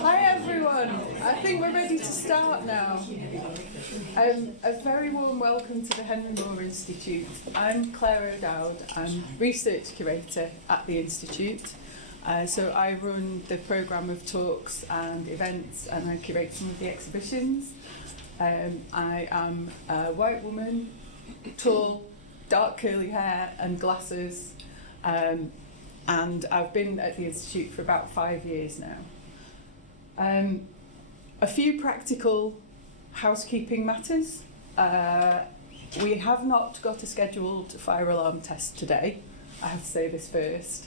Hi everyone, I think we're ready to start now. A very warm welcome to the Henry Moore Institute. I'm Claire O'Dowd, I'm Research Curator at the Institute. So I run the programme of talks and events and I curate some of the exhibitions. I am a white woman, tall, dark curly hair and glasses. And I've been at the Institute for about 5 years now. A few practical housekeeping matters. We have not got a scheduled fire alarm test today. I have to say this first.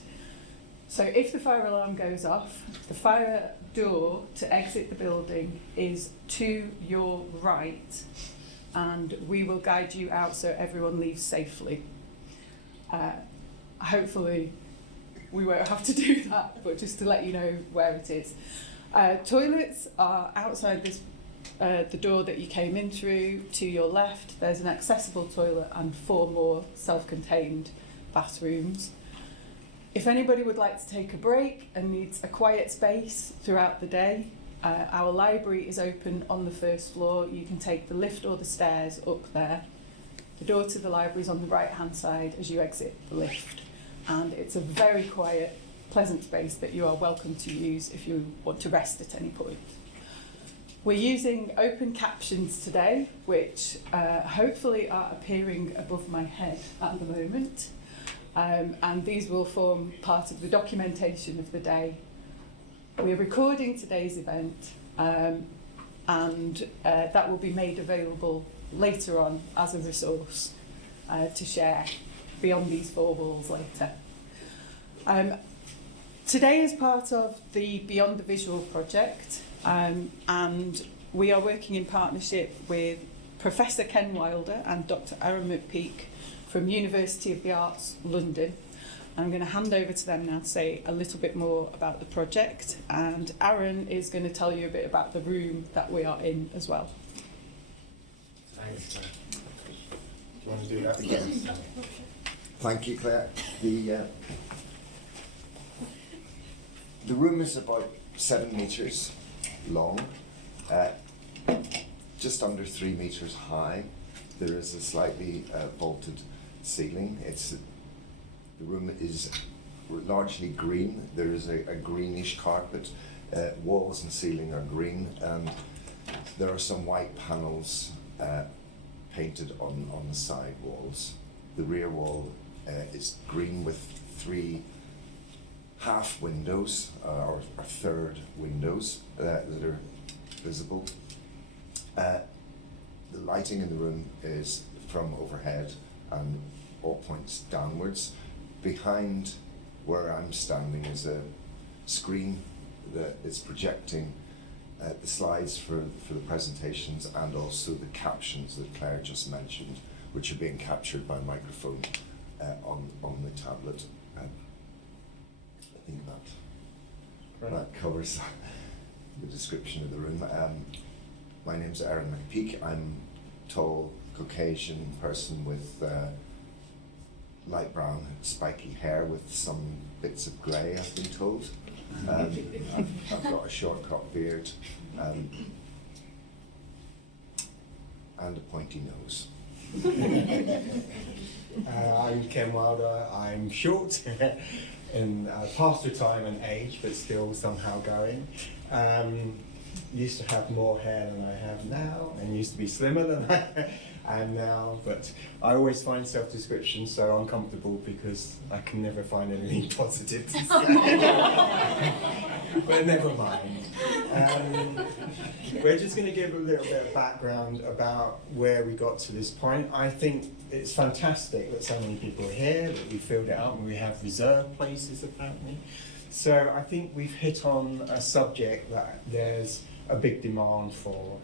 So if the fire alarm goes off, the fire door to exit the building is to your right, and we will guide you out so everyone leaves safely. Hopefully we won't have to do that, but just to let you know where it is. Toilets are outside this, the door that you came in through. To your left, there's an accessible toilet and 4 more self-contained bathrooms. If anybody would like to take a break and needs a quiet space throughout the day, our library is open on the 1st floor. You can take the lift or the stairs up there. The door to the library is on the right-hand side as you exit the lift. And it's a very quiet, pleasant space that you are welcome to use if you want to rest at any point. We're using open captions today, which hopefully are appearing above my head at the moment. And these will form part of the documentation of the day. We're recording today's event, and that will be made available later on as a resource to share beyond these 4 walls later. Today is part of the Beyond the Visual project, and we are working in partnership with Professor Ken Wilder and Dr. Aaron McPeak from University of the Arts, London. I'm going to hand over to them now to say a little bit more about the project, and Aaron is going to tell you a bit about the room that we are in as well. Thanks, Claire. Do you want to do that again? Thank you, Claire. The room is about 7 metres long, just under 3 metres high. There is a slightly vaulted ceiling. The room is largely green. There is a greenish carpet. Walls and ceiling are green, and there are some white panels painted on the side walls. The rear wall is green with 3 half windows, or third windows that are visible. The lighting in the room is from overhead and all points downwards. Behind where I'm standing is a screen that is projecting the slides for the presentations and also the captions that Claire just mentioned, which are being captured by microphone on the tablet. I think that covers the description of the room. My name's Aaron McPeak. I'm a tall Caucasian person with light brown spiky hair with some bits of grey, I've been told. I've got a short cropped beard and a pointy nose. I'm Ken Wilder. I'm short in past retirement age, but still somehow going. Used to have more hair than I have now, and used to be slimmer than I am now, but I always find self-description so uncomfortable because I can never find anything positive to say. But never mind. We're just going to give a little bit of background about where we got to this point. I think it's fantastic that so many people are here, that we filled it up, and we have reserved places apparently. So I think we've hit on a subject that there's a big demand for.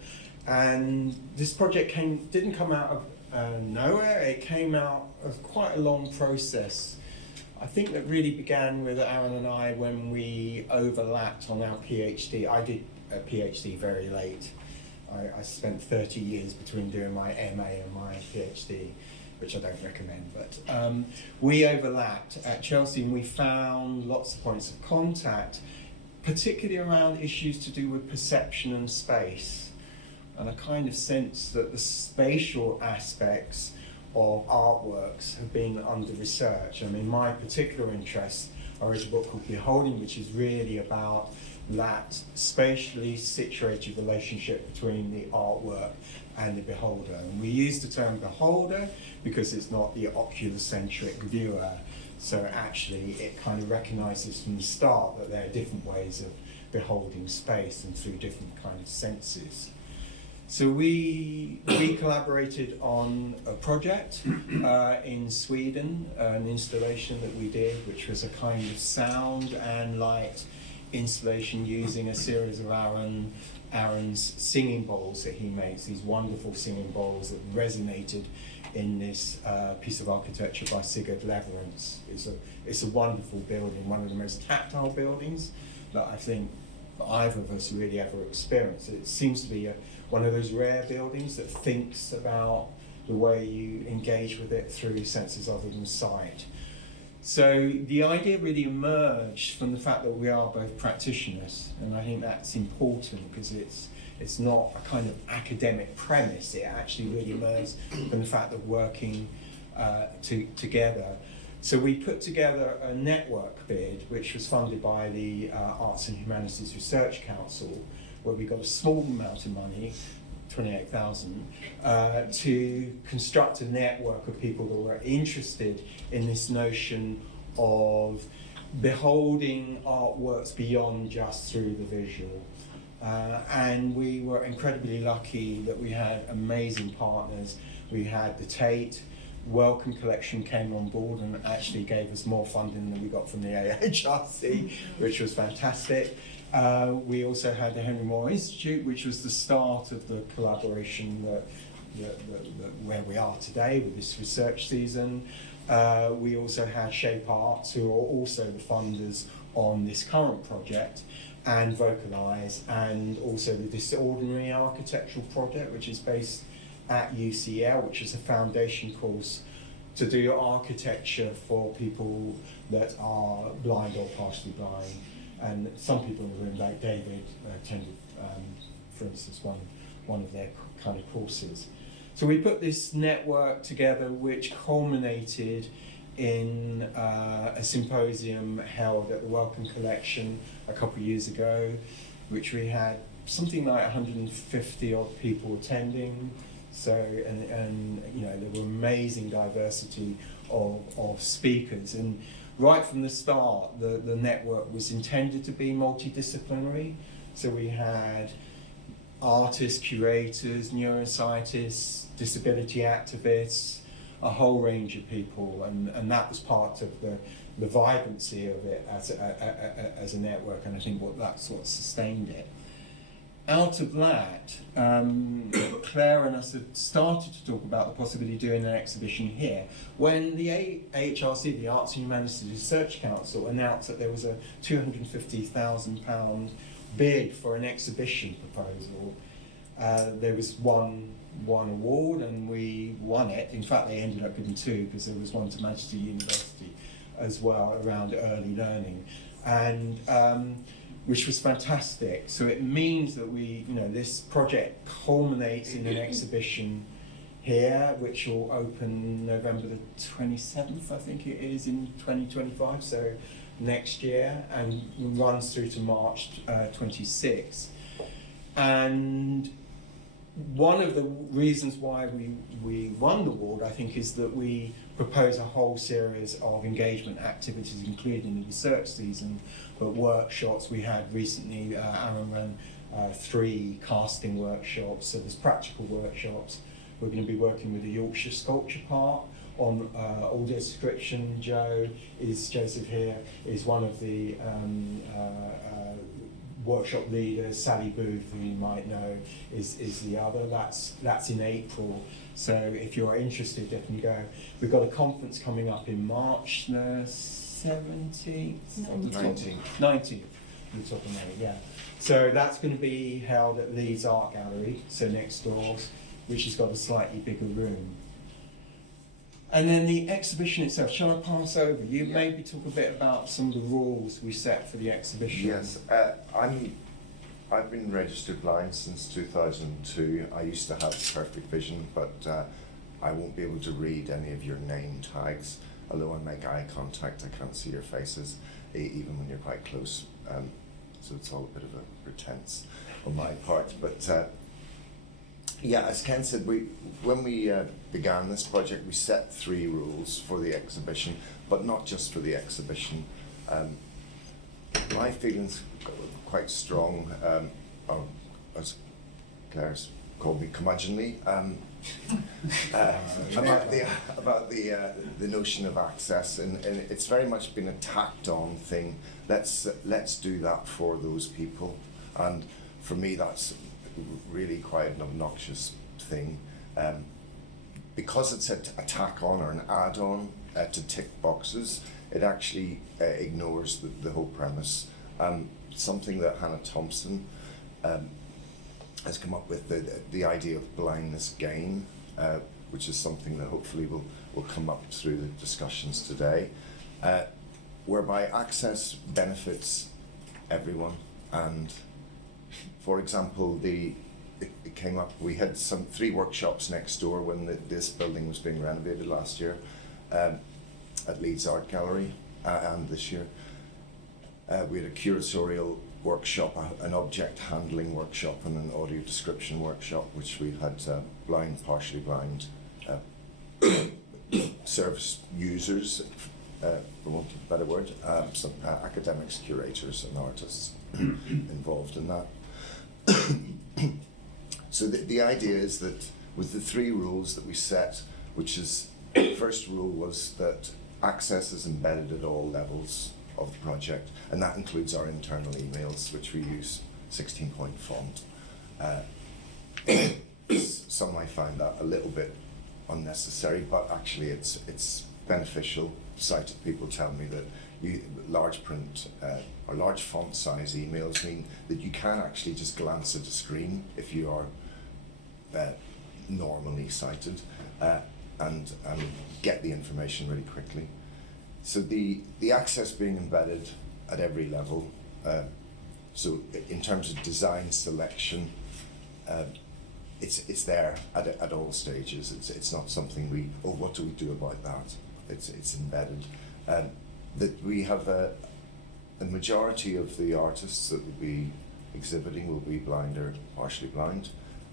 And this project didn't come out of nowhere. It came out of quite a long process. I think that really began with Aaron and I when we overlapped on our PhD. I did a PhD very late. I spent 30 years between doing my MA and my PhD. which I don't recommend, but we overlapped at Chelsea and we found lots of points of contact, particularly around issues to do with perception and space. And I kind of sense that the spatial aspects of artworks have been under research. I mean, my particular interest, I wrote a book called Beholding, which is really about that spatially situated relationship between the artwork and the beholder. And we use the term beholder because it's not the ocularcentric viewer. So actually it kind of recognises from the start that there are different ways of beholding space and through different kind of senses. So we collaborated on a project in Sweden, an installation that we did, which was a kind of sound and light installation using a series of Aaron's singing bowls that he makes, these wonderful singing bowls that resonated in this piece of architecture by Sigurd Leverance. It's a wonderful building, one of the most tactile buildings that I think either of us really ever experienced. It seems to be one of those rare buildings that thinks about the way you engage with it through senses other than sight. So the idea really emerged from the fact that we are both practitioners, and I think that's important because it's not a kind of academic premise. It actually really emerged from the fact of working together. So we put together a network bid, which was funded by the Arts and Humanities Research Council, where we got a small amount of money, 28,000, to construct a network of people that were interested in this notion of beholding artworks beyond just through the visual. And we were incredibly lucky that we had amazing partners. We had the Tate Wellcome Collection came on board and actually gave us more funding than we got from the AHRC, which was fantastic. We also had the Henry Moore Institute, which was the start of the collaboration where we are today with this research season. We also had Shape Arts, who are also the funders on this current project, and Vocalise, and also the Disordinary Architectural Project, which is based at UCL, which is a foundation course to do architecture for people that are blind or partially blind. And some people in the room, like David, attended, for instance, one of their kind of courses. So we put this network together, which culminated in a symposium held at the Wellcome Collection a couple of years ago, which we had something like 150 odd people attending. So, and you know, there were amazing diversity of speakers. And right from the start, the network was intended to be multidisciplinary. So we had artists, curators, neuroscientists, disability activists, a whole range of people, and that was part of the vibrancy of it as a network, and I think that's what sustained it. Out of that, Claire and us had started to talk about the possibility of doing an exhibition here when the AHRC, the Arts and Humanities Research Council, announced that there was a £250,000 bid for an exhibition proposal. There was one award and we won it. In fact, they ended up giving two because there was one to Manchester University as well around early learning, and which was fantastic. So it means that this project culminates in an exhibition here, which will open November the 27th, I think it is, in 2025, so next year, and runs through to March 26th. And one of the reasons why we won the award, I think, is that we propose a whole series of engagement activities, including the research season, but workshops. We had recently, Aaron ran 3 casting workshops, so there's practical workshops. We're going to be working with the Yorkshire Sculpture Park on audio description. Joseph here is one of the workshop leaders. Sally Booth, who you might know, is the other. That's in April. So if you're interested, definitely go. We've got a conference coming up in March the 17th? 19th, the top of May, yeah. So that's going to be held at Leeds Art Gallery, so next door, which has got a slightly bigger room. And then the exhibition itself, shall I pass over? You Yeah. maybe talk a bit about some of the rules we set for the exhibition. Yes, I've been registered blind since 2002. I used to have perfect vision, but I won't be able to read any of your name tags. Although I make eye contact, I can't see your faces, even when you're quite close. So it's all a bit of a pretense on my part. But yeah, as Ken said, when we began this project, we set 3 rules for the exhibition, but not just for the exhibition. My feelings quite strong, or as Claire's called me, curmudgeonly, about the notion of access, and it's very much been a tacked on thing. Let's do that for those people, and for me that's really quite an obnoxious thing, because it's a tack on or an add-on to tick boxes. It actually ignores the whole premise. Something that Hannah Thompson has come up with, the idea of blindness gain, which is something that hopefully will come up through the discussions today, whereby access benefits everyone. And for example, it came up, we had 3 workshops next door when this building was being renovated last year, at Leeds Art Gallery, and this year. We had a curatorial workshop, an object handling workshop, and an audio description workshop, which we had blind, partially blind service users, for want of a better word, some academics, curators and artists involved in that. So the idea is that with the 3 rules that we set, which is, the first rule was that access is embedded at all levels of the project, and that includes our internal emails, which we use 16-point font. Some might find that a little bit unnecessary, but actually it's beneficial. Sighted people tell me that large print or large font size emails mean that you can actually just glance at a screen if you are normally sighted, and get the information really quickly. So the access being embedded at every level, so in terms of design selection, it's there at all stages. It's not something what do we do about that? It's embedded. That we have the majority of the artists that will be exhibiting will be blind or partially blind,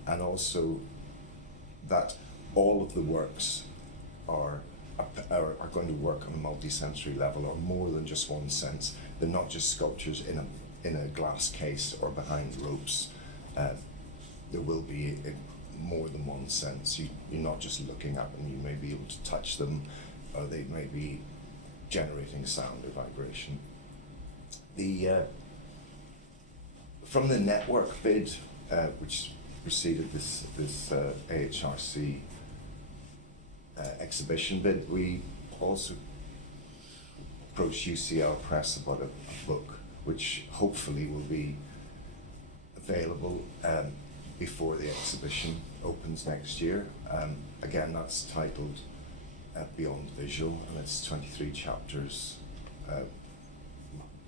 and also that all of the works are going to work on a multi-sensory level, or more than just one sense. They're not just sculptures in a glass case or behind ropes. There will be more than one sense. You're not just looking at them, you may be able to touch them, or they may be generating sound or vibration. From the network bid, which preceded this AHRC exhibition bid, we also approached UCL Press about a book which hopefully will be available before the exhibition opens next year. Again, that's titled Beyond Visual, and it's 23 chapters,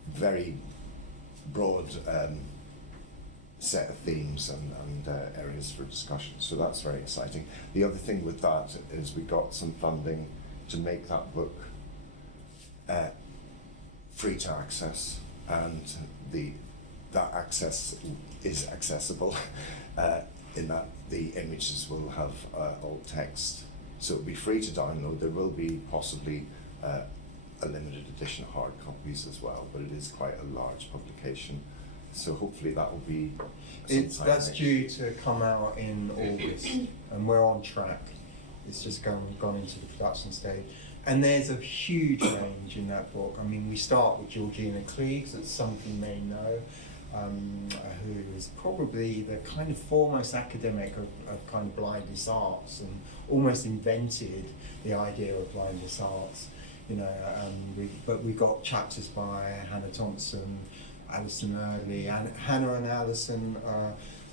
very broad set of themes and areas for discussion. So that's very exciting. The other thing with that is we got some funding to make that book free to access, and that access is accessible in that the images will have alt text. So it'll be free to download. There will be possibly a limited edition of hard copies as well, but it is quite a large publication. So hopefully that will be. That's due to come out in August, and we're on track. It's just gone into the production stage, and there's a huge range in that book. I mean, we start with Georgina Kleege, that some of you may know, who is probably the kind of foremost academic of kind of blindness arts, and almost invented the idea of blindness arts. You know, but we got chapters by Hannah Thompson, Alison Early, and Hannah and Alison,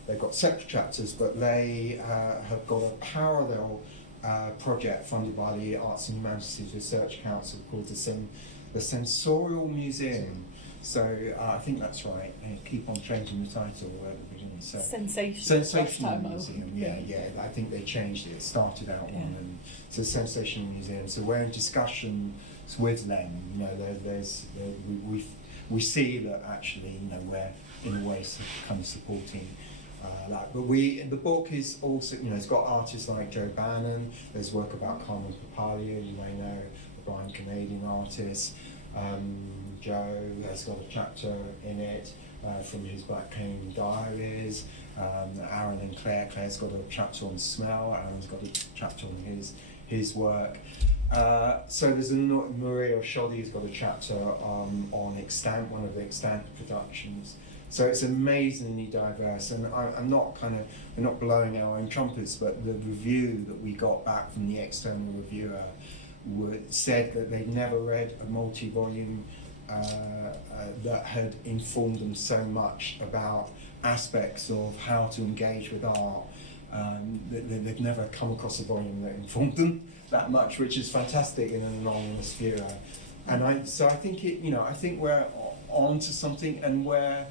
they've got separate chapters, but they have got a parallel project funded by the Arts and Humanities Research Council called the Sensorial Museum. So I think that's right. Keep on changing the title. So Sensational Museum. Yeah. I think they changed it. It started out one, and so Sensational Museum. So we're in discussions with them. You know, we see that actually, you know, we're in a way kind of supporting that. But the book is also, you know, it's got artists like Joe Bannon. There's work about Carmen Papalia, you may know, a blind Canadian artist. Joe has got a chapter in it from his Black Cane Diaries. Aaron and Claire's got a chapter on smell. Aaron's got a chapter on his work. So there's Maria Shoddy's got a chapter on Extant, one of the Extant productions. So it's amazingly diverse, and we're not blowing our own trumpets, but the review that we got back from the external reviewer said that they'd never read a multi-volume that had informed them so much about aspects of how to engage with art. They've never come across a volume that informed them that much, which is fantastic in an anonymous viewer. And I think I think we're on to something, and we're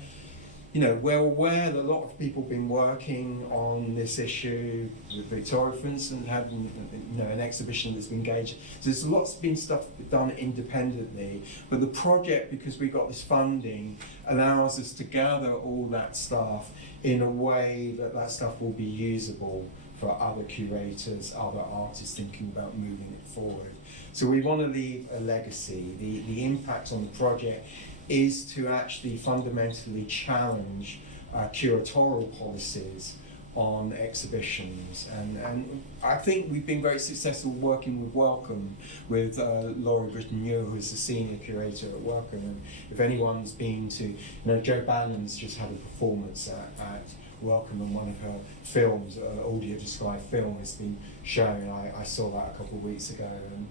aware that a lot of people have been working on this issue. Victoria, for instance, had an exhibition that's been engaged. So there's lots been stuff done independently, but the project, because we got this funding, allows us to gather all that stuff in a way that stuff will be usable for other curators, other artists thinking about moving it forward. So we want to leave a legacy. The impact on the project is to actually fundamentally challenge curatorial policies on exhibitions, and I think we've been very successful working with Welcome, with Laurie Britton-Muir, who's the senior curator at Welcome. And if anyone's been to, Jo Bannon's just had a performance at Welcome, and one of her films, audio described film, has been shown. I saw that a couple of weeks ago, and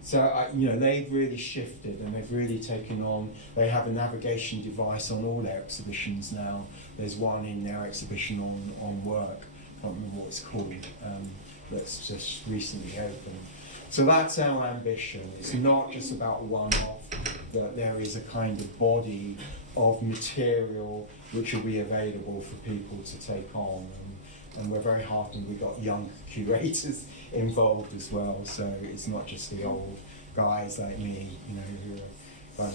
so they've really shifted, and they've really taken on. They have a navigation device on all their exhibitions now. There's one in their exhibition on work. I can't remember what it's called. That's just recently opened. So that's our ambition. It's not just about one-off. That there is a kind of body of material which will be available for people to take on. And we're very heartened we got young curators involved as well, so it's not just the old guys like me, who are kind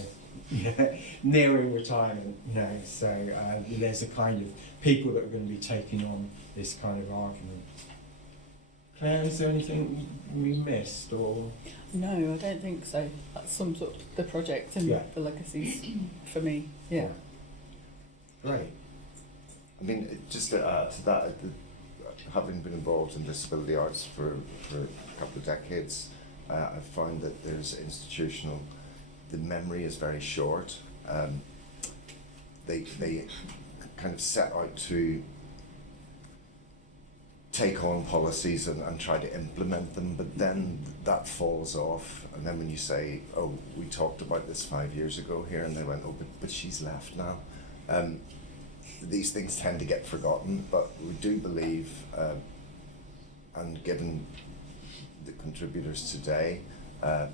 of nearing retirement, so there's a kind of people that are going to be taking on this kind of argument. Claire, is there anything we missed, or? No, I don't think so. That sums up the project and the legacies for me. Yeah. Great. I mean, just to add to that, having been involved in disability arts for a couple of decades, I've found that there's the memory is very short. They kind of set out to take on policies and try to implement them, but then that falls off. And then when you say, oh, we talked about this 5 years ago here, and they went, oh, but she's left now. These things tend to get forgotten, but we do believe, and given the contributors today, I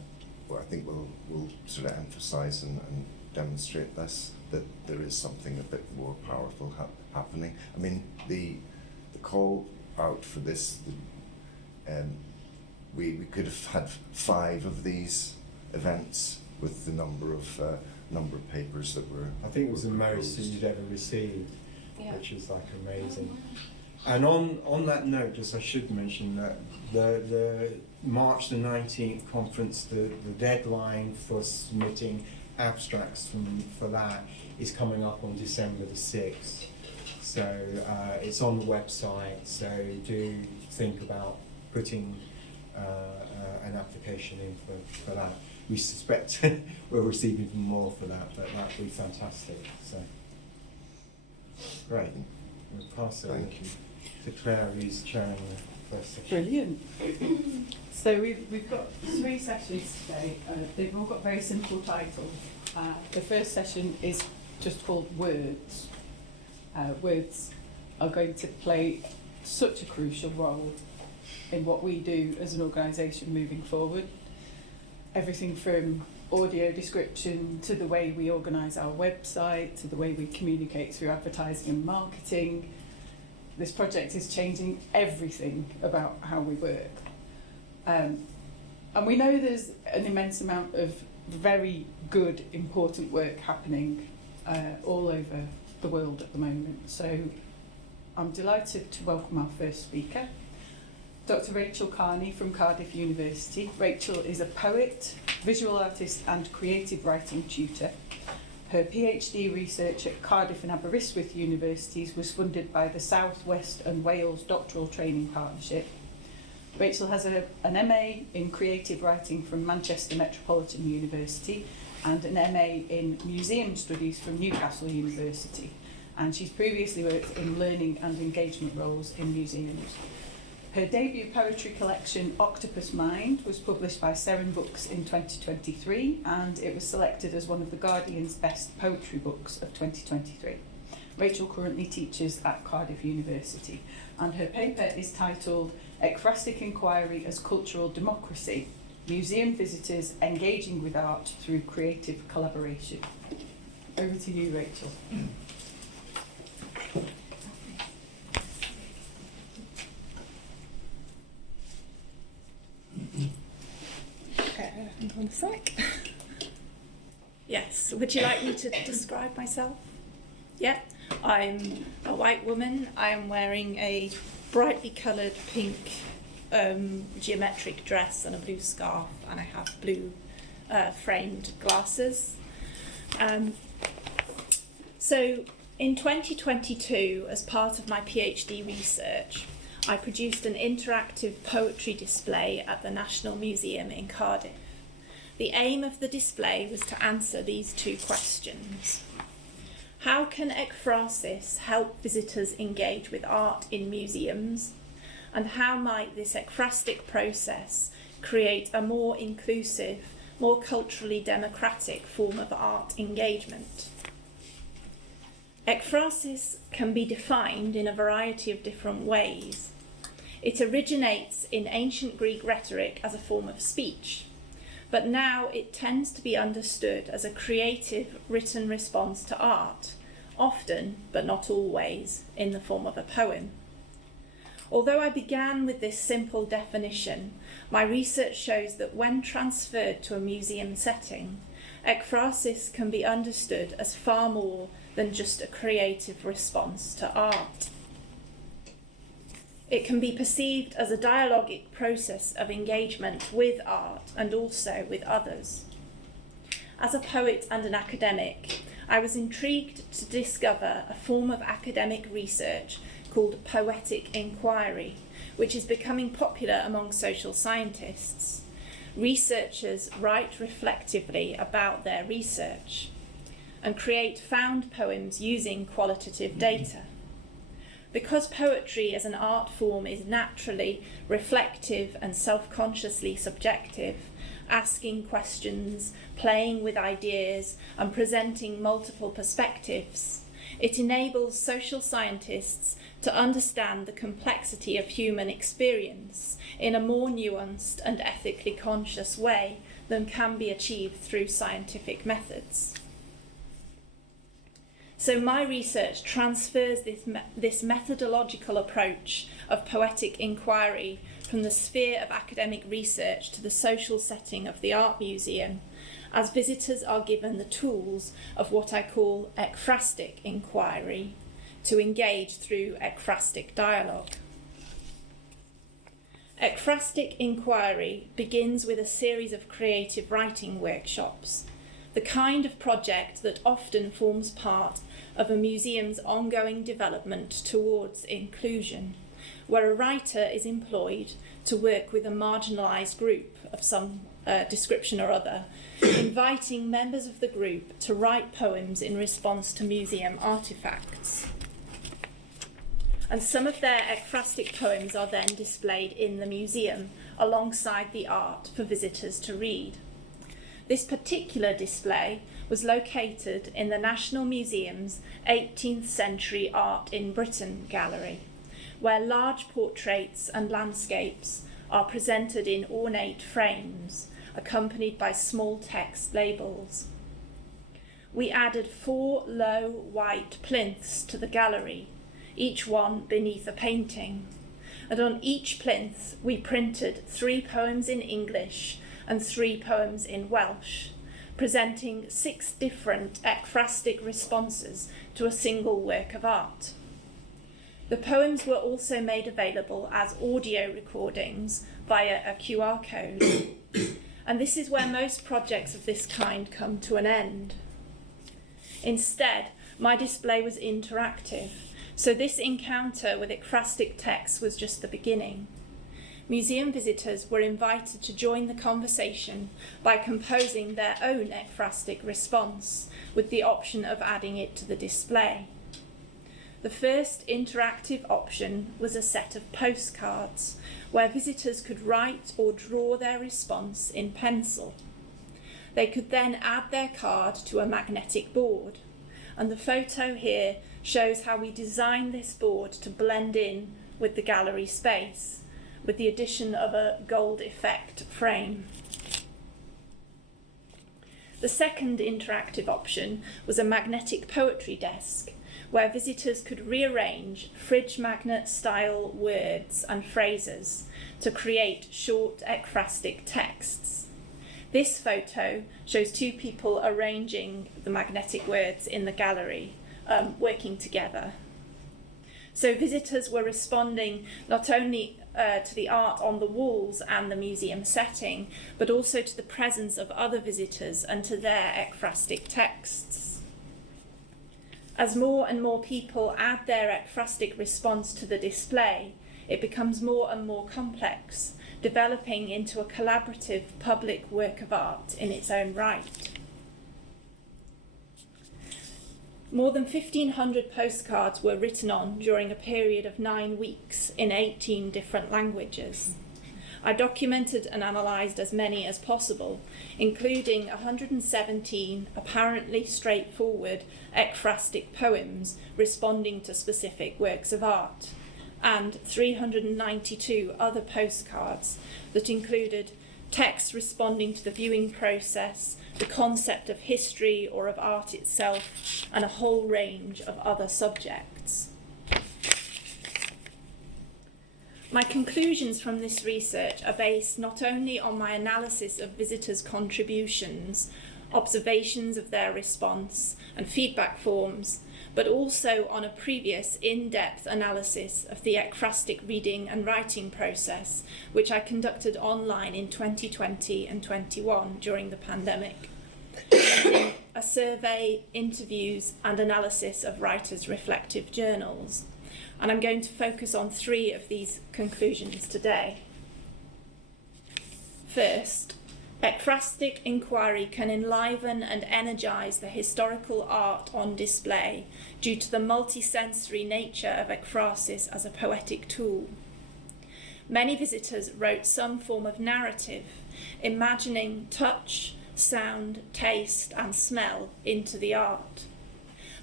think we'll sort of emphasise and demonstrate this, that there is something a bit more powerful happening. I mean, the call out for this, we could have had 5 of these events with the number of papers that were. I think it was the most you'd ever received, which is like amazing. And on that note, just I should mention that the March the 19th conference, the deadline for submitting abstracts for that is coming up on December the 6th. So it's on the website, so do think about putting an application in for that. We suspect we'll receive even more for that, but that would be fantastic. So great. We'll pass it on to Claire, who's chairing the first session. Brilliant. So we've got 3 sessions today. They've all got very simple titles. The first session is just called Words. Words are going to play such a crucial role in what we do as an organisation moving forward. Everything from audio description to the way we organise our website, to the way we communicate through advertising and marketing. This project is changing everything about how we work. And we know there's an immense amount of very good, important work happening all over the world at the moment. So I'm delighted to welcome our first speaker, Dr. Rachel Carney from Cardiff University. Rachel is a poet, visual artist and creative writing tutor. Her PhD research at Cardiff and Aberystwyth universities was funded by the South West and Wales Doctoral Training Partnership. Rachel has an MA in creative writing from Manchester Metropolitan University and an MA in museum studies from Newcastle University. And she's previously worked in learning and engagement roles in museums. Her debut poetry collection, Octopus Mind, was published by Seren Books in 2023, and it was selected as one of the Guardian's best poetry books of 2023. Rachel currently teaches at Cardiff University, and her paper is titled Ekphrastic Inquiry as Cultural Democracy, Museum Visitors Engaging with Art Through Creative Collaboration. Over to you, Rachel. Hang on a sec. Yes, would you like me to describe myself? Yeah, I'm a white woman. I am wearing a brightly coloured pink geometric dress and a blue scarf, and I have blue framed glasses. So in 2022, as part of my PhD research, I produced an interactive poetry display at the National Museum in Cardiff. The aim of the display was to answer these two questions. How can ekphrasis help visitors engage with art in museums? And how might this ekphrastic process create a more inclusive, more culturally democratic form of art engagement? Ekphrasis can be defined in a variety of different ways. It originates in ancient Greek rhetoric as a form of speech, but now it tends to be understood as a creative written response to art, often, but not always, in the form of a poem. Although I began with this simple definition, my research shows that when transferred to a museum setting, ekphrasis can be understood as far more than just a creative response to art. It can be perceived as a dialogic process of engagement with art and also with others. As a poet and an academic, I was intrigued to discover a form of academic research called poetic inquiry, which is becoming popular among social scientists. Researchers write reflectively about their research and create found poems using qualitative data. Because poetry as an art form is naturally reflective and self-consciously subjective, asking questions, playing with ideas, and presenting multiple perspectives, it enables social scientists to understand the complexity of human experience in a more nuanced and ethically conscious way than can be achieved through scientific methods. So my research transfers this methodological approach of poetic inquiry from the sphere of academic research to the social setting of the art museum, as visitors are given the tools of what I call ekphrastic inquiry to engage through ekphrastic dialogue. Ekphrastic inquiry begins with a series of creative writing workshops, the kind of project that often forms part of a museum's ongoing development towards inclusion, where a writer is employed to work with a marginalised group of some description or other, inviting members of the group to write poems in response to museum artefacts. And some of their ekphrastic poems are then displayed in the museum alongside the art for visitors to read. This particular display was located in the National Museum's 18th Century Art in Britain gallery, where large portraits and landscapes are presented in ornate frames, accompanied by small text labels. We added 4 low white plinths to the gallery, each one beneath a painting, and on each plinth we printed 3 poems in English and 3 poems in Welsh, presenting 6 different ekphrastic responses to a single work of art. The poems were also made available as audio recordings via a QR code, and this is where most projects of this kind come to an end. Instead, my display was interactive, so this encounter with ekphrastic texts was just the beginning. Museum visitors were invited to join the conversation by composing their own ekphrastic response, with the option of adding it to the display. The first interactive option was a set of postcards, where visitors could write or draw their response in pencil. They could then add their card to a magnetic board, and the photo here shows how we designed this board to blend in with the gallery space, with the addition of a gold effect frame. The second interactive option was a magnetic poetry desk, where visitors could rearrange fridge magnet-style words and phrases to create short ekphrastic texts. This photo shows 2 people arranging the magnetic words in the gallery, working together. So visitors were responding not only to the art on the walls and the museum setting, but also to the presence of other visitors and to their ekphrastic texts. As more and more people add their ekphrastic response to the display, it becomes more and more complex, developing into a collaborative public work of art in its own right. More than 1,500 postcards were written on during a period of 9 weeks in 18 different languages. I documented and analysed as many as possible, including 117 apparently straightforward ekphrastic poems responding to specific works of art, and 392 other postcards that included texts responding to the viewing process, the concept of history or of art itself, and a whole range of other subjects. My conclusions from this research are based not only on my analysis of visitors' contributions, observations of their response, and feedback forms, but also on a previous in-depth analysis of the ekphrastic reading and writing process, which I conducted online in 2020 and 21 during the pandemic, using a survey, interviews, and analysis of writers' reflective journals. And I'm going to focus on 3 of these conclusions today. First, ekphrastic inquiry can enliven and energise the historical art on display due to the multisensory nature of ekphrasis as a poetic tool. Many visitors wrote some form of narrative, imagining touch, sound, taste, and smell into the art.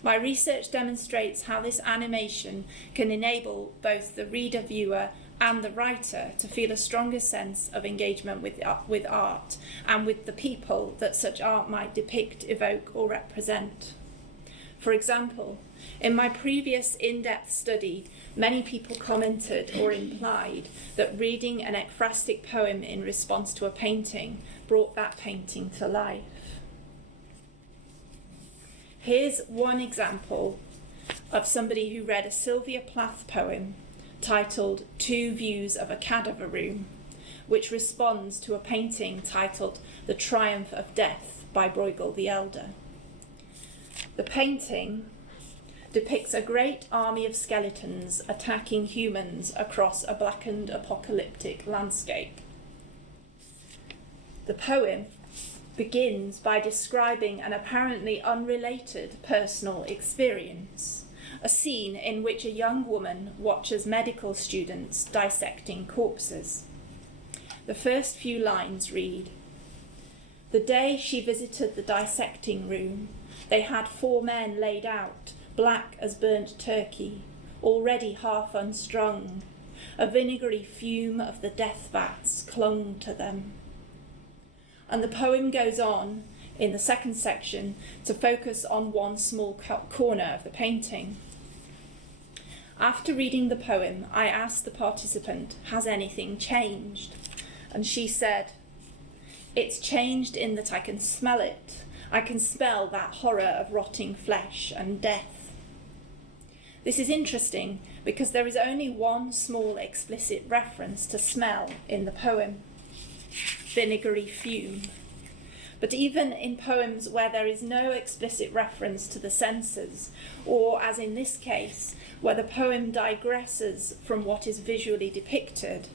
My research demonstrates how this animation can enable both the reader-viewer and the writer to feel a stronger sense of engagement with art and with the people that such art might depict, evoke, or represent. For example, in my previous in-depth study, many people commented or implied that reading an ekphrastic poem in response to a painting brought that painting to life. Here's one example of somebody who read a Sylvia Plath poem titled 2 Views of a Cadaver Room, which responds to a painting titled The Triumph of Death by Bruegel the Elder. The painting depicts a great army of skeletons attacking humans across a blackened apocalyptic landscape. The poem begins by describing an apparently unrelated personal experience, a scene in which a young woman watches medical students dissecting corpses. The first few lines read, "The day she visited the dissecting room, they had 4 men laid out, black as burnt turkey, already half unstrung. A vinegary fume of the death vats clung to them. And the poem goes on, in the second section, to focus on one small corner of the painting. After reading the poem, I asked the participant, has anything changed? And she said, it's changed in that I can smell it. I can smell that horror of rotting flesh and death. This is interesting because there is only one small explicit reference to smell in the poem, vinegary fume. But even in poems where there is no explicit reference to the senses, or as in this case, where the poem digresses from what is visually depicted,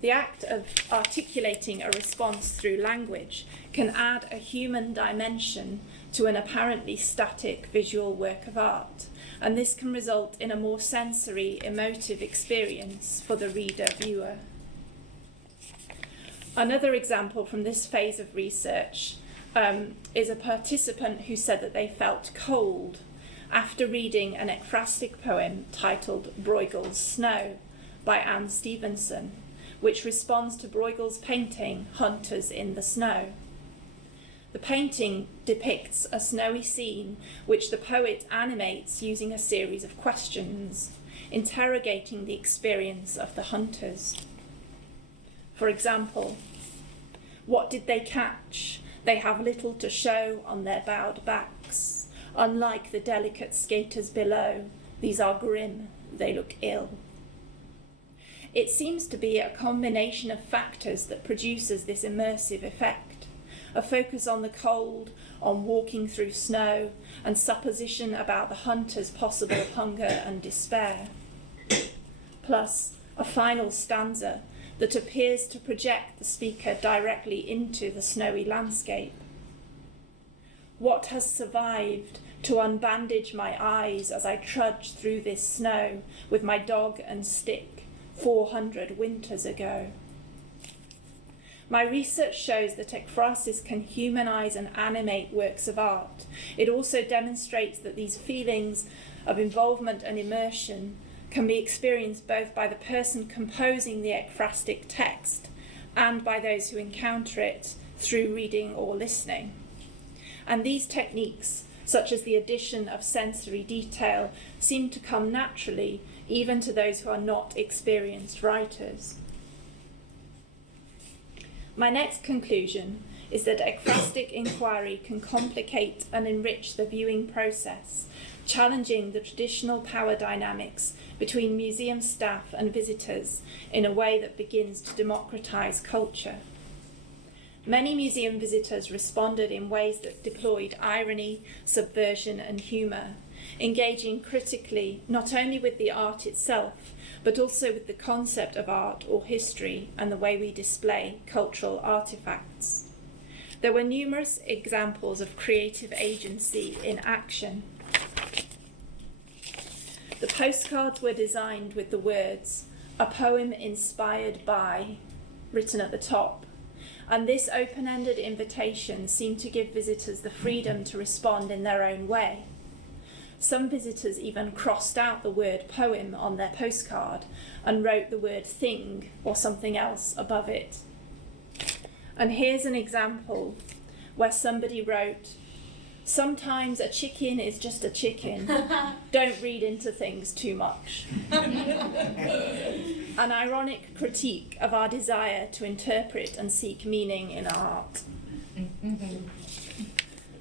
the act of articulating a response through language can add a human dimension to an apparently static visual work of art, and this can result in a more sensory, emotive experience for the reader-viewer. Another example from this phase of research is a participant who said that they felt cold after reading an ekphrastic poem titled Bruegel's Snow by Anne Stevenson, which responds to Bruegel's painting Hunters in the Snow. The painting depicts a snowy scene which the poet animates using a series of questions, interrogating the experience of the hunters. For example, what did they catch? They have little to show on their bowed backs. Unlike the delicate skaters below, these are grim, they look ill. It seems to be a combination of factors that produces this immersive effect. A focus on the cold, on walking through snow, and supposition about the hunter's possible hunger and despair. Plus, a final stanza that appears to project the speaker directly into the snowy landscape. What has survived to unbandage my eyes as I trudge through this snow with my dog and stick 400 winters ago? My research shows that ekphrasis can humanize and animate works of art. It also demonstrates that these feelings of involvement and immersion can be experienced both by the person composing the ekphrastic text and by those who encounter it through reading or listening. And these techniques, such as the addition of sensory detail, seem to come naturally even to those who are not experienced writers. My next conclusion is that ekphrastic inquiry can complicate and enrich the viewing process, challenging the traditional power dynamics between museum staff and visitors in a way that begins to democratize culture. Many museum visitors responded in ways that deployed irony, subversion, and humor, engaging critically not only with the art itself, but also with the concept of art or history and the way we display cultural artifacts. There were numerous examples of creative agency in action. The postcards were designed with the words, "A poem inspired by," written at the top, and this open-ended invitation seemed to give visitors the freedom to respond in their own way. Some visitors even crossed out the word poem on their postcard and wrote the word thing or something else above it. And here's an example where somebody wrote, "Sometimes a chicken is just a chicken. Don't read into things too much." An ironic critique of our desire to interpret and seek meaning in art.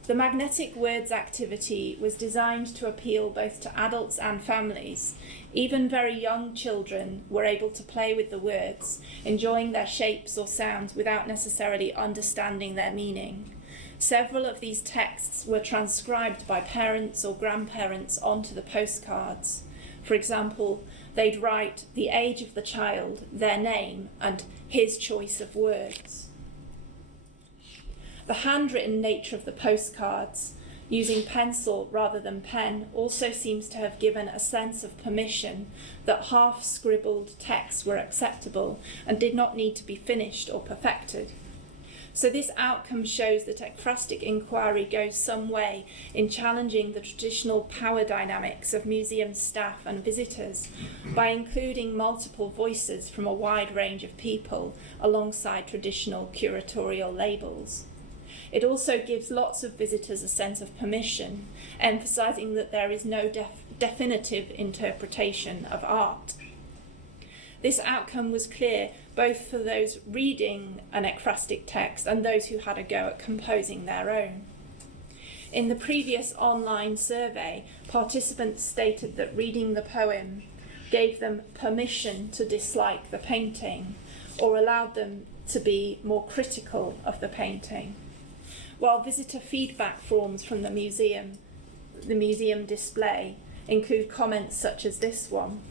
The magnetic words activity was designed to appeal both to adults and families. Even very young children were able to play with the words, enjoying their shapes or sounds without necessarily understanding their meaning. Several of these texts were transcribed by parents or grandparents onto the postcards. For example, they'd write the age of the child, their name, and his choice of words. The handwritten nature of the postcards, using pencil rather than pen, also seems to have given a sense of permission that half-scribbled texts were acceptable and did not need to be finished or perfected. So this outcome shows that ekphrastic inquiry goes some way in challenging the traditional power dynamics of museum staff and visitors by including multiple voices from a wide range of people alongside traditional curatorial labels. It also gives lots of visitors a sense of permission, emphasising that there is no definitive interpretation of art. This outcome was clear both for those reading an ekphrastic text and those who had a go at composing their own. In the previous online survey, participants stated that reading the poem gave them permission to dislike the painting or allowed them to be more critical of the painting, while visitor feedback forms from the museum display include comments such as this one.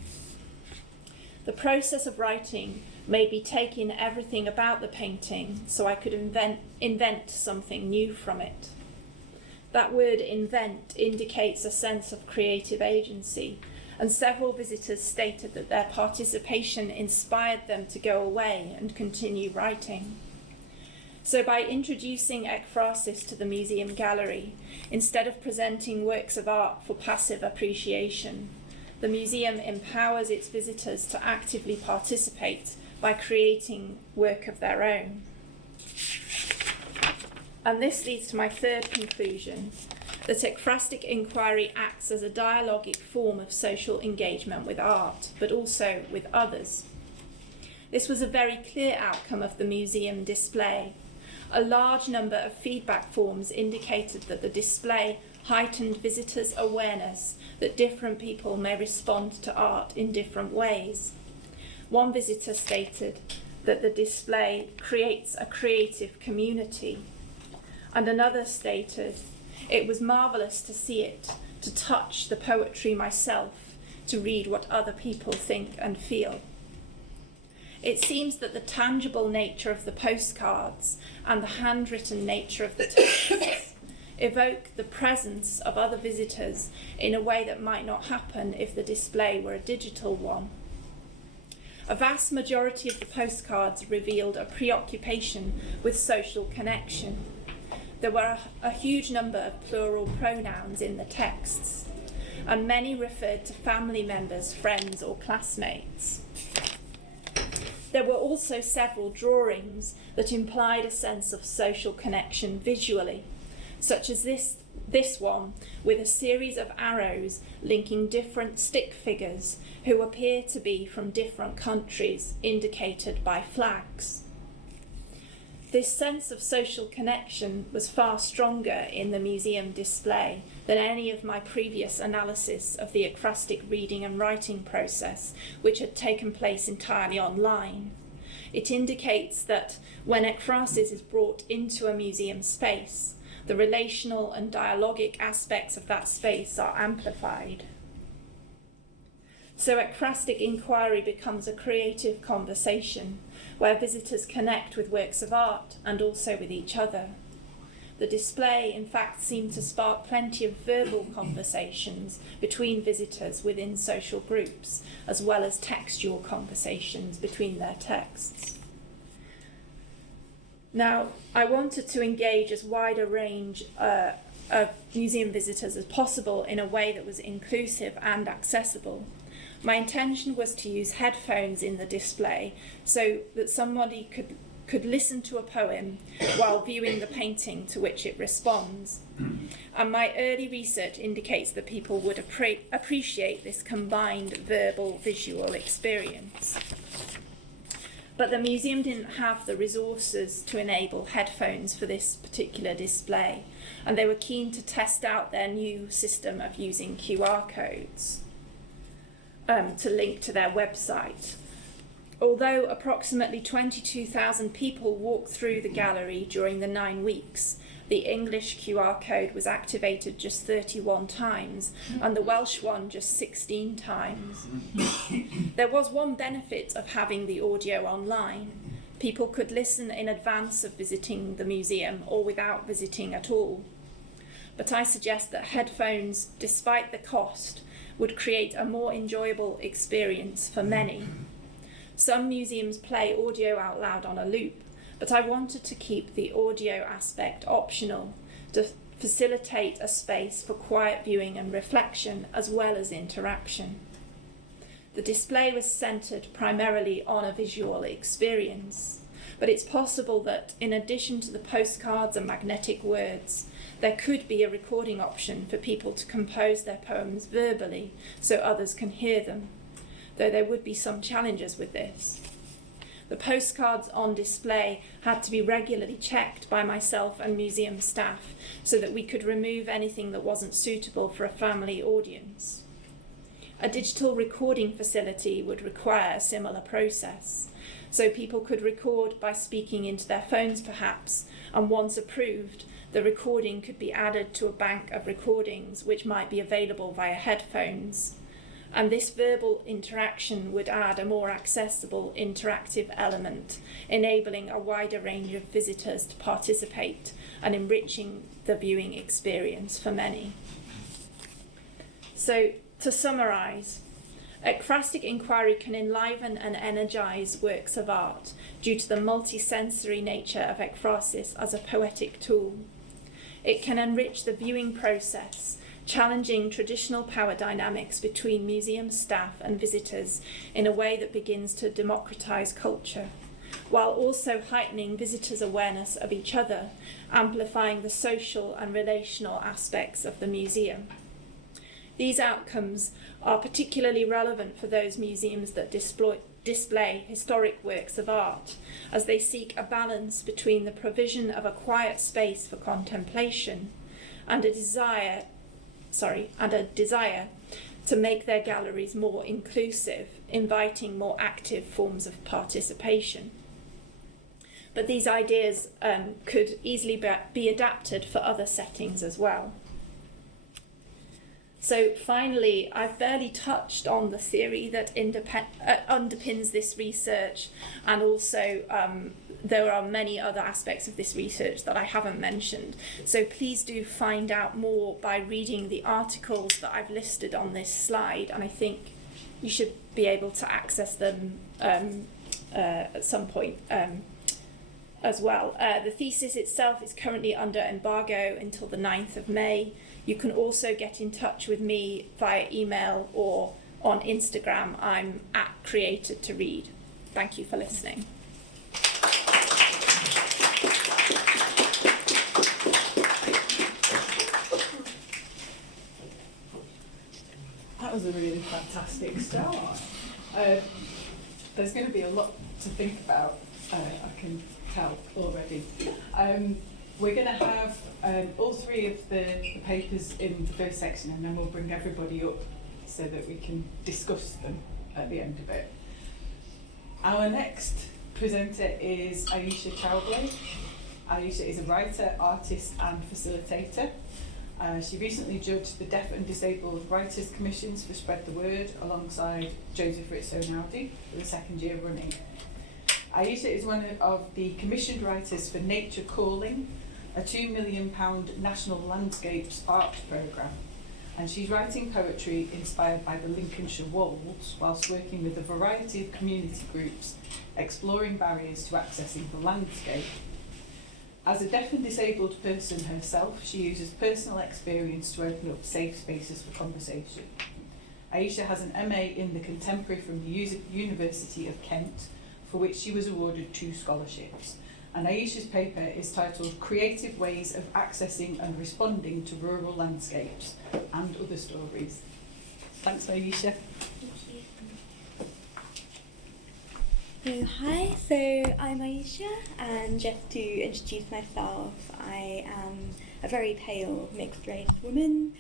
The process of writing made me take in everything about the painting so I could invent something new from it. That word invent indicates a sense of creative agency, and several visitors stated that their participation inspired them to go away and continue writing. So by introducing ekphrasis to the museum gallery, instead of presenting works of art for passive appreciation, the museum empowers its visitors to actively participate by creating work of their own. And this leads to my third conclusion, that ekphrastic inquiry acts as a dialogic form of social engagement with art, but also with others. This was a very clear outcome of the museum display. A large number of feedback forms indicated that the display heightened visitors' awareness that different people may respond to art in different ways. One visitor stated that the display creates a creative community, and another stated, "It was marvellous to see it, to touch the poetry myself, to read what other people think and feel." It seems that the tangible nature of the postcards and the handwritten nature of the texts evoke the presence of other visitors in a way that might not happen if the display were a digital one. A vast majority of the postcards revealed a preoccupation with social connection. There were a huge number of plural pronouns in the texts, and many referred to family members, friends, or classmates. There were also several drawings that implied a sense of social connection visually, such as this one with a series of arrows linking different stick figures who appear to be from different countries, indicated by flags. This sense of social connection was far stronger in the museum display than any of my previous analysis of the ekphrastic reading and writing process, which had taken place entirely online. It indicates that when ekphrasis is brought into a museum space, the relational and dialogic aspects of that space are amplified. So ekphrastic inquiry becomes a creative conversation where visitors connect with works of art and also with each other. The display, in fact, seemed to spark plenty of verbal conversations between visitors within social groups, as well as textual conversations between their texts. Now, I wanted to engage as wide a range of museum visitors as possible in a way that was inclusive and accessible. My intention was to use headphones in the display so that somebody could listen to a poem while viewing the painting to which it responds. And my early research indicates that people would appreciate this combined verbal-visual experience. But the museum didn't have the resources to enable headphones for this particular display, and they were keen to test out their new system of using QR codes to link to their website. Although approximately 22,000 people walked through the gallery during the 9 weeks, the English QR code was activated just 31 times and the Welsh one just 16 times. There was one benefit of having the audio online. People could listen in advance of visiting the museum or without visiting at all. But I suggest that headphones, despite the cost, would create a more enjoyable experience for many. Some museums play audio out loud on a loop, but I wanted to keep the audio aspect optional to facilitate a space for quiet viewing and reflection as well as interaction. The display was centred primarily on a visual experience, but it's possible that in addition to the postcards and magnetic words, there could be a recording option for people to compose their poems verbally so others can hear them, though there would be some challenges with this. The postcards on display had to be regularly checked by myself and museum staff so that we could remove anything that wasn't suitable for a family audience. A digital recording facility would require a similar process, so people could record by speaking into their phones perhaps, and once approved, the recording could be added to a bank of recordings which might be available via headphones. And this verbal interaction would add a more accessible interactive element, enabling a wider range of visitors to participate and enriching the viewing experience for many. So, to summarise, ekphrastic inquiry can enliven and energise works of art due to the multisensory nature of ekphrasis as a poetic tool. It can enrich the viewing process, challenging traditional power dynamics between museum staff and visitors in a way that begins to democratise culture, while also heightening visitors' awareness of each other, amplifying the social and relational aspects of the museum. These outcomes are particularly relevant for those museums that display historic works of art, as they seek a balance between the provision of a quiet space for contemplation and a desire to make their galleries more inclusive, inviting more active forms of participation. But these ideas could easily be adapted for other settings as well. So finally, I've barely touched on the theory that underpins this research, and also there are many other aspects of this research that I haven't mentioned. So please do find out more by reading the articles that I've listed on this slide, and I think you should be able to access them at some point as well. The thesis itself is currently under embargo until the 9th of May. You can also get in touch with me via email or on Instagram. I'm @created2read. Thank you for listening. That was a really fantastic start. There's going to be a lot to think about, I can tell already. We're going to have all three of the papers in the first section, and then we'll bring everybody up so that we can discuss them at the end of it. Our next presenter is Aisha Chowdhury. Aisha is a writer, artist and facilitator. She recently judged the Deaf and Disabled Writers' Commissions for Spread the Word alongside Joseph Ritso-Naudi for the second year running. Aisha is one of the commissioned writers for Nature Calling, a £2 million National Landscapes Art Programme, and she's writing poetry inspired by the Lincolnshire Wolds whilst working with a variety of community groups exploring barriers to accessing the landscape. As a deaf and disabled person herself, she uses personal experience to open up safe spaces for conversation. Aisha has an MA in the Contemporary from the University of Kent, for which she was awarded 2 scholarships. And Aisha's paper is titled Creative Ways of Accessing and Responding to Rural Landscapes and Other Stories. Thanks, Aisha. So, hi, so I'm Aisha, and just to introduce myself, I am a very pale mixed race woman,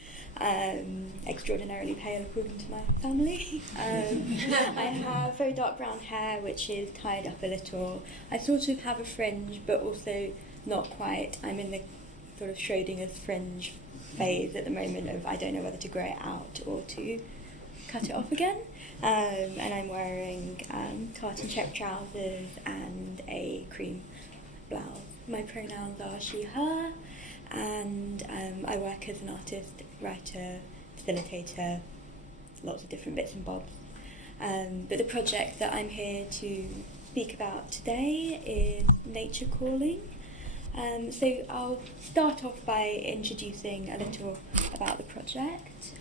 extraordinarily pale according to my family. I have very dark brown hair which is tied up a little. I sort of have a fringe but also not quite. I'm in the sort of Schrodinger's fringe phase at the moment of I don't know whether to grow it out or to cut it off again. And I'm wearing tartan check trousers and a cream blouse. My pronouns are she, her, and I work as an artist, writer, facilitator, lots of different bits and bobs. But the project that I'm here to speak about today is nature calling. So I'll start off by introducing a little about the project.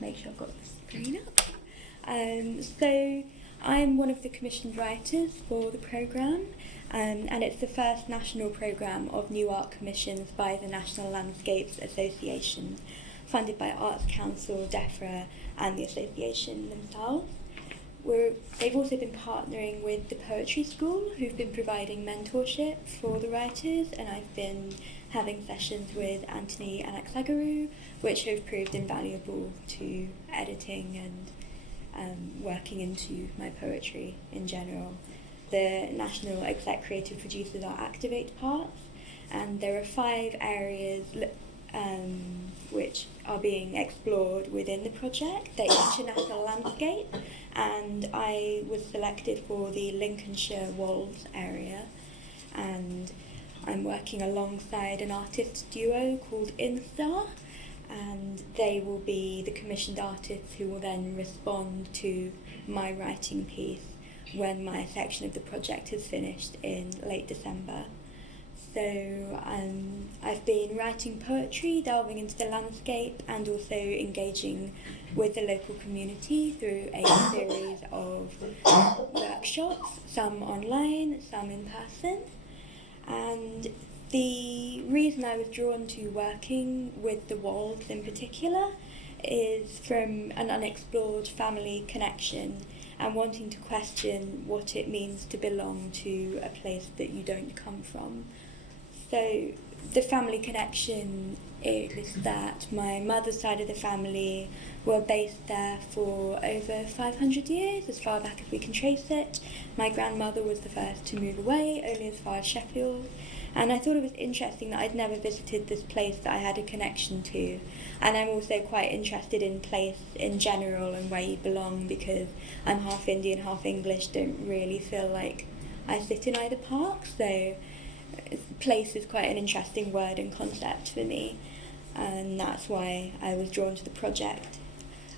Make sure I've got the screen up. So I'm one of the commissioned writers for the programme, and it's the first national programme of new art commissions by the National Landscapes Association, funded by Arts Council, DEFRA and the association themselves. They've also been partnering with the Poetry School, who've been providing mentorship for the writers, and I've been having sessions with Anthony Anaxagaru, which have proved invaluable to editing and working into my poetry in general. The National Exec Creative Producers are Activate Parts, and there are 5 areas which are being explored within the project. They're each a national landscape, and I was selected for the Lincolnshire Wolds area, and I'm working alongside an artist duo called Instar, and they will be the commissioned artists who will then respond to my writing piece when my section of the project is finished in late December. So I've been writing poetry, delving into the landscape, and also engaging with the local community through a series of workshops, some online, some in person. And the reason I was drawn to working with the Wolds in particular is from an unexplored family connection and wanting to question what it means to belong to a place that you don't come from. So the family connection is that my mother's side of the family were based there for over 500 years, as far back as we can trace it. My grandmother was the first to move away, only as far as Sheffield. And I thought it was interesting that I'd never visited this place that I had a connection to. And I'm also quite interested in place in general and where you belong, because I'm half Indian, half English, don't really feel like I sit in either park. So place is quite an interesting word and concept for me, and that's why I was drawn to the project.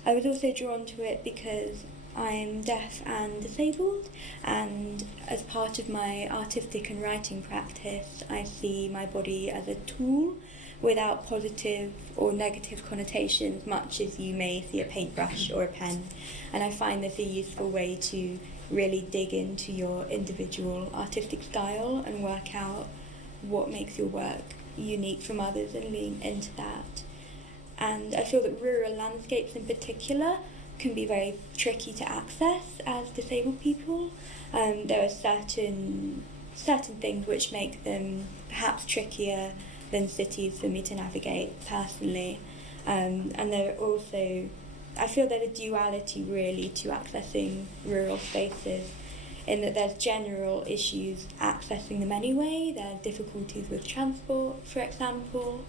I was also drawn to it because I'm deaf and disabled, and as part of my artistic and writing practice, I see my body as a tool without positive or negative connotations, much as you may see a paintbrush or a pen. And I find this a useful way to really dig into your individual artistic style and work out what makes your work unique from others and lean into that. And I feel that rural landscapes in particular can be very tricky to access as disabled people. There are certain things which make them perhaps trickier than cities for me to navigate personally. And there are also, I feel there's a duality really to accessing rural spaces, in that there's general issues accessing them anyway. There are difficulties with transport, for example.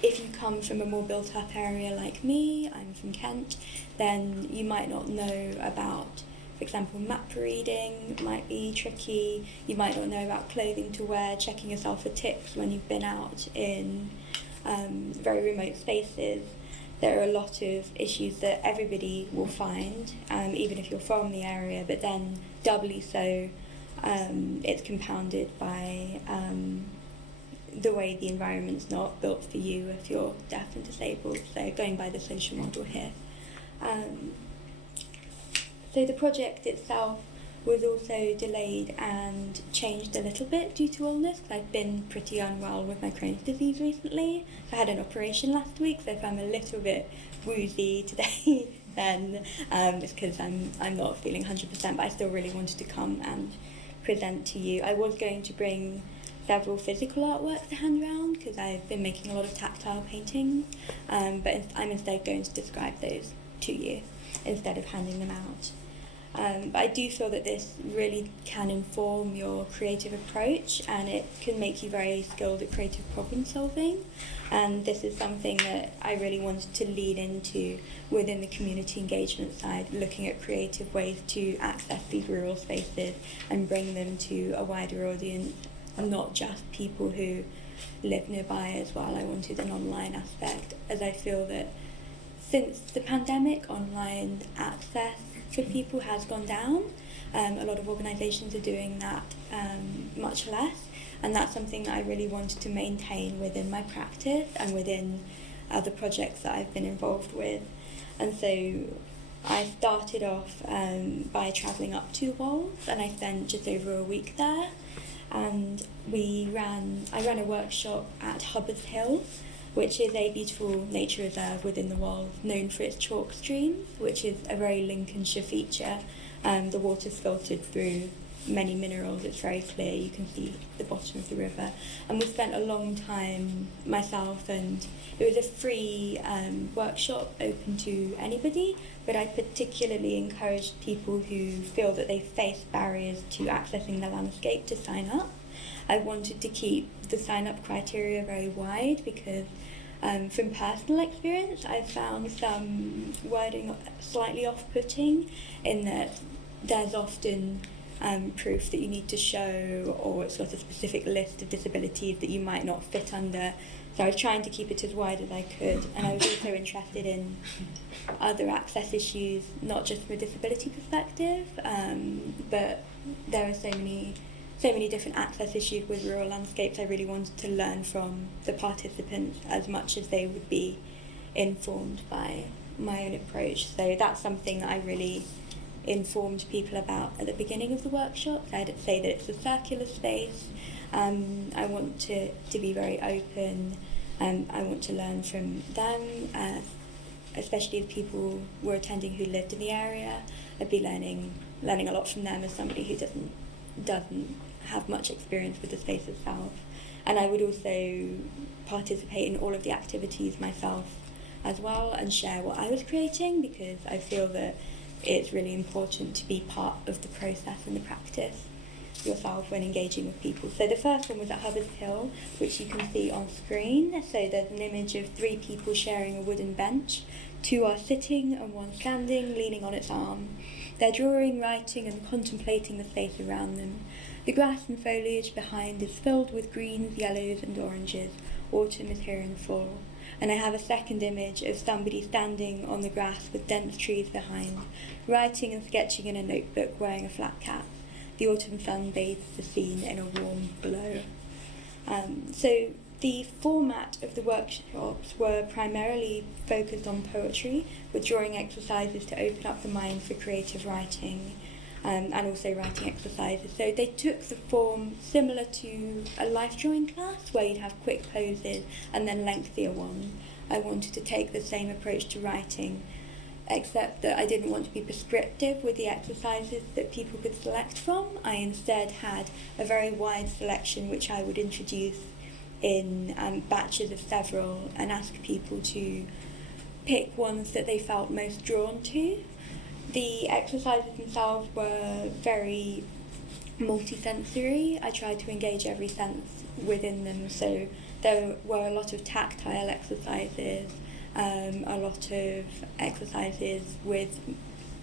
If you come from a more built-up area like me, I'm from Kent, then you might not know about, for example, map reading might be tricky. You might not know about clothing to wear, checking yourself for tips when you've been out in very remote spaces. There are a lot of issues that everybody will find, even if you're from the area, but then doubly so, it's compounded by the way the environment's not built for you if you're deaf and disabled, so going by the social model here. So the project itself was also delayed and changed a little bit due to illness. I've been pretty unwell with my Crohn's disease recently. I had an operation last week, so if I'm a little bit woozy today, then it's because I'm not feeling 100%, but I still really wanted to come and present to you. I was going to bring several physical artworks to hand around because I've been making a lot of tactile paintings, but I'm instead going to describe those to you instead of handing them out. But I do feel that this really can inform your creative approach, and it can make you very skilled at creative problem solving. And this is something that I really wanted to lead into within the community engagement side, looking at creative ways to access these rural spaces and bring them to a wider audience, not just people who live nearby as well. I wanted an online aspect, as I feel that since the pandemic, online access for people has gone down, A lot of organisations are doing that much less, and that's something that I really wanted to maintain within my practice and within other projects that I've been involved with. And so I started off by travelling up to Wales, and I spent just over a week there. And I ran a workshop at Hubbard's Hill, which is a beautiful nature reserve within the Wolds, known for its chalk streams, which is a very Lincolnshire feature. The water's filtered through many minerals, it's very clear, you can see the bottom of the river. And we spent a long time, myself, and it was a free workshop open to anybody, but I particularly encouraged people who feel that they face barriers to accessing the landscape to sign up. I wanted to keep the sign-up criteria very wide because from personal experience, I've found some wording slightly off-putting in that there's often proof that you need to show, or it's got a specific list of disabilities that you might not fit under. So I was trying to keep it as wide as I could, and I was also interested in other access issues, not just from a disability perspective, but there are so many different access issues with rural landscapes. I really wanted to learn from the participants as much as they would be informed by my own approach. So that's something that I really informed people about at the beginning of the workshop. I'd say that it's a circular space. I want to be very open. I want to learn from them, especially if people were attending who lived in the area. I'd be learning a lot from them as somebody who doesn't have much experience with the space itself. And I would also participate in all of the activities myself as well and share what I was creating, because I feel that it's really important to be part of the process and the practice yourself when engaging with people. So the first one was at Hubbard's Hill, which you can see on screen. So there's an image of 3 people sharing a wooden bench. 2 are sitting and 1 standing, leaning on its arm. They're drawing, writing and contemplating the space around them. The grass and foliage behind is filled with greens, yellows and oranges. Autumn is here in full. And I have a second image of somebody standing on the grass with dense trees behind, writing and sketching in a notebook wearing a flat cap. The autumn sun bathes the scene in a warm glow. So the format of the workshops were primarily focused on poetry, with drawing exercises to open up the mind for creative writing, and also writing exercises. So they took the form similar to a life drawing class, where you'd have quick poses and then lengthier ones. I wanted to take the same approach to writing, except that I didn't want to be prescriptive with the exercises that people could select from. I instead had a very wide selection which I would introduce in batches of several and ask people to pick ones that they felt most drawn to. The exercises themselves were very multisensory. I tried to engage every sense within them, so there were a lot of tactile exercises, a lot of exercises with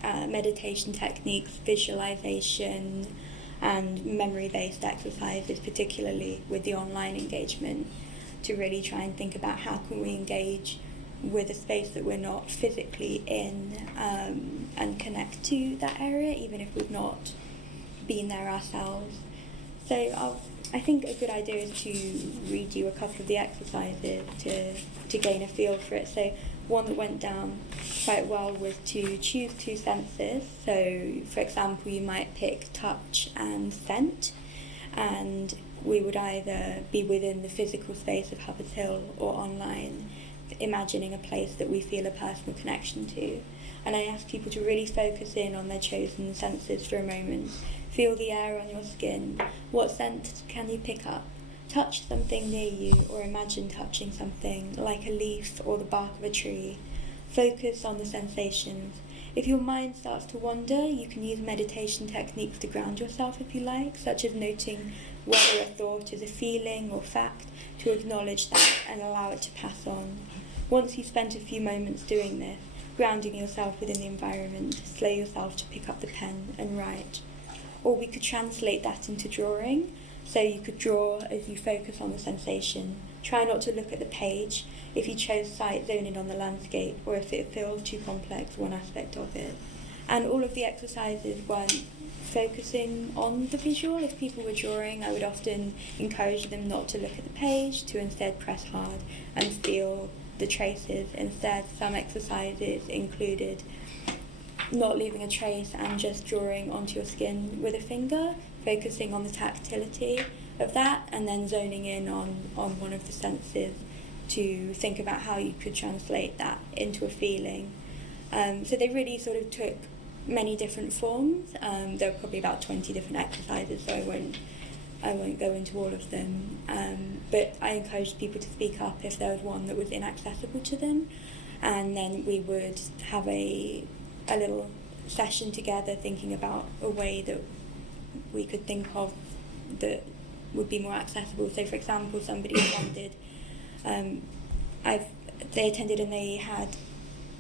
meditation techniques, visualization, and memory-based exercises, particularly with the online engagement, to really try and think about how can we engage with a space that we're not physically in, and connect to that area, even if we've not been there ourselves. So I think a good idea is to read you a couple of the exercises to gain a feel for it. So one that went down quite well was to choose 2 senses. So for example, you might pick touch and scent, and we would either be within the physical space of Hubbard's Hill or online, imagining a place that we feel a personal connection to. And I ask people to really focus in on their chosen senses for a moment. Feel the air on your skin. What scent can you pick up? Touch something near you, or imagine touching something like a leaf or the bark of a tree. Focus on the sensations. If your mind starts to wander, you can use meditation techniques to ground yourself if you like, such as noting whether a thought is a feeling or fact, to acknowledge that and allow it to pass on. Once you've spent a few moments doing this, grounding yourself within the environment, slow yourself to pick up the pen and write. Or we could translate that into drawing. So you could draw as you focus on the sensation. Try not to look at the page if you chose sight, zone in on the landscape, or if it feels too complex, one aspect of it. And all of the exercises weren't focusing on the visual. If people were drawing, I would often encourage them not to look at the page, to instead press hard and feel the traces. Instead, some exercises included not leaving a trace and just drawing onto your skin with a finger, focusing on the tactility of that, and then zoning in on one of the senses to think about how you could translate that into a feeling. So they really sort of took many different forms. There were probably about 20 different exercises, so I won't go into all of them. But I encouraged people to speak up if there was one that was inaccessible to them, and then we would have a little session together thinking about a way that we could think of that would be more accessible. So for example, somebody attended, they attended and they had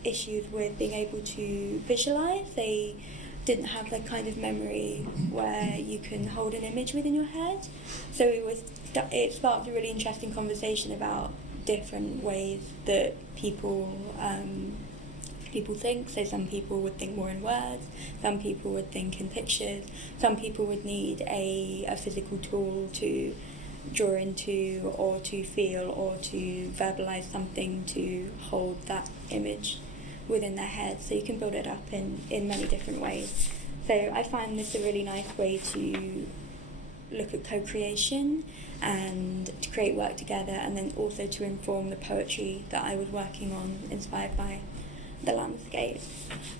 issues with being able to visualise. They didn't have the kind of memory where you can hold an image within your head. So it sparked a really interesting conversation about different ways that people think. So some people would think more in words, some people would think in pictures, some people would need a physical tool to draw into or to feel or to verbalise something to hold that image within their head. So you can build it up in many different ways. So I find this a really nice way to look at co-creation and to create work together, and then also to inform the poetry that I was working on, inspired by the landscape.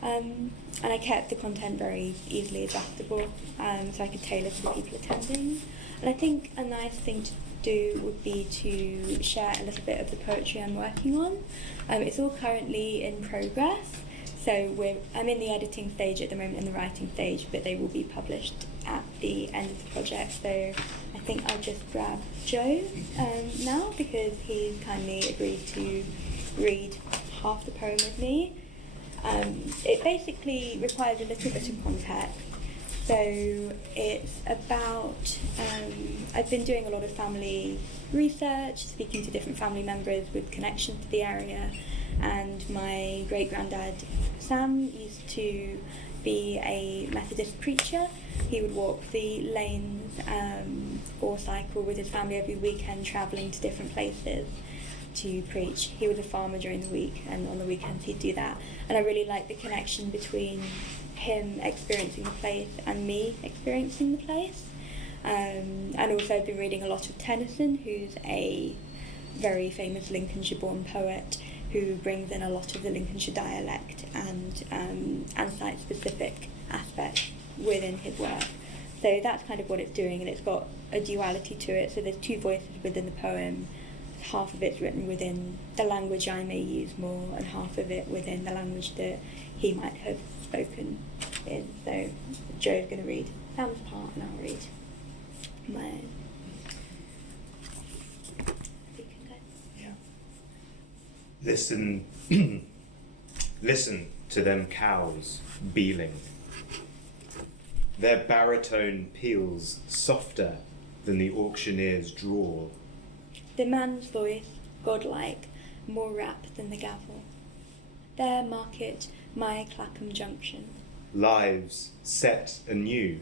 And I kept the content very easily adjustable, so I could tailor to the people attending. And I think a nice thing to do would be to share a little bit of the poetry I'm working on. It's all currently in progress, so I'm in the editing stage at the moment and the writing stage, but they will be published at the end of the project. So I think I'll just grab Joe now, because he's kindly agreed to read half the poem with me. It basically requires a little bit of context. So it's about, I've been doing a lot of family research, speaking to different family members with connections to the area, and my great-granddad Sam used to be a Methodist preacher. He would walk the lanes or cycle with his family every weekend, travelling to different places to preach. He was a farmer during the week, and on the weekends he'd do that. And I really like the connection between him experiencing the place and me experiencing the place. And also I've been reading a lot of Tennyson, who's a very famous Lincolnshire-born poet who brings in a lot of the Lincolnshire dialect and site-specific aspects within his work. So that's kind of what it's doing, and it's got a duality to it. So there's two voices within the poem. Half of it's written within the language I may use more, and half of it within the language that he might have spoken in. So Joe's going to read Sam's part and I'll read mine. Listen, listen to them cows beeling. Their baritone peals softer than the auctioneer's drawl. The man's voice, godlike, more rapt than the gavel. Their market, my Clapham Junction. Lives set anew,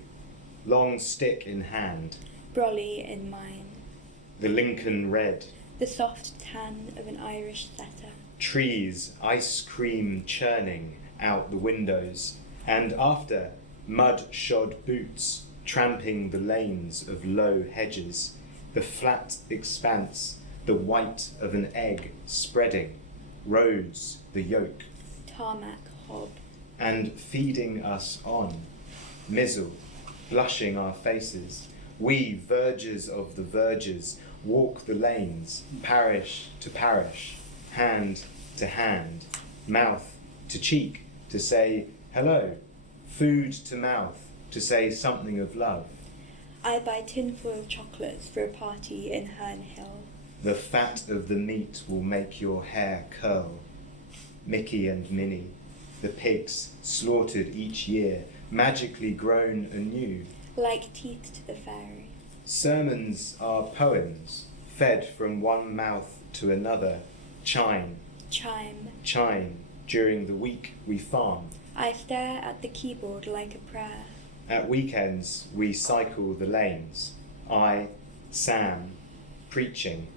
long stick in hand. Brolly in mine. The Lincoln red. The soft tan of an Irish setter. Trees, ice cream churning out the windows, and after, mud-shod boots tramping the lanes of low hedges, the flat expanse, the white of an egg spreading, roads the yolk. Tarmac hob. And feeding us on, mizzle, blushing our faces, we, vergers of the verges, walk the lanes, parish to parish, hand to hand, mouth to cheek, to say hello, food to mouth, to say something of love. I buy tinfoil chocolates for a party in Herne Hill. The fat of the meat will make your hair curl. Mickey and Minnie, the pigs slaughtered each year, magically grown anew. Like teeth to the fairy. Sermons are poems, fed from one mouth to another. Chime, Chime. chime, during the week we farm. I stare at the keyboard like a prayer. At weekends, we cycle the lanes. I, Sam, preaching.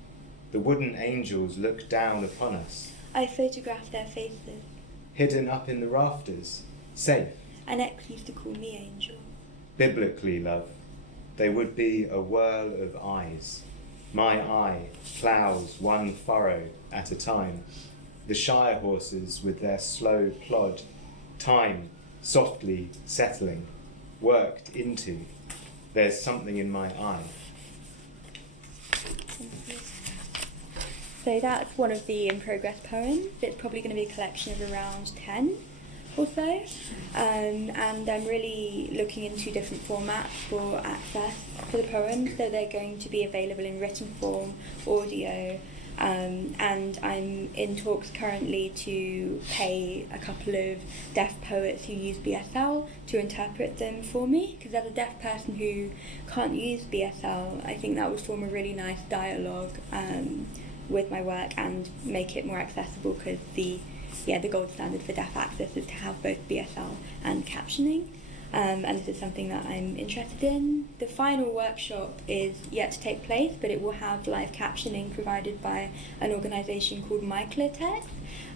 The wooden angels look down upon us. I photograph their faces. Hidden up in the rafters, safe. An ex used to call me Angel. Biblically, love, they would be a whirl of eyes. My eye ploughs one furrow at a time. The shire horses with their slow plod, time softly settling, worked into. There's something in my eye. So that's one of the in-progress poems. It's probably going to be a collection of around 10 or so. And I'm really looking into different formats for access for the poems. So they're going to be available in written form, audio, and I'm in talks currently to pay a couple of deaf poets who use BSL to interpret them for me, because as a deaf person who can't use BSL, I think that would form a really nice dialogue with my work and make it more accessible, because the gold standard for deaf access is to have both BSL and captioning. And this is something that I'm interested in. The final workshop is yet to take place, but it will have live captioning provided by an organisation called Ocularcentric,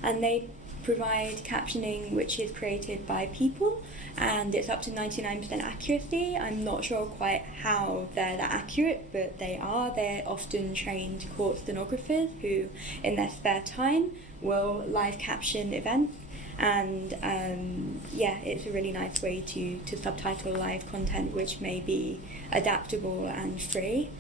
and they provide captioning which is created by people, and it's up to 99% accuracy. I'm not sure quite how they're that accurate, but they are. They're often trained court stenographers who, in their spare time, will live caption events. And it's a really nice way to subtitle live content which may be adaptable and free.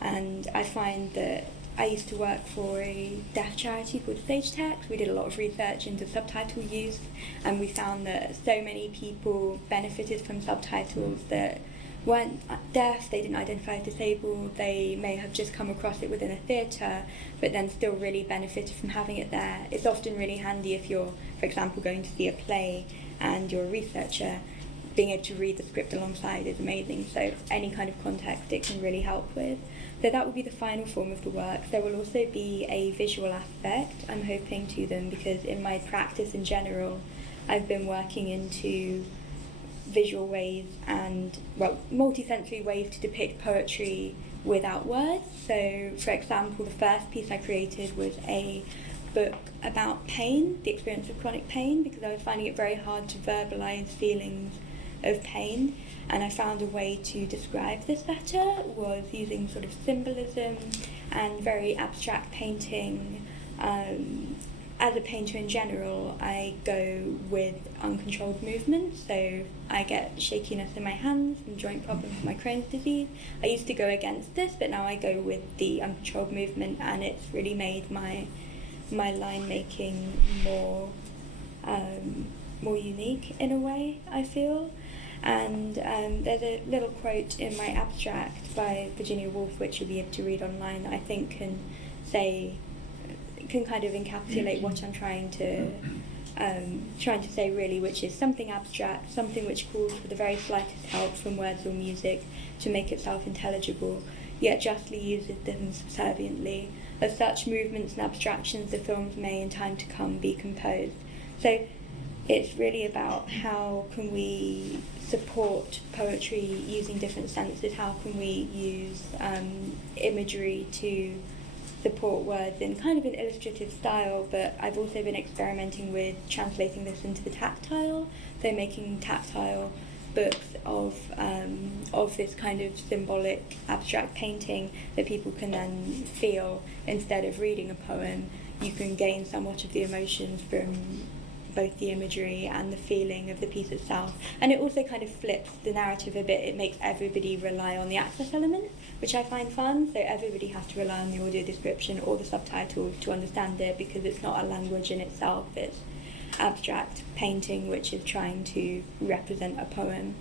And I find that I used to work for a deaf charity called SageText. We did a lot of research into subtitle use, and we found that so many people benefited from subtitles that weren't deaf, they didn't identify as disabled, they may have just come across it within a theatre, but then still really benefited from having it there. It's often really handy if you're, for example, going to see a play and you're a researcher. Being able to read the script alongside is amazing, so any kind of context it can really help with. So that will be the final form of the work. There will also be a visual aspect, I'm hoping, to them, because in my practice in general, I've been working into visual ways and, multisensory ways to depict poetry without words. So, for example, the first piece I created was a book about pain, the experience of chronic pain, because I was finding it very hard to verbalise feelings of pain, and I found a way to describe this better was using sort of symbolism and very abstract painting. As a painter in general, I go with uncontrolled movement, so I get shakiness in my hands and joint problems with my Crohn's disease. I used to go against this, but now I go with the uncontrolled movement, and it's really made my line making more unique in a way, I feel. And there's a little quote in my abstract by Virginia Woolf, which you'll be able to read online, that I think can kind of encapsulate what I'm trying to say really, which is something abstract, something which calls for the very slightest help from words or music to make itself intelligible, yet justly uses them subserviently. Of such movements and abstractions the films may in time to come be composed. So it's really about how can we support poetry using different senses, how can we use imagery to support words in kind of an illustrative style, but I've also been experimenting with translating this into the tactile, so making tactile books of this kind of symbolic abstract painting that people can then feel instead of reading a poem. You can gain somewhat of the emotions from both the imagery and the feeling of the piece itself. And it also kind of flips the narrative a bit. It makes everybody rely on the access element, which I find fun. So everybody has to rely on the audio description or the subtitles to understand it, because it's not a language in itself. It's abstract painting which is trying to represent a poem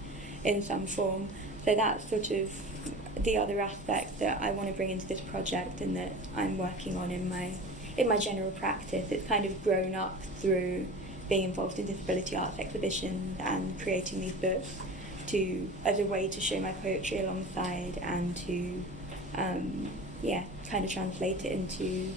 in some form. So that's sort of the other aspect that I want to bring into this project and that I'm working on in my general practice. It's kind of grown up through being involved in disability arts exhibitions and creating these books as a way to show my poetry alongside and to kind of translate it into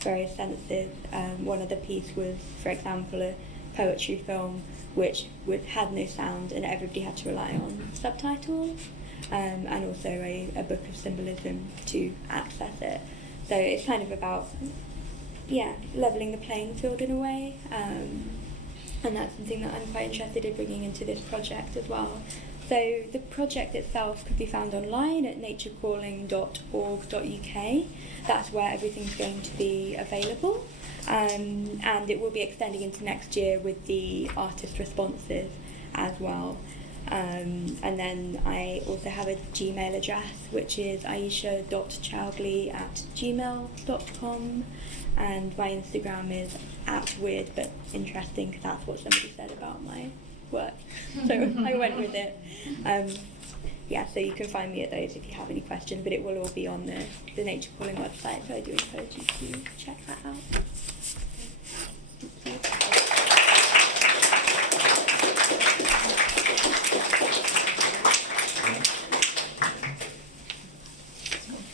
various senses. One other piece was, for example, a poetry film which had no sound and everybody had to rely on subtitles, and also a book of symbolism to access it. So it's kind of about, levelling the playing field in a way, and that's something that I'm quite interested in bringing into this project as well. So the project itself could be found online at naturecalling.org.uk. That's where everything's going to be available. And it will be extending into next year with the artist responses as well. And then I also have a Gmail address, which is aisha.chowgley@gmail.com, and my Instagram is @weird-but-interesting, because that's what somebody said about my work, so I went with it. So you can find me at those if you have any questions, but it will all be on the Nature Calling website, so I do encourage you to check that out.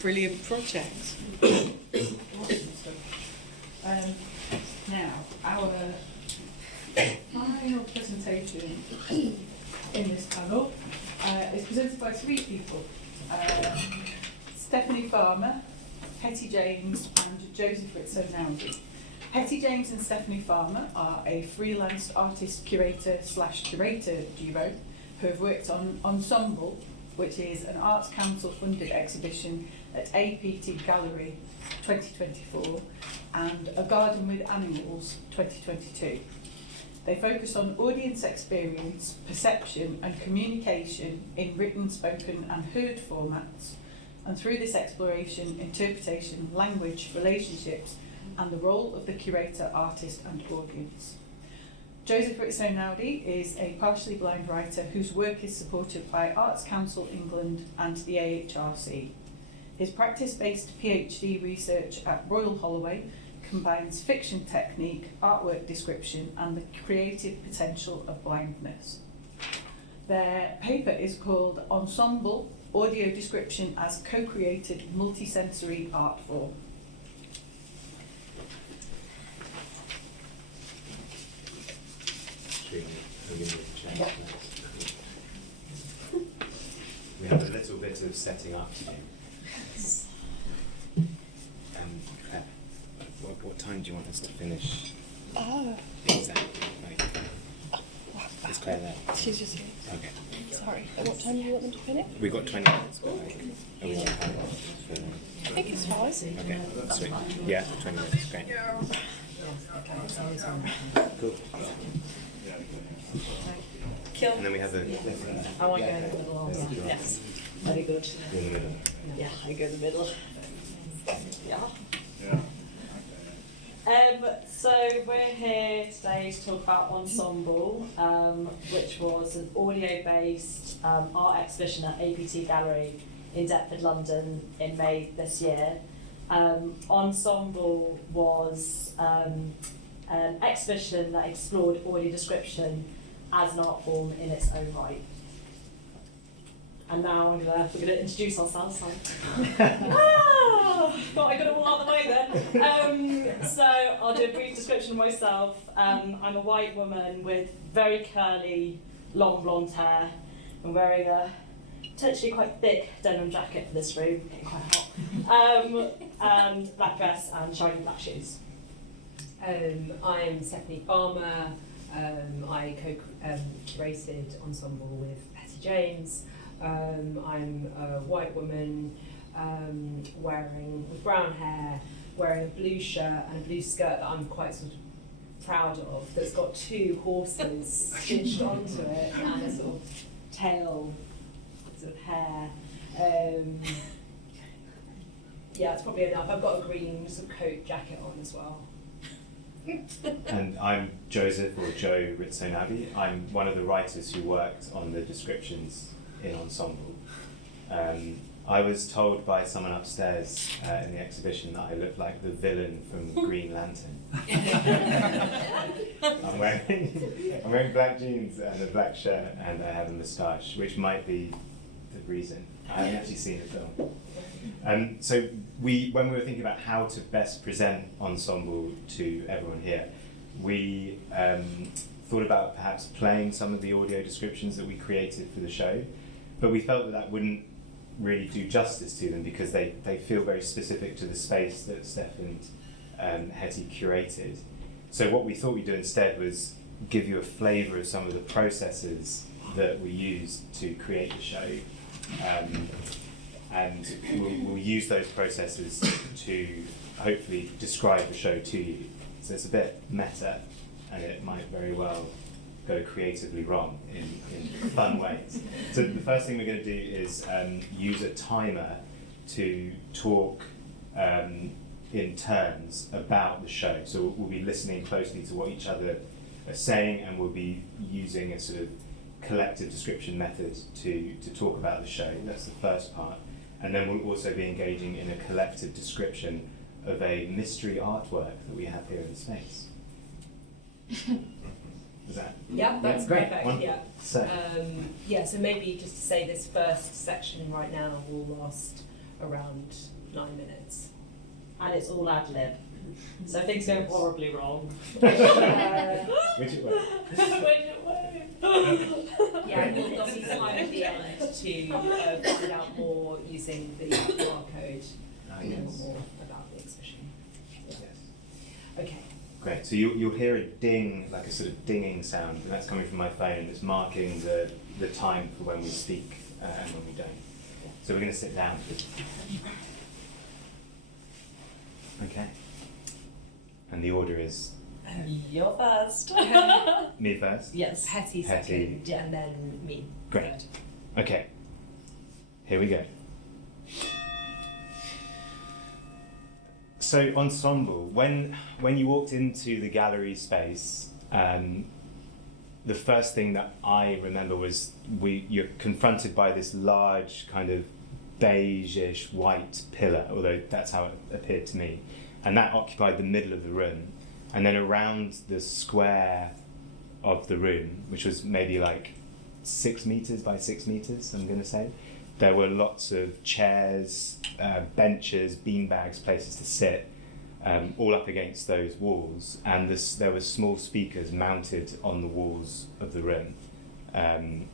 Brilliant project. Now, our final presentation in this panel is presented by three people. Stephanie Farmer, Hetty James and Joseph Ritzo-Nowdy. Hetty James and Stephanie Farmer are a freelance artist curator/curator duo who have worked on Ensemble, which is an Arts Council funded exhibition at APT Gallery 2024 and A Garden with Animals 2022. They focus on audience experience, perception and communication in written, spoken and heard formats, and through this exploration, interpretation, language, relationships and the role of the curator, artist and audience. Joseph Ritzo-Nowdy is a partially blind writer whose work is supported by Arts Council England and the AHRC. His practice-based PhD research at Royal Holloway combines fiction technique, artwork description and the creative potential of blindness. Their paper is called Ensemble, Audio Description as Co-Created Multisensory Art Form. We have a little bit of setting up to do. What time do you want us to finish? Exactly. Is Claire there? She's just here. Okay. Sorry. At what time do you want them to finish? We've got 20 minutes, but are we going to have it for... I think it's fine. Okay, sweet. Yeah, 20 minutes, great. Cool. Kill. And then we have the... I want to go in the middle also. Yes. Very good. You're in the middle. Yeah, I go in the middle. Yeah. So we're here today to talk about Ensemble, which was an audio-based art exhibition at APT Gallery in Deptford, London in May this year. Ensemble was an exhibition that explored audio description as an art form in its own right. And now we're going to introduce ourselves. Thought I got it all out of the way then. So I'll do a brief description of myself. I'm a white woman with very curly, long blonde hair. I'm wearing a potentially quite thick denim jacket for this room, getting quite hot. And black dress and shiny black shoes. I'm Stephanie Farmer. I co-curated Ensemble with Hetty James. I'm a white woman with brown hair, wearing a blue shirt and a blue skirt that I'm quite sort of proud of, that's got two horses stitched onto it and a sort of tail sort of hair. Yeah, it's probably enough. I've got a green sort of coat jacket on as well. And I'm Joseph, or Joe Ritzo-Nowdy. I'm one of the writers who worked on the descriptions in Ensemble. I was told by someone upstairs in the exhibition that I looked like the villain from Green Lantern. I'm wearing black jeans and a black shirt, and I have a moustache, which might be the reason. I haven't actually seen the film. So when we were thinking about how to best present Ensemble to everyone here, we thought about perhaps playing some of the audio descriptions that we created for the show, but we felt that that wouldn't really do justice to them because they feel very specific to the space that Steph and Hetty curated. So what we thought we'd do instead was give you a flavour of some of the processes that we used to create the show, and we'll use those processes to hopefully describe the show to you. So it's a bit meta, and it might very well go creatively wrong in fun ways. So the first thing we're going to do is use a timer to talk in turns about the show. So we'll be listening closely to what each other are saying, and we'll be using a sort of collective description method to talk about the show. That's the first part. And then we'll also be engaging in a collective description of a mystery artwork that we have here in space. Is that? Yeah, that's great. perfect. Wonderful. Yeah. So maybe just to say this first section right now will last around 9 minutes. And it's all ad lib. So things go horribly wrong. Which it will. Yeah, there'll be time at the end to find out more using the QR code and learn more about the exhibition. Yes. Okay. Great. So you'll hear a ding, like a sort of dinging sound, and that's coming from my phone. It's marking the time for when we speak and when we don't. So we're going to sit down. Okay. And the order is You're first. me first. Yes. Hetty Hetty. second, and then me. Great. third. Okay. Here we go. So ensemble, when you walked into the gallery space, the first thing that I remember was you're confronted by this large kind of beige-ish white pillar, although that's how it appeared to me, and that occupied the middle of the room, and then around the square of the room, which was maybe like 6 meters by 6 meters, I'm going to say, there were lots of chairs, benches, beanbags, places to sit, all up against those walls, and there were small speakers mounted on the walls of the room, and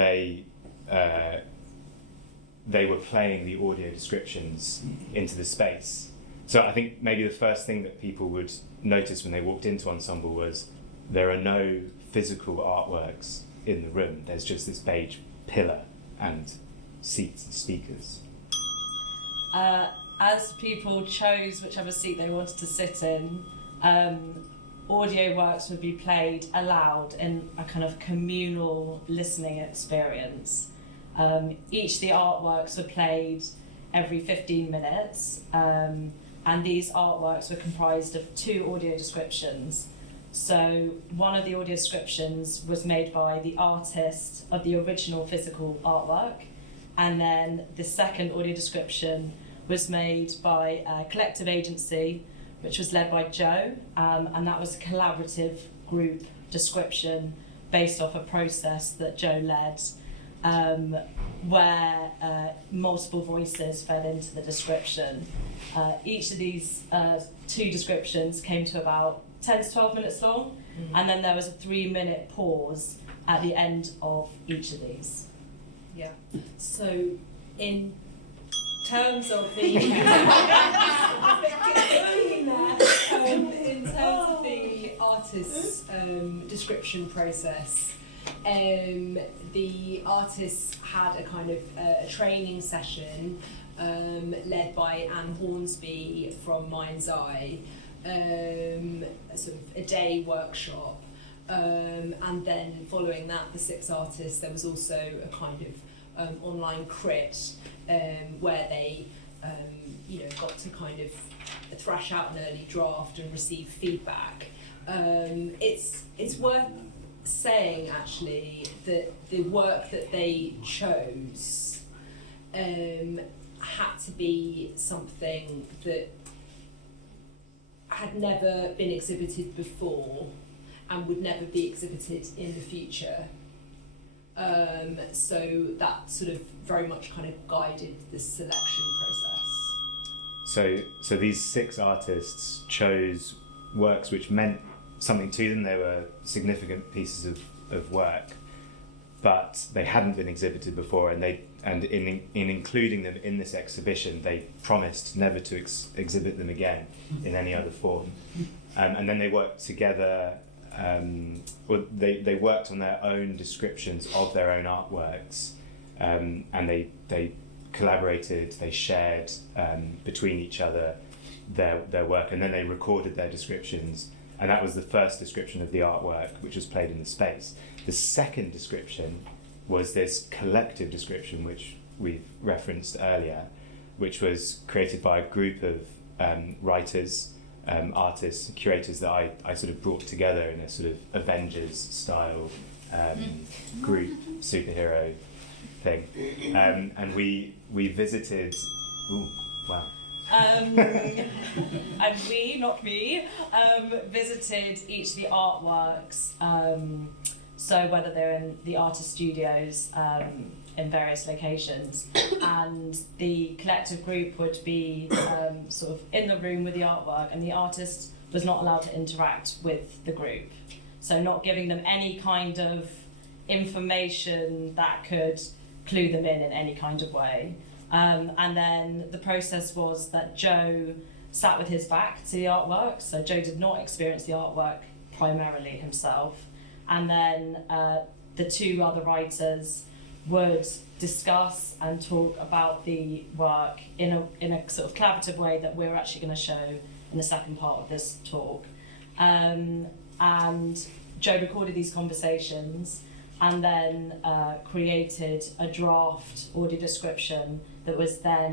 they were playing the audio descriptions into the space. So I think maybe the first thing that people would notice when they walked into Ensemble was there are no physical artworks in the room. There's just this beige pillar and seats and speakers. As people chose whichever seat they wanted to sit in, audio works would be played aloud in a kind of communal listening experience. Each of the artworks were played every 15 minutes, and these artworks were comprised of 2 audio descriptions. So one of the audio descriptions was made by the artist of the original physical artwork, and then the second audio description was made by a collective agency, which was led by Joe, and that was a collaborative group description based off a process that Joe led, where multiple voices fed into the description. Each of these 2 descriptions came to about 10 to 12 minutes long, and then there was a 3-minute pause at the end of each of these. Yeah. So in terms of the in terms of the artist's description process, the artists had a kind of a training session led by Anne Hornsby from Mind's Eye, sort of a day workshop, and then following that, the 6 artists, there was also a kind of online crit where they got to kind of thrash out an early draft and receive feedback. It's worth saying actually that the work that they chose had to be something that had never been exhibited before and would never be exhibited in the future. So that sort of very much kind of guided the selection process. So these 6 artists chose works which meant something to them. They were significant pieces of work, but they hadn't been exhibited before, and in including them in this exhibition, they promised never to exhibit them again in any other form. And then they worked together. They worked on their own descriptions of their own artworks, and they collaborated. They shared between each other their work, and then they recorded their descriptions. And that was the first description of the artwork, which was played in the space. The second description was this collective description, which we've referenced earlier, which was created by a group of writers, artists, curators that I sort of brought together in a sort of Avengers style group superhero thing, and we visited. Ooh, wow. And we, not me, visited each of the artworks. So whether they're in the artist studios in various locations, and the collective group would be sort of in the room with the artwork, and the artist was not allowed to interact with the group. So not giving them any kind of information that could clue them in any kind of way. And then the process was that Joe sat with his back to the artwork, so Joe did not experience the artwork primarily himself. And then the two other writers would discuss and talk about the work in a sort of collaborative way that we're actually going to show in the second part of this talk. And Joe recorded these conversations and then created a draft audio description that was then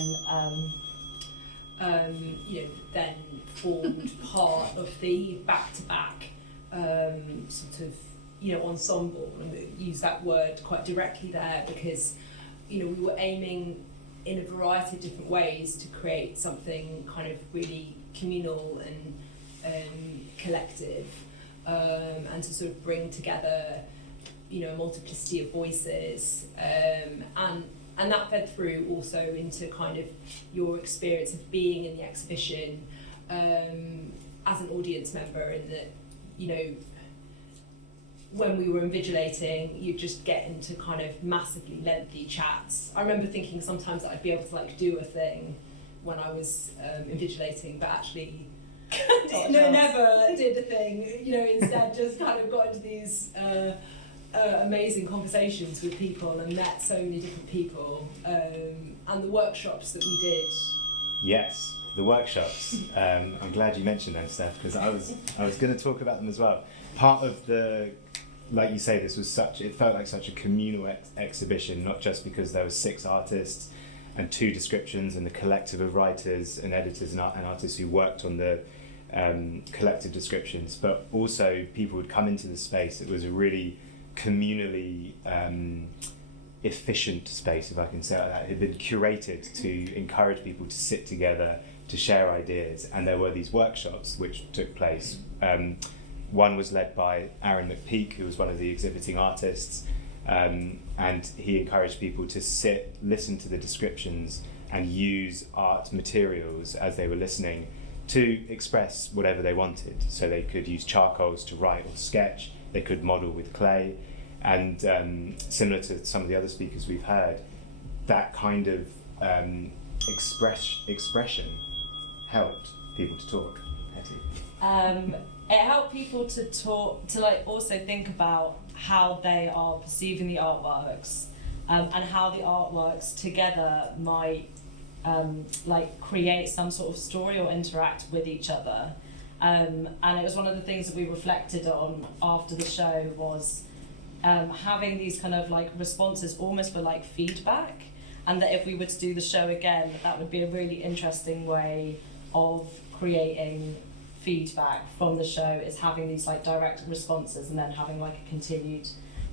then formed part of the back-to-back sort of ensemble, and we use that word quite directly there because we were aiming in a variety of different ways to create something kind of really communal and collective, and to sort of bring together a multiplicity of voices, and that fed through also into kind of your experience of being in the exhibition as an audience member, in that when we were invigilating, you just get into kind of massively lengthy chats. I remember thinking sometimes that I'd be able to do a thing when I was invigilating, but actually never did a thing. Instead just kind of got into these amazing conversations with people and met so many different people, and the workshops that we did. Yes, the workshops. I'm glad you mentioned them, Steph, because I was going to talk about them as well. Part of the, like you say, it felt like such a communal exhibition, not just because there were 6 artists and 2 descriptions and the collective of writers and editors and artists who worked on the collective descriptions, but also people would come into the space. It was a really communally efficient space, if I can say it like that. It had been curated to encourage people to sit together, to share ideas, and there were these workshops which took place. One was led by Aaron McPeak, who was one of the exhibiting artists, and he encouraged people to sit, listen to the descriptions, and use art materials as they were listening to express whatever they wanted. So they could use charcoals to write or sketch, they could model with clay, and similar to some of the other speakers we've heard, that kind of expression helped people to talk. Hetty? It helped people to talk, to also think about how they are perceiving the artworks, and how the artworks together might create some sort of story or interact with each other. And it was one of the things that we reflected on after the show was having these kind of responses almost for feedback, and that if we were to do the show again, that would be a really interesting way of creating feedback from the show, is having these direct responses and then having a continued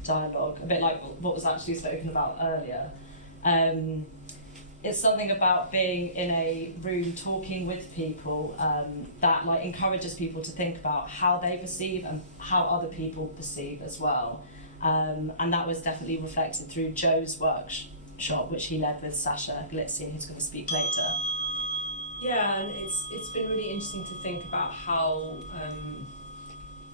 dialogue, a bit like what was actually spoken about earlier. It's something about being in a room talking with people that encourages people to think about how they perceive and how other people perceive as well. And that was definitely reflected through Joe's workshop, which he led with Sasha Glitzian, who's going to speak later. Yeah, and it's been really interesting to think about how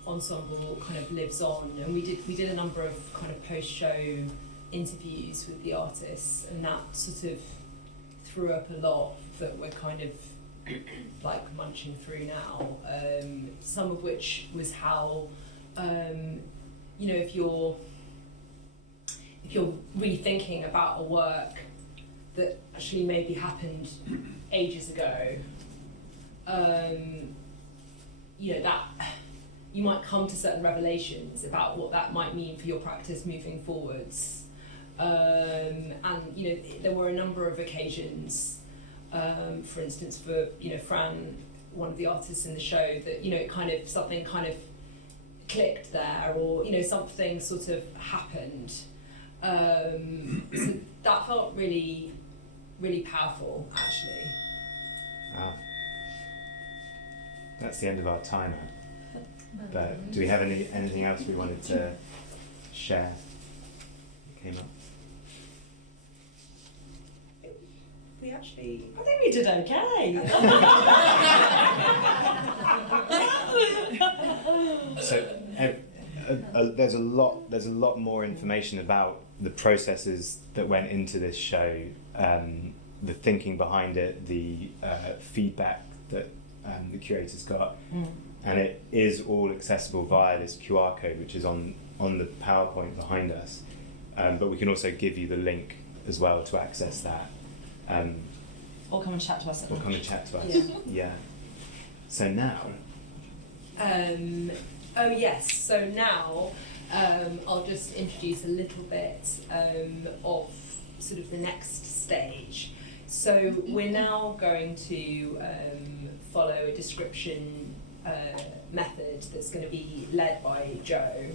ensemble kind of lives on, and we did a number of kind of post-show interviews with the artists, and that sort of threw up a lot that we're kind of like munching through now. Some of which was how you know, if you're rethinking about a work that actually maybe happened ages ago, you know, that you might come to certain revelations about what that might mean for your practice moving forwards. And you know, there were a number of occasions, for instance, for, you know, Fran, one of the artists in the show, that, you know, something kind of clicked there, or, you know, something sort of happened. So that felt really, really powerful, actually. That's the end of our time. But do we have anything else we wanted to share that came up? I think we did okay. So there's a lot more information about the processes that went into this show, the thinking behind it, the feedback that the curators got, and it is all accessible via this QR code, which is on the PowerPoint behind us. But we can also give you the link as well to access that. Or come and chat to us. Or come and chat to us. Yeah. Yeah. So now. Oh yes. So now I'll just introduce a little bit of sort of the next stage. So we're now going to follow a description method that's going to be led by Joe,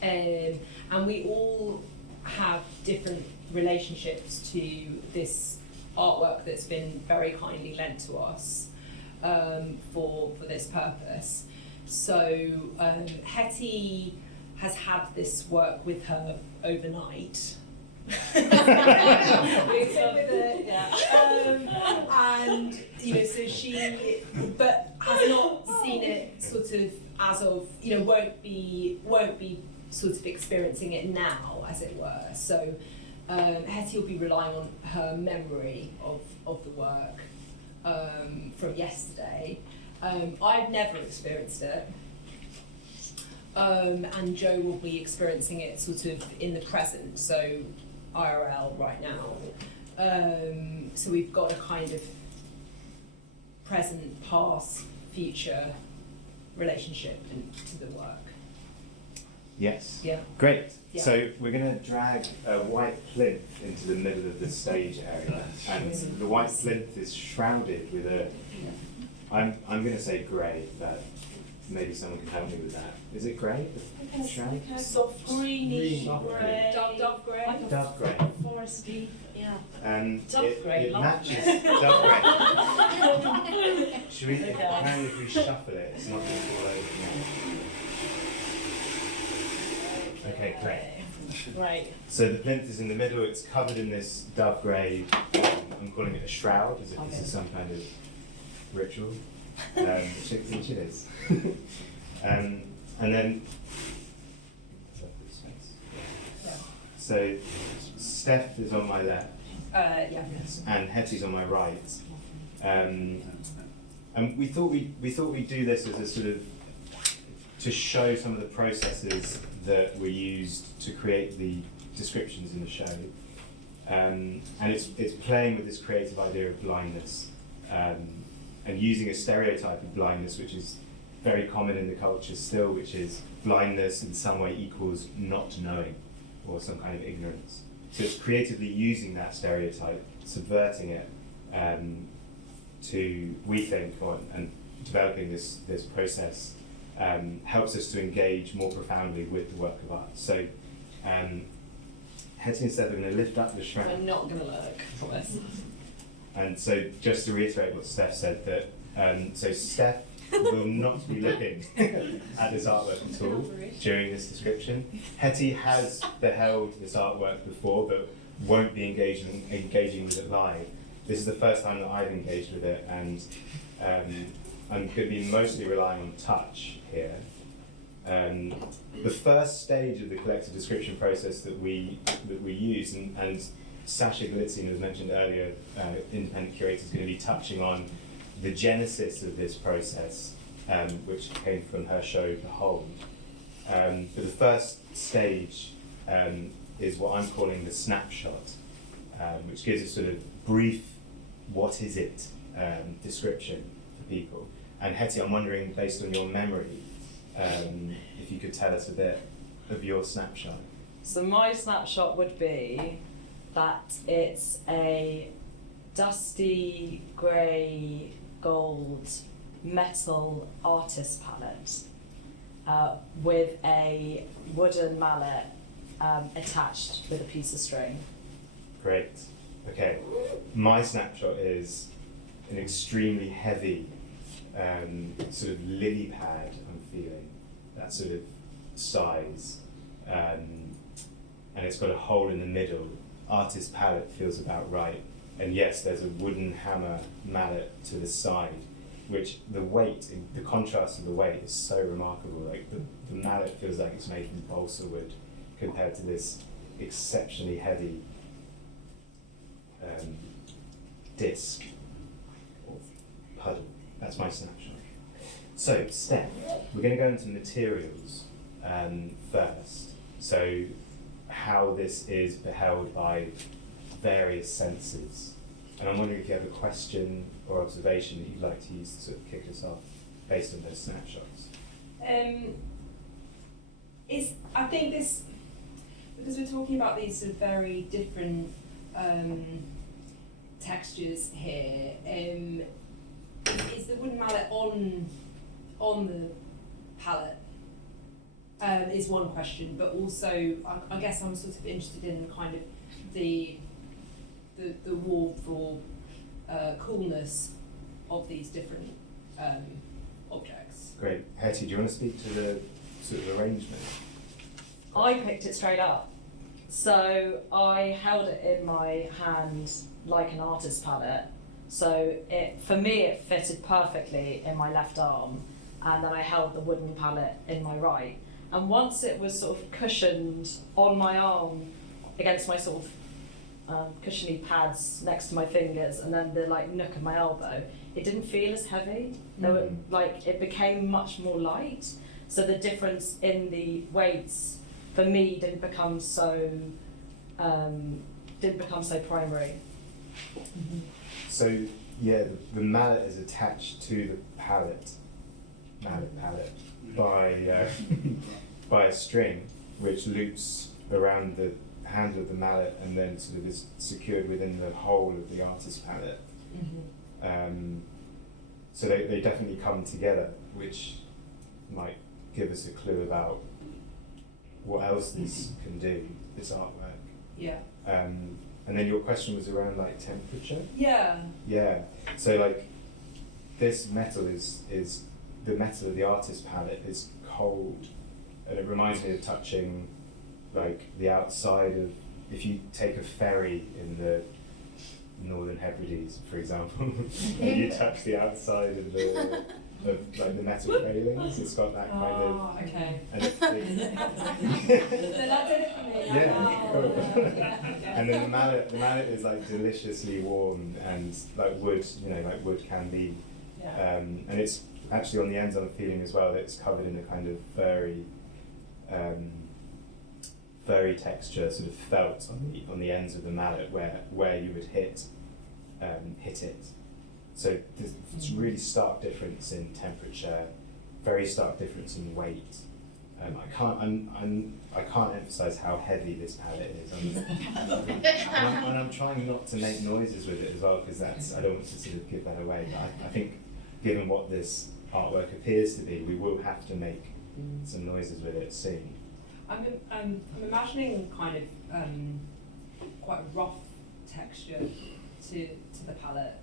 and we all have different relationships to this artwork that's been very kindly lent to us for this purpose. So Hetty has had this work with her overnight. And you know, so she, but has not seen it sort of as of, you know, won't be sort of experiencing it now, as it were. So Hetty will be relying on her memory of the work from yesterday. I've never experienced it. And Joe will be experiencing it sort of in the present, so IRL right now. So we've got a kind of present, past, future relationship to the work. Yes. Yeah. Great. Yeah. So we're going to drag a white plinth into the middle of the stage area, and the white plinth is shrouded with a. I'm going to say grey, but maybe someone can help me with that. Is it grey? The shroud? Soft greenish grey. Dove grey. Dove grey. Foresty. Yeah. It grey, love. matches dove grey. Should we? Apparently, if we shuffle it, it's not going to fall over. Okay, great. Great. So the plinth is in the middle. It's covered in this dove grey. I'm calling it a shroud, as if this is some kind of ritual, which it is. And then, so Steph is on my left, Yeah. and Hetty's on my right. And we thought we'd do this as a sort of to show some of the processes that were used to create the descriptions in the show. And it's playing with this creative idea of blindness, and using a stereotype of blindness, which is very common in the culture still, which is blindness in some way equals not knowing, or some kind of ignorance. So it's creatively using that stereotype, subverting it, to, we think, and developing this process helps us to engage more profoundly with the work of art. So Hetty and Steph are going to lift up the shroud. I'm not going to look, I promise. And so just to reiterate what Steph said, that so Steph will not be looking at this artwork at all during this description. Hetty has beheld this artwork before, but won't be engaging with it live. This is the first time that I've engaged with it, and I'm going to be mostly relying on touch here. The first stage of the collective description process that we use, and Sasha Galitzine, as mentioned earlier, independent curator, is going to be touching on the genesis of this process, which came from her show Behold. But the first stage is what I'm calling the snapshot, which gives a sort of brief, what is it, description for people. And Hetty, I'm wondering, based on your memory, if you could tell us a bit of your snapshot. So my snapshot would be that it's a dusty grey gold metal artist palette with a wooden mallet attached with a piece of string. Great. Okay. My snapshot is an extremely heavy sort of lily pad I'm feeling, that sort of size. And it's got a hole in the middle. Artist palette feels about right. And yes, there's a wooden hammer mallet to the side, which the weight, the contrast of the weight is so remarkable. Like the mallet feels like it's made from balsa wood compared to this exceptionally heavy disc or puddle. That's my snapshot. So, Steph, we're going to go into materials first. So, how this is beheld by various senses. And I'm wondering if you have a question or observation that you'd like to use to sort of kick us off based on those snapshots. I think this, because we're talking about these sort of very different textures here, is the wooden mallet on the palette? Is one question, but also I guess I'm sort of interested in kind of the warmth or coolness of these different objects. Great. Hetty, do you want to speak to the sort of arrangement? I picked it straight up. So I held it in my hand like an artist palette. So for me it fitted perfectly in my left arm, and then I held the wooden palette in my right. And once it was sort of cushioned on my arm against my sort of cushiony pads next to my fingers, and then the like nook of my elbow, it didn't feel as heavy. It became much more light. So the difference in the weights for me didn't become so primary. Mm-hmm. So yeah, the mallet is attached to the palette by a string which loops around the handle of the mallet and then sort of is secured within the hole of the artist palette. Mm-hmm. So they definitely come together, which might give us a clue about what else this can do, this artwork. Yeah. And then your question was around like temperature? Yeah. Yeah. So like this metal is the metal of the artist palette is cold, and it reminds me of touching like the outside of, if you take a ferry in the Northern Hebrides, for example, and you touch the outside of like the metal railings, it's got that kind of. Oh, okay. And So that did it for me. Yeah. Oh. And then the mallet is like deliciously warm and like wood, like wood can be. Yeah. And it's actually on the ends I'm feeling as well that it's covered in a kind of furry texture, sort of felt on the ends of the mallet where you would hit it. So there's really stark difference in temperature, very stark difference in weight. I can't emphasize how heavy this palette is. And I'm trying not to make noises with it as well, because I don't want to sort of give that away. But I think, given what this artwork appears to be, we will have to make some noises with it soon. I'm imagining kind of quite a rough texture to the palette,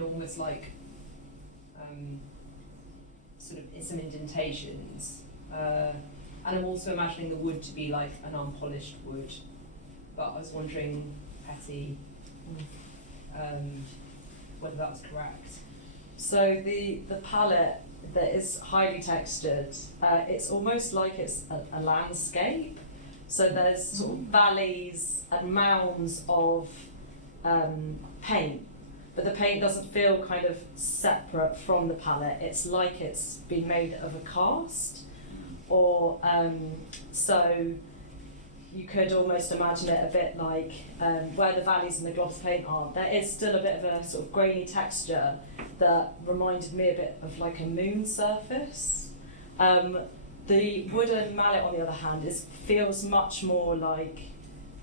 almost like sort of some indentations. And I'm also imagining the wood to be like an unpolished wood. But I was wondering, Hetty, whether that's correct. So the palette that is highly textured. It's almost like it's a landscape. So there's sort of valleys and mounds of paint, but the paint doesn't feel kind of separate from the palette. It's like it's been made of a cast, or so you could almost imagine it a bit like where the valleys and the gloss paint are. There is still a bit of a sort of grainy texture that reminded me a bit of like a moon surface. The wooden mallet, on the other hand, feels much more like,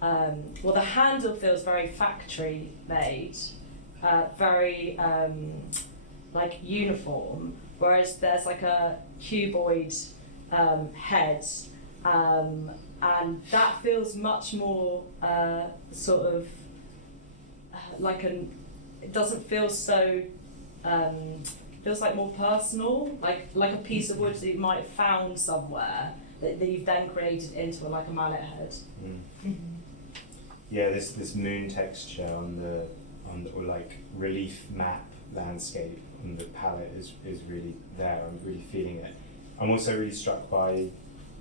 well, the handle feels very factory made, very like uniform, whereas there's like a cuboid head, and that feels much more sort of like it doesn't feel so, feels like more personal, like a piece of wood that you might have found somewhere that you've then created into like a mallet head. Yeah, this moon texture on the or like relief map landscape on the palette is really there. I'm really feeling it. I'm also really struck by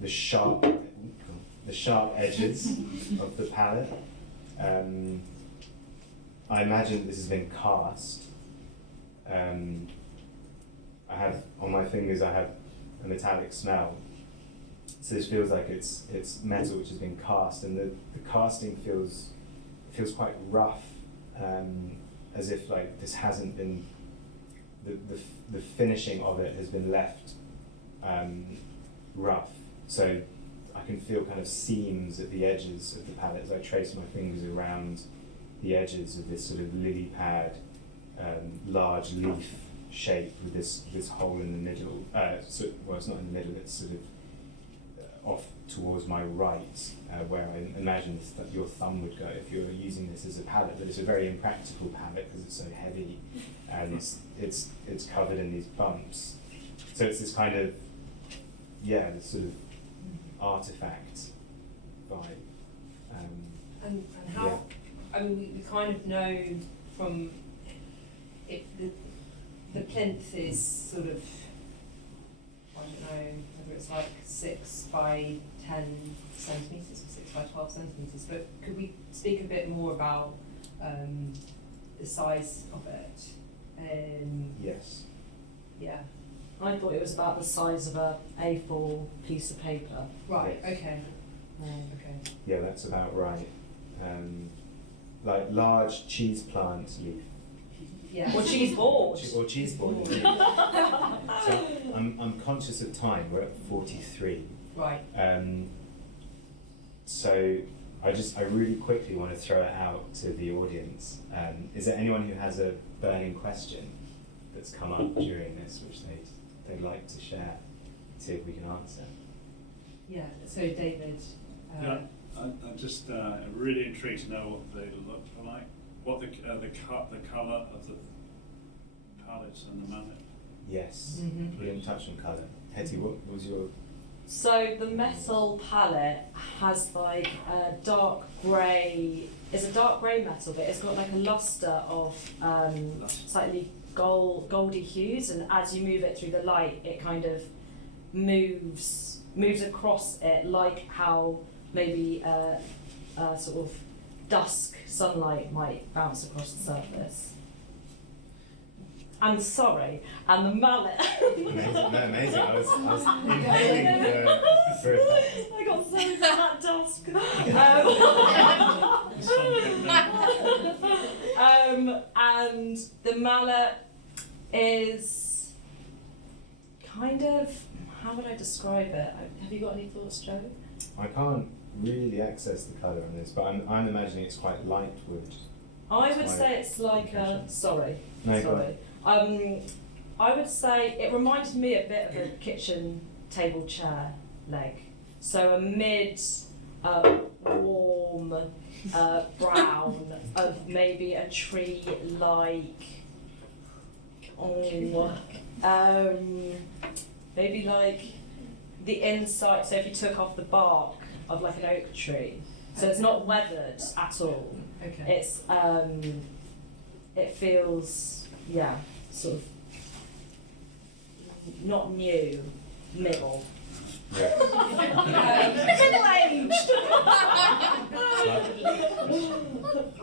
the sharp edges of the palette. I imagine this has been cast. I have on my fingers, I have a metallic smell. So this feels like it's metal which has been cast, and the casting feels quite rough, as if like this hasn't been, the finishing of it has been left rough. So I can feel kind of seams at the edges of the palette as I trace my fingers around the edges of this sort of lily pad, large leaf shape with this hole in the middle. Well, it's not in the middle, it's sort of off towards my right, where I imagine that your thumb would go if you're using this as a palette, but it's a very impractical palette because it's so heavy and it's covered in these bumps. So it's this kind of, yeah, this sort of artifact vibe. And how, yeah. I mean, we kind of know from it, the plinth is sort of, I don't know whether it's like 6 by 10 centimetres or 6 by 12 centimetres, but could we speak a bit more about the size of it? Yes. Yeah. I thought it was about the size of a A4 piece of paper. Right, Yes. okay. Okay. Yeah, that's about right. Like large cheese plant leaf. Yeah. Or cheese board. Or cheese board. Yeah. So I'm conscious of time. We're at 43. Right. So I really quickly want to throw it out to the audience. Is there anyone who has a burning question that's come up during this, which they'd like to share? See if we can answer. Yeah. So David. Yeah, I'm just really intrigued to know what they look like. What the colour of the palettes and the mallet. Yes. Mhm. We didn't touch on colour. Hetty, what was your? So the metal palette has like a dark grey. It's a dark grey metal, but it's got like a lustre of slightly goldy hues, and as you move it through the light, it kind of moves across it, like how maybe sort of dusk sunlight might bounce across the surface. And and the mallet. Amazing, no, amazing. I was inhaling for effect. I got so into that dusk. And the mallet is kind of, how would I describe it? Have you got any thoughts, Joe? I can't really access the colour on this, but I'm imagining it's quite light wood. I would say it's like a, No, go on. I would say it reminded me a bit of a kitchen table chair leg. So a mid warm brown of maybe a tree like, maybe like the inside, so if you took off the bark of like an oak tree. So it's not weathered at all. Okay. It's it feels, yeah, sort of not new, middle. Yeah. Middle-aged!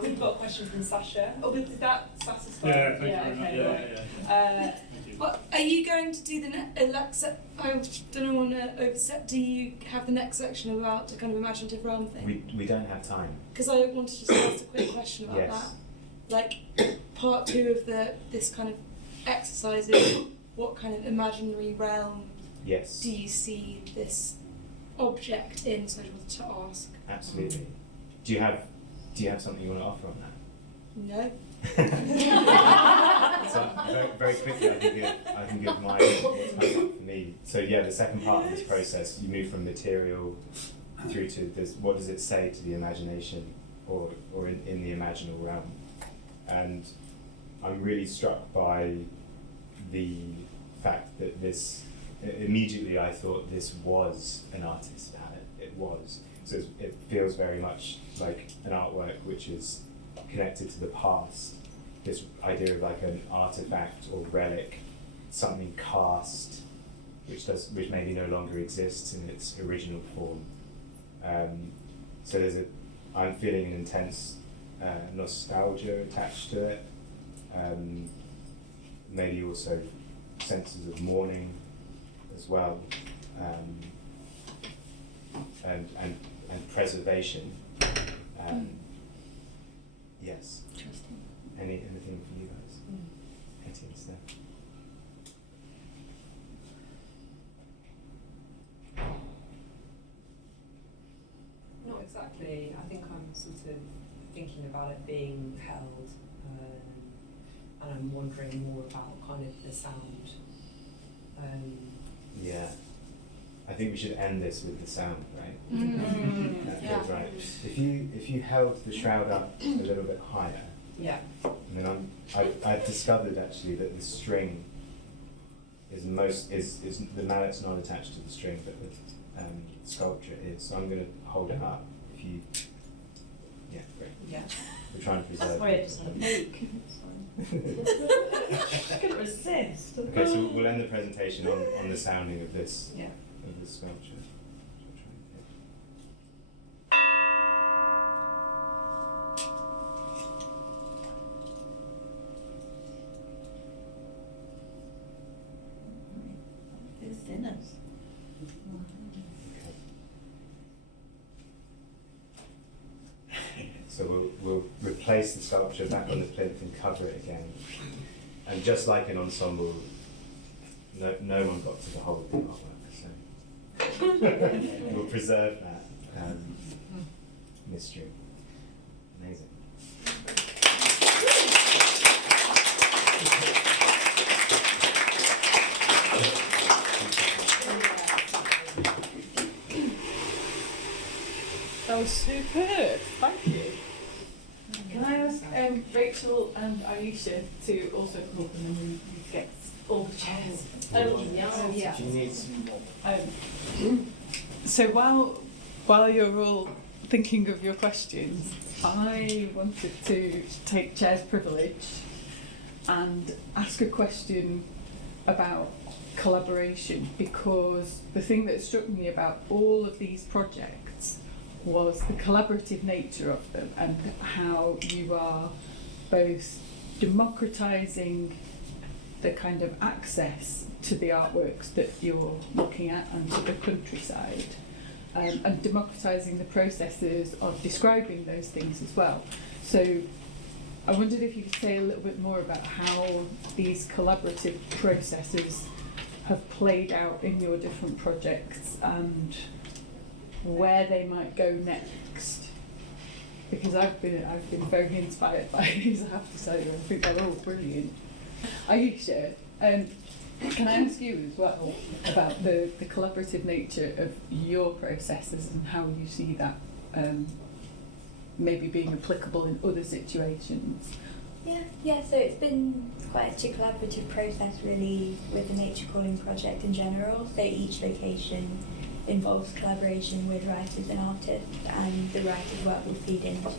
We've got a question from Sasha. Oh, did that satisfy? Yeah, thank you very much. Okay, Yeah, right. yeah. Uh, What, are you going to do the next? I don't want to overstep. Do you have the next section about the kind of imaginative realm thing? We don't have time. Because I wanted to just ask a quick question about Yes. that. Like, part 2 of this kind of exercise is what kind of imaginary realm Yes. do you see this object in? So I wanted to ask. Absolutely. Do you have something you want to offer on that? No. So very, very quickly, I can give my what's coming up for me. So yeah, the second part of this process, you move from material through to this. What does it say to the imagination, or in the imaginal realm? And I'm really struck by the fact that this. Immediately, I thought this was an artist's palette. It was. So it feels very much like an artwork which is connected to the past. This idea of like an artifact or relic, something cast, which maybe no longer exists in its original form. So I'm feeling an intense nostalgia attached to it. Maybe also senses of mourning as well, and preservation. Yes. Interesting. Anything from you guys? Hetty and Steph? Not exactly. I think I'm sort of thinking about it being held, and I'm wondering more about kind of the sound. Yeah. I think we should end this with the sound, right? That feels right. If you held the shroud up a little bit higher, Yeah. and then I've discovered actually that the string is the mallet's not attached to the string, but the sculpture is. So I'm going to hold it up. If you, yeah, great. Yeah. We're trying to preserve. Sorry, I just had a peek. I couldn't resist. Okay, so we'll end the presentation on the sounding of this Yeah. sculpture. It's thinners. So we'll replace the sculpture back on the plinth and cover it again. And just like an ensemble, no one got to the whole of the artwork, so we'll preserve that mystery. Amazing. That was superb. Thank you. Can I ask Rachel and Aisha to also come up and then we get all the chairs? Yeah. Do you need some So while you're all thinking of your questions, I wanted to take chair's privilege and ask a question about collaboration, because the thing that struck me about all of these projects was the collaborative nature of them and how you are both democratising the kind of access to the artworks that you're looking at and to the countryside, and democratising the processes of describing those things as well. So I wondered if you could say a little bit more about how these collaborative processes have played out in your different projects and where they might go next. Because I've been very inspired by these, I have to say. I think they're all brilliant. Aisha, can I ask you as well about the collaborative nature of your processes and how you see that maybe being applicable in other situations? Yeah, so it's been quite a collaborative process really with the Nature Calling project in general. So each location involves collaboration with writers and artists, and the writer's work will feed into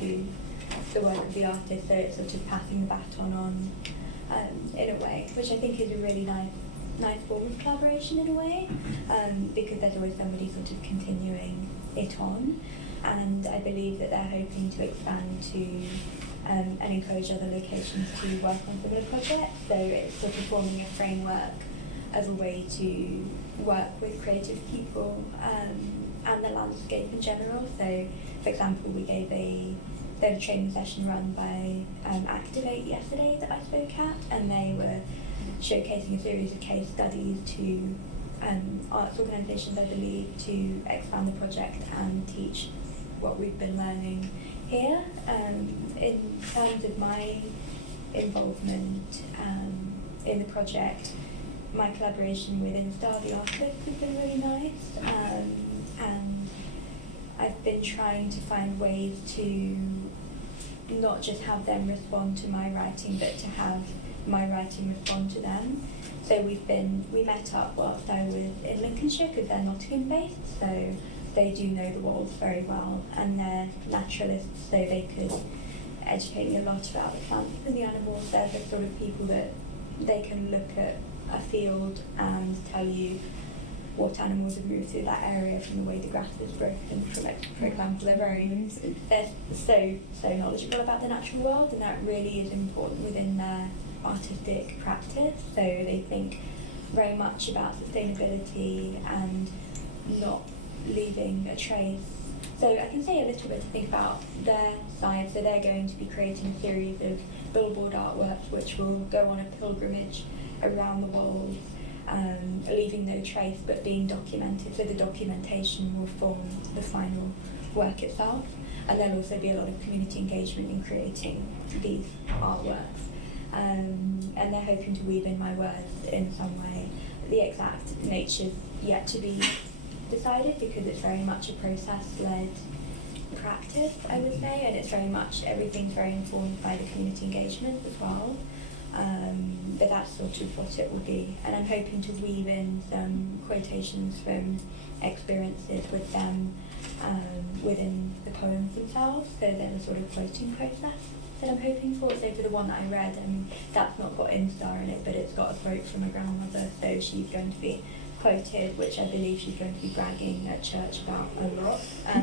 the work of the artist, so it's sort of passing the baton on in a way, which I think is a really nice nice form of collaboration in a way, because there's always somebody sort of continuing it on, and I believe that they're hoping to expand to and encourage other locations to work on similar projects. So it's sort of forming a framework as a way to work with creative people and the landscape in general. So, for example, there was a training session run by Activate yesterday that I spoke at, and they were showcasing a series of case studies to arts organisations, I believe, to expand the project and teach what we've been learning here. In terms of my involvement in the project, my collaboration with Instar, the artist, has been really nice, and I've been trying to find ways to not just have them respond to my writing, but to have my writing respond to them. So we met up whilst I was in Lincolnshire, because they're Nottingham based, so they do know the Wolds very well, and they're naturalists, so they could educate me a lot about the plants and the animals. They're the sort of people that they can look at a field and tell you what animals have moved through that area from the way the grass is broken from it. For example, they're so knowledgeable about the natural world, and that really is important within their artistic practice. So they think very much about sustainability and not leaving a trace. So I can say a little bit to think about their side. So they're going to be creating a series of billboard artworks which will go on a pilgrimage around the world, leaving no trace but being documented. So the documentation will form the final work itself, and there'll also be a lot of community engagement in creating these artworks. And they're hoping to weave in my words in some way. The exact nature's yet to be decided, because it's very much a process-led practice, I would say, and it's very much, everything's very informed by the community engagement as well. But that's sort of what it will be. And I'm hoping to weave in some quotations from experiences with them within the poems themselves, so there's a sort of quoting process that I'm hoping for. So for the one that I read, that's not got Instar in it, but it's got a quote from a grandmother, so she's going to be quoted, which I believe she's going to be bragging at church about a lot,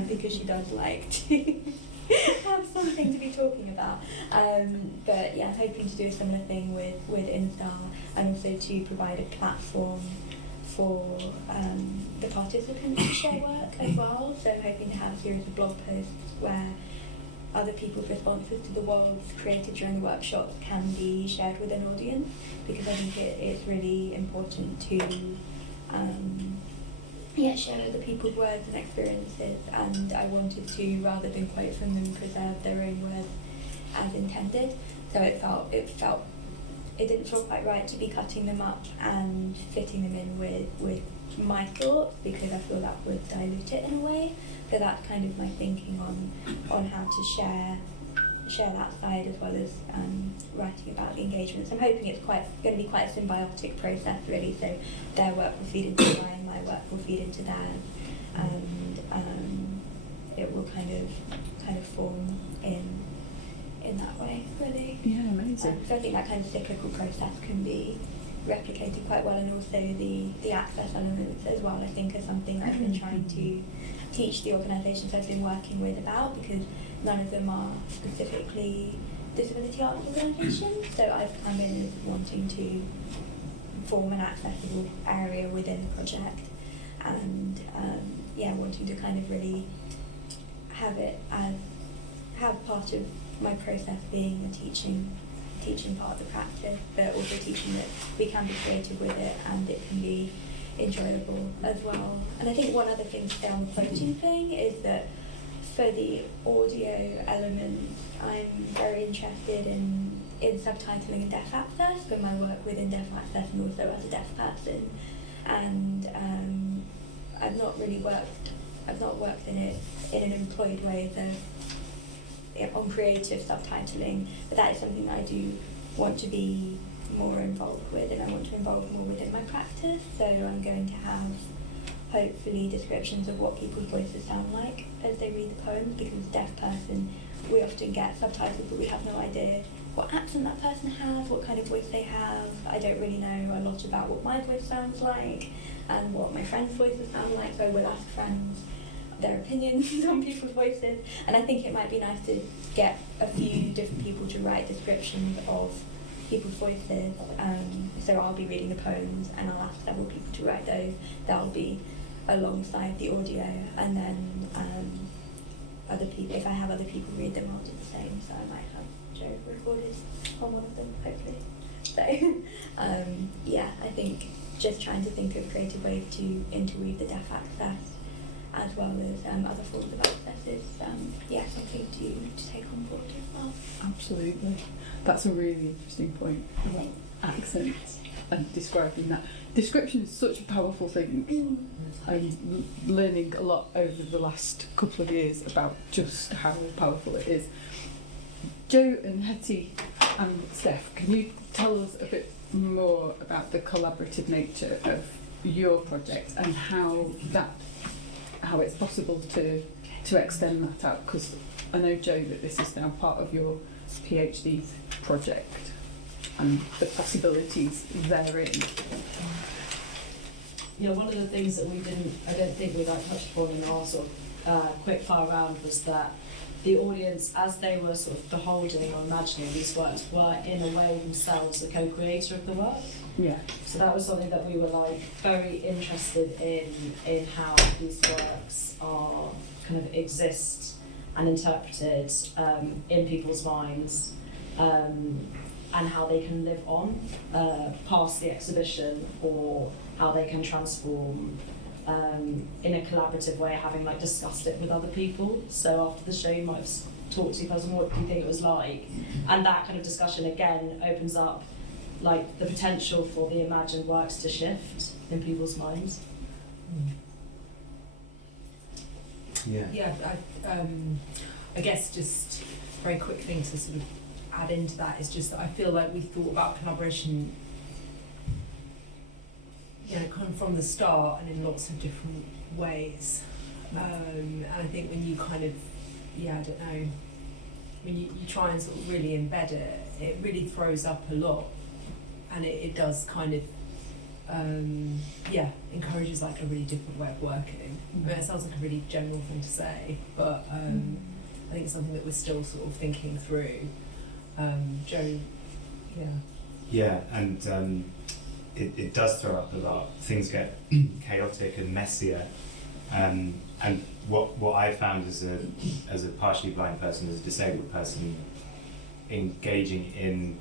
because she does like to have something to be talking about. But yeah, I'm hoping to do a similar thing with Instar, and also to provide a platform for the participants to share work as well. So I'm hoping to have a series of blog posts where other people's responses to the worlds created during the workshops can be shared with an audience, because I think it's really important to share other people's words and experiences, and I wanted to, rather than quote from them, preserve their own words as intended. So it didn't feel quite right to be cutting them up and fitting them in with my thoughts, because I feel that would dilute it in a way. So that's kind of my thinking on how to share that side, as well as writing about the engagements. I'm hoping it's going to be quite a symbiotic process, really. So their work will feed into mine, my work will feed into theirs, and it will kind of form in that way, really. Yeah, amazing. So I think that kind of cyclical process can be replicated quite well, and also the access elements as well, I think, are something I've been trying to teach the organisations I've been working with about, because none of them are specifically disability arts organisations. So I've come in as wanting to form an accessible area within the project, and wanting to kind of really have part of my process being a teaching part of the practice, but also teaching that we can be creative with it and it can be enjoyable as well. And I think one other thing to say on the quoting thing is that for the audio element, I'm very interested in subtitling and deaf access for my work within deaf access, and also as a deaf person. And I've not worked in it in an employed way on creative subtitling, but that is something that I do want to be more involved with, and I want to involve more within my practice. So I'm going to have hopefully descriptions of what people's voices sound like as they read the poems, because as a deaf person we often get subtitles but we have no idea what accent that person has, what kind of voice they have. I don't really know a lot about what my voice sounds like and what my friends' voices sound like, so I will ask friends their opinions on people's voices, and I think it might be nice to get a few different people to write descriptions of people's voices. So I'll be reading the poems and I'll ask several people to write those. That'll be alongside the audio, and then other people, if I have other people read them, I'll do the same. So I might have Joe recorded on one of them, hopefully. So yeah, I think just trying to think of creative ways to interweave the deaf access as well as other forms of access is something to take on board as well. Absolutely. That's a really interesting point about accents and describing that. Description is such a powerful thing. I'm learning a lot over the last couple of years about just how powerful it is. Joe and Hetty and Steph, can you tell us a bit more about the collaborative nature of your project and how it's possible to extend that out? Because I know, Joe, that this is now part of your PhD project and the possibilities therein. Yeah, one of the things that I don't think we touched upon in our sort of quick fire round was that the audience, as they were sort of beholding or imagining these works, were in a way themselves the co-creator of the work. Yeah. So that was something that we were very interested in how these works are kind of exist and interpreted in people's minds, and how they can live on past the exhibition, or how they can transform in a collaborative way, having discussed it with other people. So after the show, you might have talked to your cousin, what do you think it was like? And that kind of discussion again opens up the potential for the imagined works to shift in people's minds. Yeah, I guess just a very quick thing to sort of add into that is just that I feel like we thought about collaboration, kind of from the start and in lots of different ways. And I think when you kind of, I don't know, when you try and sort of really embed it, it really throws up a lot, and it does kind of, encourages a really different way of working. I mean, it sounds like a really general thing to say, but I think it's something that we're still sort of thinking through. Joe, yeah. Yeah, and it does throw up a lot. Things get chaotic and messier. And what I found as a partially blind person, as a disabled person, engaging in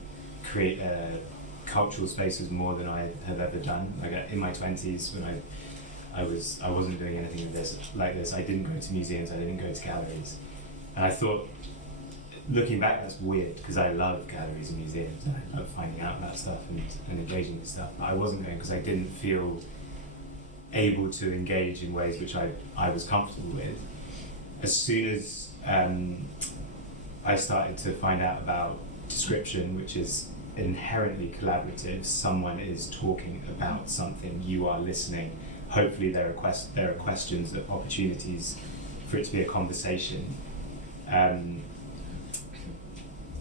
cultural spaces more than I have ever done. In my 20s, when I wasn't doing anything like this. I didn't go to museums. I didn't go to galleries, and I thought, looking back, that's weird because I love galleries and museums. And I love finding out about stuff and engaging with stuff. But I wasn't going because I didn't feel able to engage in ways which I was comfortable with. As soon as I started to find out about description, which is inherently collaborative, someone is talking about something, you are listening. Hopefully there are questions, opportunities for it to be a conversation.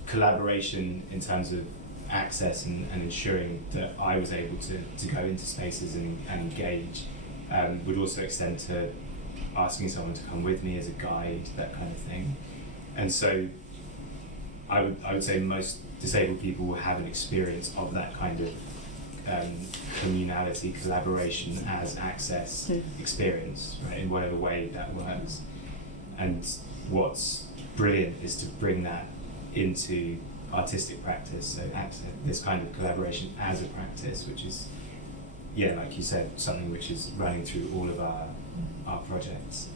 Collaboration in terms of access and ensuring that I was able to go into spaces and engage would also extend to asking someone to come with me as a guide, that kind of thing. And so I would say most disabled people will have an experience of that kind of communality, collaboration as access experience, right, in whatever way that works. And what's brilliant is to bring that into artistic practice, so this kind of collaboration as a practice, which is, like you said, something which is running through all of our projects.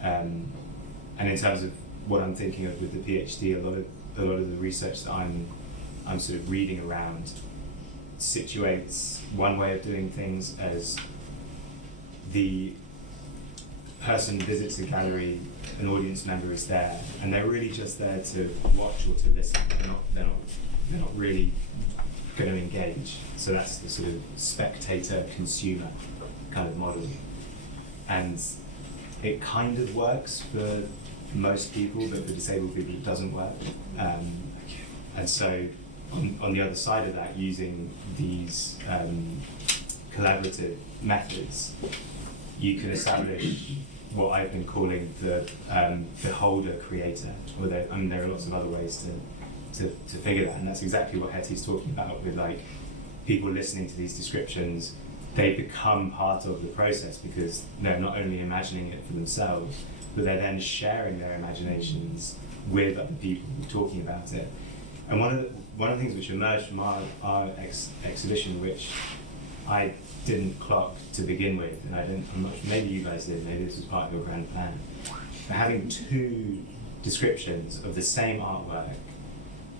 And in terms of what I'm thinking of with the PhD, a lot of the research that I'm sort of reading around situates one way of doing things as the person visits a gallery, an audience member is there, and they're really just there to watch or to listen. They're not really going to engage. So that's the sort of spectator-consumer kind of model. And it kind of works for most people, but for disabled people it doesn't work. And so on the other side of that, using these collaborative methods, you can establish what I've been calling the beholder creator. Or there are lots of other ways to figure that, and that's exactly what Hetty's talking about with like people listening to these descriptions. They become part of the process because they're not only imagining it for themselves, but they're then sharing their imaginations with other people talking about it. And one of the things which emerged from our exhibition, which I didn't clock to begin with, and I'm not sure, maybe you guys did, maybe this was part of your grand plan, but having two descriptions of the same artwork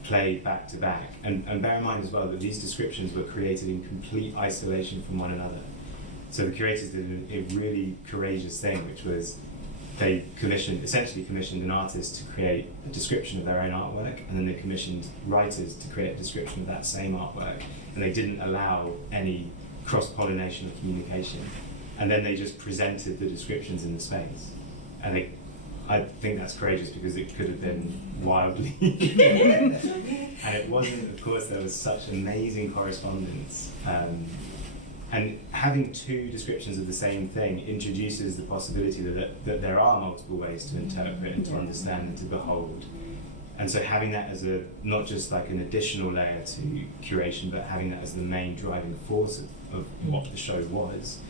played back to back, and bear in mind as well that these descriptions were created in complete isolation from one another. So the curators did a really courageous thing, which was they essentially commissioned an artist to create a description of their own artwork, and then they commissioned writers to create a description of that same artwork, and they didn't allow any cross-pollination or communication. And then they just presented the descriptions in the space. And I think that's courageous because it could have been wildly and it wasn't. Of course, there was such amazing correspondence, and having two descriptions of the same thing introduces the possibility that there are multiple ways to interpret and to understand and to behold. And so having that as not just like an additional layer to curation, but having that as the main driving force of what the show was,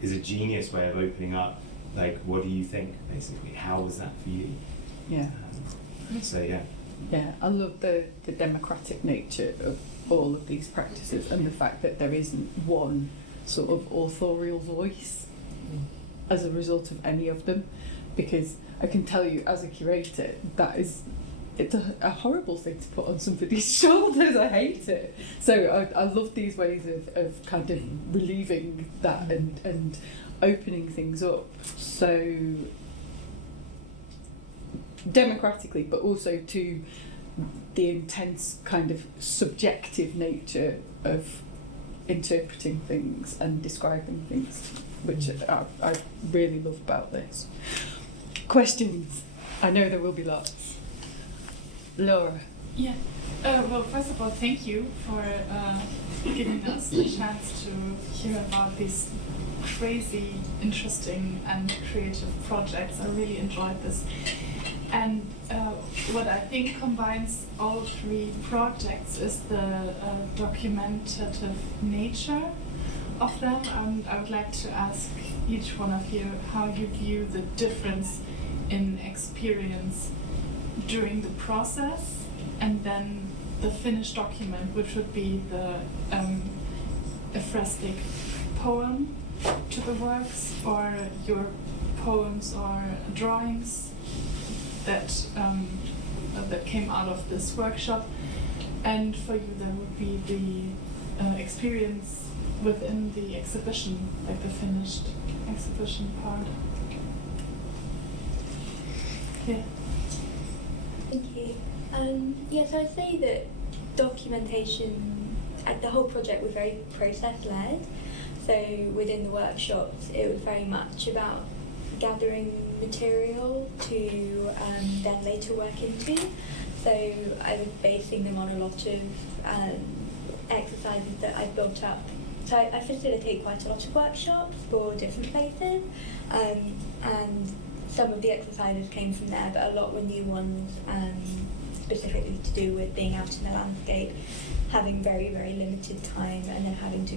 is a genius way of opening up, like, what do you think, basically? How was that for you? Yeah. So, yeah. Yeah, I love the democratic nature of all of these practices and the fact that there isn't one sort of authorial voice as a result of any of them, because I can tell you as a curator it's a horrible thing to put on somebody's shoulders. I hate it. So I love these ways of kind of relieving that and opening things up so democratically, but also to the intense kind of subjective nature of interpreting things and describing things, which I really love about this. Questions? I know there will be lots. Laura. Yeah. Well, first of all, thank you for giving us the chance to hear about these crazy, interesting and creative projects. I really enjoyed this. And what I think combines all three projects is the documentative nature of them. And I would like to ask each one of you how you view the difference in experience during the process and then the finished document, which would be the ekphrastic poem to the works, or your poems or drawings that came out of this workshop. And for you, there would be the experience within the exhibition, like the finished exhibition part. Yeah. Thank you. Yes, I'd say that documentation, the whole project was very process-led. So within the workshops, it was very much about gathering material to then later work into. So I was basing them on a lot of exercises that I built up. So I facilitate quite a lot of workshops for different places, and some of the exercises came from there, but a lot were new ones, specifically to do with being out in the landscape, having very, very limited time, and then having to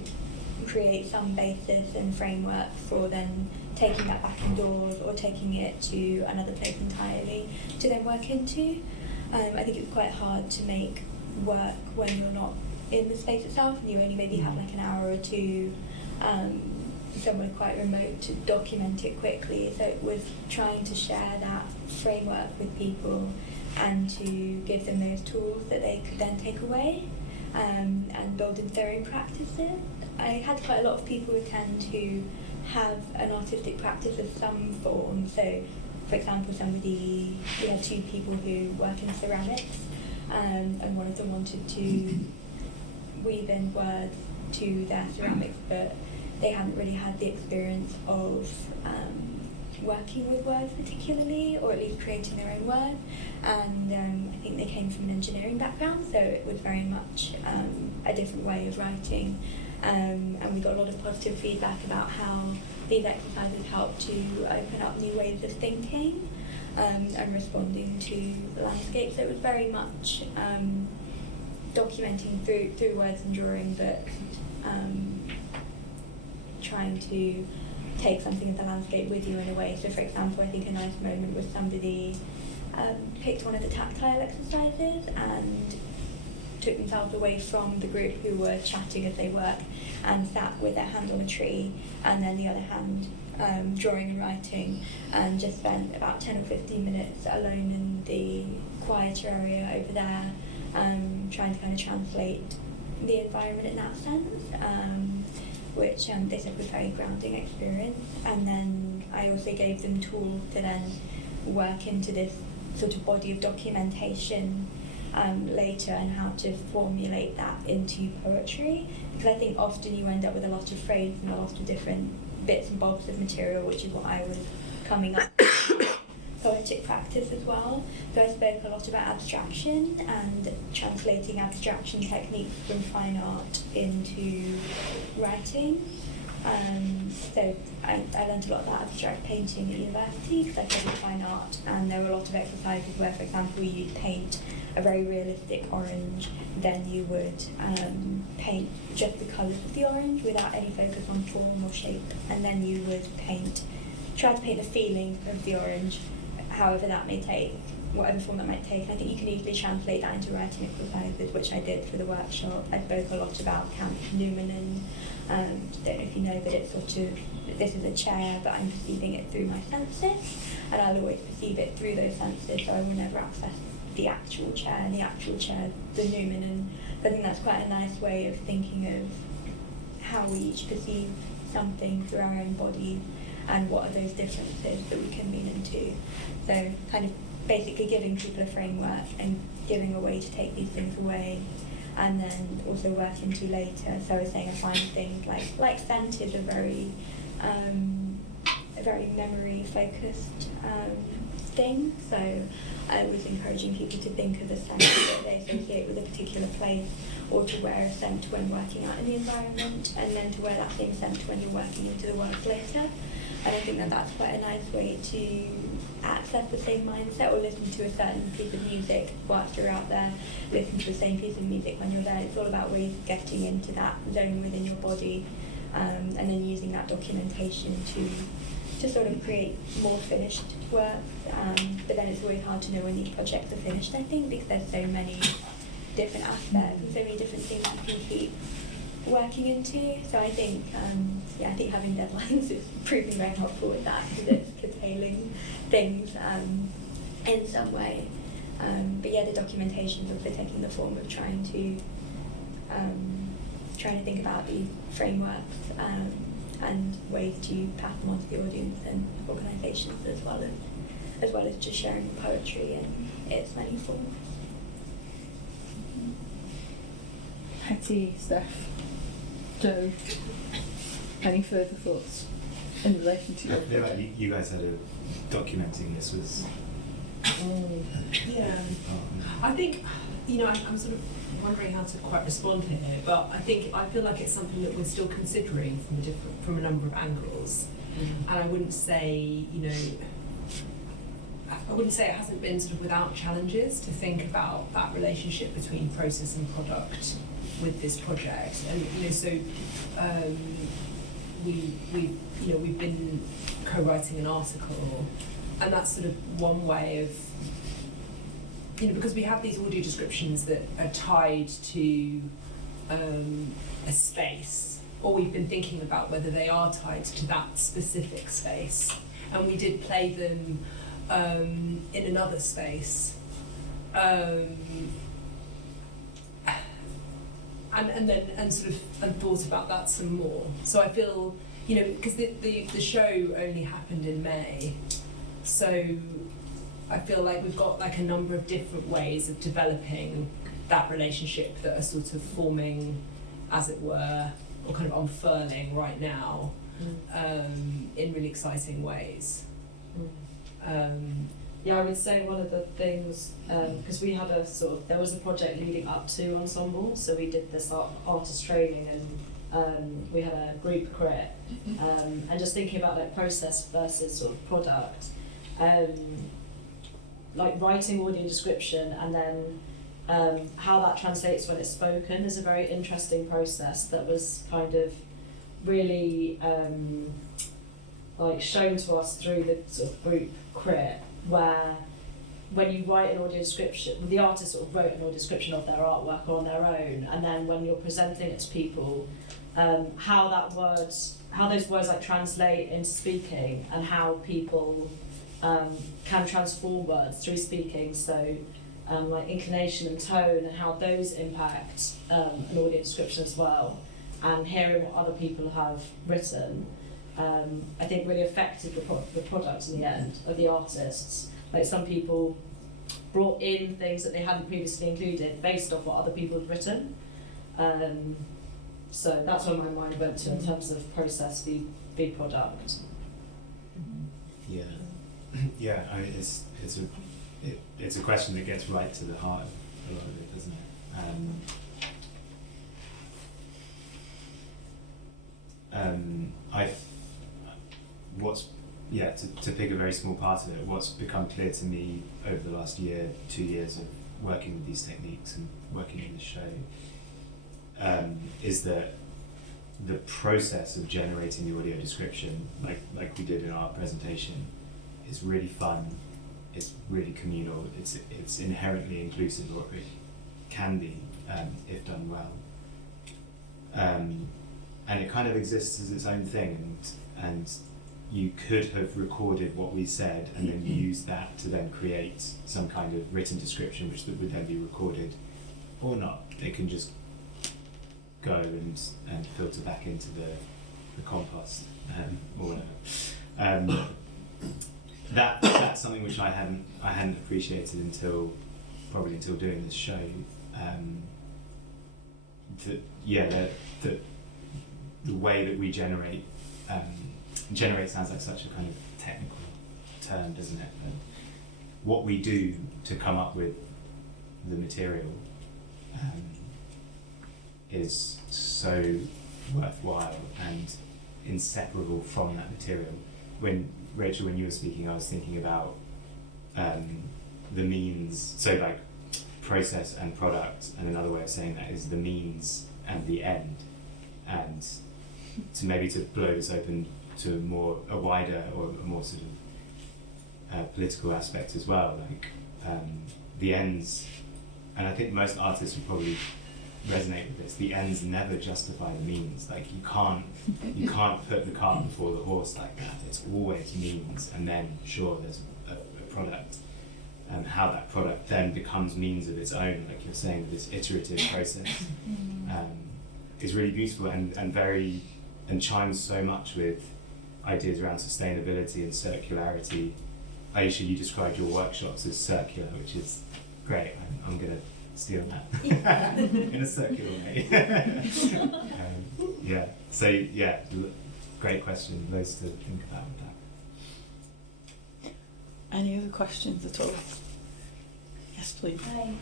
create some basis and framework for then taking that back indoors or taking it to another place entirely to then work into. I think it's quite hard to make work when you're not in the space itself and you only maybe have like an hour or two somewhere quite remote to document it quickly. So it was trying to share that framework with people and to give them those tools that they could then take away and build into their own practices. I had quite a lot of people attend who have an artistic practice of some form. So, for example, we had two people who work in ceramics, and one of them wanted to weave in words to their ceramics, but they hadn't really had the experience of working with words particularly, or at least creating their own word. And I think they came from an engineering background, so it was very much a different way of writing. And we got a lot of positive feedback about how these exercises help to open up new ways of thinking and responding to the landscape. So it was very much documenting through words and drawing, but trying to take something of the landscape with you in a way. So for example, I think a nice moment was somebody picked one of the tactile exercises and took themselves away from the group who were chatting as they work and sat with their hand on a tree and then the other hand drawing and writing, and just spent about 10 or 15 minutes alone in the quieter area over there, trying to kind of translate the environment in that sense, which they said was a very grounding experience. And then I also gave them tools to then work into this sort of body of documentation later, and how to formulate that into poetry, because I think often you end up with a lot of phrases and a lot of different bits and bobs of material, which is what I was coming up with poetic practice as well. So I spoke a lot about abstraction and translating abstraction techniques from fine art into writing. So I learned a lot about abstract painting at university because I studied fine art, and there were a lot of exercises where, for example, you'd paint a very realistic orange, then you would paint just the colours of the orange without any focus on form or shape, and then you would try to paint the feeling of the orange, however that may take, whatever form that might take. And I think you can easily translate that into writing exercises, which I did for the workshop. I spoke a lot about camp lumen. Don't know if you know, but it's sort of, this is a chair, but I'm perceiving it through my senses, and I'll always perceive it through those senses, so I will never access the actual chair, and the actual chair, the numen. And I think that's quite a nice way of thinking of how we each perceive something through our own bodies, and what are those differences that we can lean into. So kind of basically giving people a framework and giving a way to take these things away, and then also work into later. So I was saying I find things like scent is a very memory focused thing. So I was encouraging people to think of a scent that they associate with a particular place, or to wear a scent when working out in the environment, and then to wear that same scent when you're working into the work later. And I think that that's quite a nice way to access the same mindset, or listen to a certain piece of music whilst you're out there, listen to the same piece of music when you're there. It's all about ways of getting into that zone within your body, and then using that documentation to sort of create more finished work. But then it's always hard to know when these projects are finished, I think, because there's so many different aspects and so many different things you can keep working into. So I think, I think having deadlines is proving very helpful with that, because it's curtailing things in some way. But yeah, the documentation is also taking the form of trying to think about these frameworks and ways to pass them on to the audience and organisations, as well as just sharing poetry in its many forms. Hetty, Steph, Joe, any further thoughts in relation to your I feel like you guys had documenting this was... Yeah. I think, I'm sort of wondering how to quite respond here, but I feel like it's something that we're still considering from a number of angles. And I wouldn't say, it hasn't been sort of without challenges to think about that relationship between process and product with this project. And so we've been co-writing an article, and that's sort of one way of, because we have these audio descriptions that are tied to a space, or we've been thinking about whether they are tied to that specific space, and we did play them in another space, and thought about that some more. So I feel, because the show only happened in May, so I feel like we've got like a number of different ways of developing that relationship that are sort of forming, as it were, or kind of unfurling right now, in really exciting ways. Yeah, I would say one of the things, because we had there was a project leading up to Ensemble, so we did this artist training, and we had a group crit, and just thinking about like process versus sort of product, like writing audio description and then how that translates when it's spoken is a very interesting process that was kind of really like shown to us through the sort of group crit, where when you write an audio description, the artist sort of wrote an audio description of their artwork on their own, and then when you're presenting it to people, how those words like translate into speaking, and how people can transform words through speaking. So like inclination and tone, and how those impact an audio description as well, and hearing what other people have written, I think really affected the product in the end of the artists. Like some people brought in things that they hadn't previously included based off what other people had written. So that's where my mind went to in terms of process v product. Yeah, yeah. I mean, it's a question that gets right to the heart of a lot of it, doesn't it? To pick a very small part of it, what's become clear to me over the last 2 years of working with these techniques and working in the show, is that the process of generating the audio description, like we did in our presentation, is really fun. It's really communal. It's inherently inclusive, or it can be if done well. And it kind of exists as its own thing, and you could have recorded what we said and then use that to then create some kind of written description which would then be recorded, or not. They can just go and filter back into the compost or whatever. That's something which I hadn't appreciated until doing this show. The way that we generate sounds like such a kind of technical term, doesn't it? And what we do to come up with the material is so worthwhile and inseparable from that material. When Rachel, when you were speaking, I was thinking about the means, so like process and product, and another way of saying that is the means and the end. And to blow this open to a wider or a more sort of political aspect as well, like the ends, and I think most artists would probably resonate with this. The ends never justify the means. Like you can't put the cart before the horse like that. It's always means, and then sure, there's a product, and how that product then becomes means of its own. Like you're saying, this iterative process is really beautiful and chimes so much with ideas around sustainability and circularity. Aisha, you described your workshops as circular, which is great. I'm going to steal that in a circular way. Great question. Loads to think about with that. Any other questions at all? Yes, please. Hi,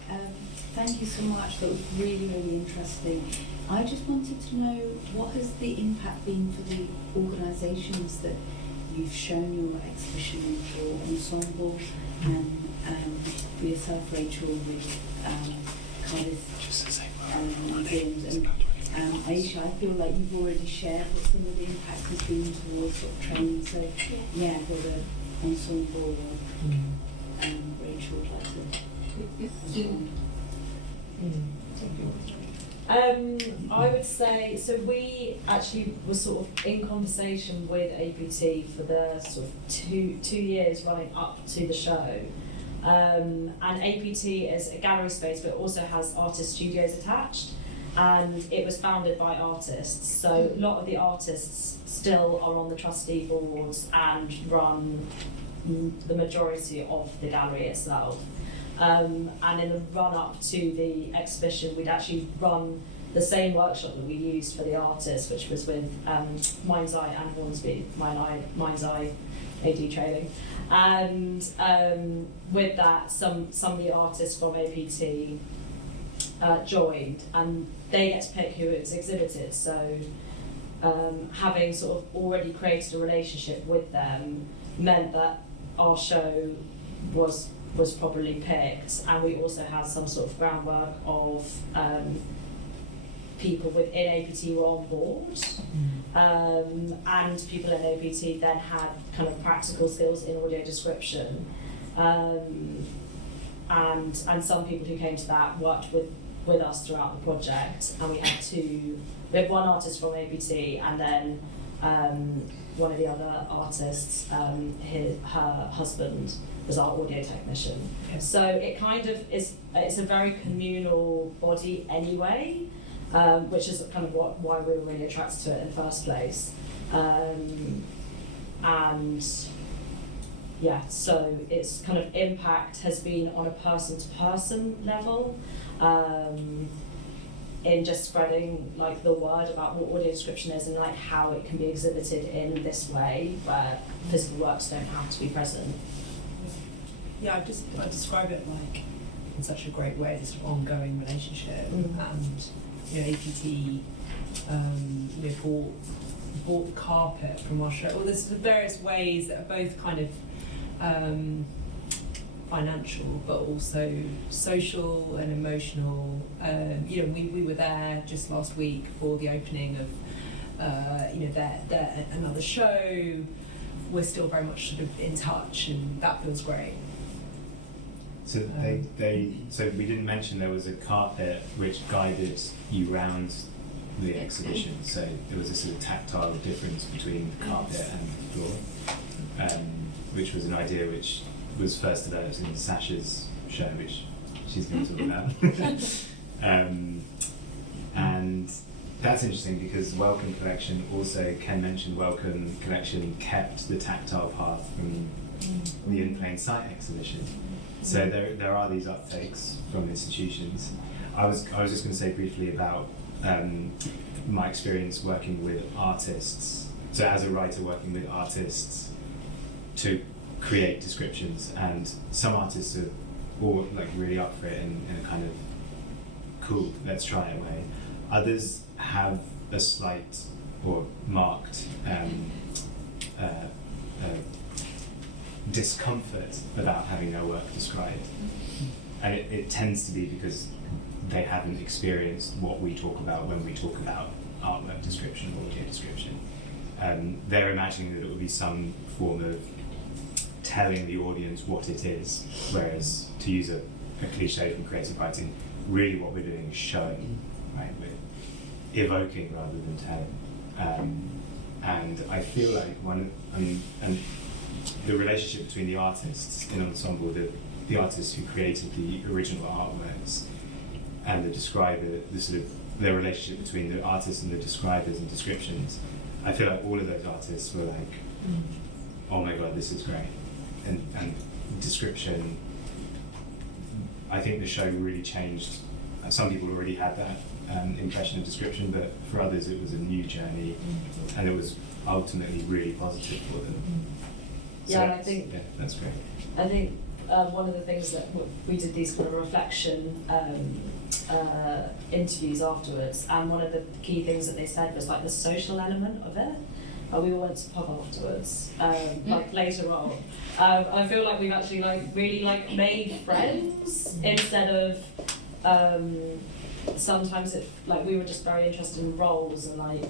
thank you so much. That was really, really interesting. I just wanted to know, what has the impact been for the organisations that you've shown your exhibition for Ensemble, and for yourself, Rachel, with museums, and Aisha, I feel like you've already shared what some of the impact has been towards sort of training. So whether Ensemble or Rachel would like to. I would say, so we actually were sort of in conversation with APT for the sort of two years running up to the show. And APT is a gallery space, but also has artist studios attached. And it was founded by artists. So a lot of the artists still are on the trustee boards and run the majority of the gallery itself. And in the run-up to the exhibition, we'd actually run the same workshop that we used for the artists, which was with Mind's Eye and Hornsby, Mind's Eye AD training. And with that, some of the artists from APT joined, and they get to pick who it's exhibited. So having sort of already created a relationship with them meant that our show was properly picked, and we also had some sort of groundwork of people within APT were on board, and people in APT then had kind of practical skills in audio description, and some people who came to that worked with us throughout the project, and we had one artist from APT, and then one of the other artists, her husband was our audio technician. Okay. So it kind of it's a very communal body anyway, which is kind of why we were really attracted to it in the first place. And yeah, so its kind of impact has been on a person-to-person level, in just spreading like the word about what audio description is and like how it can be exhibited in this way where physical works don't have to be present. Yeah, I describe it like in such a great way, this ongoing relationship, and APT, bought the carpet from our show. Well, there's various ways that are both kind of financial, but also social and emotional. We were there just last week for the opening of their another show. We're still very much sort of in touch, and that feels great. So so we didn't mention there was a carpet which guided you round the exhibition. So there was a sort of tactile difference between the carpet and the floor, which was an idea which was first developed in Sasha's show, which she's going to talk about. And that's interesting because Welcome Collection, also Ken mentioned Welcome Collection kept the tactile part from the In Plain Sight exhibition. So there are these uptakes from institutions. I was just going to say briefly about my experience working with artists. So as a writer working with artists to create descriptions, and some artists are all like really up for it in a kind of cool, let's try it way. Others have a slight or marked discomfort about having their work described, and it tends to be because they haven't experienced what we talk about when we talk about artwork description or audio description. They're imagining that it will be some form of telling the audience what it is, whereas, to use a cliche from creative writing, really what we're doing is showing, right? We're evoking rather than telling. And I feel like and the relationship between the artists in ensemble, the artists who created the original artworks, and the describer, their relationship between the artists and the describers and descriptions, I feel like all of those artists were like, oh my god, this is great. And description, I think the show really changed. Some people already had that impression of description, but for others it was a new journey, and it was ultimately really positive for them. Yeah, and I think that's great. I think one of the things that we did these kind of reflection interviews afterwards, and one of the key things that they said was like the social element of it. We all went to the pub afterwards, like later on. I feel like we've actually really made friends instead of sometimes it we were just very interested in roles and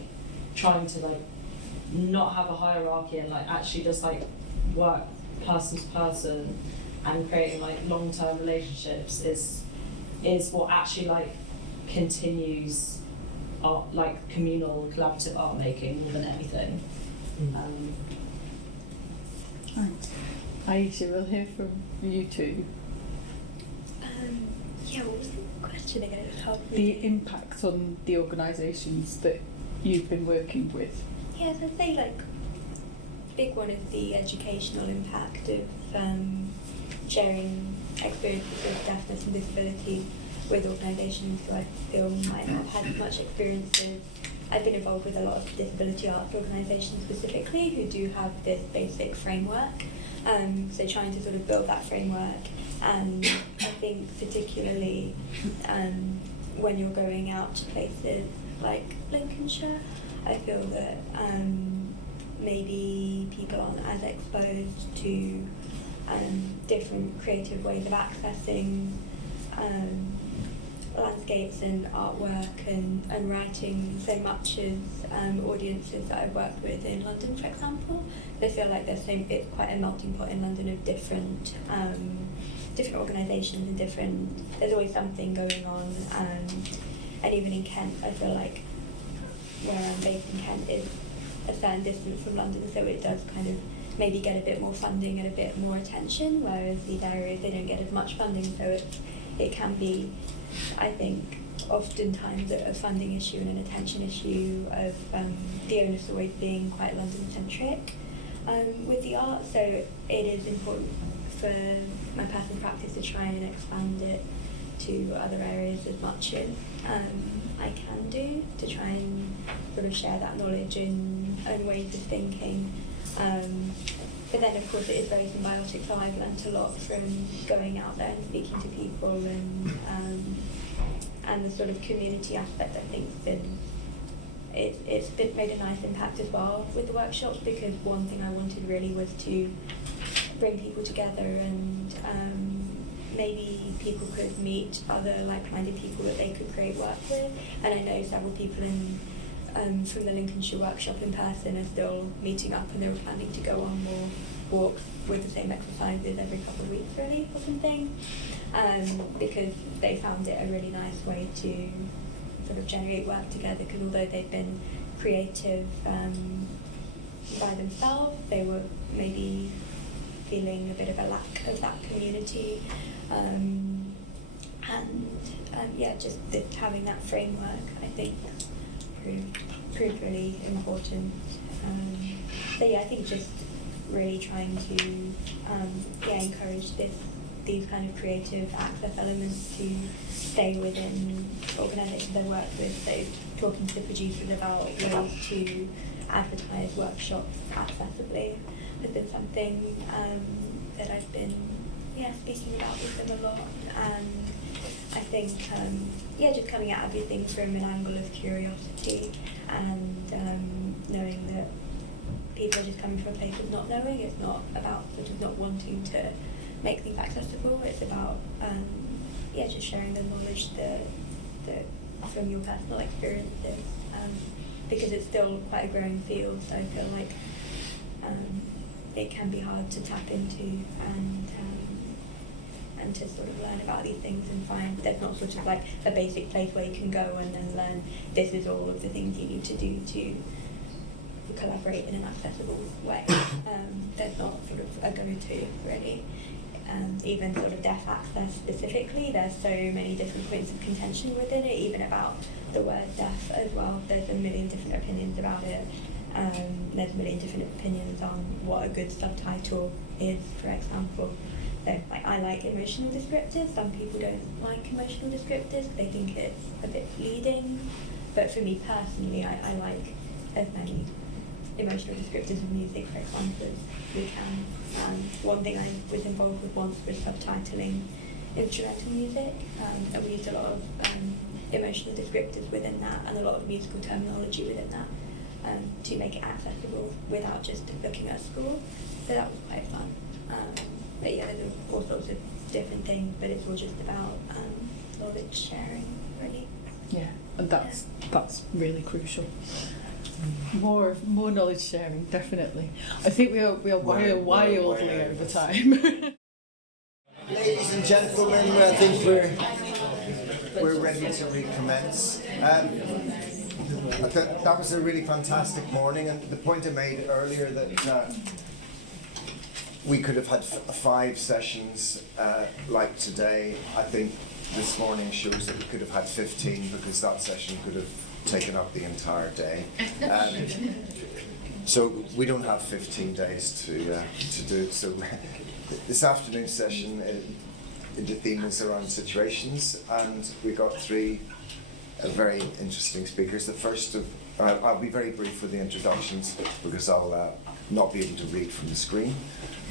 trying to not have a hierarchy and actually just work person to person and creating long-term relationships is what actually continues art, communal collaborative art making more than anything. Thanks. Aisha, we'll hear from you two. What was the question again? It was hard for me. The impact on the organisations that you've been working with. Yes, I'd say big one is the educational impact of sharing experiences of deafness and disability with organisations who I feel might not have had as much experience with I've been involved with a lot of disability arts organisations specifically who do have this basic framework. So trying to sort of build that framework, and I think particularly when you're going out to places like Lincolnshire, I feel that maybe people aren't as exposed to different creative ways of accessing landscapes and artwork and writing so much as audiences that I've worked with in London, for example. I feel like it's quite a melting pot in London of different organisations and there's always something going on, and even in Kent, I feel like where I'm based in Kent is a certain distance from London, so it does kind of maybe get a bit more funding and a bit more attention, whereas these areas, they don't get as much funding, so it can be, I think, oftentimes a funding issue and an attention issue of the onus always being quite London-centric with the art, so it is important for my personal practice to try and expand it to other areas as much as I can do, to try and sort of share that knowledge and ways of thinking. But then, of course, it is very symbiotic, so I've learnt a lot from going out there and speaking to people, and the sort of community aspect, I think, it's made a nice impact as well with the workshops, because one thing I wanted really was to bring people together, and maybe people could meet other like-minded people that they could create work with. And I know several people from the Lincolnshire workshop in person are still meeting up, and they were planning to go on more walks with the same exercises every couple of weeks really or something, because they found it a really nice way to sort of generate work together, because although they've been creative by themselves, they were maybe feeling a bit of a lack of that community, and just having that framework, I think, proved really important. So I think just really trying to encourage these kind of creative access elements to stay within organisations I work with. So talking to the producers about ways to advertise workshops accessibly has been something that I've been speaking about with them a lot. And I think just coming at everything from an angle of curiosity, and knowing that people are just coming from a place of not knowing. It's not about sort of not wanting to make things accessible. It's about just sharing the knowledge that from your personal experiences, because it's still quite a growing field. So I feel like it can be hard to tap into and to sort of learn about these things and find there's not sort of like a basic place where you can go and then learn this is all of the things you need to do to collaborate in an accessible way. There's not sort of a go-to really. Even sort of deaf access specifically, there's so many different points of contention within it, even about the word deaf as well. There's a million different opinions about it. There's a million different opinions on what a good subtitle is, for example. So, I like emotional descriptors. Some people don't like emotional descriptors. They think it's a bit leading. But for me personally, I like as many emotional descriptors of music, for example, as we can. One thing I was involved with once was subtitling instrumental music, and we used a lot of emotional descriptors within that, and a lot of musical terminology within that, to make it accessible without just looking at a score. So that was quite fun. But there's all sorts of different things, but it's all just about knowledge sharing, really. Yeah, and that's really crucial. More knowledge sharing, definitely. I think we are wildly over time. Ladies and gentlemen, I think we're ready to recommence. I thought that was a really fantastic morning, and the point I made earlier that we could have had 5 sessions like today, I think this morning shows that we could have had 15, because that session could have taken up the entire day. So we don't have 15 days to do it. So this afternoon session, the theme is around situations, and we got 3 very interesting speakers. The first of I'll be very brief with the introductions because I'll not be able to read from the screen,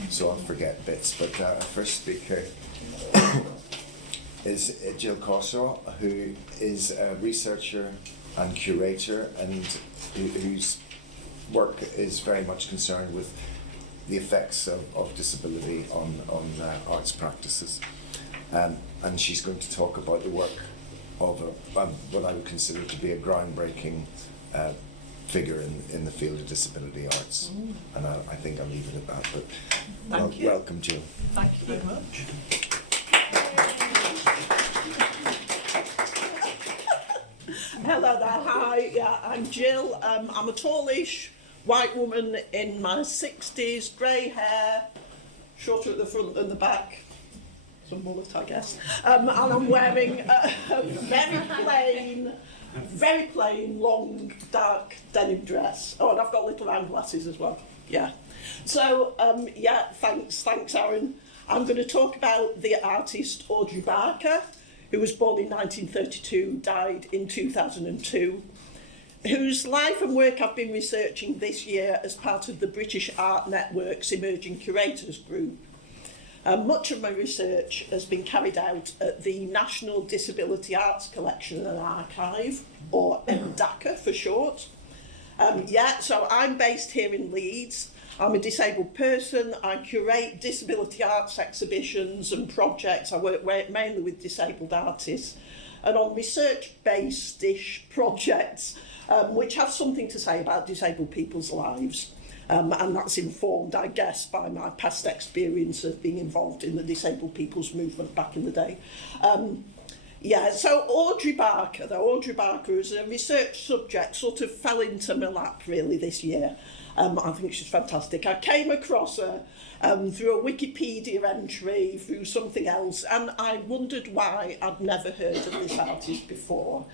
so I'll forget bits. But our first speaker is Jill Corso, who is a researcher and curator, and whose work is very much concerned with the effects of disability on arts practices. And she's going to talk about the work of what I would consider to be a groundbreaking figure in the field of disability arts. And I think I'll leave it at that. But welcome, Jill. Thank you very much. Hello there, hi, yeah, I'm Jill. I'm a tallish white woman in my 60s, grey hair, shorter at the front than the back. Some mullet, I guess. And I'm wearing a very plain, long, dark denim dress. Oh, and I've got little round glasses as well. Yeah. So, thanks, Aaron. I'm going to talk about the artist Audrey Barker, who was born in 1932, died in 2002, whose life and work I've been researching this year as part of the British Art Network's Emerging Curators group. Much of my research has been carried out at the National Disability Arts Collection and Archive, or NDACA for short. So I'm based here in Leeds. I'm a disabled person. I curate disability arts exhibitions and projects. I work mainly with disabled artists and on research-based-ish projects which have something to say about disabled people's lives. And that's informed, I guess, by my past experience of being involved in the disabled people's movement back in the day. So Audrey Barker as a research subject sort of fell into my lap really this year. I think she's fantastic. I came across her through a Wikipedia entry, through something else, and I wondered why I'd never heard of this artist before.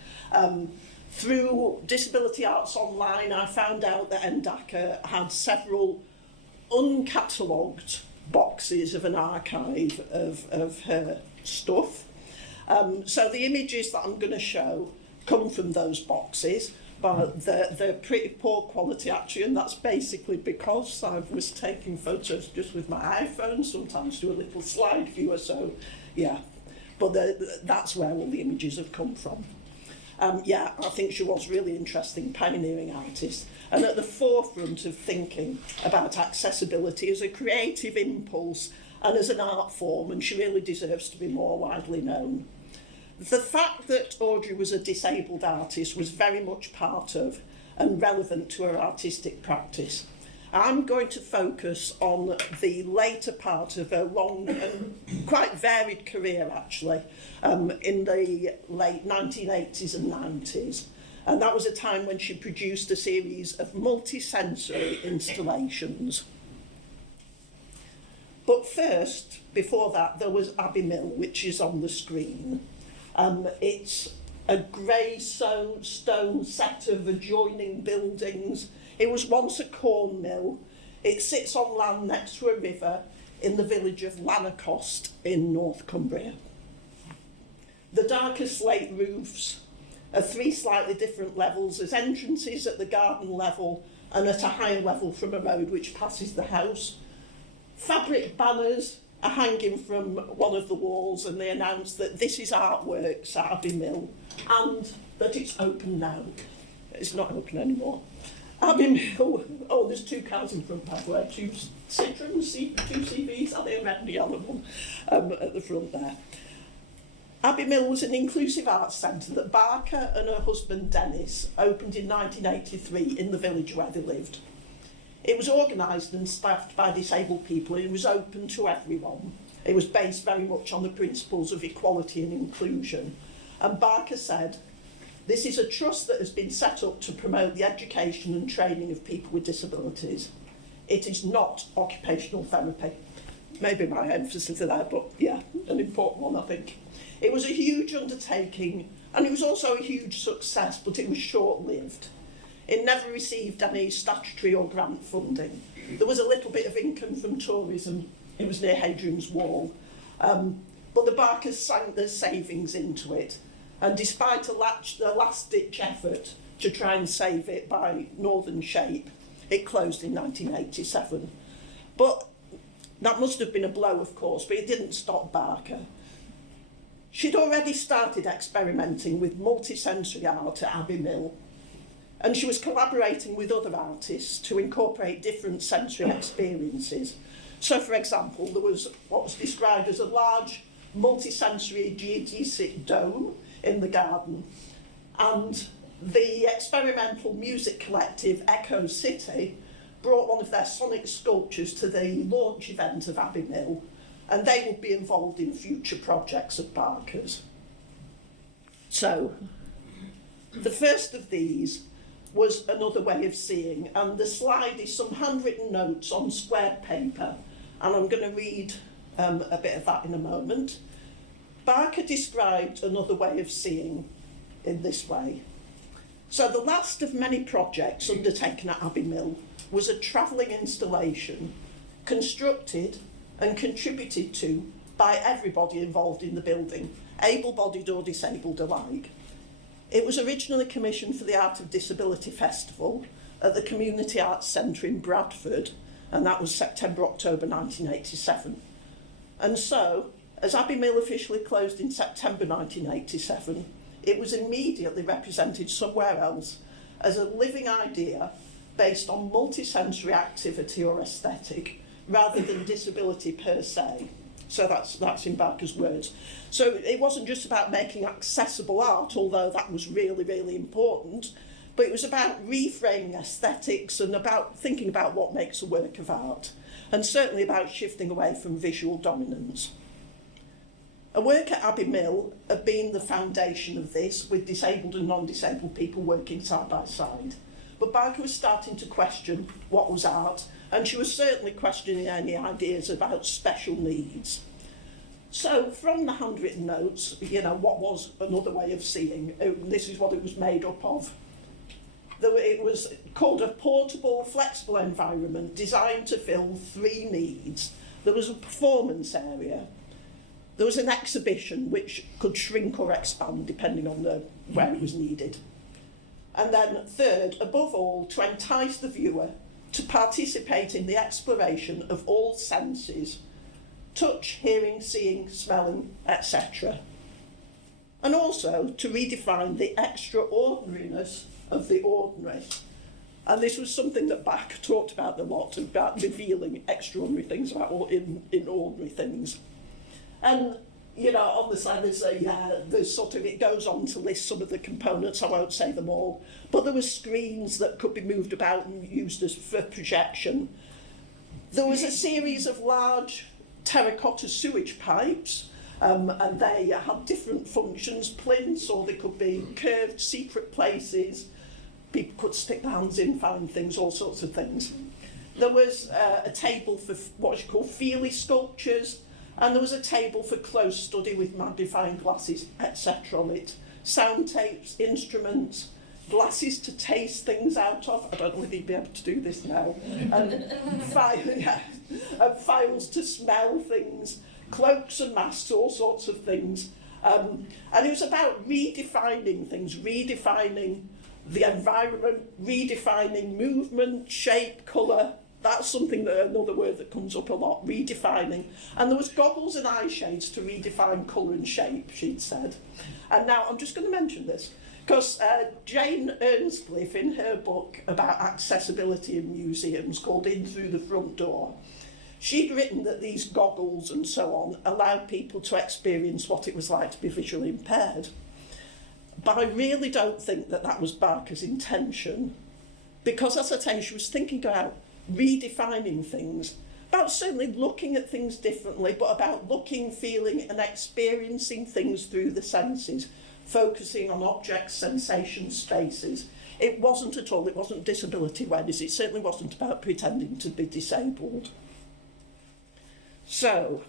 Through Disability Arts Online, I found out that NDACA had several uncatalogued boxes of an archive of her stuff. So the images that I'm going to show come from those boxes, but they're pretty poor quality actually, and that's basically because I was taking photos just with my iPhone, sometimes do a little slide viewer, so yeah. But that's where all the images have come from. I think she was really interesting, pioneering artist, and at the forefront of thinking about accessibility as a creative impulse and as an art form, and she really deserves to be more widely known. The fact that Audrey was a disabled artist was very much part of and relevant to her artistic practice. I'm going to focus on the later part of her long and quite varied career, actually, in the late 1980s and 90s. And that was a time when she produced a series of multi-sensory installations. But first, before that, there was Abbey Mill, which is on the screen. It's a grey stone set of adjoining buildings. It was once a corn mill. It sits on land next to a river in the village of Lanercost in North Cumbria. The darker slate roofs are 3 slightly different levels. There's entrances at the garden level and at a higher level from a road which passes the house. Fabric banners are hanging from one of the walls, and they announce that this is Artworks at Abbey Mill and that it's open now. It's not open anymore. Abbey Mill, there's 2 cars in front, by the way, 2 Citroens, 2 CVs, are they a red and yellow one at the front there. Abbey Mill was an inclusive arts centre that Barker and her husband Dennis opened in 1983 in the village where they lived. It was organised and staffed by disabled people, and it was open to everyone. It was based very much on the principles of equality and inclusion. And Barker said, "This is a trust that has been set up to promote the education and training of people with disabilities. It is not occupational therapy." Maybe my emphasis there, but yeah, an important one, I think. It was a huge undertaking, and it was also a huge success, but it was short-lived. It never received any statutory or grant funding. There was a little bit of income from tourism. It was near Hadrian's Wall. But the Barkers sank their savings into it. And despite a last-ditch effort to try and save it by Northern Shape. It closed in 1987. But that must have been a blow, of course, but it didn't stop Barker. She'd already started experimenting with multisensory art at Abbey Mill, and she was collaborating with other artists to incorporate different sensory experiences. So, for example, there was what was described as a large multisensory geodesic dome in the garden, and the experimental music collective Echo City brought one of their sonic sculptures to the launch event of Abbey Mill, and they will be involved in future projects of Barker's. So, the first of these was Another Way of Seeing, and the slide is some handwritten notes on squared paper, and I'm going to read a bit of that in a moment. Barker described Another Way of Seeing in this way. So the last of many projects undertaken at Abbey Mill was a travelling installation constructed and contributed to by everybody involved in the building, able-bodied or disabled alike. It was originally commissioned for the Art of Disability Festival at the Community Arts Centre in Bradford, and that was September-October 1987. And so, as Abbey Mill officially closed in September 1987, it was immediately represented somewhere else as a living idea based on multisensory activity or aesthetic, rather than disability per se. So that's in Barker's words. So it wasn't just about making accessible art, although that was really, really important, but it was about reframing aesthetics and about thinking about what makes a work of art, and certainly about shifting away from visual dominance. A work at Abbey Mill had been the foundation of this, with disabled and non-disabled people working side by side. But Barker was starting to question what was art, and she was certainly questioning any ideas about special needs. So from the handwritten notes, what was Another Way of Seeing? This is what it was made up of. It was called a portable, flexible environment designed to fill three needs. There was a performance area. There was an exhibition which could shrink or expand depending on where it was needed. And then third, above all, to entice the viewer to participate in the exploration of all senses: touch, hearing, seeing, smelling, etc. And also to redefine the extraordinariness of the ordinary. And this was something that Barker talked about a lot, about revealing extraordinary things in ordinary things. And, on the side there's sort of, it goes on to list some of the components, I won't say them all, but there were screens that could be moved about and used for projection. There was a series of large terracotta sewage pipes, and they had different functions, plinths, or they could be curved secret places. People could stick their hands in, find things, all sorts of things. There was a table for what you call feely sculptures, and there was a table for close study with magnifying glasses, etc. on it. Sound tapes, instruments, glasses to taste things out of. I don't know whether you'd be able to do this now. Files to smell things, cloaks and masks, all sorts of things. And it was about redefining things, redefining the environment, redefining movement, shape, colour. That's another word that comes up a lot, redefining. And there was goggles and eye shades to redefine colour and shape, she'd said. And now I'm just going to mention this, because Jane Earnscliffe, in her book about accessibility in museums called In Through the Front Door, she'd written that these goggles and so on allowed people to experience what it was like to be visually impaired. But I really don't think that was Barker's intention, because, as I say, she was thinking about redefining things, about certainly looking at things differently, but about looking, feeling and experiencing things through the senses, focusing on objects, sensations, spaces. It wasn't disability awareness, it certainly wasn't about pretending to be disabled. So,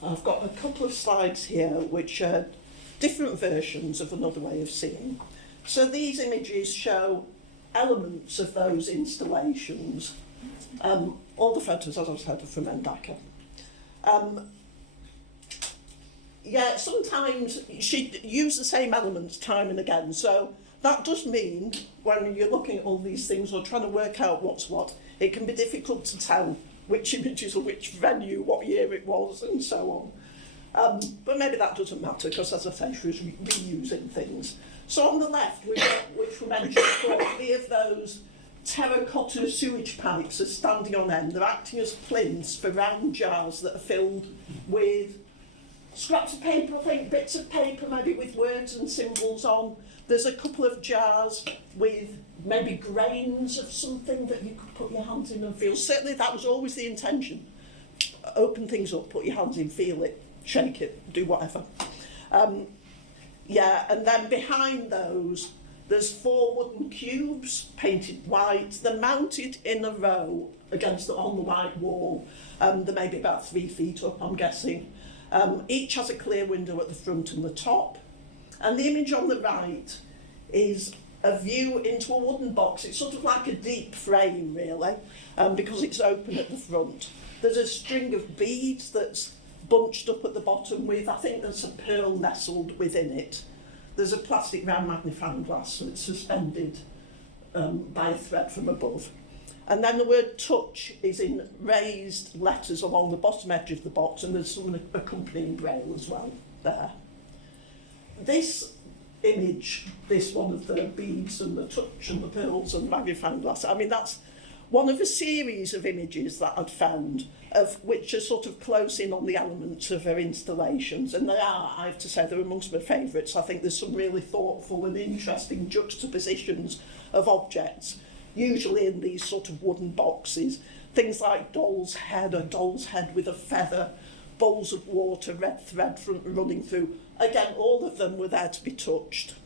I've got a couple of slides here which are different versions of Another Way of Seeing. So these images show elements of those installations. All the photos, as I said, are from Endaka. Sometimes she'd use the same elements time and again. So that does mean when you're looking at all these things or trying to work out what's what, it can be difficult to tell which images or which venue, what year it was, and so on. But maybe that doesn't matter, because as I say, she was reusing things. So on the left, we've got, which we mentioned before, 3 of those terracotta sewage pipes are standing on end. They're acting as plinths for round jars that are filled with scraps of paper, I think, bits of paper, maybe with words and symbols on. There's a couple of jars with maybe grains of something that you could put your hands in and feel. Certainly that was always the intention. Open things up, put your hands in, feel it, shake it, do whatever. Yeah, and then behind those, there's 4 wooden cubes painted white. They're mounted in a row on the white wall. They're maybe about 3 feet up, I'm guessing. Each has a clear window at the front and the top. And the image on the right is a view into a wooden box. It's sort of like a deep frame, really, because it's open at the front. There's a string of beads that's bunched up at the bottom with, I think there's a pearl nestled within it. There's a plastic round magnifying glass, so it's suspended by a thread from above. And then the word touch is in raised letters along the bottom edge of the box, and there's some accompanying braille as well there. This image, this one of the beads and the touch and the pearls and the magnifying glass, I mean, that's one of a series of images that I'd found, of which are sort of close in on the elements of her installations. And they are, I have to say, they're amongst my favourites. I think there's some really thoughtful and interesting juxtapositions of objects, usually in these sort of wooden boxes. Things like a doll's head with a feather, bowls of water, red thread running through. Again, all of them were there to be touched.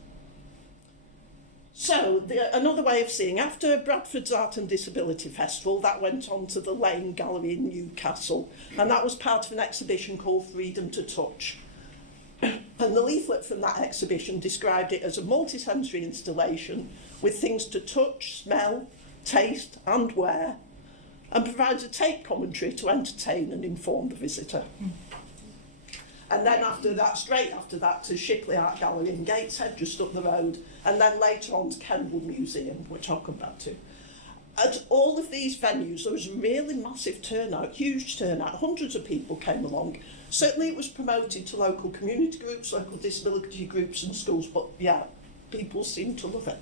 So, another way of seeing, after Bradford's Art and Disability Festival, that went on to the Lane Gallery in Newcastle, and that was part of an exhibition called Freedom to Touch. And the leaflet from that exhibition described it as a multi-sensory installation with things to touch, smell, taste and wear, and provides a tape commentary to entertain and inform the visitor. And then after that, straight after that, to Shipley Art Gallery in Gateshead, just up the road, and then later on to Kenwood Museum, which I'll come back to. At all of these venues, there was a really massive turnout, huge turnout. Hundreds of people came along. Certainly it was promoted to local community groups, local disability groups and schools, but yeah, people seemed to love it.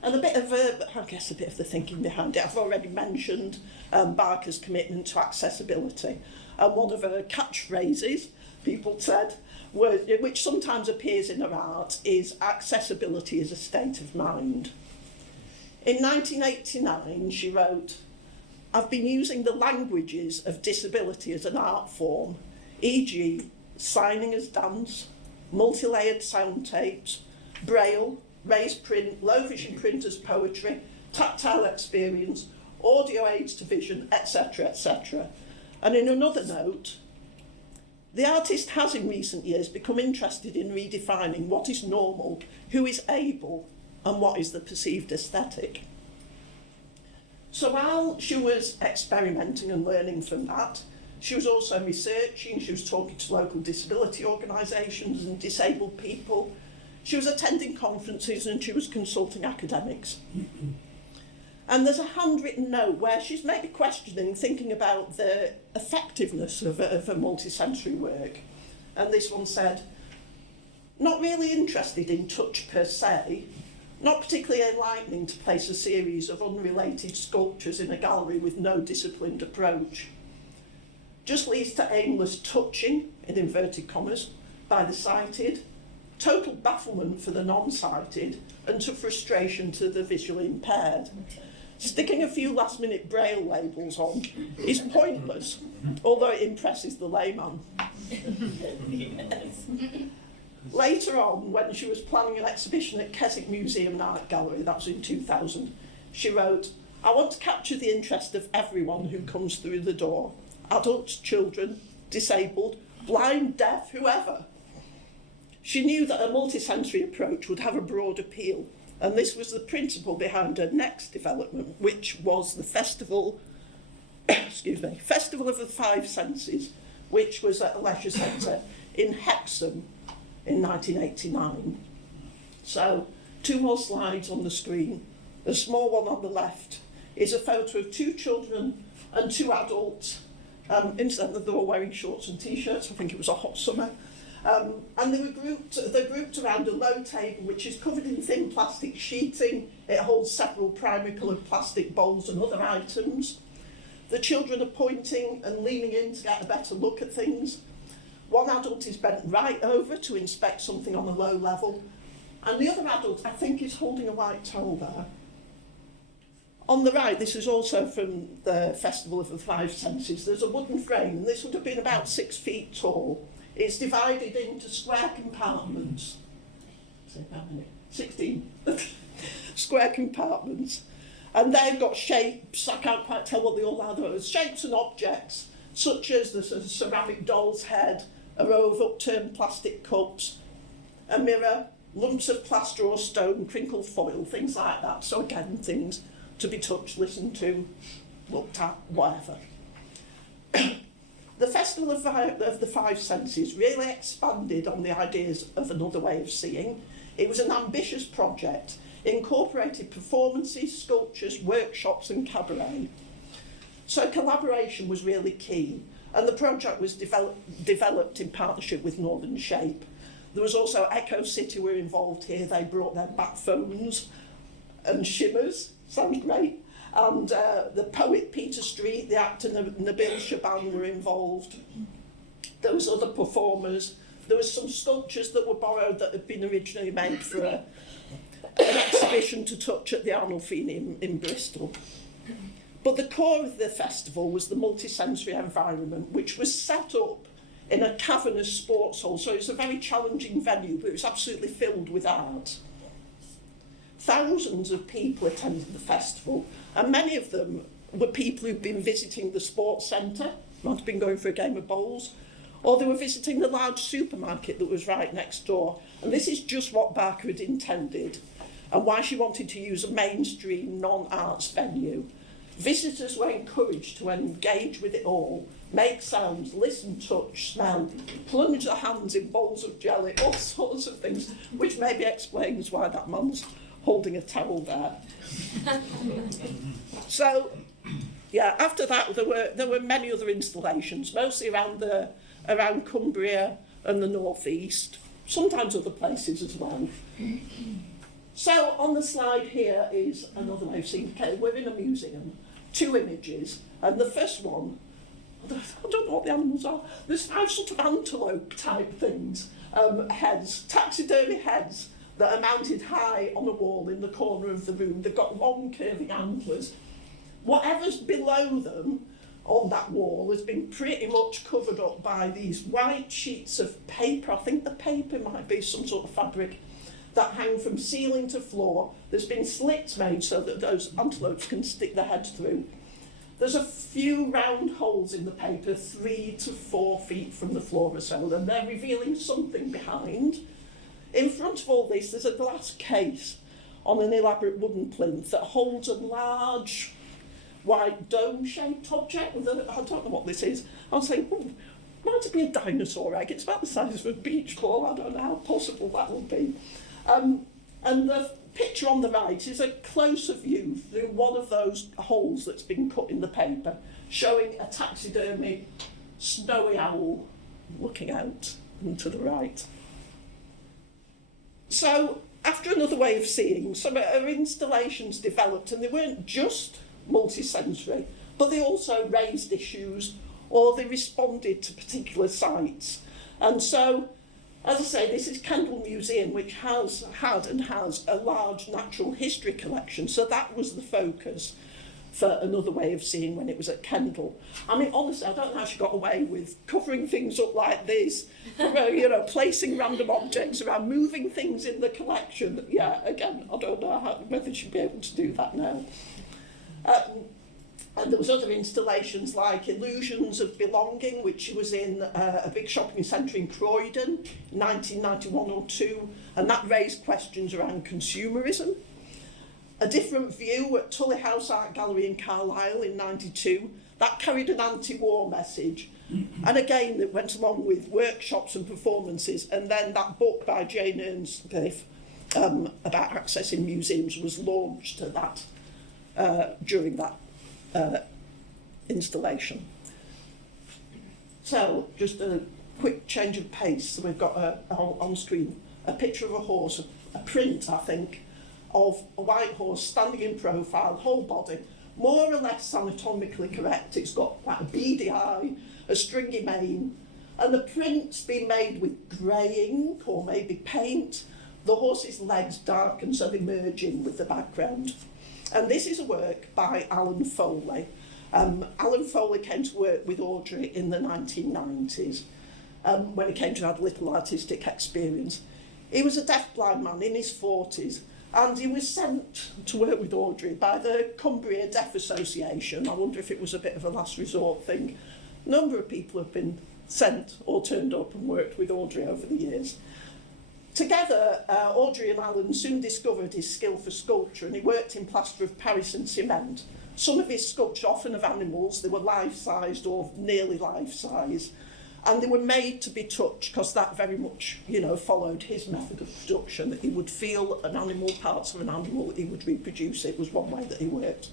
And a bit of the thinking behind it. I've already mentioned Barker's commitment to accessibility. And one of her catchphrases, people said, which sometimes appears in her art, is accessibility is a state of mind. In 1989, she wrote, "I've been using the languages of disability as an art form, e.g. signing as dance, multi-layered sound tapes, braille, raised print, low vision print as poetry, tactile experience, audio aids to vision, etc., etc." And in another note, the artist has in recent years become interested in redefining what is normal, who is able, and what is the perceived aesthetic. So while she was experimenting and learning from that, she was also researching, she was talking to local disability organisations and disabled people, she was attending conferences and she was consulting academics. And there's a handwritten note where she's maybe questioning, thinking about the effectiveness of her multi-sensory work. And this one said, "Not really interested in touch per se, not particularly enlightening to place a series of unrelated sculptures in a gallery with no disciplined approach. Just leads to aimless touching, in inverted commas, by the sighted, total bafflement for the non-sighted, and to frustration to the visually impaired. Sticking a few last-minute braille labels on is pointless, although it impresses the layman." Later on, when she was planning an exhibition at Keswick Museum and Art Gallery, that was in 2000, she wrote, "I want to capture the interest of everyone who comes through the door, adults, children, disabled, blind, deaf, whoever." She knew that a multisensory approach would have a broad appeal, and this was the principle behind her next development, which was the Festival of the Five Senses, which was at a leisure centre in Hexham in 1989. So 2 more slides on the screen. The small one on the left is a photo of 2 children and 2 adults. Incidentally, they were wearing shorts and t-shirts. I think it was a hot summer. And they're grouped around a low table which is covered in thin plastic sheeting. It holds several primary coloured plastic bowls and other items. The children are pointing and leaning in to get a better look at things. One adult is bent right over to inspect something on a low level, and the other adult, I think, is holding a white towel there. On the right, this is also from the Festival of the Five Senses. There's a wooden frame, and this would have been about 6 feet tall. It's divided into square compartments. 16 square compartments. And they've got shapes, I can't quite tell what they all are. There's shapes and objects, such as there's a ceramic doll's head, a row of upturned plastic cups, a mirror, lumps of plaster or stone, crinkled foil, things like that. So again, things to be touched, listened to, looked at, whatever. The Festival of the Five Senses really expanded on the ideas of another way of seeing. It was an ambitious project, incorporated performances, sculptures, workshops and cabaret. So collaboration was really key, and the project was developed in partnership with Northern Shape. There was also Echo City were involved here. They brought their back phones and shimmers, sounds great. And the poet Peter Street, the actor Nabil Shaban were involved. There was other performers. There was some sculptures that were borrowed that had been originally made for an exhibition to touch at the Arnolfini in Bristol. But the core of the festival was the multisensory environment, which was set up in a cavernous sports hall. So it was a very challenging venue, but it was absolutely filled with art. Thousands of people attended the festival, and many of them were people who'd been visiting the sports centre, might have been going for a game of bowls, or they were visiting the large supermarket that was right next door. And this is just what Barker had intended, and why she wanted to use a mainstream non-arts venue. Visitors were encouraged to engage with it all, make sounds, listen, touch, smell, plunge their hands in bowls of jelly, all sorts of things, which maybe explains why that man's holding a towel there. So, yeah, after that there were many other installations, mostly around Cumbria and the northeast, sometimes other places as well. So on the slide here is another way of seeing. Okay, we're in a museum, 2 images, and the first one, I don't know what the animals are. There's 5 sort of antelope type things, heads, taxidermy heads that are mounted high on a wall in the corner of the room. They've got long curving antlers. Whatever's below them on that wall has been pretty much covered up by these white sheets of paper. I think the paper might be some sort of fabric that hang from ceiling to floor. There's been slits made so that those antelopes can stick their heads through. There's a few round holes in the paper, 3 to 4 feet from the floor or so, and they're revealing something behind. In front of all this, there's a glass case on an elaborate wooden plinth that holds a large white dome-shaped object. I don't know what this is. I was saying, might it be a dinosaur egg? It's about the size of a beach ball. I don't know how possible that will be. And the picture on the right is a closer view through one of those holes that's been cut in the paper, showing a taxidermy snowy owl looking out and to the right. So, after another way of seeing, some of our installations developed, and they weren't just multisensory, but they also raised issues or they responded to particular sites. And so, as I say, this is Kendal Museum, which has had and has a large natural history collection, so that was the focus for another way of seeing when it was at Kendal. I mean, honestly, I don't know how she got away with covering things up like this, placing random objects around, moving things in the collection. Yeah, again, I don't know whether she'd be able to do that now. And there was other installations like Illusions of Belonging, which was in a big shopping centre in Croydon in 1991 or 2, and that raised questions around consumerism. A Different View at Tully House Art Gallery in Carlisle in 92, that carried an anti-war message. And again, it went along with workshops and performances, and then that book by Jane Earnscliffe, about accessing museums was launched to that during that installation. So, just a quick change of pace. So we've got on screen a picture of a horse, a print, I think, of a white horse standing in profile, whole body, more or less anatomically correct. It's got like a beady eye, a stringy mane, and the print's been made with grey ink or maybe paint. The horse's legs darken, so they merge in with the background. And this is a work by Alan Foley. Alan Foley came to work with Audrey in the 1990s when he came to have little artistic experience. He was a deafblind man in his 40s, and he was sent to work with Audrey by the Cumbria Deaf Association. I wonder if it was a bit of a last resort thing. A number of people have been sent or turned up and worked with Audrey over the years. Together, Audrey and Alan soon discovered his skill for sculpture, and he worked in plaster of Paris and cement. Some of his sculptures, often of animals, they were life-sized or nearly life-size, and they were made to be touched because that very much, followed his method of production. That he would feel an animal, parts of an animal, he would reproduce it, was one way that he worked.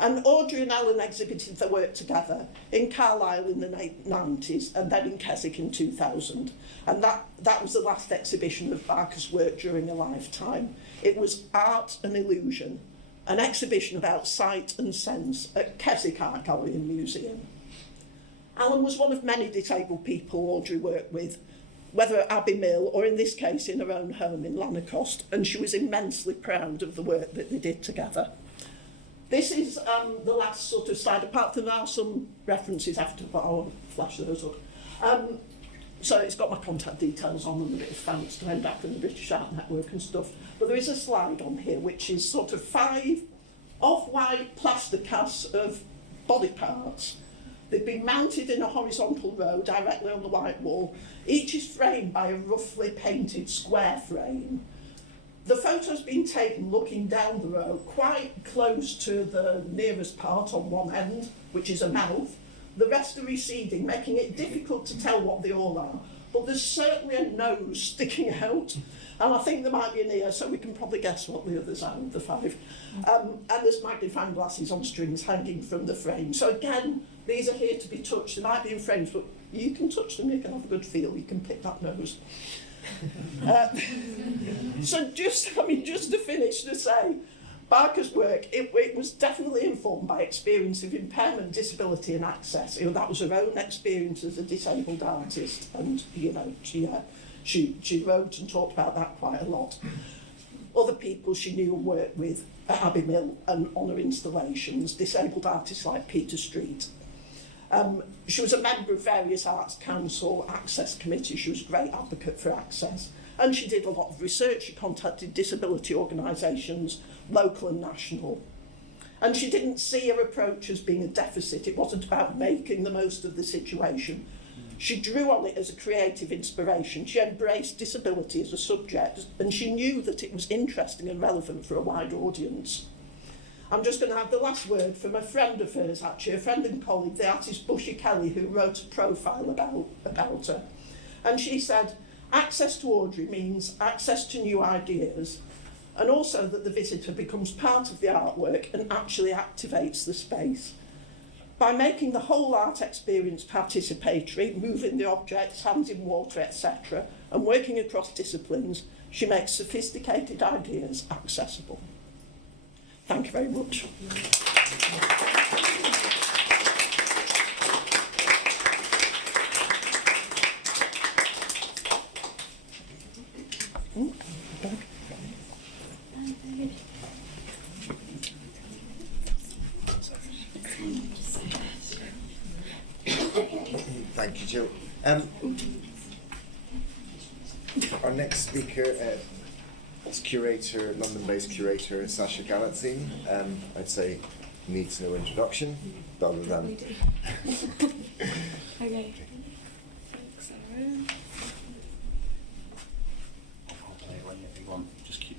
And Audrey and Alan exhibited their work together in Carlisle in the 90s and then in Keswick in 2000. And that was the last exhibition of Barker's work during a lifetime. It was Art and Illusion, an exhibition about sight and sense at Keswick Art Gallery and Museum. Alan was one of many disabled people Audrey worked with, whether at Abbey Mill or in this case in her own home in Lanercost, and she was immensely proud of the work that they did together. This is the last sort of slide, apart from there are some references after, but I'll flash those up. So it's got my contact details on and a bit of thanks to NDAC and the British Art Network and stuff. But there is a slide on here which is sort of 5 off-white plaster casts of body parts. They've been mounted in a horizontal row directly on the white wall. Each is framed by a roughly painted square frame. The photo's been taken looking down the row, quite close to the nearest part on one end, which is a mouth. The rest are receding, making it difficult to tell what they all are. But there's certainly a nose sticking out, and I think there might be an ear, so we can probably guess what the others are of the 5. And there's magnifying glasses on strings hanging from the frame. So again, these are here to be touched. They might be in frames, but you can touch them, you can have a good feel, you can pick that nose. So just to finish to say, Barker's work, it was definitely informed by experience of impairment, disability and access. That was her own experience as a disabled artist, and she wrote and talked about that quite a lot. Other people she knew and worked with at Abbey Mill and on her installations, disabled artists like Peter Street. She was a member of various Arts Council access committees. She was a great advocate for access. And she did a lot of research. She contacted disability organisations, local and national. And she didn't see her approach as being a deficit. It wasn't about making the most of the situation. She drew on it as a creative inspiration. She embraced disability as a subject, and she knew that it was interesting and relevant for a wide audience. I'm just going to have the last word from a friend of hers, actually, a friend and colleague, the artist Bushy Kelly, who wrote a profile about her. And she said, access to Audrey means access to new ideas, and also that the visitor becomes part of the artwork and actually activates the space. By making the whole art experience participatory, moving the objects, hands in water, etc., and working across disciplines, she makes sophisticated ideas accessible. Thank you very much. Thank you, Jill. Our next speaker is curator, London-based curator Sasha Galatzine. I'd say needs no introduction, other than. Okay.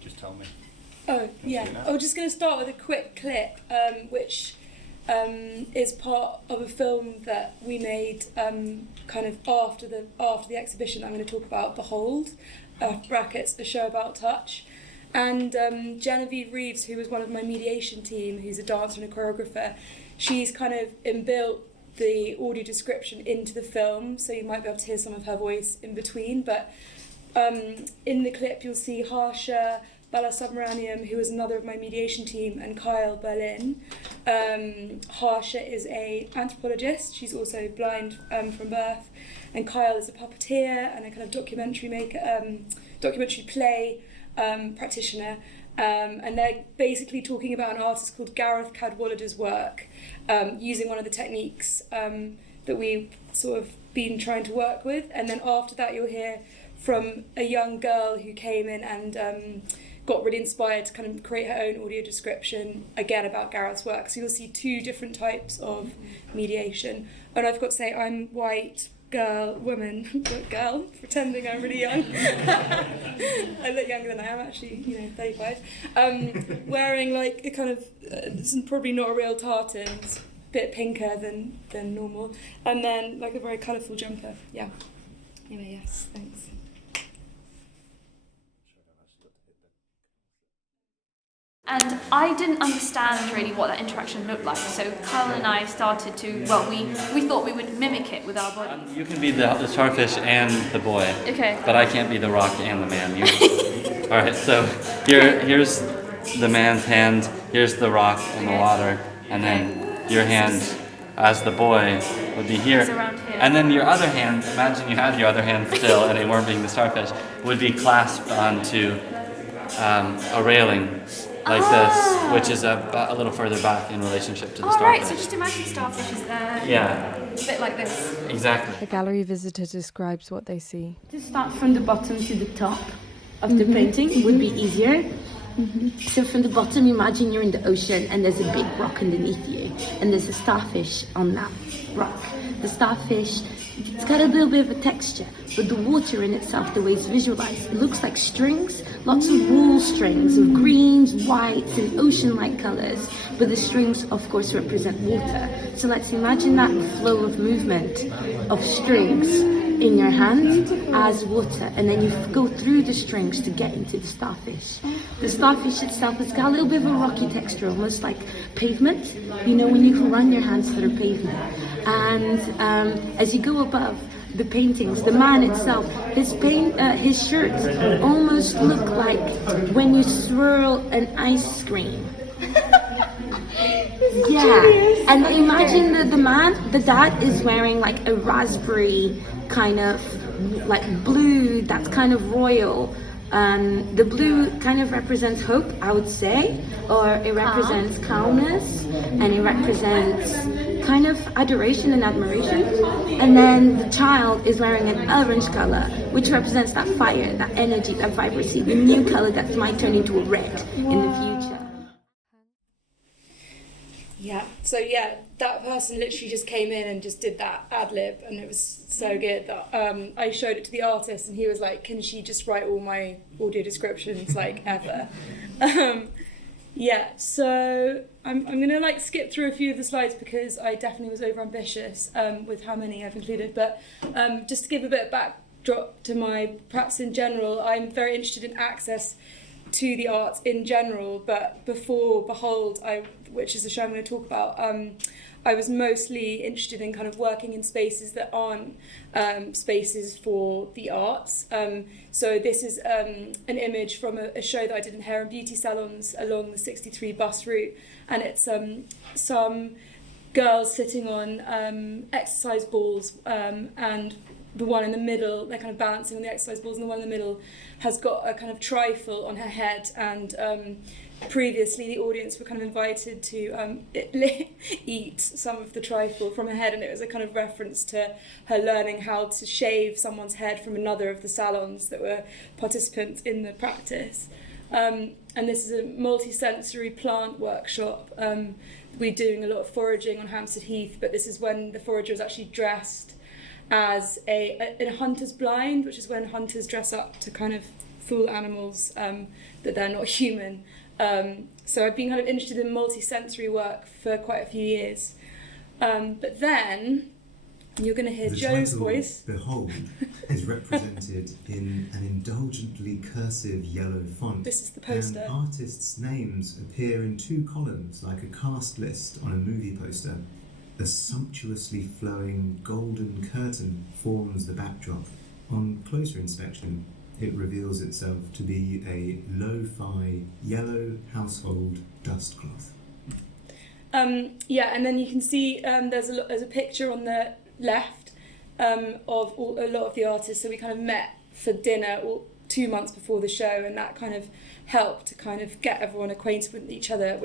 Just tell me. Oh, yeah. I was just going to start with a quick clip, which is part of a film that we made kind of after the exhibition that I'm going to talk about, Behold. brackets, a show about touch. And Genevieve Reeves, who was one of my mediation team, who's a dancer and a choreographer, she's kind of inbuilt the audio description into the film, so you might be able to hear some of her voice in between. But in the clip, you'll see Harsha Balasubramaniam, who is another of my mediation team, and Kyle Berlin. Harsha is an anthropologist. She's also blind from birth, and Kyle is a puppeteer and a kind of documentary play practitioner. And they're basically talking about an artist called Gareth Cadwallader's work, using one of the techniques that we've sort of been trying to work with. And then after that, you'll hear from a young girl who came in and got really inspired to kind of create her own audio description, again about Gareth's work. So you'll see two different types of mediation. And I've got to say, I'm white, woman, pretending I'm really young. I look younger than I am, actually, 35. Wearing like a kind of, this is probably not a real tartan, it's a bit pinker than normal. And then like a very colourful jumper, yeah. Anyway, yes, thanks. And I didn't understand really what that interaction looked like. So Kyle and I started to, we thought we would mimic it with our bodies. You can be the starfish and the boy. Okay. But I can't be the rock and the man. All right, so here's the man's hand, here's the rock in the water, and then your hand as the boy would be here. It's around here. And then your other hand, imagine you had your other hand still and it weren't being the starfish, would be clasped onto a railing. Like this, which is a little further back in relationship to the starfish. Right, so just imagine starfishes there. Yeah. A bit like this. Exactly. The gallery visitor describes what they see. To start from the bottom to the top of the painting would be easier. So from the bottom, imagine you're in the ocean and there's a big rock underneath you and there's a starfish on that rock. The starfish, it's got a little bit of a texture, but the water in itself, the way it's visualized, it looks like strings, lots of wool strings of greens, whites, and ocean-like colors. But the strings, of course, represent water. So let's imagine that flow of movement of strings in your hand as water, and then you go through the strings to get into the starfish. The starfish itself has got a little bit of a rocky texture, almost like pavement. You know, when you can run your hands through pavement. And as you go above the paintings, the man itself, his shirts almost look like when you swirl an ice cream. Yeah, and imagine the dad is wearing like a raspberry kind of like blue that's kind of royal. The blue kind of represents hope, I would say, or it represents calmness, and it represents kind of adoration and admiration. And then the child is wearing an orange color, which represents that fire, that energy, that vibrancy, the new color that might turn into a red in the future. Yeah, so yeah, that person literally just came in and just did that ad-lib, and it was so good that I showed it to the artist and he was like, can she just write all my audio descriptions like ever? Yeah, so I'm going to like skip through a few of the slides because I definitely was over-ambitious with how many I've included, but just to give a bit of backdrop to my practice in general, I'm very interested in access to the arts in general, but before Behold, which is the show I'm going to talk about, I was mostly interested in kind of working in spaces that aren't spaces for the arts. So this is an image from a show that I did in hair and beauty salons along the 63 bus route, and it's some girls sitting on exercise balls, and the one in the middle, they're kind of balancing on the exercise balls, and the one in the middle has got a kind of trifle on her head, and previously the audience were kind of invited to eat some of the trifle from her head, and it was a kind of reference to her learning how to shave someone's head from another of the salons that were participants in the practice. And this is a multi-sensory plant workshop. We're doing a lot of foraging on Hampstead Heath, but this is when the forager is actually dressed as in a hunter's blind, which is when hunters dress up to kind of fool animals that they're not human. So I've been kind of interested in multi-sensory work for quite a few years. But then You're going to hear The Joe's title, voice. Behold, is represented in an indulgently cursive yellow font. This is the poster. And artists' names appear in 2 columns like a cast list on a movie poster. A sumptuously flowing golden curtain forms the backdrop. On closer inspection, it reveals itself to be a lo-fi yellow household dust cloth. Yeah, and then you can see there's a picture on the left of a lot of the artists. So we kind of met for dinner 2 months before the show, and that kind of helped to kind of get everyone acquainted with each other,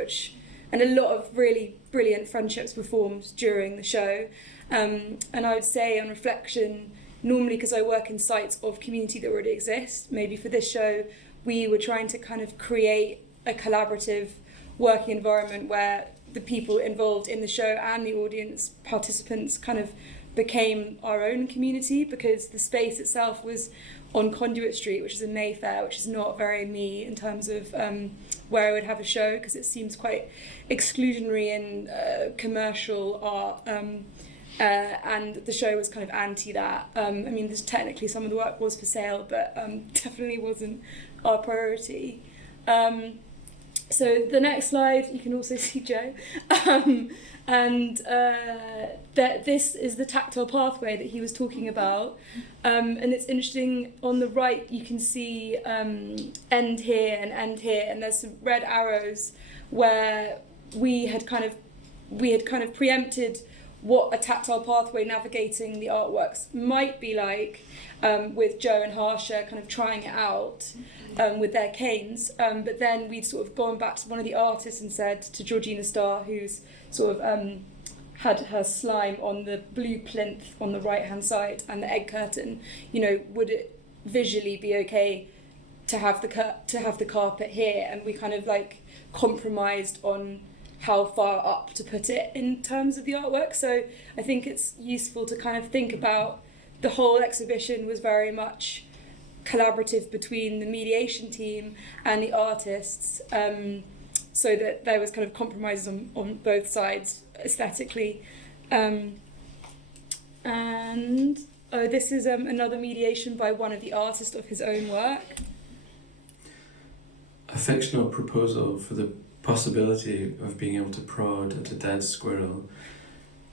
and a lot of really brilliant friendships were formed during the show. And I would say on reflection, normally because I work in sites of community that already exist, maybe for this show, we were trying to kind of create a collaborative working environment where the people involved in the show and the audience participants kind of became our own community, because the space itself was on Conduit Street, which is in Mayfair, which is not very me in terms of where I would have a show, because it seems quite exclusionary in commercial art, and the show was kind of anti that. I mean, technically some of the work was for sale, but definitely wasn't our priority. So the next slide, you can also see Joe. This is the tactile pathway that he was talking about. And it's interesting, on the right you can see end here, and there's some red arrows where we had kind of preempted what a tactile pathway navigating the artworks might be like, with Joe and Harsha kind of trying it out with their canes. But then we'd sort of gone back to one of the artists and said to Georgina Starr, who's sort of had her slime on the blue plinth on the right-hand side and the egg curtain, would it visually be okay to have the carpet here? And we kind of like compromised on how far up to put it in terms of the artwork. So I think it's useful to kind of think about the whole exhibition was very much collaborative between the mediation team and the artists, so that there was kind of compromises on both sides aesthetically. This is another mediation by one of the artists of his own work. A fictional proposal for the possibility of being able to prod at a dead squirrel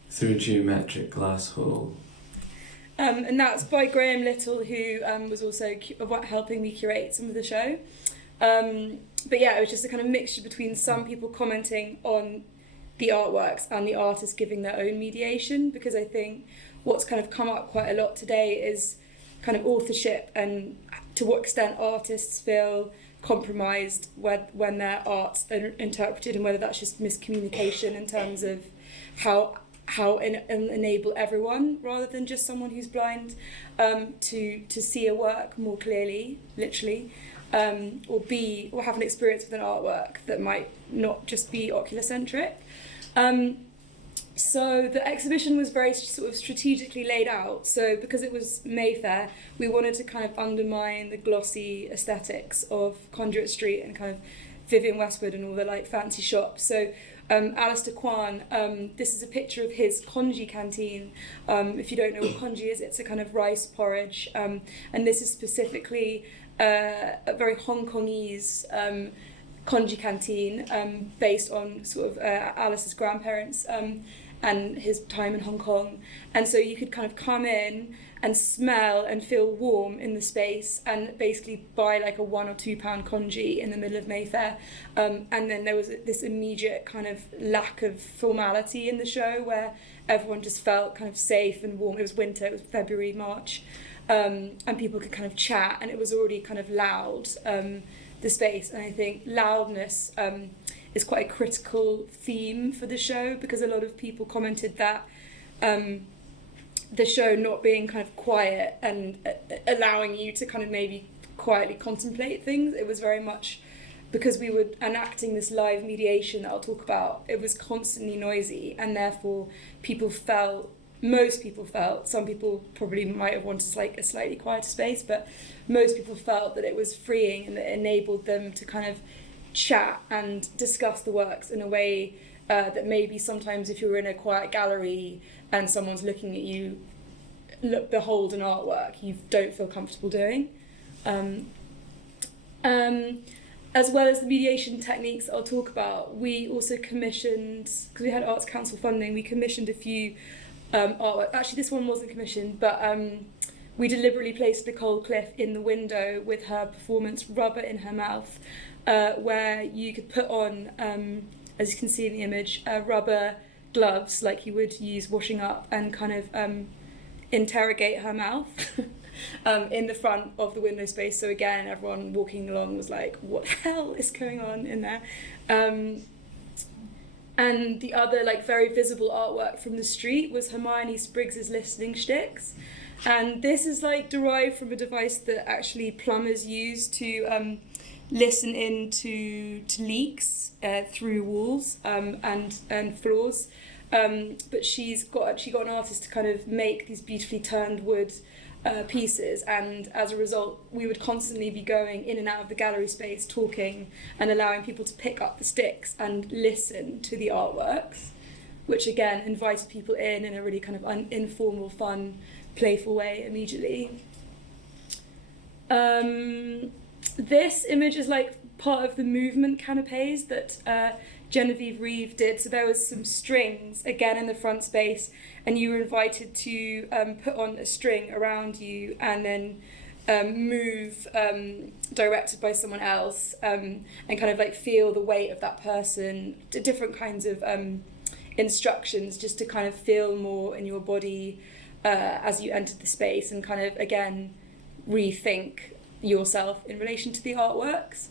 through a geometric glass hole. And that's by Graham Little, who was also helping me curate some of the show. But yeah, it was just a kind of mixture between some people commenting on the artworks and the artists giving their own mediation, because I think what's kind of come up quite a lot today is kind of authorship and to what extent artists feel compromised when their art's interpreted, and whether that's just miscommunication in terms of how enable everyone rather than just someone who's blind to see a work more clearly, literally, or have an experience with an artwork that might not just be ocularcentric. So the exhibition was very sort of strategically laid out. So because it was Mayfair, we wanted to kind of undermine the glossy aesthetics of Conduit Street and kind of Vivienne Westwood and all the like fancy shops. So Alistair Kwan, this is a picture of his congee canteen. If you don't know what congee is, it's a kind of rice porridge. And this is specifically a very Hong Kongese congee canteen based on sort of Alice's grandparents and his time in Hong Kong. And so you could kind of come in and smell and feel warm in the space and basically buy like a £1 or £2 congee in the middle of Mayfair. And then there was this immediate kind of lack of formality in the show where everyone just felt kind of safe and warm. It was winter, it was February, March, and people could kind of chat, and it was already kind of loud, the space. And I think loudness is quite a critical theme for the show, because a lot of people commented that the show not being kind of quiet and allowing you to kind of maybe quietly contemplate things. It was very much, because we were enacting this live mediation that I'll talk about, it was constantly noisy, and therefore most people felt, some people probably might have wanted like a slightly quieter space, but most people felt that it was freeing and that it enabled them to kind of chat and discuss the works in a way that maybe sometimes if you're in a quiet gallery and someone's looking at you, behold an artwork, you don't feel comfortable doing. As well as the mediation techniques I'll talk about, we also commissioned, because we had Arts Council funding, we commissioned a few artwork. Actually, this one wasn't commissioned, but we deliberately placed Nicole Cliff in the window with her performance Rubber in Her Mouth, where you could put on, as you can see in the image, rubber gloves like you would use washing up, and kind of interrogate her mouth in the front of the window space. So again, everyone walking along was like, what the hell is going on in there? And the other like very visible artwork from the street was Hermione Spriggs's listening sticks. And this is like derived from a device that actually plumbers use to listen into leaks through walls and floors. But she got an artist to kind of make these beautifully turned wood pieces, and as a result we would constantly be going in and out of the gallery space talking and allowing people to pick up the sticks and listen to the artworks, which again invited people in a really kind of informal, fun, playful way immediately. This image is like part of the movement canapes that Genevieve Reeve did. So there was some strings again in the front space, and you were invited to put on a string around you and then move directed by someone else, and kind of like feel the weight of that person, different kinds of instructions just to kind of feel more in your body as you entered the space, and kind of again rethink yourself in relation to the artworks.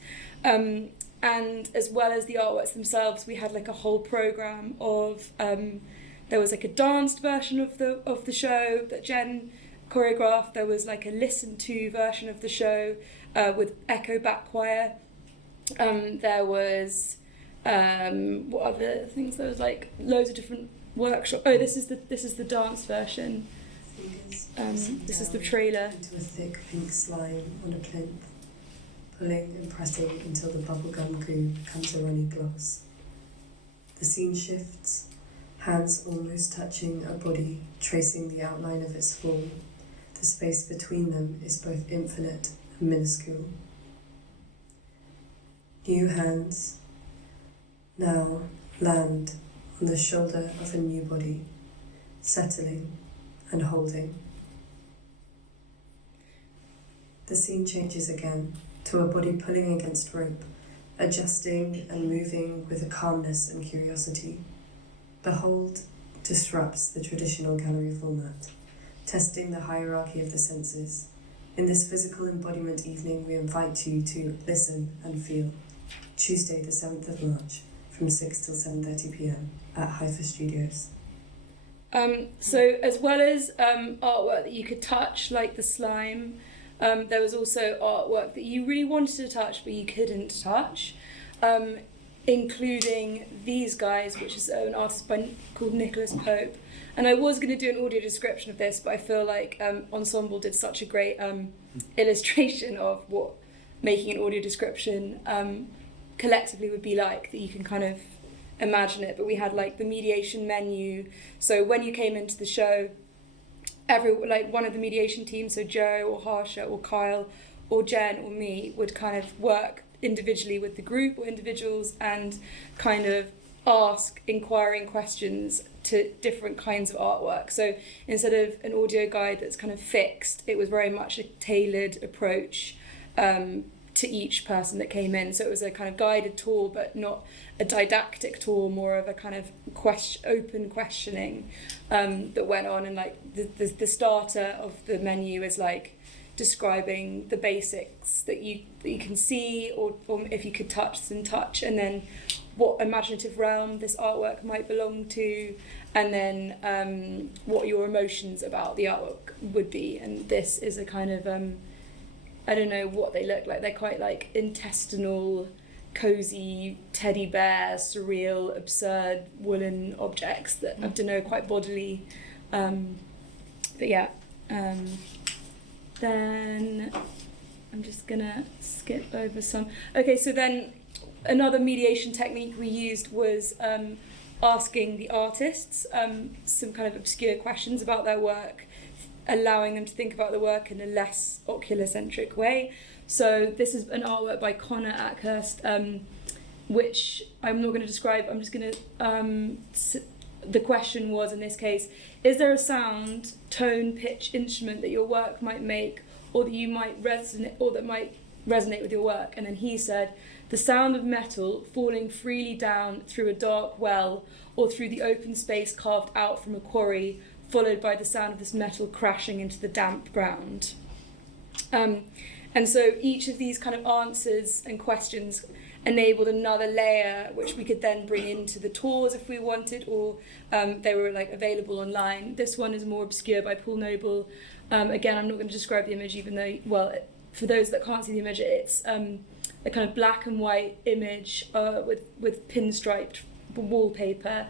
And as well as the artworks themselves, we had like a whole program of there was like a danced version of the show that Jen choreographed. There was like a listened to version of the show with echo back choir. There was what other things? There was like loads of different workshops. Oh, this is the dance version. This is the trailer. Into a thick pink slime on a plinth, pulling and pressing until the bubblegum goo becomes a runny gloss. The scene shifts, hands almost touching a body, tracing the outline of its form. The space between them is both infinite and minuscule. New hands now land on the shoulder of a new body, settling and holding. The scene changes again to a body pulling against rope, adjusting and moving with a calmness and curiosity. Behold disrupts the traditional gallery format, testing the hierarchy of the senses. In this physical embodiment evening, we invite you to listen and feel. Tuesday, the 7th of March, from 6 till 7:30 p.m. at Haifa Studios. So as well as artwork that you could touch, like the slime, there was also artwork that you really wanted to touch but you couldn't touch, including these guys, which is an artist called Nicholas Pope. And I was going to do an audio description of this, but I feel like Ensemble did such a great illustration of what making an audio description collectively would be like, that you can kind of imagine it. But we had like the mediation menu, so when you came into the show, one of the mediation team, so Joe or Harsha or Kyle or Jen or me, would kind of work individually with the group or individuals and kind of ask inquiring questions to different kinds of artwork. So instead of an audio guide that's kind of fixed, it was very much a tailored approach to each person that came in. So it was a kind of guided tour, but not a didactic tour, more of a kind of open questioning that went on. And like the starter of the menu is like describing the basics that you can see, or if you could touch, then touch, and then what imaginative realm this artwork might belong to, and then what your emotions about the artwork would be. And this is a kind of I don't know what they look like. They're quite like intestinal, cozy, teddy bear, surreal, absurd woolen objects that I don't know, quite bodily. But yeah. Then I'm just gonna skip over some. Okay, so then another mediation technique we used was asking the artists some kind of obscure questions about their work, allowing them to think about the work in a less ocular-centric way. So this is an artwork by Connor Ackhurst, which I'm not going to describe. I'm just going to... the question was, in this case, is there a sound, tone, pitch, instrument that your work might make, or that you might resonate, or that might resonate with your work? And then he said, the sound of metal falling freely down through a dark well, or through the open space carved out from a quarry, followed by the sound of this metal crashing into the damp ground. And so each of these kind of answers and questions enabled another layer which we could then bring into the tours if we wanted, or they were like available online. This one is more obscure, by Paul Noble. Again, I'm not going to describe the image, even though, well, for those that can't see the image, it's a kind of black and white image with pinstriped wallpaper,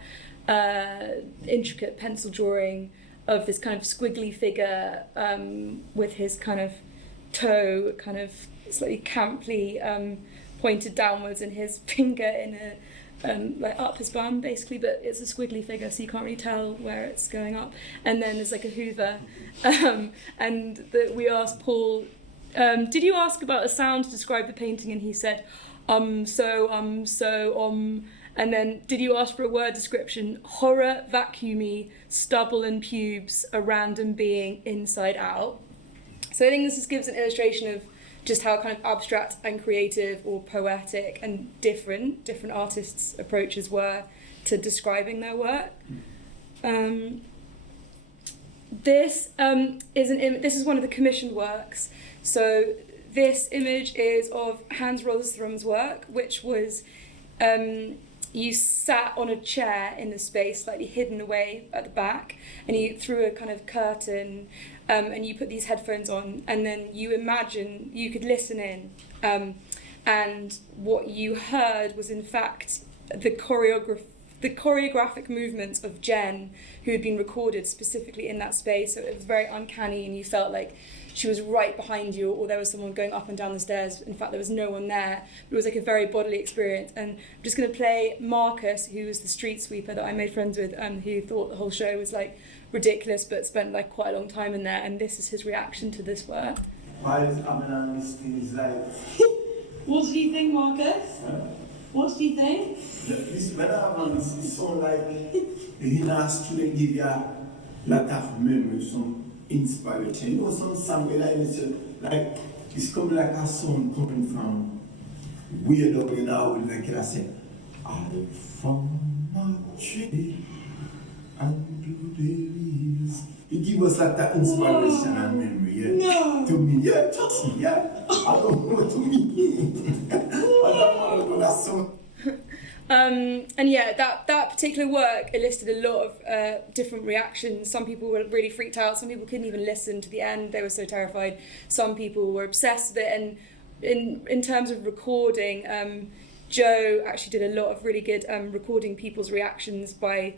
intricate pencil drawing of this kind of squiggly figure with his kind of toe kind of slightly camply pointed downwards, and his finger in a like up his bum basically, but it's a squiggly figure, so you can't really tell where it's going up. And then there's like a hoover, and we asked Paul, did you ask about a sound to describe the painting? And he said, and then did you ask for a word description? Horror, vacuumy, stubble and pubes, a random being inside out. So I think this just gives an illustration of just how kind of abstract and creative or poetic and different artists' approaches were to describing their work. This is one of the commissioned works. So this image is of Hans Roslström's work, which was you sat on a chair in the space, slightly hidden away at the back, and you threw a kind of curtain, and you put these headphones on, and then you imagine you could listen in, and what you heard was in fact the choreographic movements of Jen, who had been recorded specifically in that space. So it was very uncanny, and you felt like she was right behind you, or there was someone going up and down the stairs. In fact, there was no one there. It was like a very bodily experience. And I'm just going to play Marcus, who was the street sweeper that I made friends with, who thought the whole show was like ridiculous, but spent like quite a long time in there. And this is his reaction to this work. Why is Amen this like? What do you think, Marcus? Huh? What do you think? This when is so like he has to give you a lot of memories, some inspiration. You know, some song like it's coming like a song coming from way down in our wood, like I said, I found my tree and blueberries. It gives us like that inspiration and memory, yeah. No. To me, yeah, trust me, yeah. I don't know what to mean. I don't want to do that song. And yeah, that particular work elicited a lot of different reactions. Some people were really freaked out. Some people couldn't even listen to the end. They were so terrified. Some people were obsessed with it. And in terms of recording, Joe actually did a lot of really good recording people's reactions by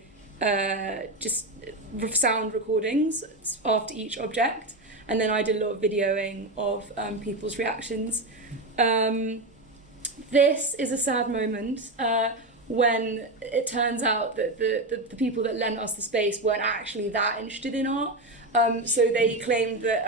just sound recordings after each object. And then I did a lot of videoing of people's reactions. This is a sad moment when it turns out that the people that lent us the space weren't actually that interested in art. So they claimed that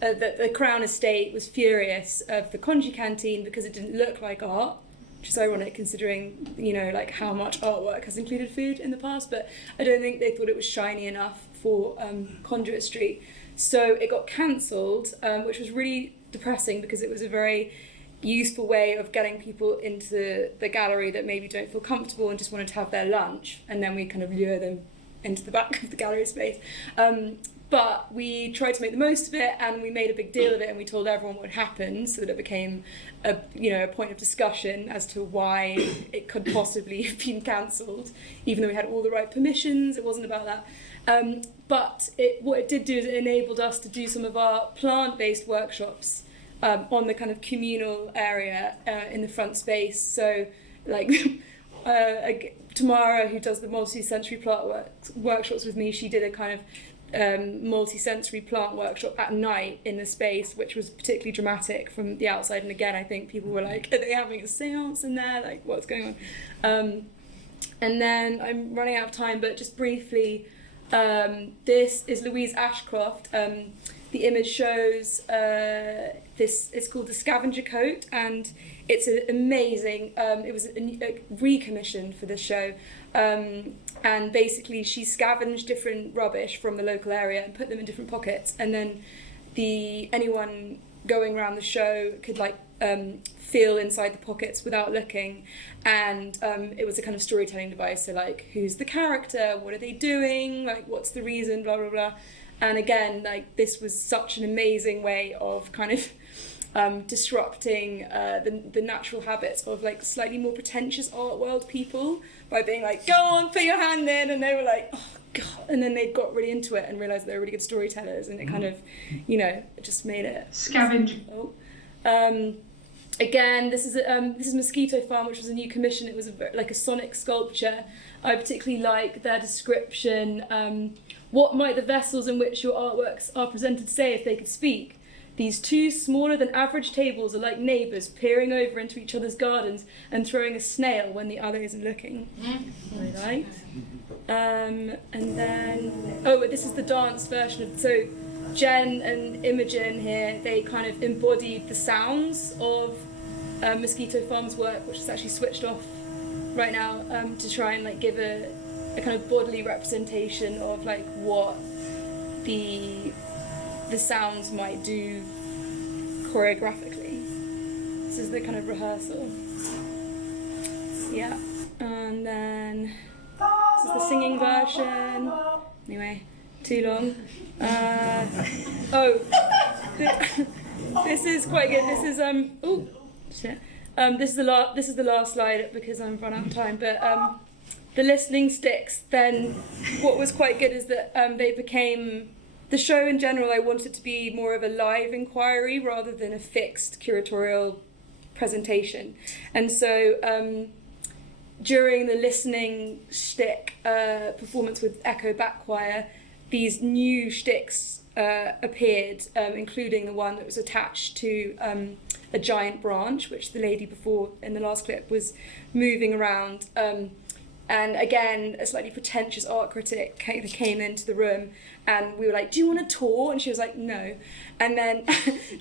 that the Crown Estate was furious of the Conji Canteen because it didn't look like art, which is ironic considering, you know, like how much artwork has included food in the past. But I don't think they thought it was shiny enough for Conduit Street. So it got cancelled, which was really depressing because it was a very useful way of getting people into the gallery that maybe don't feel comfortable and just wanted to have their lunch, and then we kind of lure them into the back of the gallery space. But we tried to make the most of it, and we made a big deal of it, and we told everyone what would happen, so that it became a point of discussion as to why it could possibly have been cancelled, even though we had all the right permissions. It wasn't about that. But what it did do is it enabled us to do some of our plant-based workshops on the kind of communal area in the front space. So like Tamara, who does the multi-sensory plant workshops with me, she did a kind of multi-sensory plant workshop at night in the space, which was particularly dramatic from the outside. And again, I think people were like, are they having a seance in there? Like, what's going on? and then I'm running out of time, but just briefly, this is Louise Ashcroft. The image shows this. It's called the Scavenger Coat, and it's amazing. It was a recommission for this show, and basically she scavenged different rubbish from the local area and put them in different pockets, and then anyone going around the show could feel inside the pockets without looking, and it was a kind of storytelling device. So like, who's the character? What are they doing? Like, what's the reason? Blah blah blah. And again, like, this was such an amazing way of kind of disrupting the natural habits of like slightly more pretentious art world people by being like, go on, put your hand in, and they were like, oh god, and then they got really into it and realised they were really good storytellers, and it kind of, it just made it scavenge. Again, this is Mosquito Farm, which was a new commission. It was like a sonic sculpture. I particularly like their description. What might the vessels in which your artworks are presented say if they could speak? These two smaller than average tables are like neighbours peering over into each other's gardens and throwing a snail when the other isn't looking. I like. And then, this is the dance version of, so Jen and Imogen here, they kind of embodied the sounds of Mosquito Farm's work, which is actually switched off right now, to try and like give a kind of bodily representation of like what the sounds might do choreographically. This is the kind of rehearsal. Yeah, and then this is the singing version. Anyway, too long. This is quite good. This is this is the last slide because I'm run out of time. But the listening sticks. Then what was quite good is that they became. The show in general, I wanted it to be more of a live inquiry rather than a fixed curatorial presentation. And so during the listening stick performance with Echo Back Choir, these new sticks appeared, including the one that was attached to a giant branch, which the lady before in the last clip was moving around. And again, a slightly pretentious art critic came into the room, and we were like, do you want a tour? And she was like, no. And then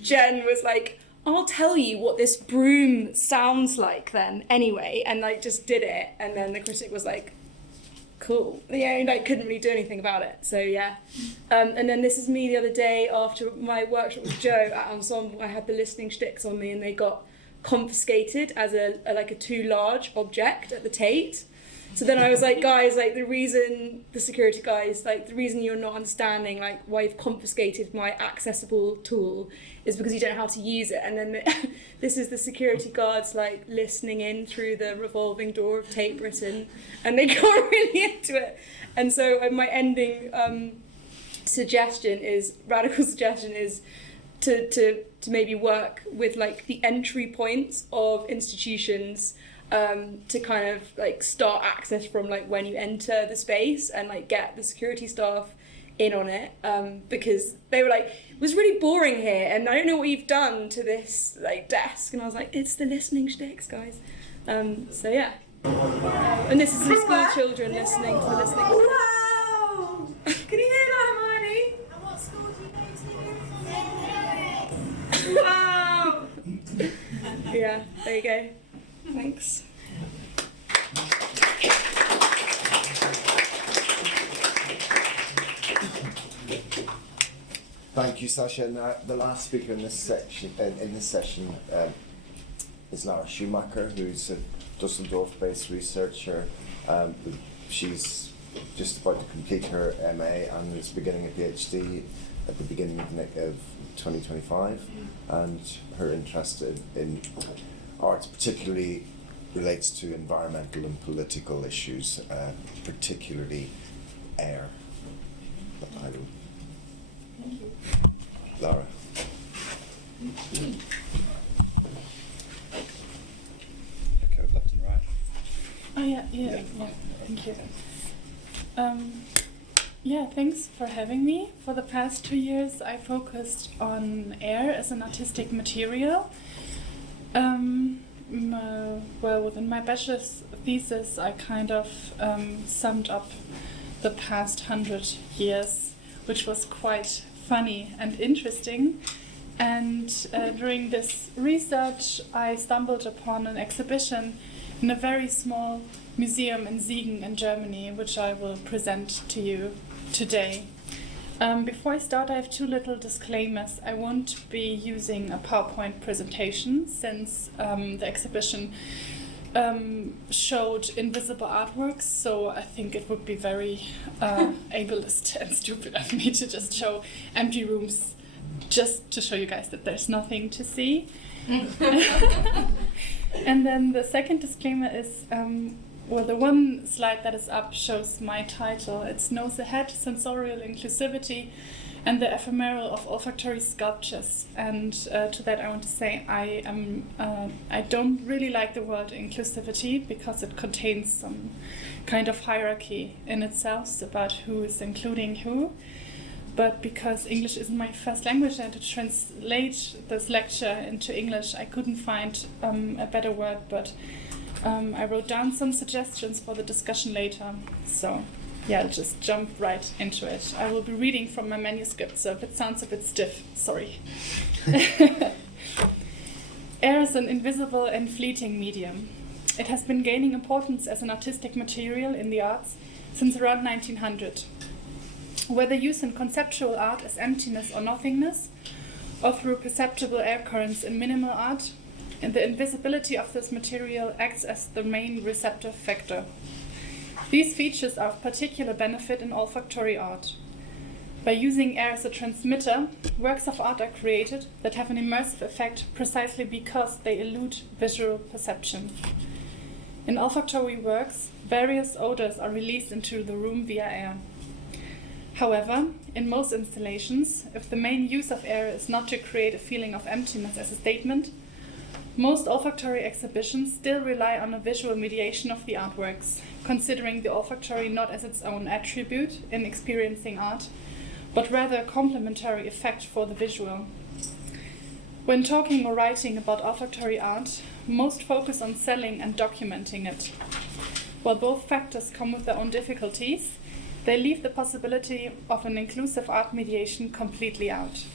Jen was like, I'll tell you what this broom sounds like then anyway, and like just did it. And then the critic was like, cool. Yeah, and I couldn't really do anything about it. So yeah. And then this is me the other day after my workshop with Joe at Ensemble. I had the listening sticks on me, and they got confiscated as a too large object at the Tate. So then I was like, guys, like the reason you're not understanding like why you've confiscated my accessible tool is because you don't know how to use it. And then this is the security guards like listening in through the revolving door of Tate Britain, and they got really into it. And so my ending radical suggestion is to maybe work with like the entry points of institutions. To kind of like start access from like when you enter the space and like get the security staff in on it, because they were like, it was really boring here and I don't know what you've done to this like desk, and I was like, it's the listening sticks, guys. So yeah, and this is some school children listening to the listening sticks. Wow! Can you hear that, Hermione? And what school do you go to? Wow! Yeah, there you go. Thanks. Thank you, Sasha. Now, the last speaker in this session is Lara Schumacher, who's a Dusseldorf-based researcher. She's just about to complete her MA and is beginning a PhD at the beginning of 2025. And her interest in arts particularly relates to environmental and political issues, particularly air. But I don't. Thank you. Lara. Okay, left and right. Oh yeah. Thank you. Yeah, thanks for having me. For the past 2 years, I focused on air as an artistic material. within my bachelor's thesis, I kind of summed up the past 100 years, which was quite funny and interesting. And during this research, I stumbled upon an exhibition in a very small museum in Siegen in Germany, which I will present to you today. Before I start, I have two little disclaimers. I won't be using a PowerPoint presentation since the exhibition showed invisible artworks, so I think it would be very ableist and stupid of me to just show empty rooms just to show you guys that there's nothing to see. And then the second disclaimer is, the one slide that is up shows my title. It's Nose Ahead, Sensorial Inclusivity and the Ephemeral of Olfactory Sculptures. And to that I want to say I don't really like the word inclusivity because it contains some kind of hierarchy in itself about who is including who. But because English isn't my first language and to translate this lecture into English, I couldn't find a better word, but I wrote down some suggestions for the discussion later. So yeah, I'll just jump right into it. I will be reading from my manuscript, so if it sounds a bit stiff, sorry. Air is an invisible and fleeting medium. It has been gaining importance as an artistic material in the arts since around 1900. Whether used in conceptual art as emptiness or nothingness, or through perceptible air currents in minimal art, and the invisibility of this material acts as the main receptive factor. These features are of particular benefit in olfactory art. By using air as a transmitter, works of art are created that have an immersive effect precisely because they elude visual perception. In olfactory works, various odors are released into the room via air. However, in most installations, if the main use of air is not to create a feeling of emptiness as a statement, most olfactory exhibitions still rely on a visual mediation of the artworks, considering the olfactory not as its own attribute in experiencing art, but rather a complementary effect for the visual. When talking or writing about olfactory art, most focus on selling and documenting it. While both factors come with their own difficulties, they leave the possibility of an inclusive art mediation completely out.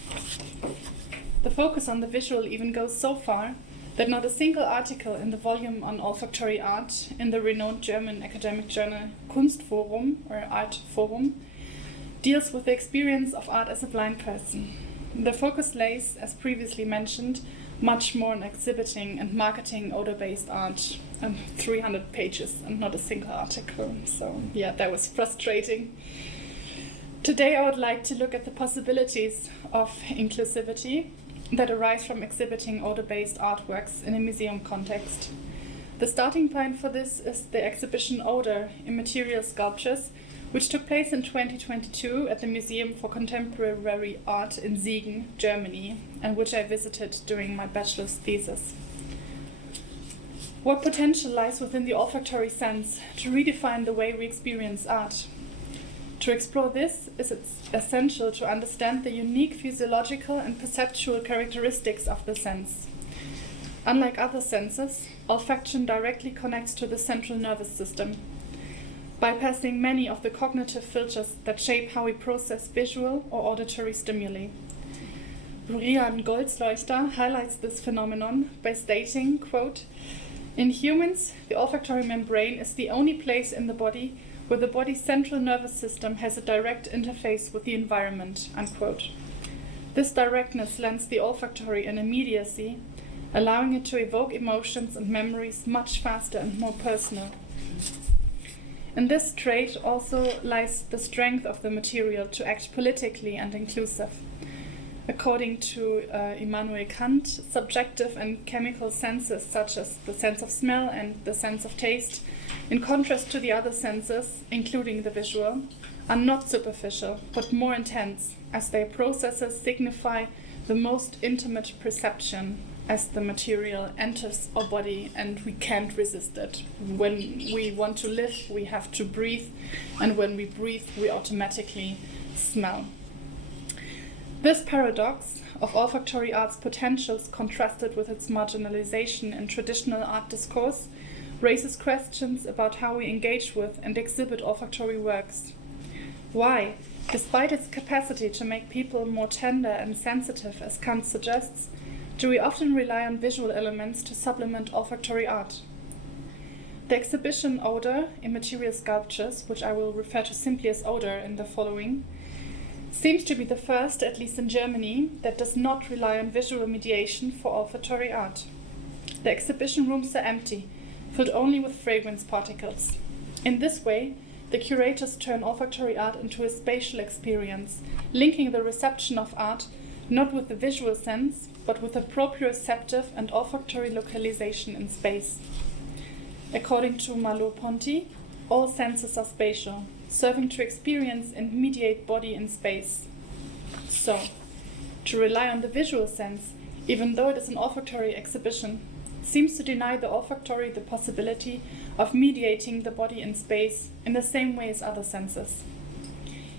The focus on the visual even goes so far that not a single article in the volume on olfactory art in the renowned German academic journal Kunstforum, or Art Forum, deals with the experience of art as a blind person. The focus lays, as previously mentioned, much more on exhibiting and marketing odor-based art, and 300 pages and not a single article. So yeah, that was frustrating. Today I would like to look at the possibilities of inclusivity that arise from exhibiting odor-based artworks in a museum context. The starting point for this is the exhibition Odor, Immaterial Sculptures, which took place in 2022 at the Museum for Contemporary Art in Siegen, Germany, and which I visited during my bachelor's thesis. What potential lies within the olfactory sense to redefine the way we experience art? To explore this, it's essential to understand the unique physiological and perceptual characteristics of the sense. Unlike other senses, olfaction directly connects to the central nervous system, bypassing many of the cognitive filters that shape how we process visual or auditory stimuli. Brian Goldsleuchter highlights this phenomenon by stating, quote, "In humans, the olfactory membrane is the only place in the body where the body's central nervous system has a direct interface with the environment," unquote. This directness lends the olfactory an immediacy, allowing it to evoke emotions and memories much faster and more personal. In this trait also lies the strength of the material to act politically and inclusive. According to Immanuel Kant, subjective and chemical senses such as the sense of smell and the sense of taste, in contrast to the other senses, including the visual, are not superficial but more intense, as their processes signify the most intimate perception as the material enters our body and we can't resist it. When we want to live, we have to breathe, and when we breathe, we automatically smell. This paradox of olfactory art's potentials contrasted with its marginalization in traditional art discourse raises questions about how we engage with and exhibit olfactory works. Why, despite its capacity to make people more tender and sensitive, as Kant suggests, do we often rely on visual elements to supplement olfactory art? The exhibition Odor, Immaterial Sculptures, which I will refer to simply as Odor in the following, seems to be the first, at least in Germany, that does not rely on visual mediation for olfactory art. The exhibition rooms are empty, filled only with fragrance particles. In this way, the curators turn olfactory art into a spatial experience, linking the reception of art not with the visual sense, but with a proprioceptive and olfactory localization in space. According to Merleau-Ponty, all senses are spatial, serving to experience and mediate body in space. So, to rely on the visual sense, even though it is an olfactory exhibition, seems to deny the olfactory the possibility of mediating the body in space in the same way as other senses.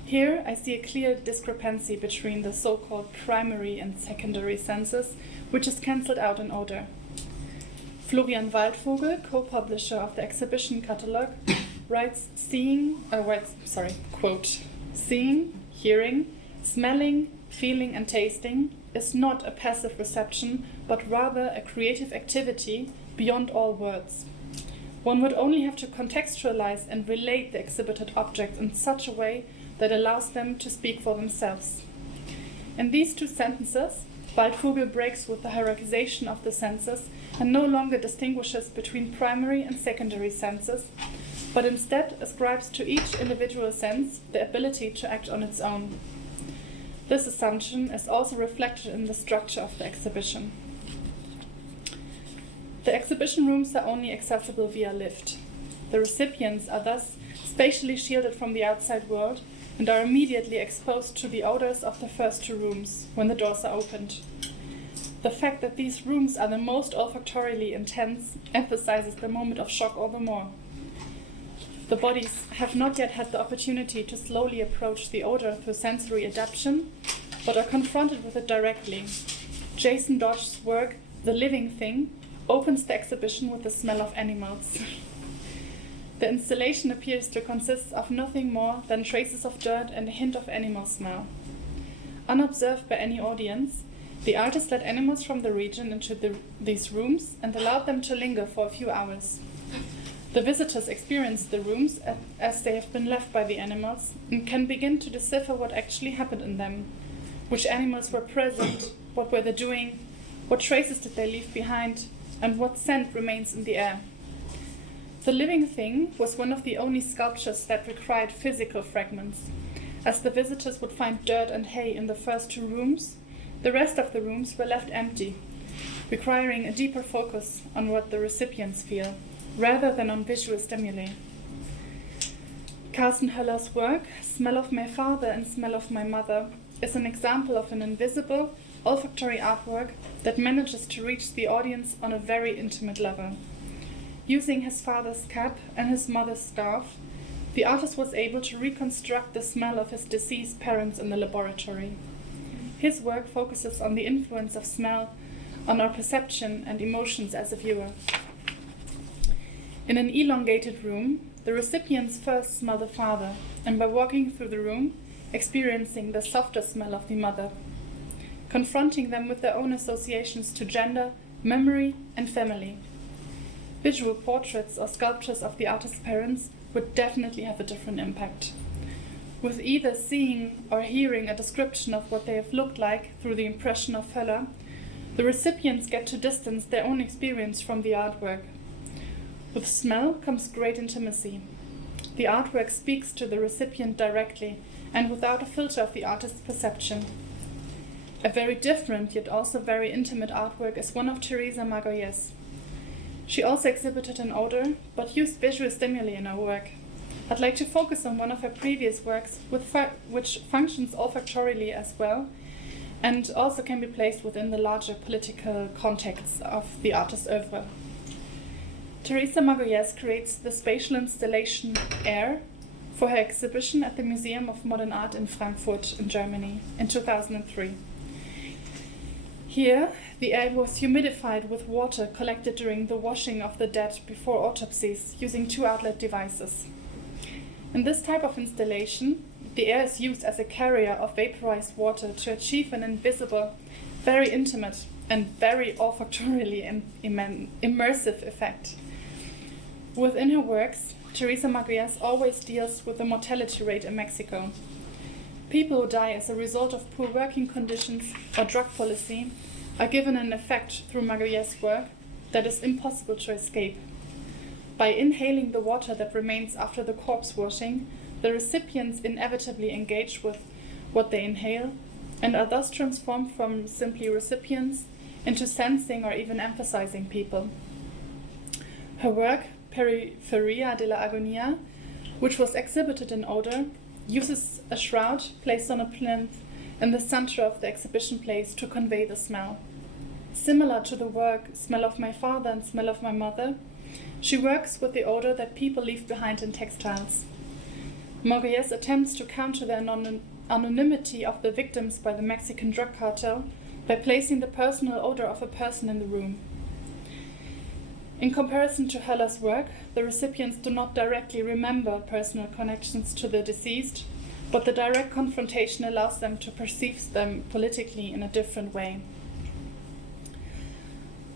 Here I see a clear discrepancy between the so-called primary and secondary senses, which is cancelled out in odor. Florian Waldvogel, co-publisher of the exhibition catalogue, writes, quote, seeing, hearing, smelling, feeling and tasting is not a passive reception, but rather a creative activity beyond all words. One would only have to contextualize and relate the exhibited objects in such a way that allows them to speak for themselves. In these two sentences, Waldvogel breaks with the hierarchization of the senses and no longer distinguishes between primary and secondary senses, but instead ascribes to each individual sense the ability to act on its own. This assumption is also reflected in the structure of the exhibition. The exhibition rooms are only accessible via lift. The recipients are thus spatially shielded from the outside world and are immediately exposed to the odors of the first two rooms when the doors are opened. The fact that these rooms are the most olfactorily intense emphasizes the moment of shock all the more. The bodies have not yet had the opportunity to slowly approach the odor through sensory adaptation, but are confronted with it directly. Jason Dodge's work, The Living Thing, opens the exhibition with the smell of animals. The installation appears to consist of nothing more than traces of dirt and a hint of animal smell. Unobserved by any audience, the artist led animals from the region into these rooms and allowed them to linger for a few hours. The visitors experience the rooms as they have been left by the animals and can begin to decipher what actually happened in them, which animals were present, what were they doing, what traces did they leave behind, and what scent remains in the air. The Living Thing was one of the only sculptures that required physical fragments. As the visitors would find dirt and hay in the first two rooms, the rest of the rooms were left empty, requiring a deeper focus on what the recipients feel, rather than on visual stimuli. Carsten Höller's work, Smell of My Father and Smell of My Mother, is an example of an invisible, olfactory artwork that manages to reach the audience on a very intimate level. Using his father's cap and his mother's scarf, the artist was able to reconstruct the smell of his deceased parents in the laboratory. His work focuses on the influence of smell on our perception and emotions as a viewer. In an elongated room, the recipients first smell the father, and by walking through the room, experiencing the softer smell of the mother, confronting them with their own associations to gender, memory, and family. Visual portraits or sculptures of the artist's parents would definitely have a different impact. With either seeing or hearing a description of what they have looked like through the impression of Höller, the recipients get to distance their own experience from the artwork. With smell comes great intimacy. The artwork speaks to the recipient directly and without a filter of the artist's perception. A very different yet also very intimate artwork is one of Teresa Magoyes. She also exhibited an odor, but used visual stimuli in her work. I'd like to focus on one of her previous works, which functions olfactorily as well, and also can be placed within the larger political context of the artist's oeuvre. Teresa Magoyes creates the spatial installation Air for her exhibition at the Museum of Modern Art in Frankfurt in Germany in 2003. Here, the air was humidified with water collected during the washing of the dead before autopsies using 2 outlet devices. In this type of installation, the air is used as a carrier of vaporized water to achieve an invisible, very intimate, and very olfactorily immersive effect. Within her works, Teresa Magalhães always deals with the mortality rate in Mexico. People who die as a result of poor working conditions or drug policy are given an effect through Magalhães' work that is impossible to escape. By inhaling the water that remains after the corpse washing, the recipients inevitably engage with what they inhale and are thus transformed from simply recipients into sensing or even emphasizing people. Her work, Periferia de la Agonia, which was exhibited in Oder, uses a shroud placed on a plinth in the center of the exhibition place to convey the smell. Similar to the work Smell of My Father and Smell of My Mother, she works with the odor that people leave behind in textiles. Magalhães attempts to counter the anonymity of the victims by the Mexican drug cartel by placing the personal odor of a person in the room. In comparison to Heller's work, the recipients do not directly remember personal connections to the deceased, but the direct confrontation allows them to perceive them politically in a different way.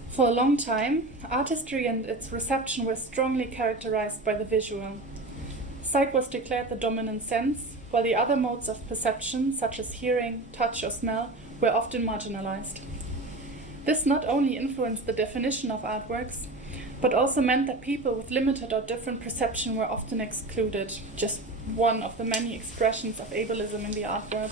For a long time, art history and its reception were strongly characterized by the visual. Sight was declared the dominant sense, while the other modes of perception, such as hearing, touch, or smell, were often marginalized. This not only influenced the definition of artworks, but also meant that people with limited or different perception were often excluded, just one of the many expressions of ableism in the art world.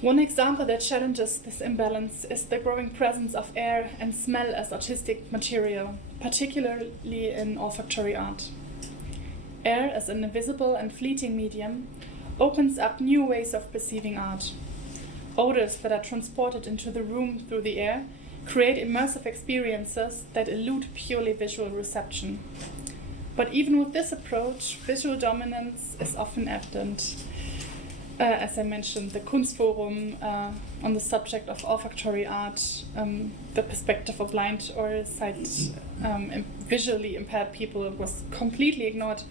One example that challenges this imbalance is the growing presence of air and smell as artistic material, particularly in olfactory art. Air, as an invisible and fleeting medium, opens up new ways of perceiving art. Odors that are transported into the room through the air create immersive experiences that elude purely visual reception. But even with this approach, visual dominance is often evident. As I mentioned, the Kunstforum on the subject of olfactory art, the perspective of blind or visually impaired people was completely ignored.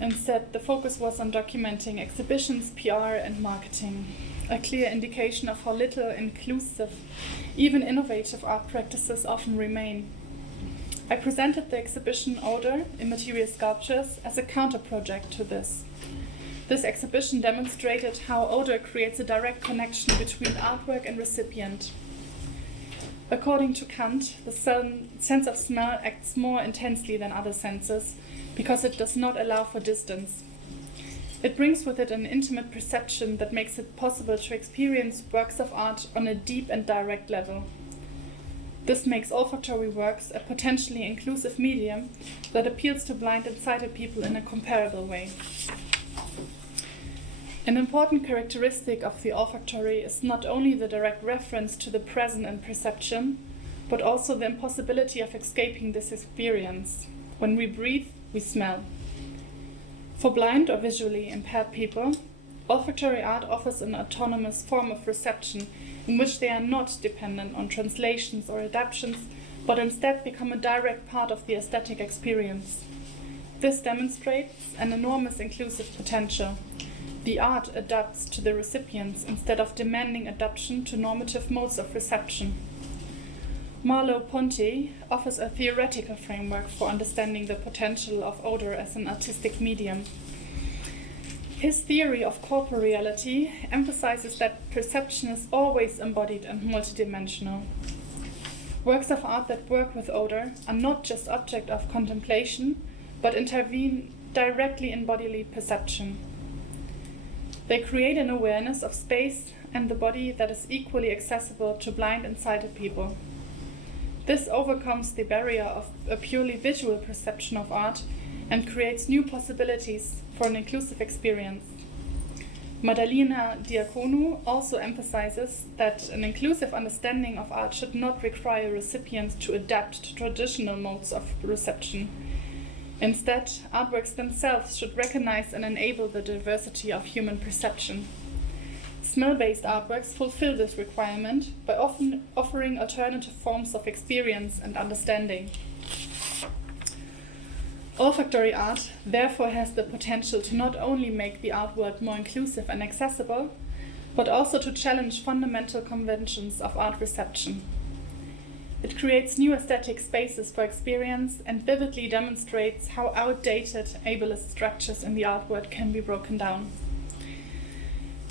Instead, the focus was on documenting exhibitions, PR, and marketing, a clear indication of how little inclusive, even innovative art practices often remain. I presented the exhibition Odor, Immaterial Sculptures, as a counter-project to this. This exhibition demonstrated how odor creates a direct connection between artwork and recipient. According to Kant, the sense of smell acts more intensely than other senses because it does not allow for distance. It brings with it an intimate perception that makes it possible to experience works of art on a deep and direct level. This makes olfactory works a potentially inclusive medium that appeals to blind and sighted people in a comparable way. An important characteristic of the olfactory is not only the direct reference to the present and perception, but also the impossibility of escaping this experience. When we breathe, we smell. For blind or visually impaired people, olfactory art offers an autonomous form of reception in which they are not dependent on translations or adaptations, but instead become a direct part of the aesthetic experience. This demonstrates an enormous inclusive potential. The art adapts to the recipients instead of demanding adaptation to normative modes of reception. Marlo Ponte offers a theoretical framework for understanding the potential of odor as an artistic medium. His theory of corporeality emphasizes that perception is always embodied and multidimensional. Works of art that work with odor are not just object of contemplation, but intervene directly in bodily perception. They create an awareness of space and the body that is equally accessible to blind and sighted people. This overcomes the barrier of a purely visual perception of art and creates new possibilities for an inclusive experience. Madalina Diaconu also emphasizes that an inclusive understanding of art should not require recipients to adapt to traditional modes of reception. Instead, artworks themselves should recognize and enable the diversity of human perception. Smell-based artworks fulfill this requirement by often offering alternative forms of experience and understanding. Olfactory art therefore has the potential to not only make the art world more inclusive and accessible, but also to challenge fundamental conventions of art reception. It creates new aesthetic spaces for experience and vividly demonstrates how outdated ableist structures in the art world can be broken down.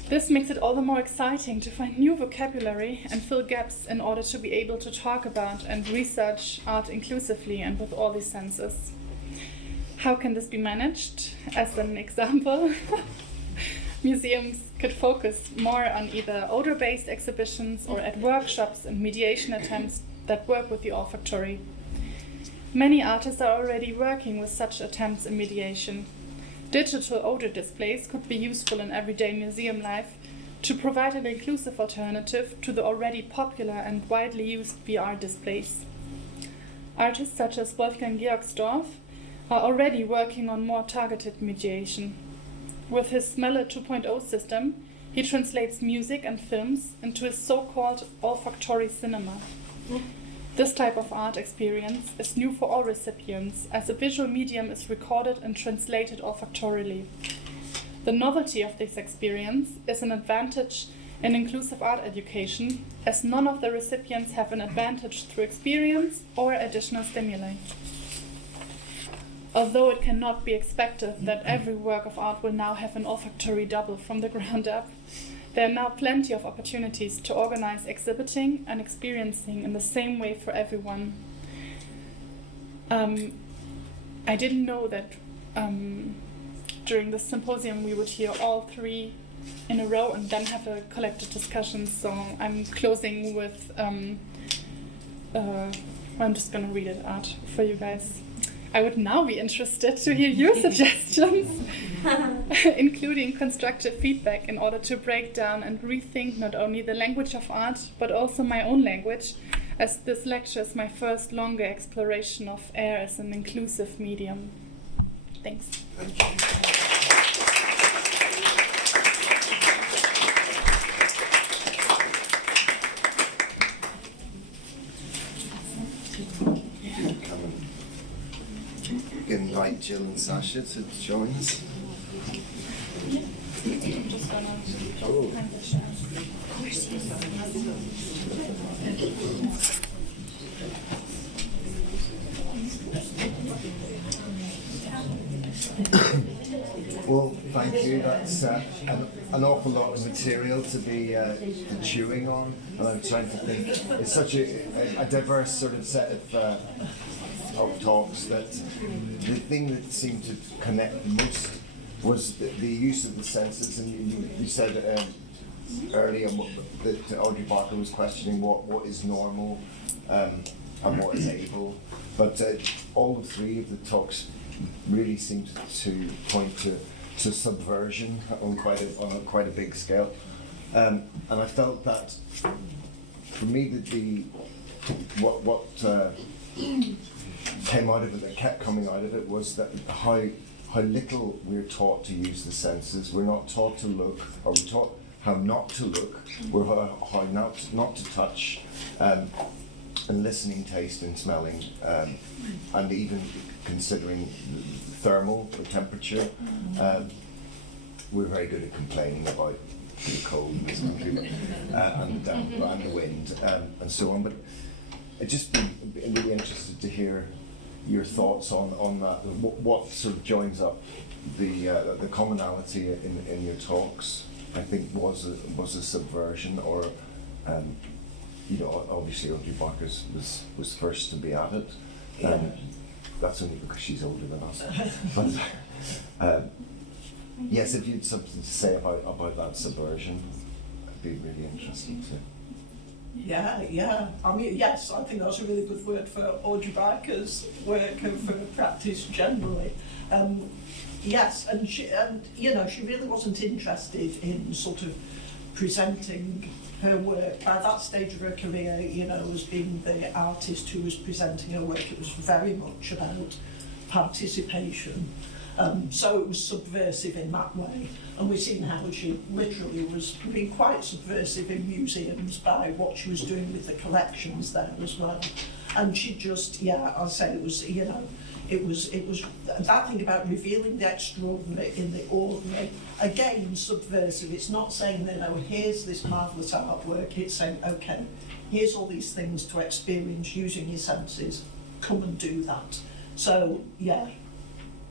This makes it all the more exciting to find new vocabulary and fill gaps in order to be able to talk about and research art inclusively and with all these senses. How can this be managed? As an example, museums could focus more on either odor-based exhibitions or at workshops and mediation attempts that work with the olfactory. Many artists are already working with such attempts in mediation. Digital odor displays could be useful in everyday museum life to provide an inclusive alternative to the already popular and widely used VR displays. Artists such as Wolfgang Georgsdorf are already working on more targeted mediation. With his Smelle 2.0 system, he translates music and films into his so-called olfactory cinema. This type of art experience is new for all recipients, as a visual medium is recorded and translated olfactorily. The novelty of this experience is an advantage in inclusive art education, as none of the recipients have an advantage through experience or additional stimuli. Although it cannot be expected that every work of art will now have an olfactory double from the ground up, there are now plenty of opportunities to organize exhibiting and experiencing in the same way for everyone. I didn't know that during this symposium we would hear all three in a row and then have a collective discussion, so I'm closing with, I'm just going to read it out for you guys. I would now be interested to hear your suggestions, including constructive feedback in order to break down and rethink not only the language of art, but also my own language, as this lecture is my first longer exploration of air as an inclusive medium. Thanks. Thank you. Invite Jill and Sasha to join us. Oh. Well, thank you. That's an awful lot of material to be chewing on, and I'm trying to think. It's such a diverse sort of set of talks that the thing that seemed to connect most was the use of the senses, and you said earlier that Audrey Barker was questioning what is normal and what is able, but all three of the talks really seemed to point to subversion on quite a big scale, and I felt that for me what came out of it, that kept coming out of it, was that how little we're taught to use the senses. We're not taught to look, or we're taught how not to look, we're how not to touch, and listening, tasting, smelling, and even considering thermal, the temperature. We're very good at complaining about the cold and the wind and so on, but I'd just be really interested to hear your thoughts on that. What sort of joins up the commonality in your talks? I think was a subversion, or obviously Audrey Barker was first to be at it. That's only because she's older than us. But yes, if you had something to say about that subversion, I'd be really interested to. Yeah. I mean, yes, I think that's a really good word for Audrey Barker's work and for practice generally. Yes, and she really wasn't interested in sort of presenting her work. By that stage of her career, as being the artist who was presenting her work, it was very much about participation. So it was subversive in that way. And we've seen how she literally was being quite subversive in museums by what she was doing with the collections there as well. And she just, yeah, I'll say it was, you know, it was that thing about revealing the extraordinary in the ordinary. Again, subversive. It's not saying that, oh, here's this marvellous artwork. It's saying, okay, here's all these things to experience using your senses. Come and do that. So, yeah,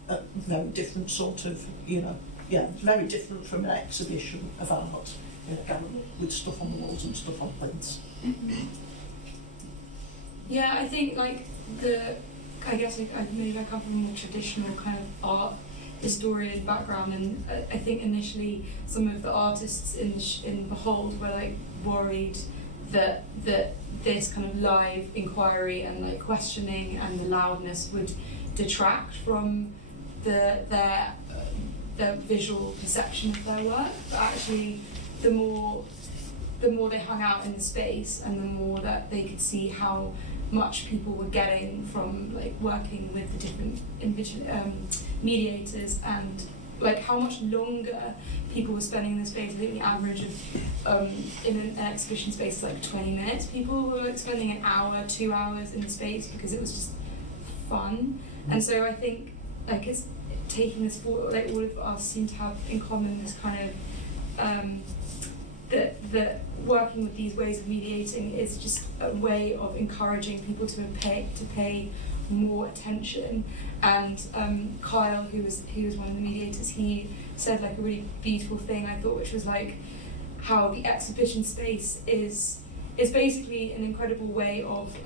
a very different sort of, you know, yeah, very different from an exhibition of art in a gallery with stuff on the walls and stuff on plinths. Yeah, I think like I guess maybe I come from a more traditional kind of art historian background, and I think initially some of the artists in Behold were like worried that this kind of live inquiry and like questioning and the loudness would detract from their visual perception of their work. But actually, the more they hung out in the space and the more that they could see how much people were getting from like working with the different mediators, and like how much longer people were spending in the space. I think the average of in an exhibition space is like 20 minutes. People were like spending an hour, 2 hours in the space because it was just fun. And so I think like it's taking this forward, like all of us seem to have in common this kind of that working with these ways of mediating is just a way of encouraging people to pay more attention. And Kyle, who was one of the mediators, he said like a really beautiful thing, I thought, which was like how the exhibition space is basically an incredible way of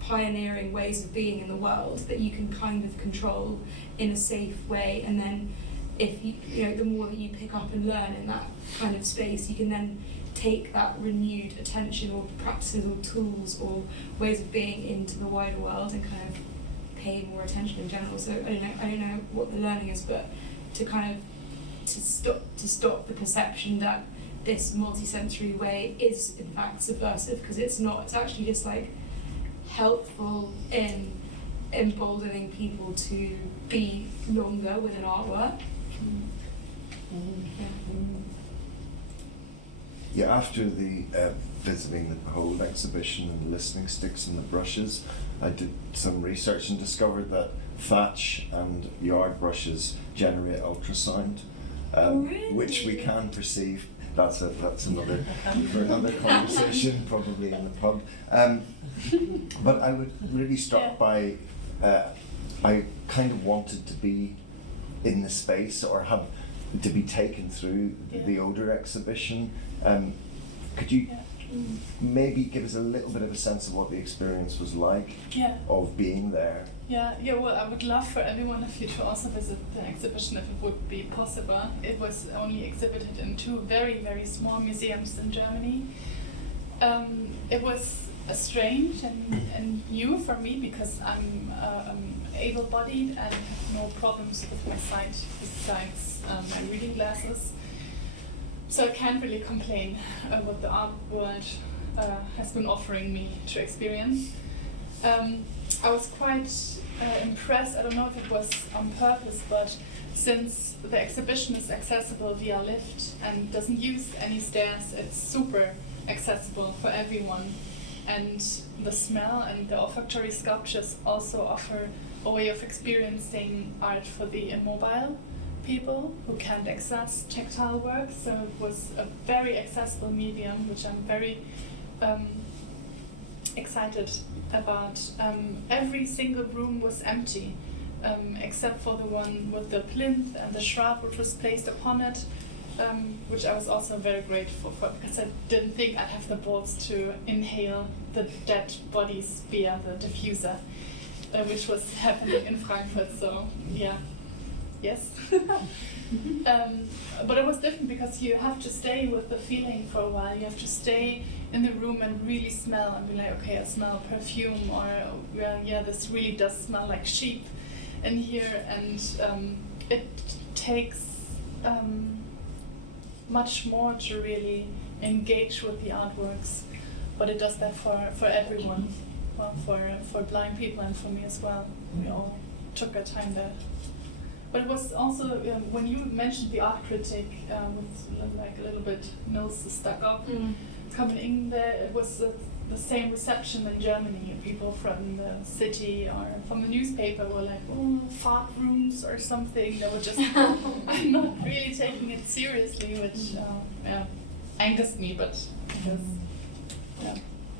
pioneering ways of being in the world that you can kind of control in a safe way, and then if you know, the more that you pick up and learn in that kind of space, you can then take that renewed attention or practices or tools or ways of being into the wider world and kind of pay more attention in general. So I don't know what the learning is, but to kind of to stop the perception that this multi-sensory way is in fact subversive, because it's not. It's actually just like helpful in emboldening people to be longer with an artwork. Yeah, after the visiting the Behold exhibition and the listening sticks and the brushes, I did some research and discovered that thatch and yard brushes generate ultrasound, really? Which we can perceive. That's another for another conversation, probably in the pub. But I was really struck by. I kind of wanted to be in the space or have to be taken through the odor exhibition. Could you maybe give us a little bit of a sense of what the experience was like of being there? Yeah, well, I would love for every one of you to also visit the exhibition if it would be possible. It was only exhibited in 2 very, very small museums in Germany. It was strange and new for me because I'm able-bodied and have no problems with my sight besides my reading glasses. So I can't really complain what the art world has been offering me to experience. I was quite impressed. I don't know if it was on purpose, but since the exhibition is accessible via lift and doesn't use any stairs, it's super accessible for everyone. And the smell and the olfactory sculptures also offer a way of experiencing art for the immobile people who can't access tactile work. So it was a very accessible medium, which I'm very excited about. Every single room was empty, except for the one with the plinth and the shrub which was placed upon it, which I was also very grateful for, because I didn't think I'd have the balls to inhale the dead bodies via the diffuser, which was happening in Frankfurt. So yeah, yes. But it was different because you have to stay with the feeling for a while. You have to stay in the room and really smell and be like, okay, I smell perfume, or well, yeah, this really does smell like sheep in here. And it takes much more to really engage with the artworks, but it does that for everyone, well, for blind people and for me as well. We all took our time there. But it was also when you mentioned the art critic with like a little bit nose stuck up coming in there, it was the same reception in Germany. People from the city or from the newspaper were like, "Oh, fart rooms" or something. They were just not really taking it seriously, which angers me. But because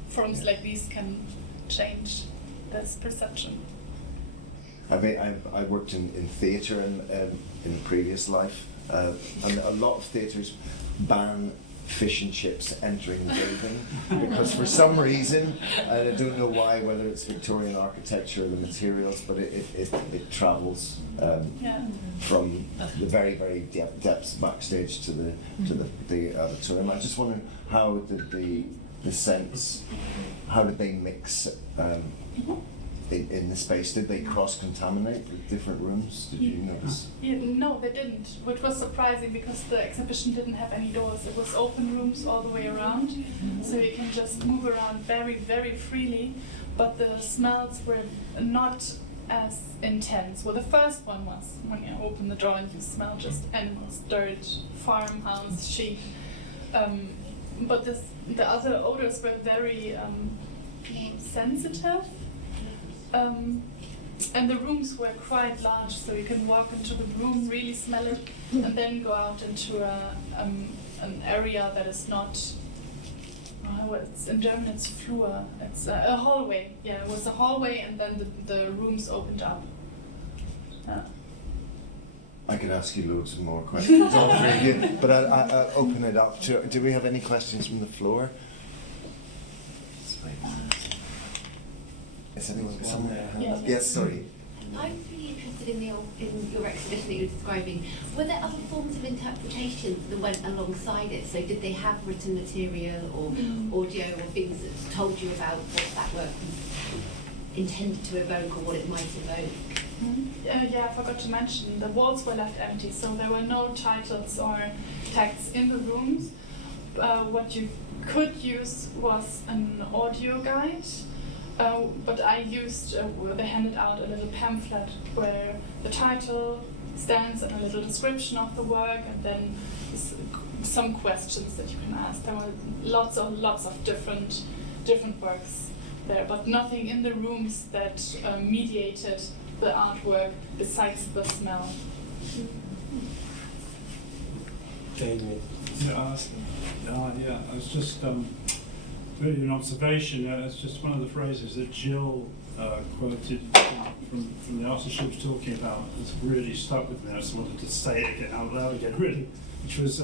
forums like these can change this perception. I worked in theatre in a previous life, and a lot of theatres ban fish and chips entering the building because for some reason, and I don't know why, whether it's Victorian architecture or the materials, but it travels from the very, very depths backstage to the auditorium. I just wonder, how did the sense, how did they mix in the space? Did they cross-contaminate with different rooms? Did you notice? No, they didn't, which was surprising because the exhibition didn't have any doors. It was open rooms all the way around, so you can just move around very, very freely, but the smells were not as intense. Well, the first one was when you open the door and you smell just animals, dirt, farmhouse, sheep. But the other odors were very sensitive. And the rooms were quite large, so you can walk into the room, really smell it, and then go out into an area that is not. It's in German. It's Flur. It's a hallway. Yeah, it was a hallway, and then the rooms opened up. Yeah. I could ask you loads of more questions, all three of you, but I'll open it up. Do we have any questions from the floor? Is anyone somewhere? Yes, sorry. I'm really interested in your exhibition that you were describing. Were there other forms of interpretation that went alongside it? So did they have written material or audio or things that told you about what that work was intended to evoke or what it might evoke? Yeah, I forgot to mention, the walls were left empty, so there were no titles or texts in the rooms. What you could use was an audio guide. But I used, they handed out a little pamphlet where the title stands and a little description of the work, and then some questions that you can ask. There were lots of different works there, but nothing in the rooms that mediated the artwork besides the smell. David. Yeah, I was just really an observation. It's just one of the phrases that Jill quoted from the artist she was talking about that's really stuck with me. I just wanted to say it again out loud again, really, which was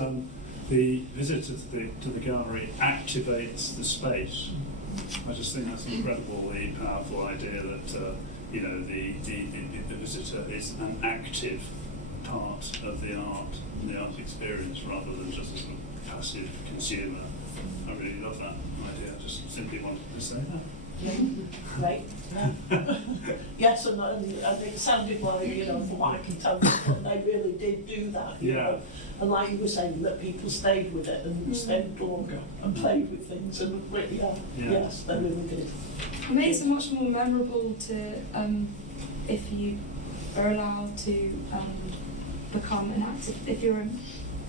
the visitor to the gallery activates the space. I just think that's an incredibly powerful idea that the visitor is an active part of the art and the art experience rather than just a sort of passive consumer. I really love that idea. I just simply wanted to say that. Right. Yes, and it sounded like, from what I can tell, they really did do that. You know? And like you were saying, that people stayed with it and stayed longer and played with things, and really, yes, they really did. It makes it much more memorable to, if you are allowed to become an active, if you're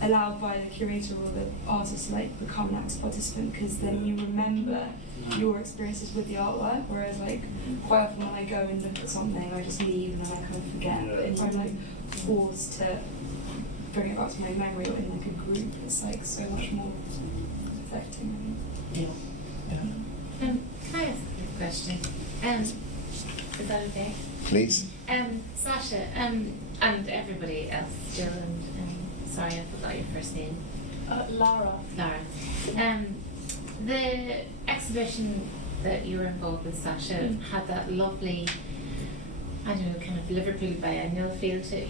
allowed by the curator or the artist to become an active participant, because then you remember your experiences with the artwork, whereas quite often when I go and look at something I just leave and then I kind of forget, but if I'm forced to bring it back to my memory or in a group, it's so much more affecting. Can I ask a question? Is that okay? Please. Sasha, and everybody else, Jill and sorry, I forgot your first name. Lara. The exhibition that you were involved with, Sasha, had that lovely, I don't know, kind of Liverpool biennial feel to it,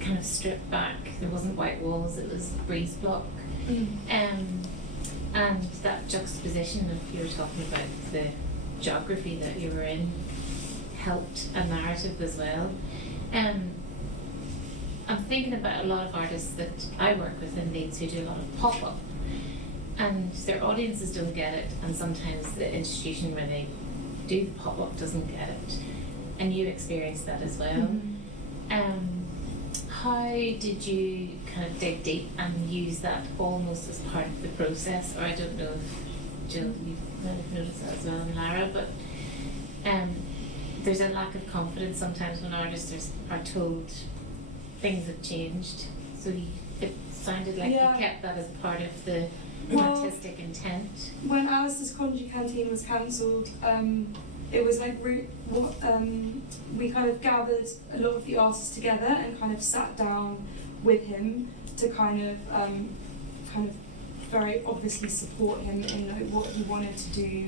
kind of stripped back. There wasn't white walls, it was breeze block. And that juxtaposition of, you were talking about the geography that you were in, helped a narrative as well. I'm thinking about a lot of artists that I work with in Leeds who do a lot of pop-up, and their audiences don't get it, and sometimes the institution where they do the pop-up doesn't get it, and you experience that as well. how did you kind of dig deep and use that almost as part of the process? Or I don't know if Jill, you might have noticed that as well, and Lara, but there's a lack of confidence sometimes when artists are told things have changed. So it sounded like you kept that as part of the artistic intent. When Alistair's Conjure Canteen was cancelled, it was like we kind of gathered a lot of the artists together and kind of sat down with him to kind of very obviously support him in like what he wanted to do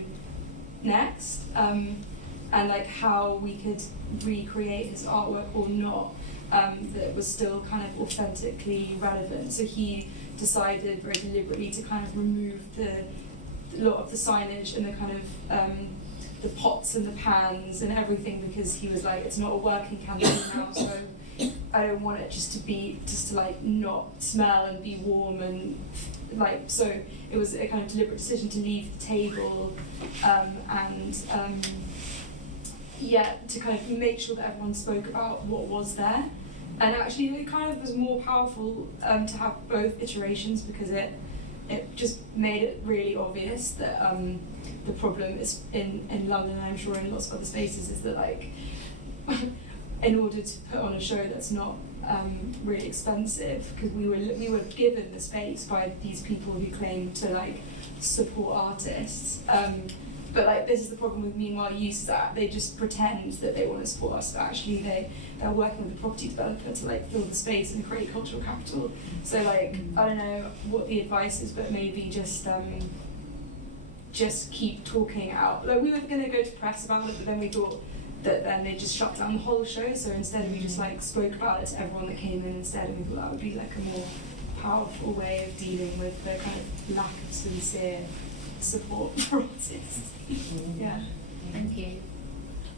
next, and like how we could recreate his artwork or not, that was still kind of authentically relevant. So he decided very deliberately to kind of remove a lot of the signage and the kind of the pots and the pans and everything, because he was like, it's not a working canteen now, so I don't want it just to like not smell and be warm, and like, so it was a kind of deliberate decision to leave the table and to kind of make sure that everyone spoke about what was there. And actually it kind of was more powerful to have both iterations, because it just made it really obvious that the problem is in London, and I'm sure in lots of other spaces, is that like in order to put on a show that's not really expensive, because we were given the space by these people who claim to like support artists, but like this is the problem with Meanwhile Use, that they just pretend that they want to support us, but actually they're working with a property developer to like fill the space and create cultural capital. So like I don't know what the advice is, but maybe just keep talking out. Like we were going to go to press about it, but then we thought that then they just shut down the whole show. So instead we just like spoke about it to everyone that came in instead, and we thought that would be like a more powerful way of dealing with the kind of lack of sincere support for artists. Yeah. Thank you.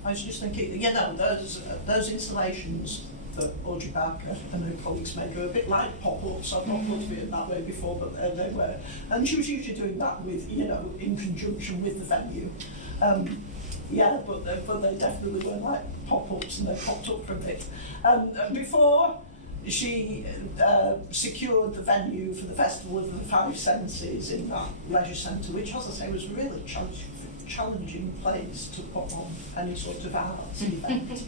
I was just thinking, those installations that Audrey Barker and her colleagues made were a bit like pop-ups. I've not looked at it that way before, but they were. And she was usually doing that with, in conjunction with the venue. But they definitely were like pop-ups, and they popped up from it. Before she secured the venue for the Festival of the Five Senses in that leisure centre, which, as I say, was a really challenging place to put on any sort of arts event.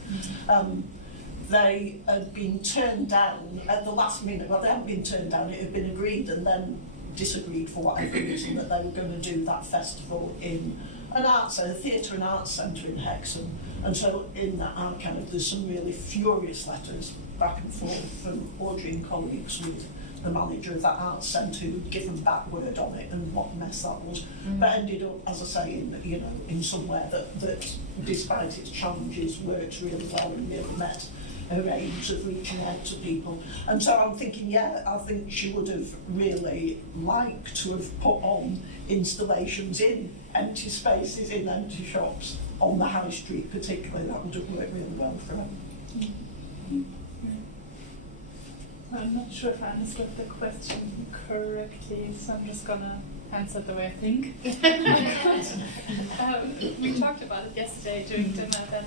They had been turned down at the last minute. Well, they hadn't been turned down, it had been agreed and then disagreed for whatever reason, that they were going to do that festival in a theatre and arts centre in Hexham. And so in that there's some really furious letters back and forth from Audrey and colleagues with the manager of that arts centre, who'd given back word on it and what a mess that was. But ended up, as I say, in somewhere that despite its challenges works really well and really met her aims of reaching out to people. And so I'm thinking, I think she would have really liked to have put on installations in empty spaces, in empty shops, on the high street particularly. That would have worked really well for her. I'm not sure if I understood the question correctly, so I'm just gonna answer the way I think. We talked about it yesterday during dinner that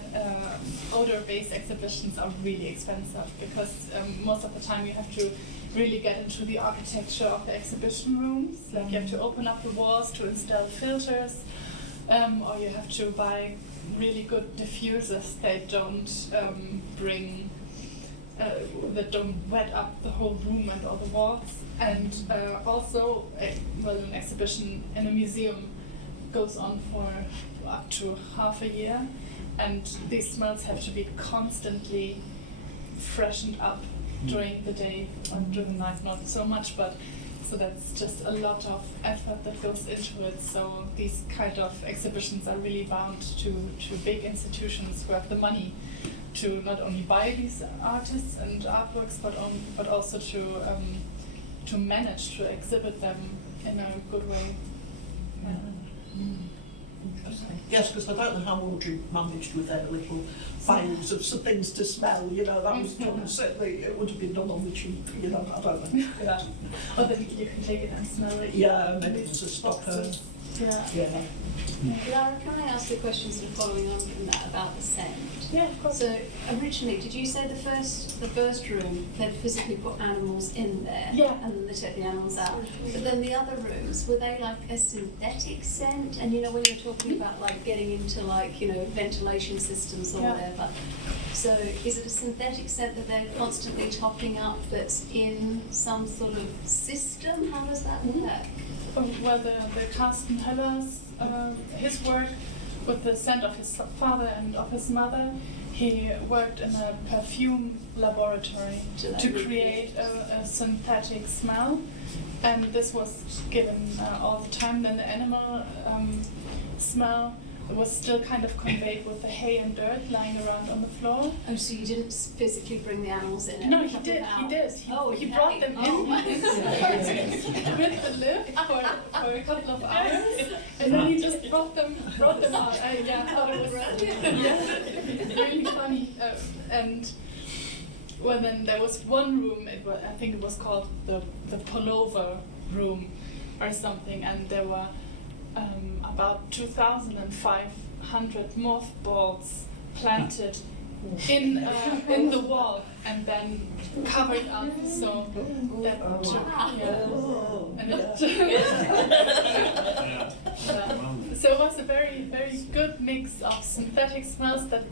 odor-based exhibitions are really expensive, because most of the time you have to really get into the architecture of the exhibition rooms. Like you have to open up the walls to install filters, or you have to buy really good diffusers that don't that don't wet up the whole room and all the walls. And also, an exhibition in a museum goes on for up to half a year, and these smells have to be constantly freshened up during the day or during the night, not so much, but so that's just a lot of effort that goes into it. So these kind of exhibitions are really bound to big institutions who have the money to not only buy these artists and artworks, but also to manage to exhibit them in a good way. Interesting. Yes, because I don't know how Audrey managed with their little vials of some things to smell. That was done. Certainly, it would have been done on the cheap. I don't know. Yeah. Or then you can take it and smell it. Yeah, maybe to stop her Yeah. Lara, can I ask a question sort of following on from that about the scent? Yeah, of course. So originally, did you say the first room they'd physically put animals in there? Yeah. And then they took the animals out. But then the other rooms, were they like a synthetic scent? And you know, when you're talking about like getting into like, you know, ventilation systems or whatever. So is it a synthetic scent that they're constantly topping up that's in some sort of system? How does that work? Well, the Carsten Heller's, his work with the scent of his father and of his mother, he worked in a perfume laboratory to create a synthetic smell, and this was given all the time. Then the animal smell was still kind of conveyed with the hay and dirt lying around on the floor. Oh, so you didn't physically bring the animals in? No, he did. He brought them in with the lift for a couple of hours, and then he just brought them out. I thought it was really funny. And well, then there was one room. I think it was called the pullover room or something, and there were about 2,500 mothballs planted in the wall and then covered up, so that so it was a very, very good mix of synthetic smells that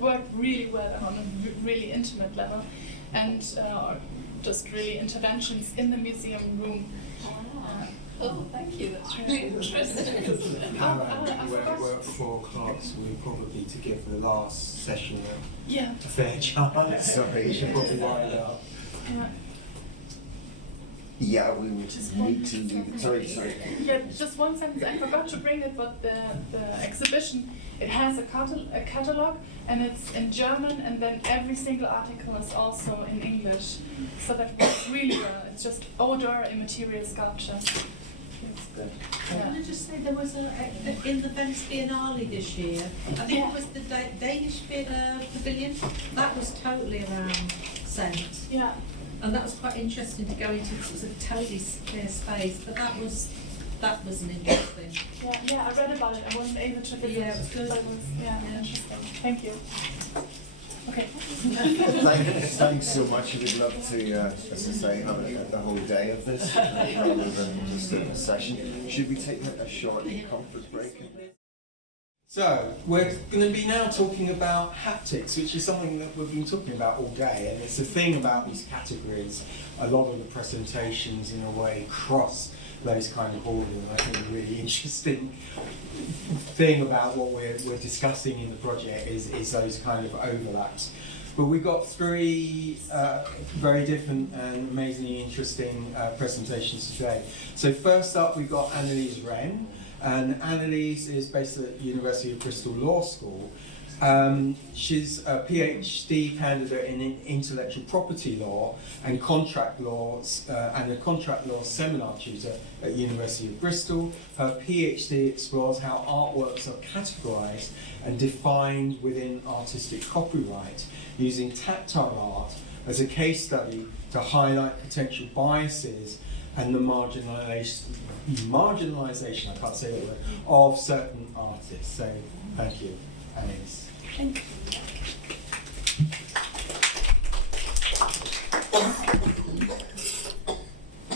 worked really well on a really intimate level, and just really interventions in the museum room. Oh, thank you. That's really interesting. Work for Clark's, we probably to give the last session a fair chance. Sorry, you should probably wind up. Yeah, we would need to leave it. Sorry. Yeah, just one sentence. I forgot to bring it, but the exhibition, it has a catalogue, and it's in German, and then every single article is also in English. So that works really well. It's just odor immaterial sculpture. It's good. Can I just say there was in the Venice Biennale this year, I think it was the Danish pavilion, that was totally around scent. Yeah. And that was quite interesting to go into. It was a totally clear space, but that was an interesting. Yeah, I read about it. I wasn't able to visit. Yeah, it was good. But it was, interesting. Thank you. Okay. Thanks so much. We'd love to, as I say, have the whole day of this rather than just a session. Should we take a short comfort break? So, we're going to be now talking about haptics, which is something that we've been talking about all day, and it's the thing about these categories. A lot of the presentations, in a way, cross those kind of borders, and I think a really interesting thing about what we're discussing in the project is those kind of overlaps. But we've got three very different and amazingly interesting presentations today. So first up, we've got Annelies Wren. And Annelies is based at the University of Bristol Law School. She's a PhD candidate in intellectual property law and contract laws, and a contract law seminar tutor at the University of Bristol. Her PhD explores how artworks are categorised and defined within artistic copyright, using tactile art as a case study to highlight potential biases and the marginalisation, I can't say that word, of certain artists. So, thank you, Annelies. Thank you.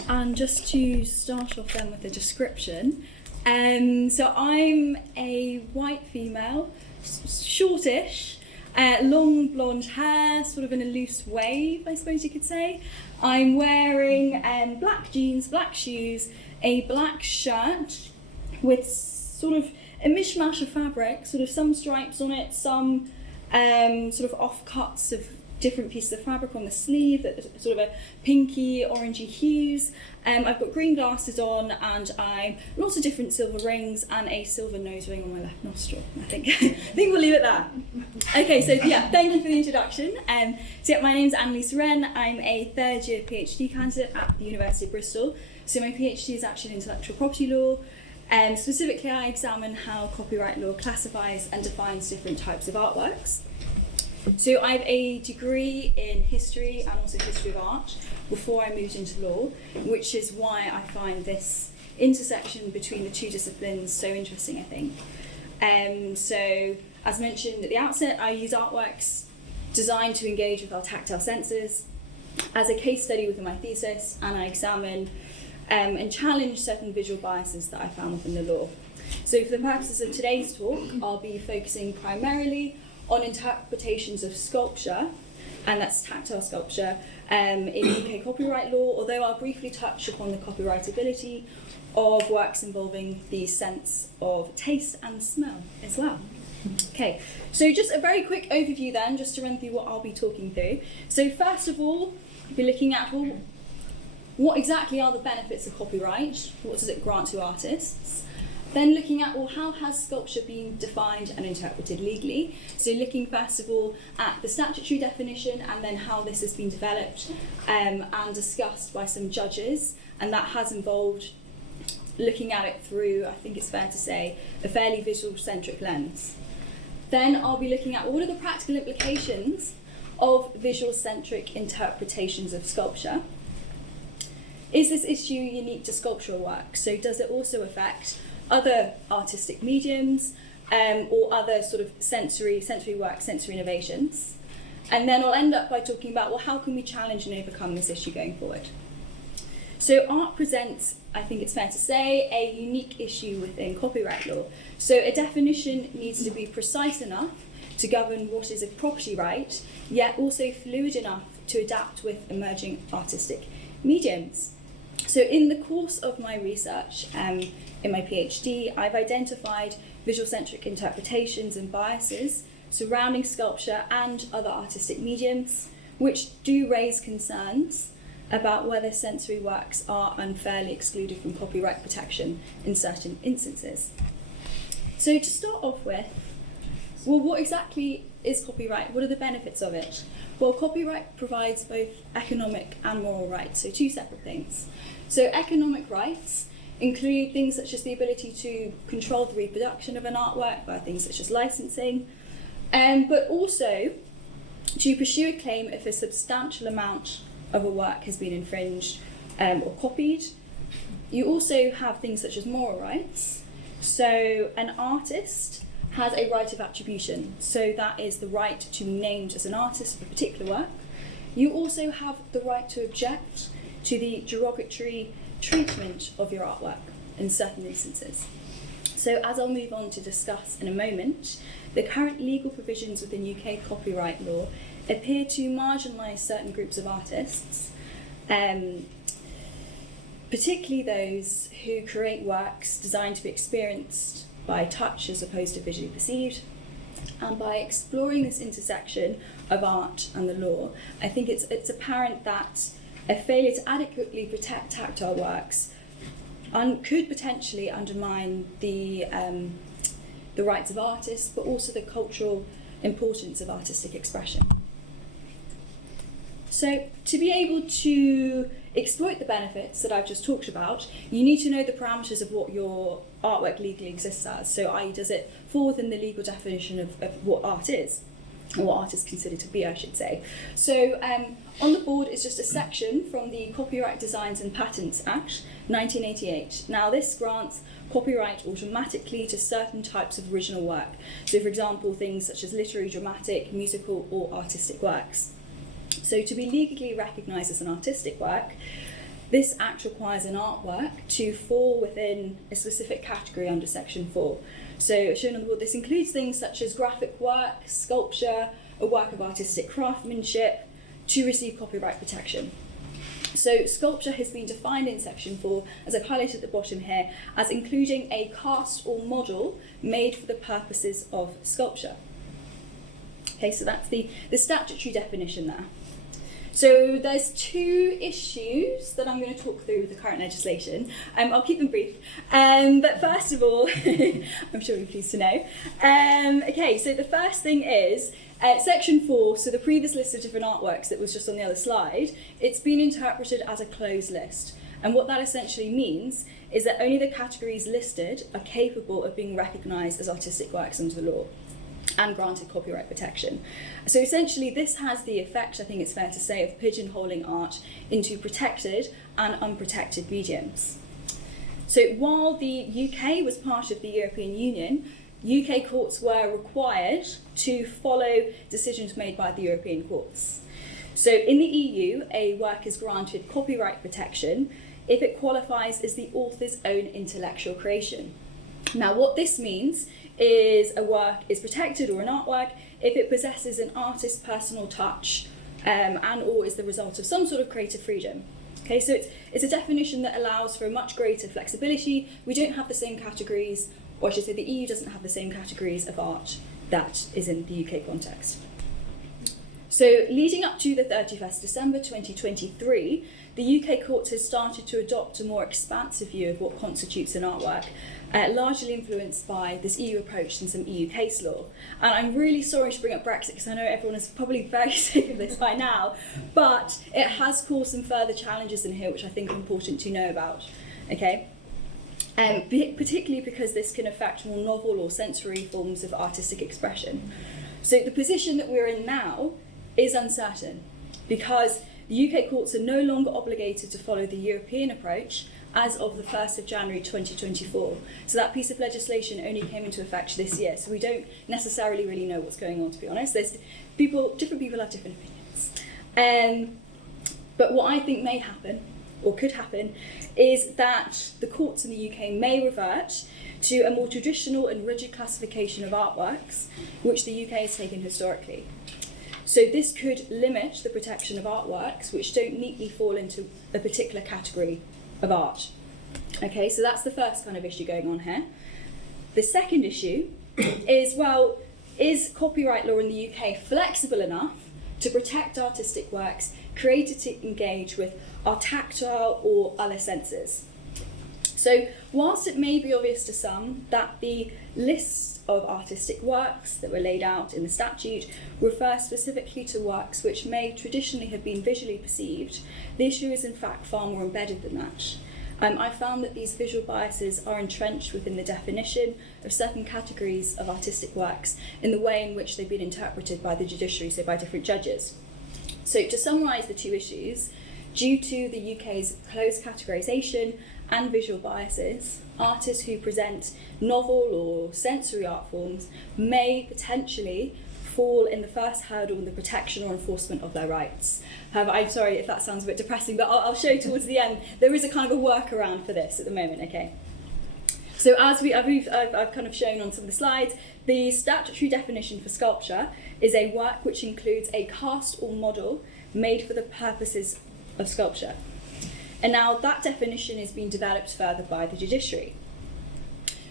And just to start off then with a description, so I'm a white female, shortish, long blonde hair, sort of in a loose wave, I suppose you could say. I'm wearing black jeans, black shoes, a black shirt with sort of a mishmash of fabric, sort of some stripes on it, some sort of offcuts of different pieces of fabric on the sleeve, that sort of a pinky, orangey hues. I've got green glasses on, and lots of different silver rings and a silver nose ring on my left nostril. I think we'll leave it there. Okay, so yeah, thank you for the introduction. So yeah, my name's Annelies Wren. I'm a third year PhD candidate at the University of Bristol. So my PhD is actually in intellectual property law. Specifically, I examine how copyright law classifies and defines different types of artworks. So I have a degree in history and also history of art before I moved into law, which is why I find this intersection between the two disciplines so interesting, I think. So, as mentioned at the outset, I use artworks designed to engage with our tactile senses as a case study within my thesis, and I examine and challenge certain visual biases that I found within the law. So for the purposes of today's talk, I'll be focusing primarily on interpretations of sculpture, and that's tactile sculpture, in UK copyright law, although I'll briefly touch upon the copyrightability of works involving the sense of taste and smell as well. Okay, so just a very quick overview then, just to run through what I'll be talking through. So first of all, we'll be looking at, well, what exactly are the benefits of copyright? What does it grant to artists? Then looking at, well, how has sculpture been defined and interpreted legally? So looking first of all at the statutory definition, and then how this has been developed and discussed by some judges, and that has involved looking at it through, I think it's fair to say, a fairly visual-centric lens. Then I'll be looking at what are the practical implications of visual-centric interpretations of sculpture. Is this issue unique to sculptural work? So does it also affect other artistic mediums or other sort of sensory work, sensory innovations? And then I'll end up by talking about, well, how can we challenge and overcome this issue going forward? So art presents, I think it's fair to say, a unique issue within copyright law. So a definition needs to be precise enough to govern what is a property right, yet also fluid enough to adapt with emerging artistic mediums. So in the course of my research, in my PhD, I've identified visual-centric interpretations and biases surrounding sculpture and other artistic mediums, which do raise concerns about whether sensory works are unfairly excluded from copyright protection in certain instances. So to start off with, well, what exactly is copyright? What are the benefits of it? Well, copyright provides both economic and moral rights, so two separate things. So economic rights include things such as the ability to control the reproduction of an artwork by things such as licensing, but also to pursue a claim if a substantial amount of a work has been infringed or copied. You also have things such as moral rights. So an artist has a right of attribution, so that is the right to be named as an artist of a particular work. You also have the right to object to the derogatory treatment of your artwork in certain instances. So as I'll move on to discuss in a moment, the current legal provisions within UK copyright law appear to marginalise certain groups of artists, particularly those who create works designed to be experienced by touch as opposed to visually perceived. And by exploring this intersection of art and the law, I think it's apparent that a failure to adequately protect tactile works could potentially undermine the rights of artists, but also the cultural importance of artistic expression. So to be able to exploit the benefits that I've just talked about, you need to know the parameters of what your artwork legally exists as. So i.e., does it fall within the legal definition of what art is, or what art is considered to be, I should say. So on the board is just a section from the Copyright Designs and Patents Act 1988. Now this grants copyright automatically to certain types of original work. So for example, things such as literary, dramatic, musical or artistic works. So to be legally recognised as an artistic work, this act requires an artwork to fall within a specific category under section 4. So as shown on the board, this includes things such as graphic work, sculpture, a work of artistic craftsmanship to receive copyright protection. So sculpture has been defined in section 4, as I've highlighted at the bottom here, as including a cast or model made for the purposes of sculpture. Okay, so that's the statutory definition there. So there's two issues that I'm going to talk through with the current legislation. I'll keep them brief. But first of all, I'm sure you're pleased to know. Okay, so the first thing is section 4, so the previous list of different artworks that was just on the other slide, it's been interpreted as a closed list. And what that essentially means is that only the categories listed are capable of being recognised as artistic works under the law and granted copyright protection. So essentially this has the effect, I think it's fair to say, of pigeonholing art into protected and unprotected mediums. So while the UK was part of the European Union, UK courts were required to follow decisions made by the European courts. So in the EU, a work is granted copyright protection if it qualifies as the author's own intellectual creation. Now, what this means is a work is protected, or an artwork, if it possesses an artist's personal touch and or is the result of some sort of creative freedom. Okay, so it's a definition that allows for a much greater flexibility. We don't have the same categories, or I should say the EU doesn't have the same categories of art that is in the UK context. So leading up to the 31st December 2023, the UK courts has started to adopt a more expansive view of what constitutes an artwork, largely influenced by this EU approach and some EU case law. And I'm really sorry to bring up Brexit, because I know everyone is probably very sick of this by now, but it has caused some further challenges in here which I think are important to know about. Okay? Particularly because this can affect more novel or sensory forms of artistic expression. So the position that we're in now is uncertain, because the UK courts are no longer obligated to follow the European approach as of the 1st of January 2024. So that piece of legislation only came into effect this year, so we don't necessarily really know what's going on, to be honest. Different people have different opinions. But what I think may happen, or could happen, is that the courts in the UK may revert to a more traditional and rigid classification of artworks, which the UK has taken historically. So this could limit the protection of artworks which don't neatly fall into a particular category of art. Okay, so that's the first kind of issue going on here. The second issue is, well, is copyright law in the UK flexible enough to protect artistic works created to engage with our tactile or other senses? So whilst it may be obvious to some that the lists of artistic works that were laid out in the statute refer specifically to works which may traditionally have been visually perceived, the issue is in fact far more embedded than that. I found that these visual biases are entrenched within the definition of certain categories of artistic works in the way in which they've been interpreted by the judiciary, so by different judges. So to summarise the two issues, due to the UK's close categorisation and visual biases, artists who present novel or sensory art forms may potentially fall in the first hurdle in the protection or enforcement of their rights. However, I'm sorry if that sounds a bit depressing, but I'll show you towards the end, there is a kind of a workaround for this at the moment, okay? So as I've kind of shown on some of the slides, the statutory definition for sculpture is a work which includes a cast or model made for the purposes of sculpture. And now that definition is being developed further by the judiciary.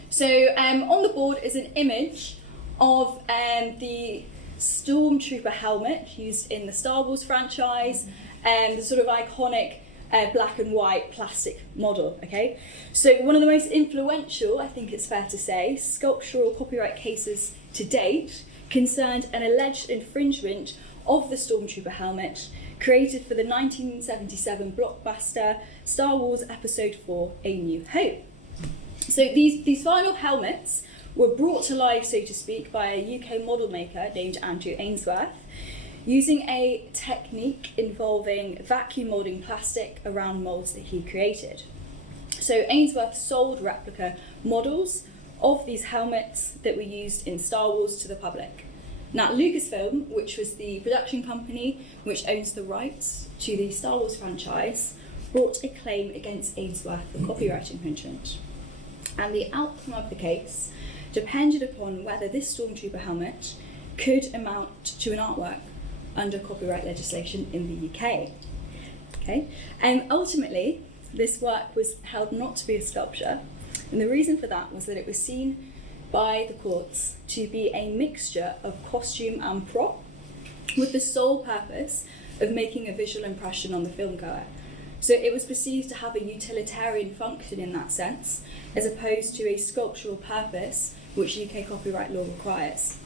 So on the board is an image of the Stormtrooper helmet used in the Star Wars franchise, and the sort of iconic black and white plastic model, okay? So one of the most influential, I think it's fair to say, sculptural copyright cases to date concerned an alleged infringement of the Stormtrooper helmet created for the 1977 blockbuster Star Wars Episode 4, A New Hope. So these final helmets were brought to life, so to speak, by a UK model maker named Andrew Ainsworth, using a technique involving vacuum moulding plastic around moulds that he created. So Ainsworth sold replica models of these helmets that were used in Star Wars to the public. Now, Lucasfilm, which was the production company which owns the rights to the Star Wars franchise, brought a claim against Ainsworth for copyright infringement. And the outcome of the case depended upon whether this Stormtrooper helmet could amount to an artwork under copyright legislation in the UK. Okay? And ultimately, this work was held not to be a sculpture, and the reason for that was that it was seen by the courts to be a mixture of costume and prop, with the sole purpose of making a visual impression on the filmgoer. So it was perceived to have a utilitarian function in that sense, as opposed to a sculptural purpose which UK copyright law requires.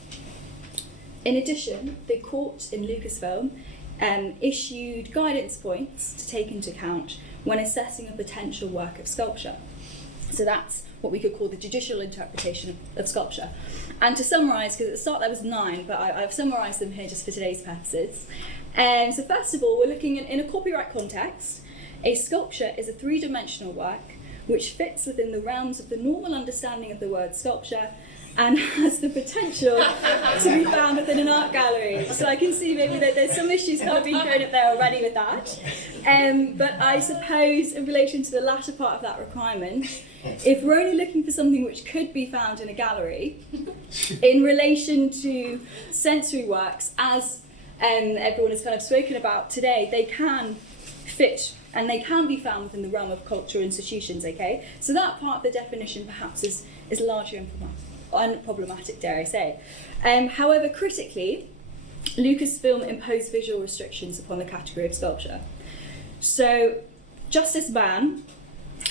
In addition, the court in Lucasfilm issued guidance points to take into account when assessing a potential work of sculpture. So that's what we could call the judicial interpretation of sculpture. And to summarise, because at the start there was 9, but I've summarised them here just for today's purposes. So first of all, we're looking in a copyright context. A sculpture is a 3-dimensional work which fits within the realms of the normal understanding of the word sculpture and has the potential to be found within an art gallery. So I can see maybe that there's some issues kind of being thrown up there already with that. But I suppose in relation to the latter part of that requirement, if we're only looking for something which could be found in a gallery, in relation to sensory works, as everyone has kind of spoken about today, they can fit and they can be found within the realm of cultural institutions, okay? So that part of the definition perhaps is largely unproblematic, dare I say. However, critically, Lucasfilm imposed visual restrictions upon the category of sculpture. So Justice Mann,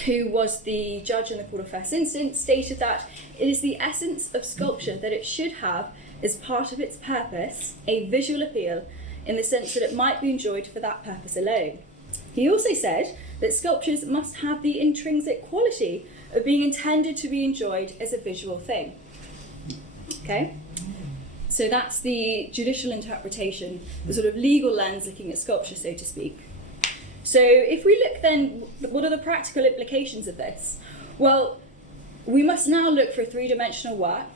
who was the judge in the Court of First Instance, stated that it is the essence of sculpture that it should have, as part of its purpose, a visual appeal in the sense that it might be enjoyed for that purpose alone. He also said that sculptures must have the intrinsic quality of being intended to be enjoyed as a visual thing. Okay? So that's the judicial interpretation, the sort of legal lens looking at sculpture, so to speak. So if we look then, what are the practical implications of this? Well, we must now look for a three-dimensional work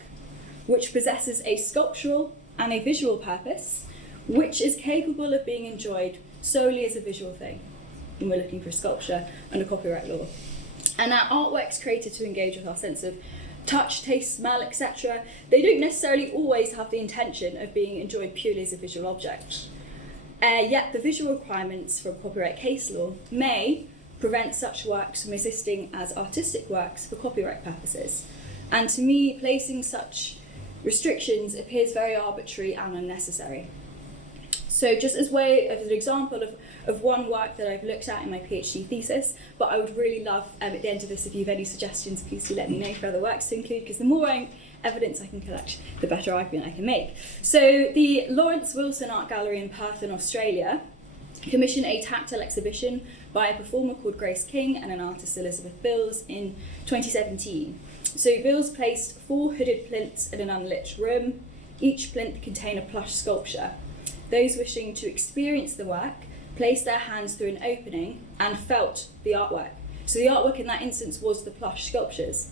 which possesses a sculptural and a visual purpose, which is capable of being enjoyed solely as a visual thing when we're looking for sculpture under copyright law. And our artworks created to engage with our sense of touch, taste, smell, etc., they don't necessarily always have the intention of being enjoyed purely as a visual object. Yet the visual requirements from copyright case law may prevent such works from existing as artistic works for copyright purposes. And to me, placing such restrictions appears very arbitrary and unnecessary. So just as an example of one work that I've looked at in my PhD thesis, but I would really love at the end of this, if you have any suggestions, please do let me know for other works to include, because the more evidence I can collect, the better argument I can make. So the Lawrence Wilson Art Gallery in Perth in Australia commissioned a tactile exhibition by a performer called Grace King and an artist, Elizabeth Bills, in 2017. So Bills placed 4 hooded plinths in an unlit room. Each plinth contained a plush sculpture. Those wishing to experience the work placed their hands through an opening and felt the artwork. So the artwork in that instance was the plush sculptures.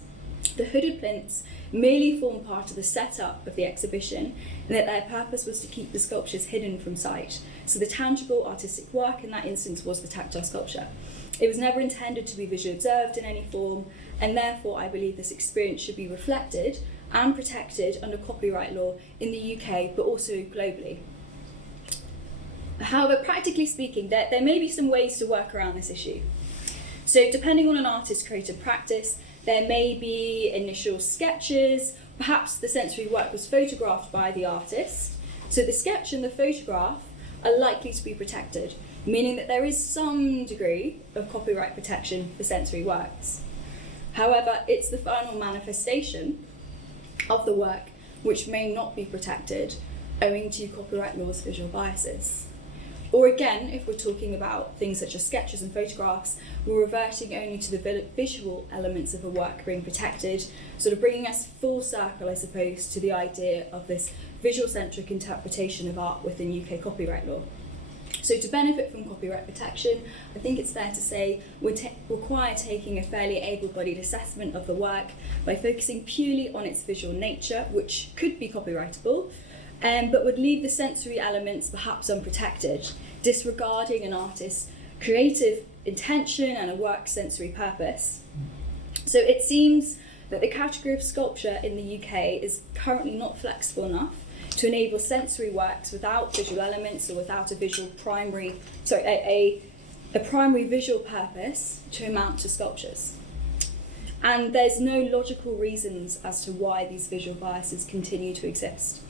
The hooded plinths merely formed part of the setup of the exhibition, and that their purpose was to keep the sculptures hidden from sight. So the tangible artistic work in that instance was the tactile sculpture. It was never intended to be visually observed in any form, and therefore I believe this experience should be reflected and protected under copyright law in the UK, but also globally. However, practically speaking, there may be some ways to work around this issue. So depending on an artist's creative practice, there may be initial sketches, perhaps the sensory work was photographed by the artist, so the sketch and the photograph are likely to be protected, meaning that there is some degree of copyright protection for sensory works. However, it's the final manifestation of the work which may not be protected owing to copyright law's visual biases. Or again, if we're talking about things such as sketches and photographs, we're reverting only to the visual elements of a work being protected, sort of bringing us full circle, I suppose, to the idea of this visual-centric interpretation of art within UK copyright law. So to benefit from copyright protection, I think it's fair to say we require taking a fairly able-bodied assessment of the work by focusing purely on its visual nature, which could be copyrightable, but would leave the sensory elements perhaps unprotected, disregarding an artist's creative intention and a work's sensory purpose. So it seems that the category of sculpture in the UK is currently not flexible enough to enable sensory works without visual elements or without a primary visual purpose to amount to sculptures. And there's no logical reasons as to why these visual biases continue to exist.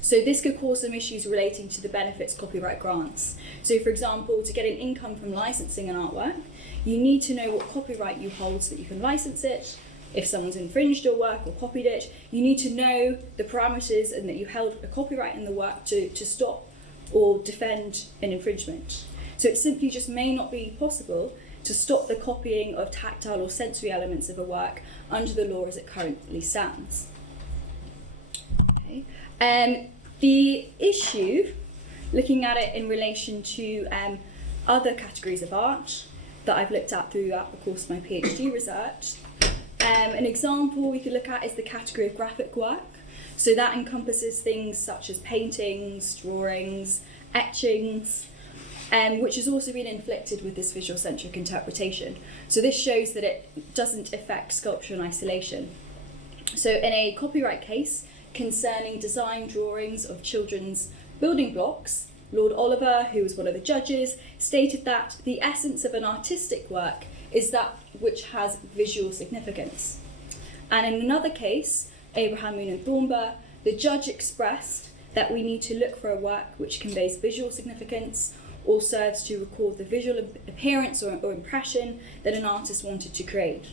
So this could cause some issues relating to the benefits copyright grants. So for example, to get an income from licensing an artwork, you need to know what copyright you hold so that you can license it. If someone's infringed your work or copied it, you need to know the parameters and that you held a copyright in the work to stop or defend an infringement. So it simply just may not be possible to stop the copying of tactile or sensory elements of a work under the law as it currently stands. Okay. The issue, looking at it in relation to other categories of art, that I've looked at throughout the course of my PhD research. An example we could look at is the category of graphic work. So that encompasses things such as paintings, drawings, etchings, which has also been inflicted with this visual-centric interpretation. So this shows that it doesn't affect sculpture in isolation. So in a copyright case concerning design drawings of children's building blocks, Lord Oliver, who was one of the judges, stated that the essence of an artistic work is that which has visual significance. And in another case, Abraham Moon and Thornber, the judge expressed that we need to look for a work which conveys visual significance or serves to record the visual appearance or impression that an artist wanted to create.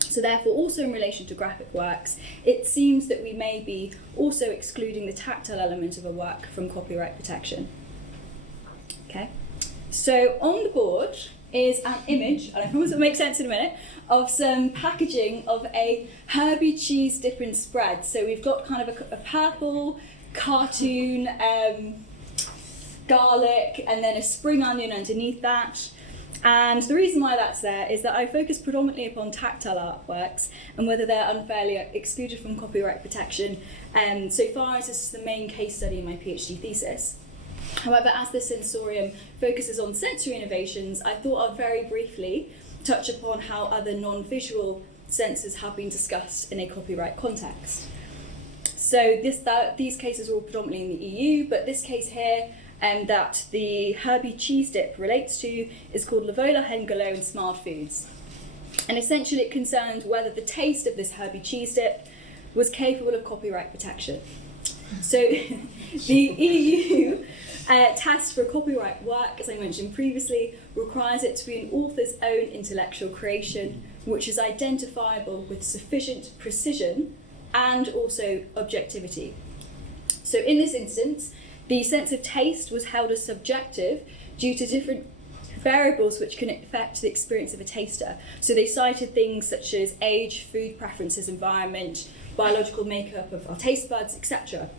So therefore, also in relation to graphic works, it seems that we may be also excluding the tactile element of a work from copyright protection. Okay, so on the board is an image, and I promise it'll make sense in a minute, of some packaging of a Herbie cheese dip and spread. So we've got kind of a purple cartoon garlic and then a spring onion underneath that. And the reason why that's there is that I focus predominantly upon tactile artworks and whether they're unfairly excluded from copyright protection, so far as this is the main case study in my PhD thesis. However, as the sensorium focuses on sensory innovations, I thought I'd very briefly touch upon how other non-visual senses have been discussed in a copyright context. So these cases are all predominantly in the EU, but this case here that the Herbie cheese dip relates to is called Lavola Hengelo and Smart Foods. And essentially it concerned whether the taste of this Herbie cheese dip was capable of copyright protection. So the EU test for a copyright work, as I mentioned previously, requires it to be an author's own intellectual creation, which is identifiable with sufficient precision and also objectivity. So in this instance, the sense of taste was held as subjective due to different variables which can affect the experience of a taster. So they cited things such as age, food preferences, environment, biological makeup of our taste buds, etc.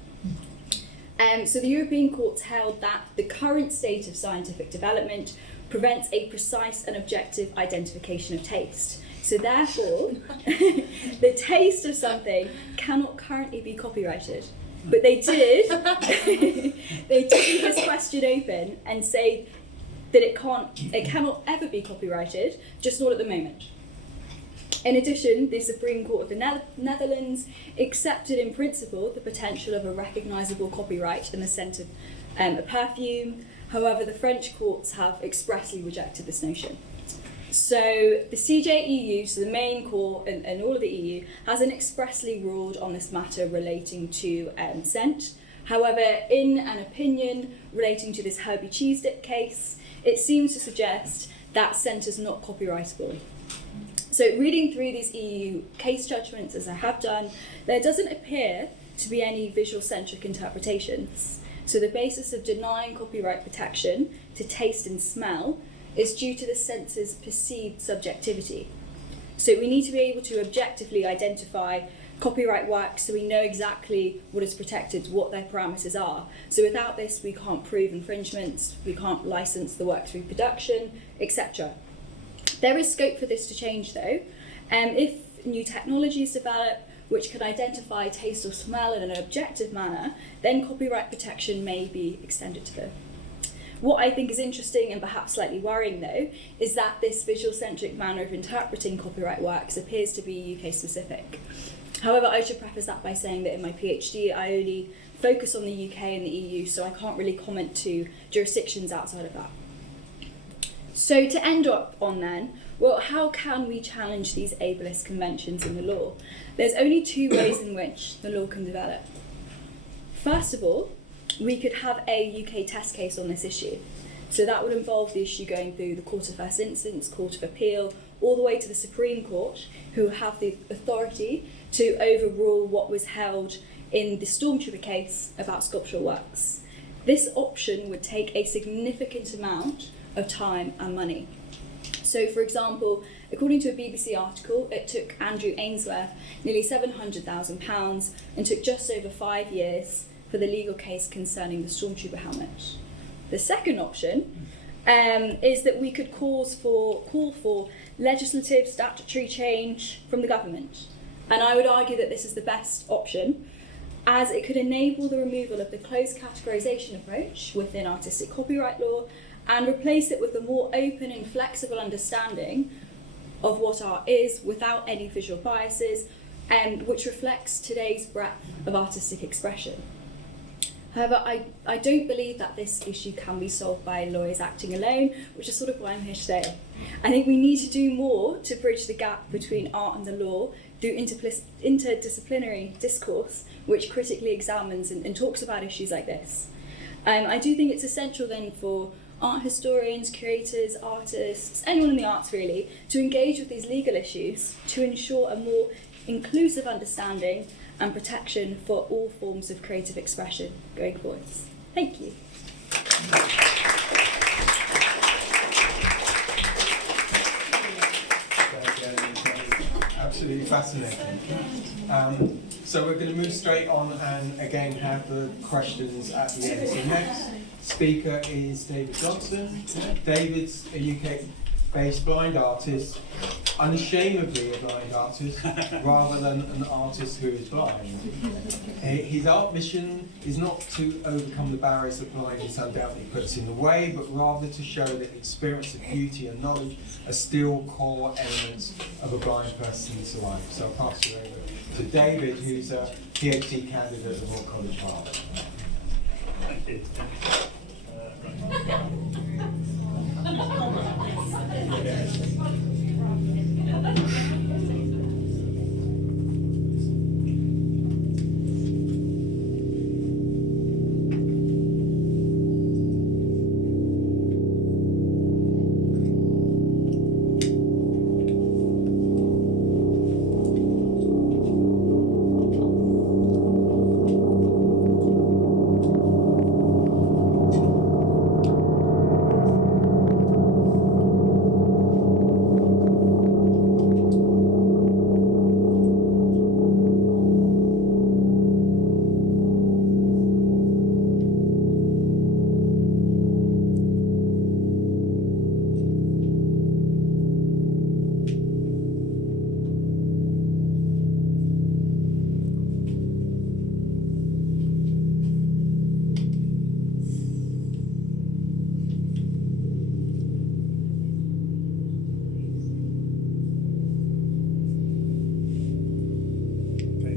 So the European courts held that the current state of scientific development prevents a precise and objective identification of taste. So therefore, the taste of something cannot currently be copyrighted. But they did leave this question open and say that it cannot ever be copyrighted, just not at the moment. In addition, the Supreme Court of the Netherlands accepted in principle the potential of a recognisable copyright in the scent of a perfume. However, the French courts have expressly rejected this notion. So the CJEU, so the main court in all of the EU, hasn't expressly ruled on this matter relating to scent. However, in an opinion relating to this Herbie cheese dip case, it seems to suggest that scent is not copyrightable. So reading through these EU case judgments, as I have done, there doesn't appear to be any visual-centric interpretations. So the basis of denying copyright protection to taste and smell is due to the sense's perceived subjectivity. So we need to be able to objectively identify copyright works so we know exactly what is protected, what their parameters are. So without this, we can't prove infringements, we can't license the work through production, etc. There is scope for this to change though. If new technologies develop which can identify taste or smell in an objective manner, then copyright protection may be extended to them. What I think is interesting and perhaps slightly worrying though, is that this visual-centric manner of interpreting copyright works appears to be UK specific. However, I should preface that by saying that in my PhD I only focus on the UK and the EU, so I can't really comment to jurisdictions outside of that. So to end up on then, well, how can we challenge these ableist conventions in the law? There's only two ways in which the law can develop. First of all, we could have a UK test case on this issue. So that would involve the issue going through the Court of First Instance, Court of Appeal, all the way to the Supreme Court, who have the authority to overrule what was held in the Stormtrooper case about sculptural works. This option would take a significant amount of time and money. So, for example, according to a BBC article, it took Andrew Ainsworth nearly £700,000 and took just over 5 years for the legal case concerning the Stormtrooper helmet. The second option is that we could call for legislative statutory change from the government. And I would argue that this is the best option, as it could enable the removal of the closed categorisation approach within artistic copyright law and replace it with a more open and flexible understanding of what art is without any visual biases, which reflects today's breadth of artistic expression. However, I don't believe that this issue can be solved by lawyers acting alone, which is sort of why I'm here today. I think we need to do more to bridge the gap between art and the law through interdisciplinary discourse, which critically examines and talks about issues like this. I do think it's essential then for art historians, curators, artists, anyone in the arts really, to engage with these legal issues to ensure a more inclusive understanding and protection for all forms of creative expression going forwards. Thank you. Absolutely fascinating. So we're going to move straight on and again have the questions at the end. So next speaker is David Johnson. David's a UK-based blind artist, unashamedly a blind artist, rather than an artist who is blind. His art mission is not to overcome the barriers that blindness undoubtedly puts in the way, but rather to show that experience of beauty and knowledge are still core elements of a blind person's life. So I'll pass you over to David, who's a PhD candidate at the Royal College of Art. Thank you.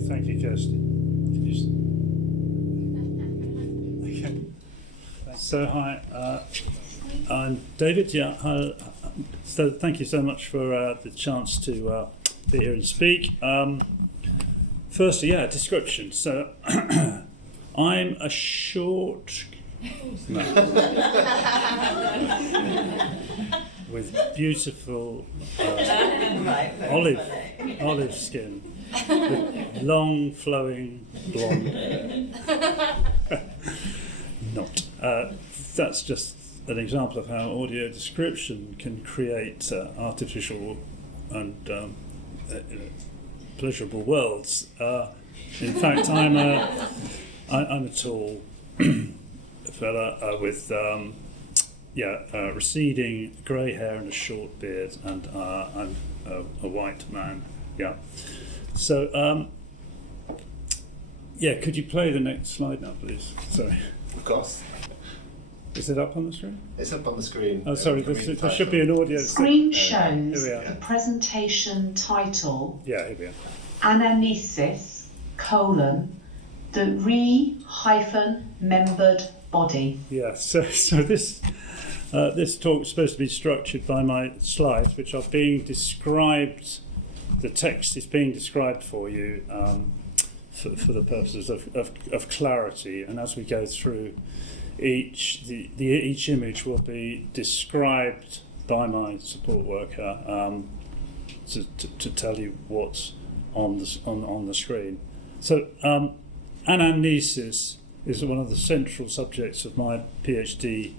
Thank you, Kirsty. Okay. So hi, I'm David. Yeah. So thank you so much for the chance to be here and speak. Firstly, description. So I'm a short with beautiful olive skin. With long, flowing blonde hair. Not. That's just an example of how audio description can create artificial and pleasurable worlds. In fact, I'm a tall fella with receding grey hair and a short beard, and I'm a white man. Yeah. So, could you play the next slide now, please? Sorry. Of course. Is it up on the screen? It's up on the screen. Oh, sorry, there should be an audio. Screen shows here we are. the presentation title. Yeah, here we are. Anamnesis, the re-membered body. Yeah, so this talk is supposed to be structured by my slides, which are being described. The text is being described for you for the purposes of clarity, and as we go through, each image will be described by my support worker to tell you what's on the screen. So anamnesis is one of the central subjects of my PhD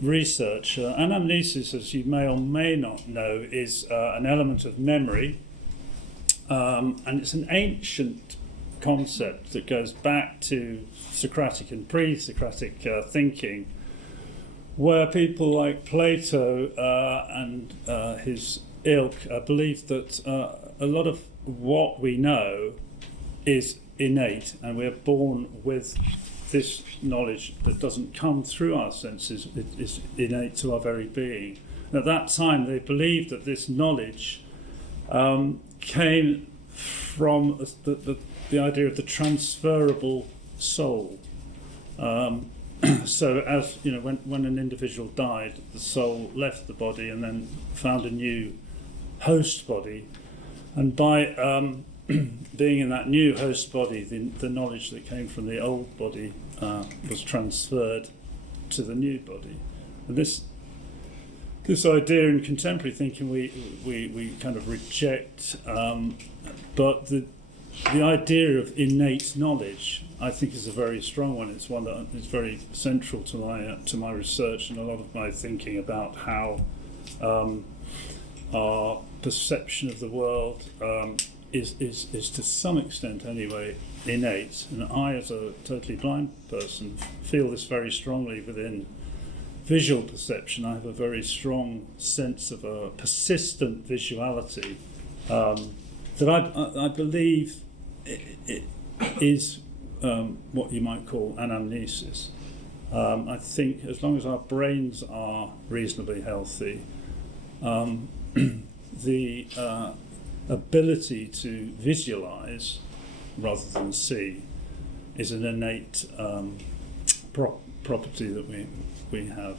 research. Anamnesis, as you may or may not know, is an element of memory, and it's an ancient concept that goes back to Socratic and pre-Socratic thinking, where people like Plato and his ilk believed that a lot of what we know is innate, and we're born with this knowledge that doesn't come through our senses. It is innate to our very being. At that time, they believed that this knowledge came from the idea of the transferable soul. So, as you know, when an individual died, the soul left the body and then found a new host body, and by being in that new host body, the knowledge that came from the old body was transferred to the new body. And this idea in contemporary thinking we kind of reject, but the idea of innate knowledge, I think, is a very strong one. It's one that is very central to my research and a lot of my thinking about how our perception of the world is to some extent anyway innate. And I, as a totally blind person, feel this very strongly within visual perception. I have a very strong sense of a persistent visuality that I believe it is what you might call anamnesis. I think as long as our brains are reasonably healthy, the ability to visualize rather than see is an innate property that we have.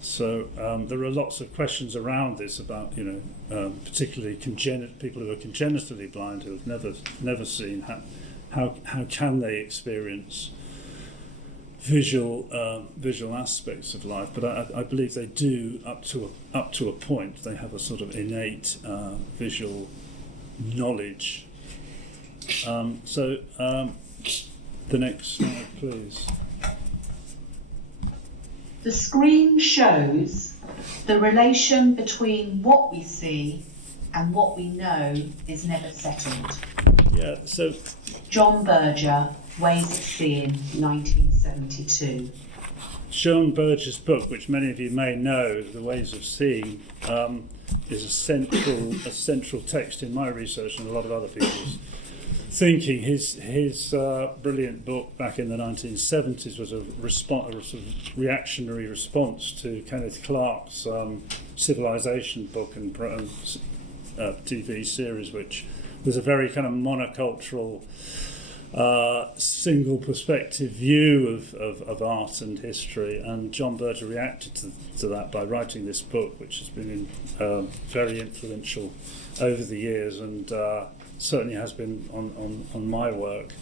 So there are lots of questions around this about, particularly people who are congenitally blind, who have never seen. How can they experience visual aspects of life? But I believe they do up to a point. They have a sort of innate visual knowledge. So the next slide, please. The screen shows the relation between what we see and what we know is never settled. Yeah, so John Berger, Ways of Seeing, 1972. John Berger's book, which many of you may know, The Ways of Seeing, is a central text in my research and a lot of other people's thinking. His brilliant book back in the 1970s was a sort of reactionary response to Kenneth Clarke's Civilization book and TV series, which was a very kind of monocultural, single perspective view of art and history. And John Berger reacted to that by writing this book, which has been very influential over the years, and certainly has been on my work.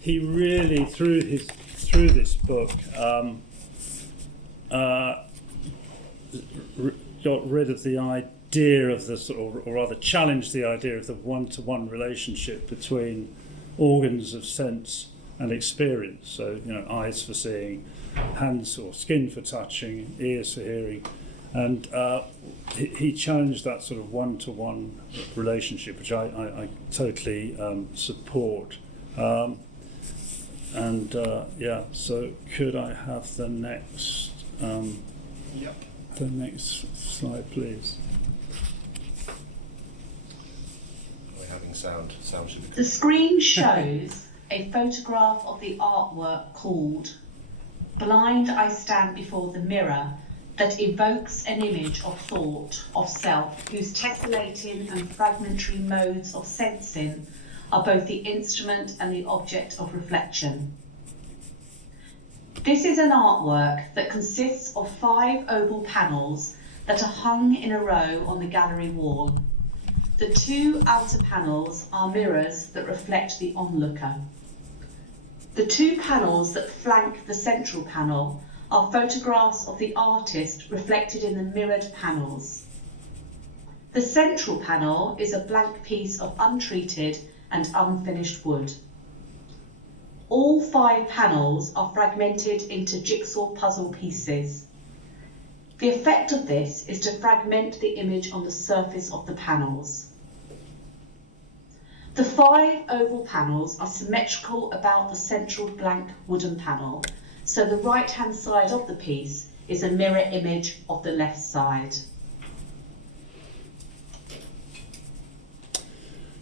He really, through this book, got rid of the idea of or rather challenged the idea of the one-to-one relationship between organs of sense and experience. So, eyes for seeing, hands or skin for touching, ears for hearing. And he challenged that sort of one-to-one relationship, which I totally support. So could I have the next the next slide, please? We're having sound. Sound should be. The screen shows a photograph of the artwork called "Blind I Stand Before the Mirror," that evokes an image of thought, of self, whose tessellating and fragmentary modes of sensing are both the instrument and the object of reflection. This is an artwork that consists of 5 oval panels that are hung in a row on the gallery wall. The 2 outer panels are mirrors that reflect the onlooker. The 2 panels that flank the central panel are photographs of the artist reflected in the mirrored panels. The central panel is a blank piece of untreated and unfinished wood. All 5 panels are fragmented into jigsaw puzzle pieces. The effect of this is to fragment the image on the surface of the panels. The 5 oval panels are symmetrical about the central blank wooden panel, So the right-hand side of the piece is a mirror image of the left side.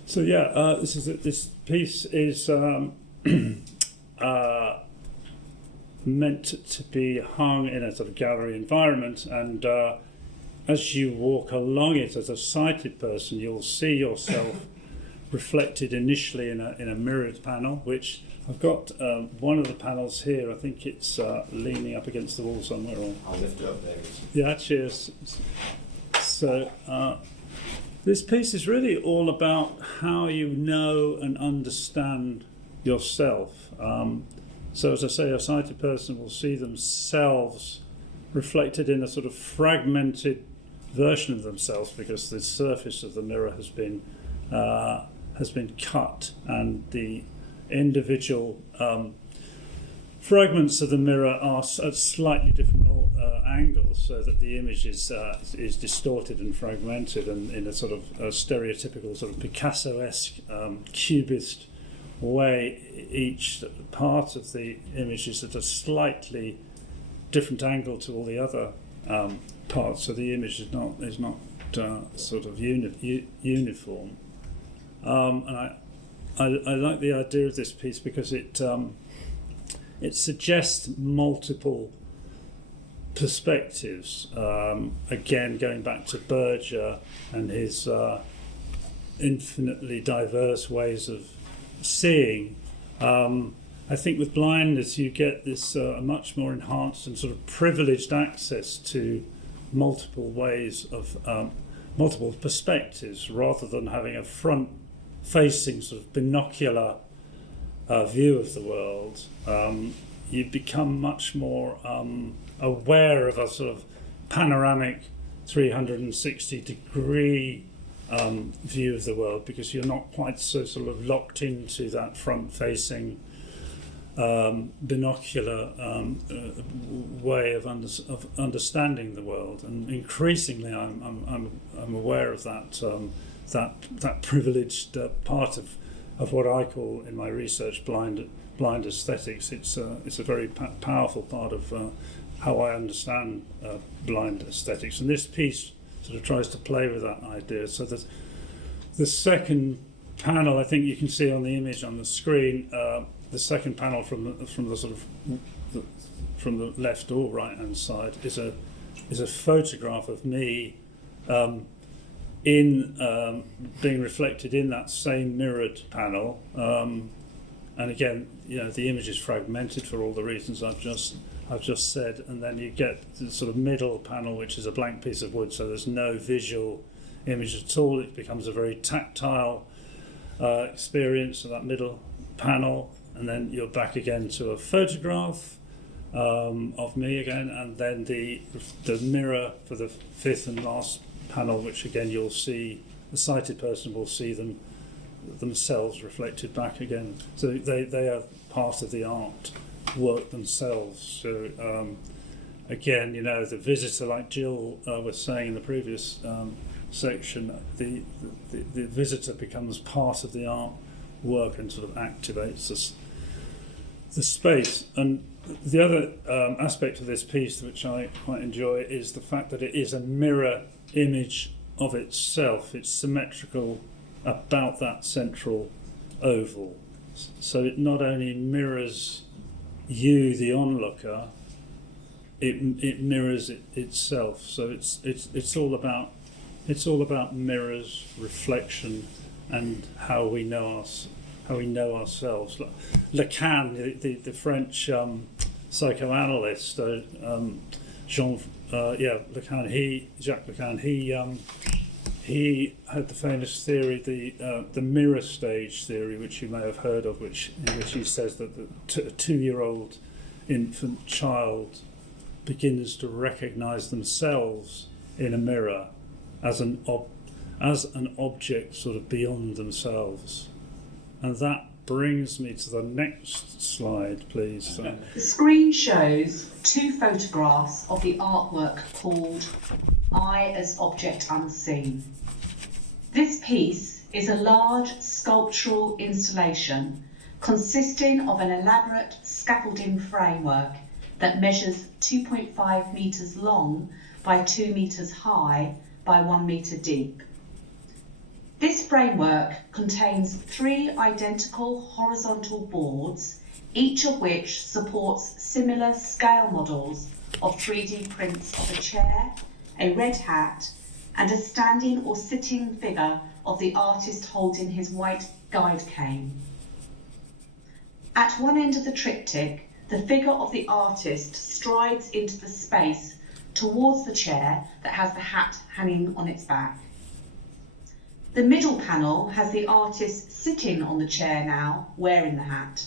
So yeah, this piece is meant to be hung in a sort of gallery environment, and as you walk along it as a sighted person, you'll see yourself reflected initially in a mirrored panel, which I've got one of the panels here. I think it's leaning up against the wall somewhere. I'll lift it up there. Yeah, cheers. So this piece is really all about how you know and understand yourself. So as I say, a sighted person will see themselves reflected in a sort of fragmented version of themselves, because the surface of the mirror has been cut, and the individual fragments of the mirror are at slightly different angles, so that the image is distorted and fragmented, and in a sort of stereotypical sort of Picasso-esque cubist way. Each part of the image is at a slightly different angle to all the other parts, so the image is not sort of uniform. And I like the idea of this piece because it suggests multiple perspectives. Again, going back to Berger and his infinitely diverse ways of seeing. I think with blindness you get this much more enhanced and sort of privileged access to multiple ways of multiple perspectives, rather than having a front-facing sort of binocular view of the world. You become much more aware of a sort of panoramic 360-degree view of the world, because you're not quite so sort of locked into that front-facing binocular way of understanding the world. And increasingly, I'm aware of that that privileged part of what I call in my research blind aesthetics. It's a very powerful part of how I understand blind aesthetics, and this piece sort of tries to play with that idea. So the second panel, I think you can see on the image on the screen, the second panel from the sort of from the left or right hand side is a photograph of me in being reflected in that same mirrored panel. And again, the image is fragmented for all the reasons I've just said, and then you get the sort of middle panel, which is a blank piece of wood, so there's no visual image at all. It becomes a very tactile experience of that middle panel, and then you're back again to a photograph of me again, and then the mirror for the fifth and last panel, which again you'll see, the sighted person will see themselves reflected back again. So they are part of the art work themselves. So again, the visitor, like Jill was saying in the previous section, the visitor becomes part of the art work and sort of activates the space. And the other aspect of this piece, which I quite enjoy, is the fact that it is a mirror image of itself. It's symmetrical about that central oval, so it not only mirrors you, the onlooker, it mirrors itself. So it's all about mirrors, reflection, and how we know ourselves. Lacan, the French psychoanalyst, Jacques Lacan, he had the famous theory, the mirror stage theory, which you may have heard of, in which he says that a 2-year-old infant child begins to recognise themselves in a mirror as an object sort of beyond themselves. And that brings me to the next slide, please. The screen shows 2 photographs of the artwork called Eye as Object Unseen. This piece is a large sculptural installation consisting of an elaborate scaffolding framework that measures 2.5 metres long by 2 metres high by 1 metre deep. This framework contains 3 identical horizontal boards, each of which supports similar scale models of 3D prints of a chair, a red hat, and a standing or sitting figure of the artist holding his white guide cane. At one end of the triptych, the figure of the artist strides into the space towards the chair that has the hat hanging on its back. The middle panel has the artist sitting on the chair now, wearing the hat.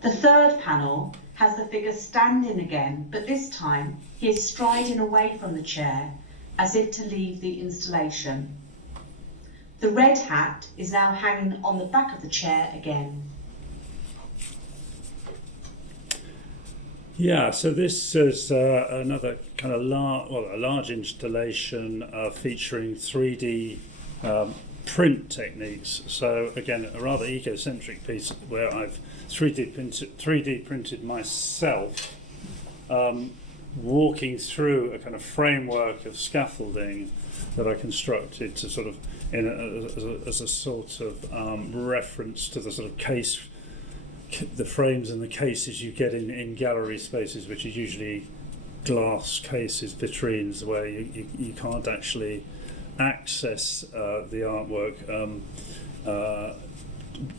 The third panel has the figure standing again, but this time he is striding away from the chair as if to leave the installation. The red hat is now hanging on the back of the chair again. Yeah, so this is another kind of a large installation featuring 3D print techniques. So again, a rather egocentric piece where I've 3D printed myself, walking through a kind of framework of scaffolding that I constructed to sort of as a sort of reference to the sort of the frames and the cases you get in gallery spaces, which are usually glass cases, vitrines, where you can't actually access the artwork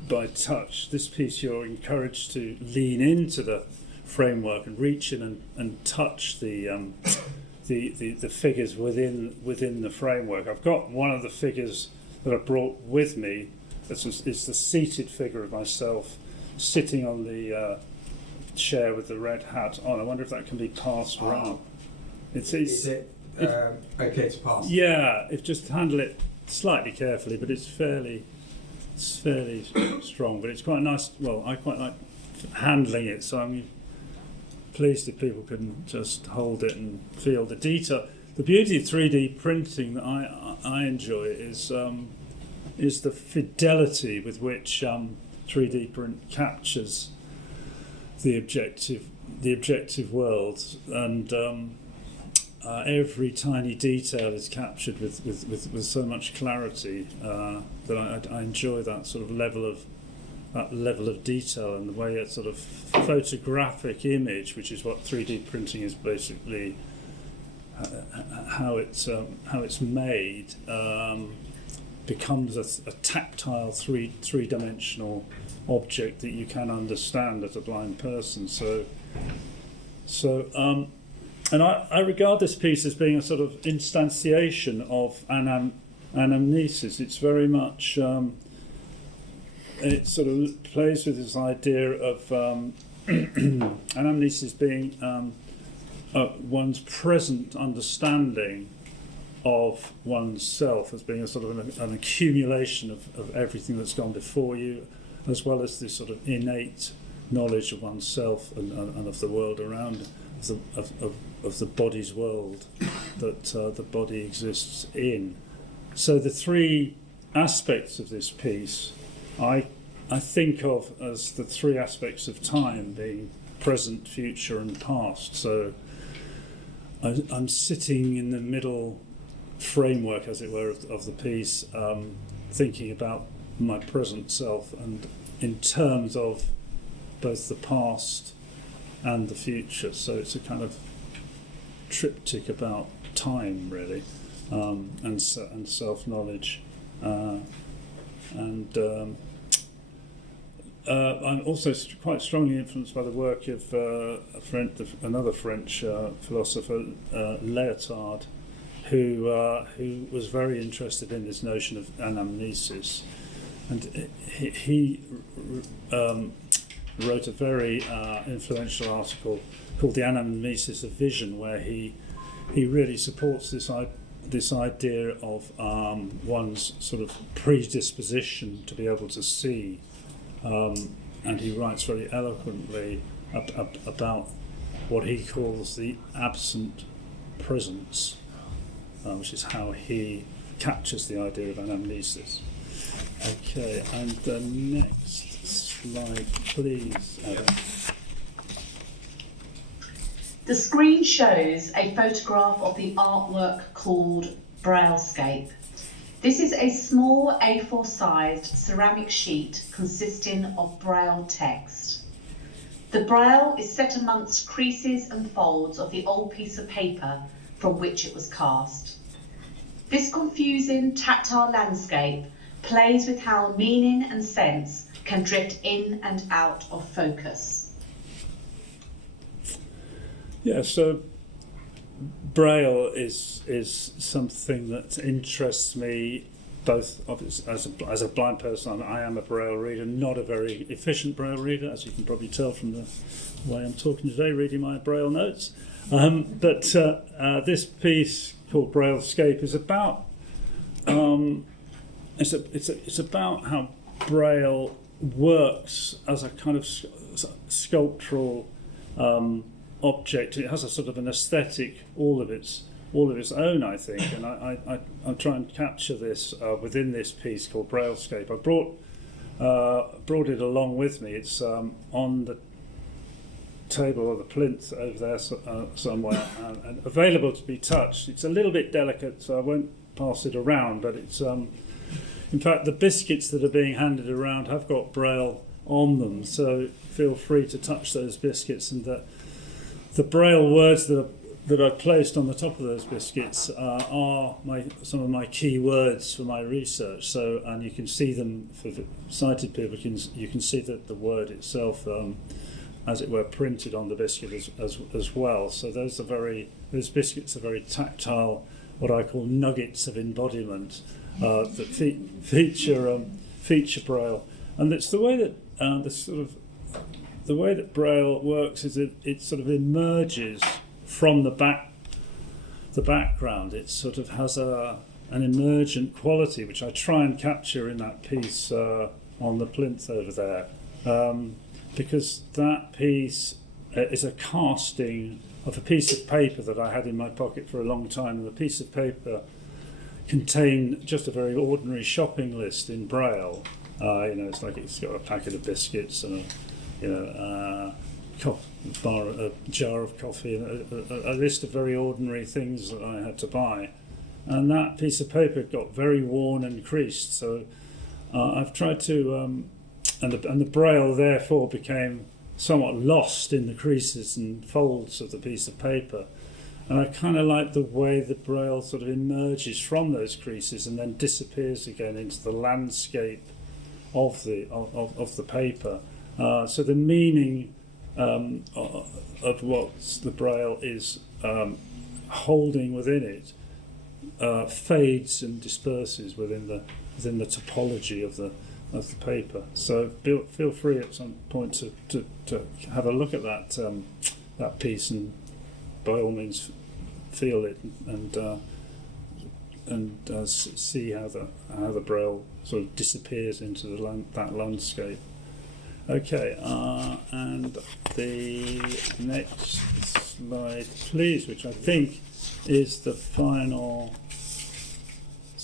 by touch. This piece, you're encouraged to lean into the framework and reach in and touch the figures within the framework. I've got one of the figures that I brought with me. It's the seated figure of myself sitting on the chair with the red hat on. I wonder if that can be passed around. Is it okay to pass? Yeah, if just handle it slightly carefully, but it's fairly strong. But it's quite nice. Well, I quite like handling it, so I'm pleased if people can just hold it and feel the detail. The beauty of 3D printing that I enjoy is the fidelity with which 3D print captures the objective world, and every tiny detail is captured with so much clarity that I enjoy that sort of level of detail, and the way it's sort of photographic image, which is what 3D printing is basically, how it's made, becomes a tactile three-dimensional object that you can understand as a blind person. And I regard this piece as being a sort of instantiation of anamnesis. It's very much it sort of plays with this idea of anamnesis being one's present understanding of oneself as being a sort of an accumulation of everything that's gone before you, as well as this sort of innate knowledge of oneself and of the world around, of the body's world that the body exists in. So the three aspects of this piece I think of as the three aspects of time, being present, future and past. So I'm sitting in the middle framework, as it were, of the piece, thinking about my present self and in terms of both the past and the future. So it's a kind of triptych about time, really, and self-knowledge. I'm also quite strongly influenced by the work of another French philosopher, Lyotard, who was very interested in this notion of anamnesis, and he wrote a very influential article called "The Anamnesis of Vision," where he really supports this idea of one's sort of predisposition to be able to see, and he writes very eloquently about what he calls the absent presence, which is how he captures the idea of anamnesis. Okay, and the next slide, please, Adam. The screen shows a photograph of the artwork called Braillescape. This is a small A4-sized ceramic sheet consisting of Braille text. The Braille is set amongst creases and folds of the old piece of paper from which it was cast. This confusing tactile landscape plays with how meaning and sense can drift in and out of focus. Yeah, so Braille is something that interests me both as a blind person. I am a Braille reader, not a very efficient Braille reader, as you can probably tell from the way I'm talking today, reading my Braille notes. But this piece called Braillescape is about it's about how Braille works as a kind of sculptural object. It has a sort of an aesthetic all of its own, I think, and I try and capture this within this piece called Braillescape. I brought it along with me. It's on the table or the plinth over there somewhere, and available to be touched. It's a little bit delicate, so I won't pass it around, but it's in fact the biscuits that are being handed around have got Braille on them, so feel free to touch those biscuits, and the Braille words that I've placed on the top of those biscuits are some of my key words for my research. So, and you can see them for the sighted people. You can see that the word itself, as it were, printed on the biscuit as well. So those biscuits are very tactile, what I call nuggets of embodiment that feature Braille, and it's the way that the way that Braille works is it sort of emerges from the background. It sort of has an emergent quality, which I try and capture in that piece on the plinth over there, because that piece is a casting of a piece of paper that I had in my pocket for a long time, and the piece of paper contained just a very ordinary shopping list in Braille. It's like it's got a packet of biscuits and a jar of coffee, and a list of very ordinary things that I had to buy. And that piece of paper got very worn and creased. So I've tried to, and the Braille therefore became somewhat lost in the creases and folds of the piece of paper. And I kind of like the way the Braille sort of emerges from those creases and then disappears again into the landscape of the paper. So the meaning of what the Braille is holding within it fades and disperses within the topology of the paper. So feel free at some point to have a look at that piece, and by all means feel it and see how the Braille sort of disappears into that landscape. Okay, and the next slide, please, which I think is the final.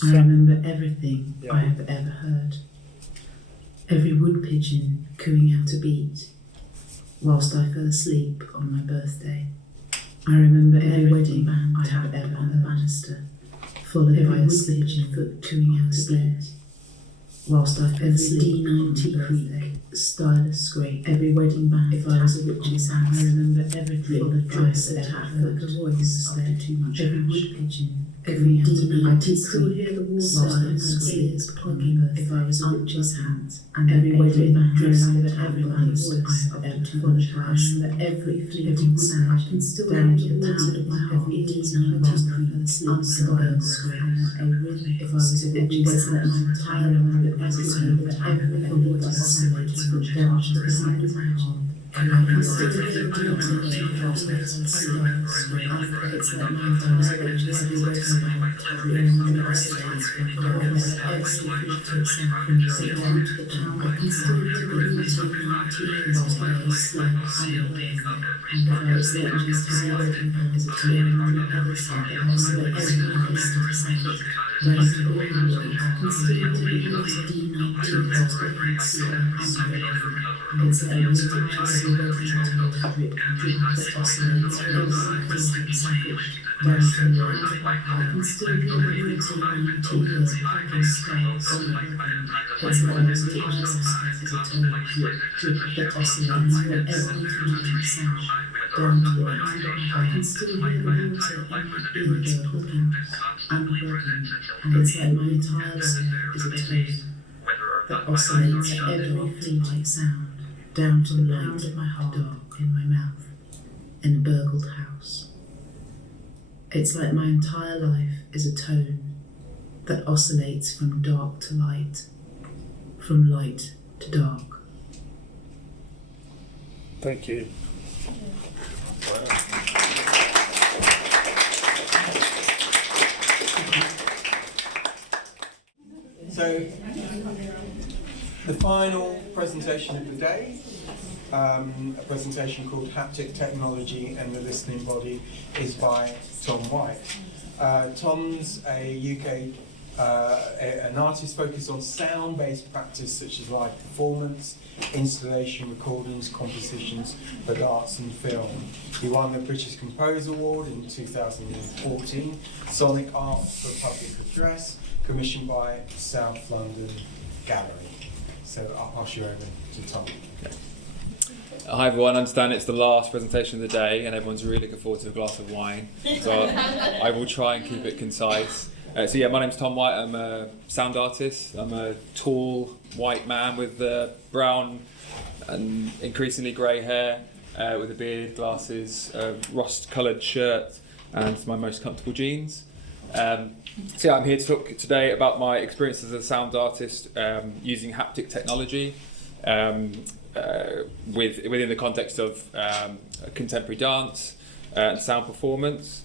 I remember everything I have ever heard. Every wood pigeon cooing out a beat, whilst I fell asleep on my birthday. I remember every wedding band I have ever on the banister, followed by a slipping foot cooing out a beat, whilst I fell asleep on my birthday. Stylus scrape, every wedding band if I was a witch's house. I remember everything, followed by a tap foot, a voice after too much. Every wood pigeon, every D90 I could still hear the water screens plugging if I was a witch's hat. And every wedding band remember every banister I have ever followed by. I remember every fleeting sound. I can still hear the water of my heart. Every D90 unspoken scrape. A rhythm if I was a witch's hat. I remember every followed by a sound. From down to the side of my heart, and I can still hear the music of the scream. It's like my voice reaches everywhere I remember stays from every fleeting sound from sit down to the town. I can still hear the music of my tears as I sleep. And I was there just as I was as a clear on the other side. I remember everyone is still silent. I can still hear the music D90 as the and it's like my stitches already drip that oscillates from the savage down to the line. I can still hear the routine tears cracking scales on my weapon. It's like my stitches is a tone drip that oscillates from every contingent sound down to the line. I can still hear the water in my ears clicking, unbroken, and it's like my entire life is a tone that oscillates every flea-like sound down to the note of my heart dog in my mouth in a burgled house. It's like my entire life is a tone that oscillates from dark to light, from light to dark. Thank you. So, the final presentation of the day, a presentation called Haptic Technology and the Listening Body, is by Tom White. Tom's a UK, an artist focused on sound-based practice such as live performance, installation, recordings, compositions for arts and film. He won the British Composer Award in 2014, Sonic Art for Public Address, commissioned by South London Gallery. So I'll pass you over to Tom. Hi everyone, I understand it's the last presentation of the day and everyone's really looking forward to a glass of wine, so I will try and keep it concise. So yeah, my name's Tom White, I'm a sound artist. I'm a tall white man with brown and increasingly grey hair, with a beard, glasses, rust-coloured shirt and my most comfortable jeans. So yeah, I'm here to talk today about my experience as a sound artist using haptic technology within the context of contemporary dance and sound performance.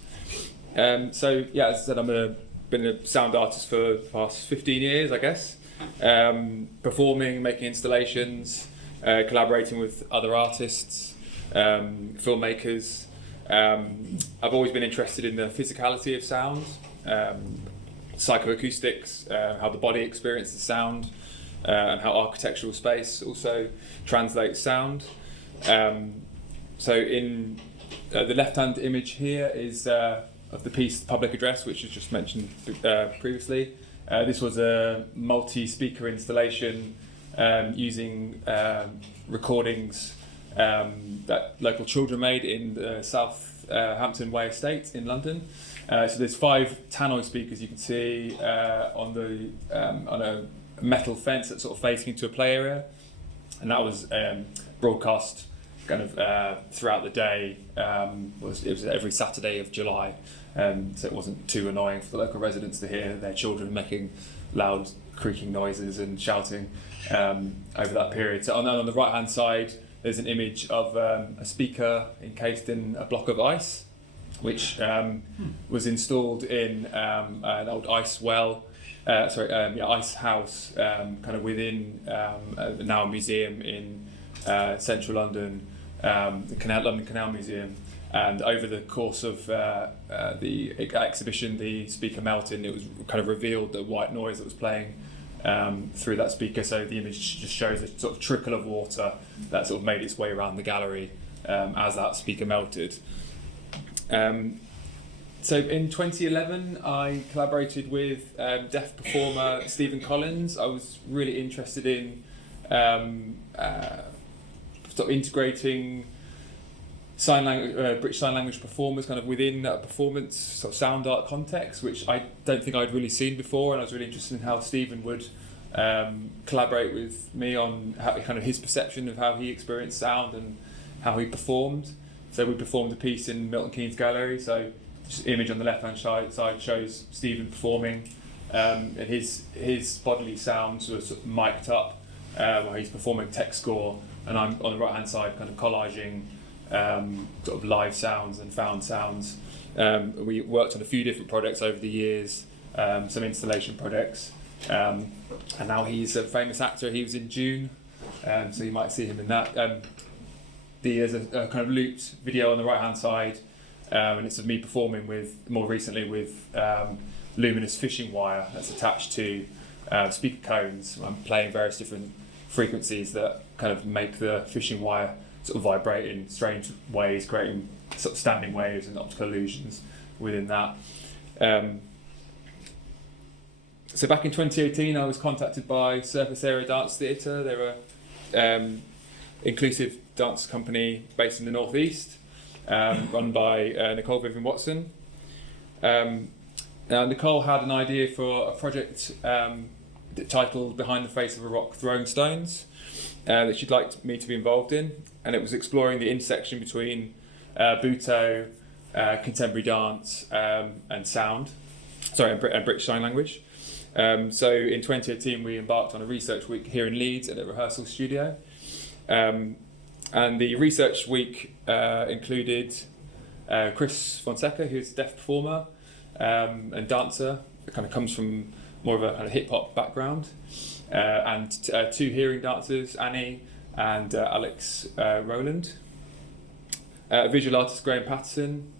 So yeah, as I said, I've been a sound artist for the past 15 years, I guess, performing, making installations, collaborating with other artists, filmmakers. I've always been interested in the physicality of sound, psychoacoustics, how the body experiences sound, and how architectural space also translates sound. So in the left-hand image here is of the piece Public Address, which was just mentioned previously. This was a multi-speaker installation using recordings that local children made in the South Hampton Way estate in London. So there's 5 tannoy speakers you can see on a metal fence that's sort of facing into a play area, and that was broadcast kind of throughout the day. It was every Saturday of July, so it wasn't too annoying for the local residents to hear their children making loud creaking noises and shouting over that period. So on the right hand side there's an image of a speaker encased in a block of ice, which was installed in an old ice well. Ice house, kind of within now a museum in central London, the London Canal Museum. And over the course of the exhibition, the speaker melted, and it was kind of revealed the white noise that was playing through that speaker. So the image just shows a sort of trickle of water that sort of made its way around the gallery as that speaker melted. So in 2011, I collaborated with deaf performer Stephen Collins. I was really interested in sort of integrating British Sign Language performers kind of within a performance sort of sound art context, which I don't think I'd really seen before, and I was really interested in how Stephen would collaborate with me on kind of his perception of how he experienced sound and how he performed. So we performed a piece in Milton Keynes Gallery. So this image on the left-hand side shows Stephen performing, and his bodily sounds were sort of mic'd up while he's performing text score, and I'm on the right-hand side kind of collaging sort of live sounds and found sounds. We worked on a few different projects over the years, some installation projects, and now he's a famous actor. He was in June, so you might see him in that. There's a kind of looped video on the right-hand side, and it's of me performing more recently with luminous fishing wire that's attached to speaker cones. I'm playing various different frequencies that kind of make the fishing wire sort of vibrate in strange ways, creating sort of standing waves and optical illusions within that. So back in 2018, I was contacted by Surface Area Dance Theatre. They're a inclusive dance company based in the Northeast, run by Nicole Vivian Watson. Now Nicole had an idea for a project titled Behind the Face of a Rock Throwing Stones that she'd like me to be involved in, and it was exploring the intersection between Butoh, contemporary dance and sound, and British Sign Language. So in 2018 we embarked on a research week here in Leeds at a rehearsal studio, and the research week included Chris Fonseca, who's a deaf performer and dancer. It kind of comes from more of a kind of hip hop background, and two hearing dancers, Annie and Alex Rowland, visual artist Graham Patterson,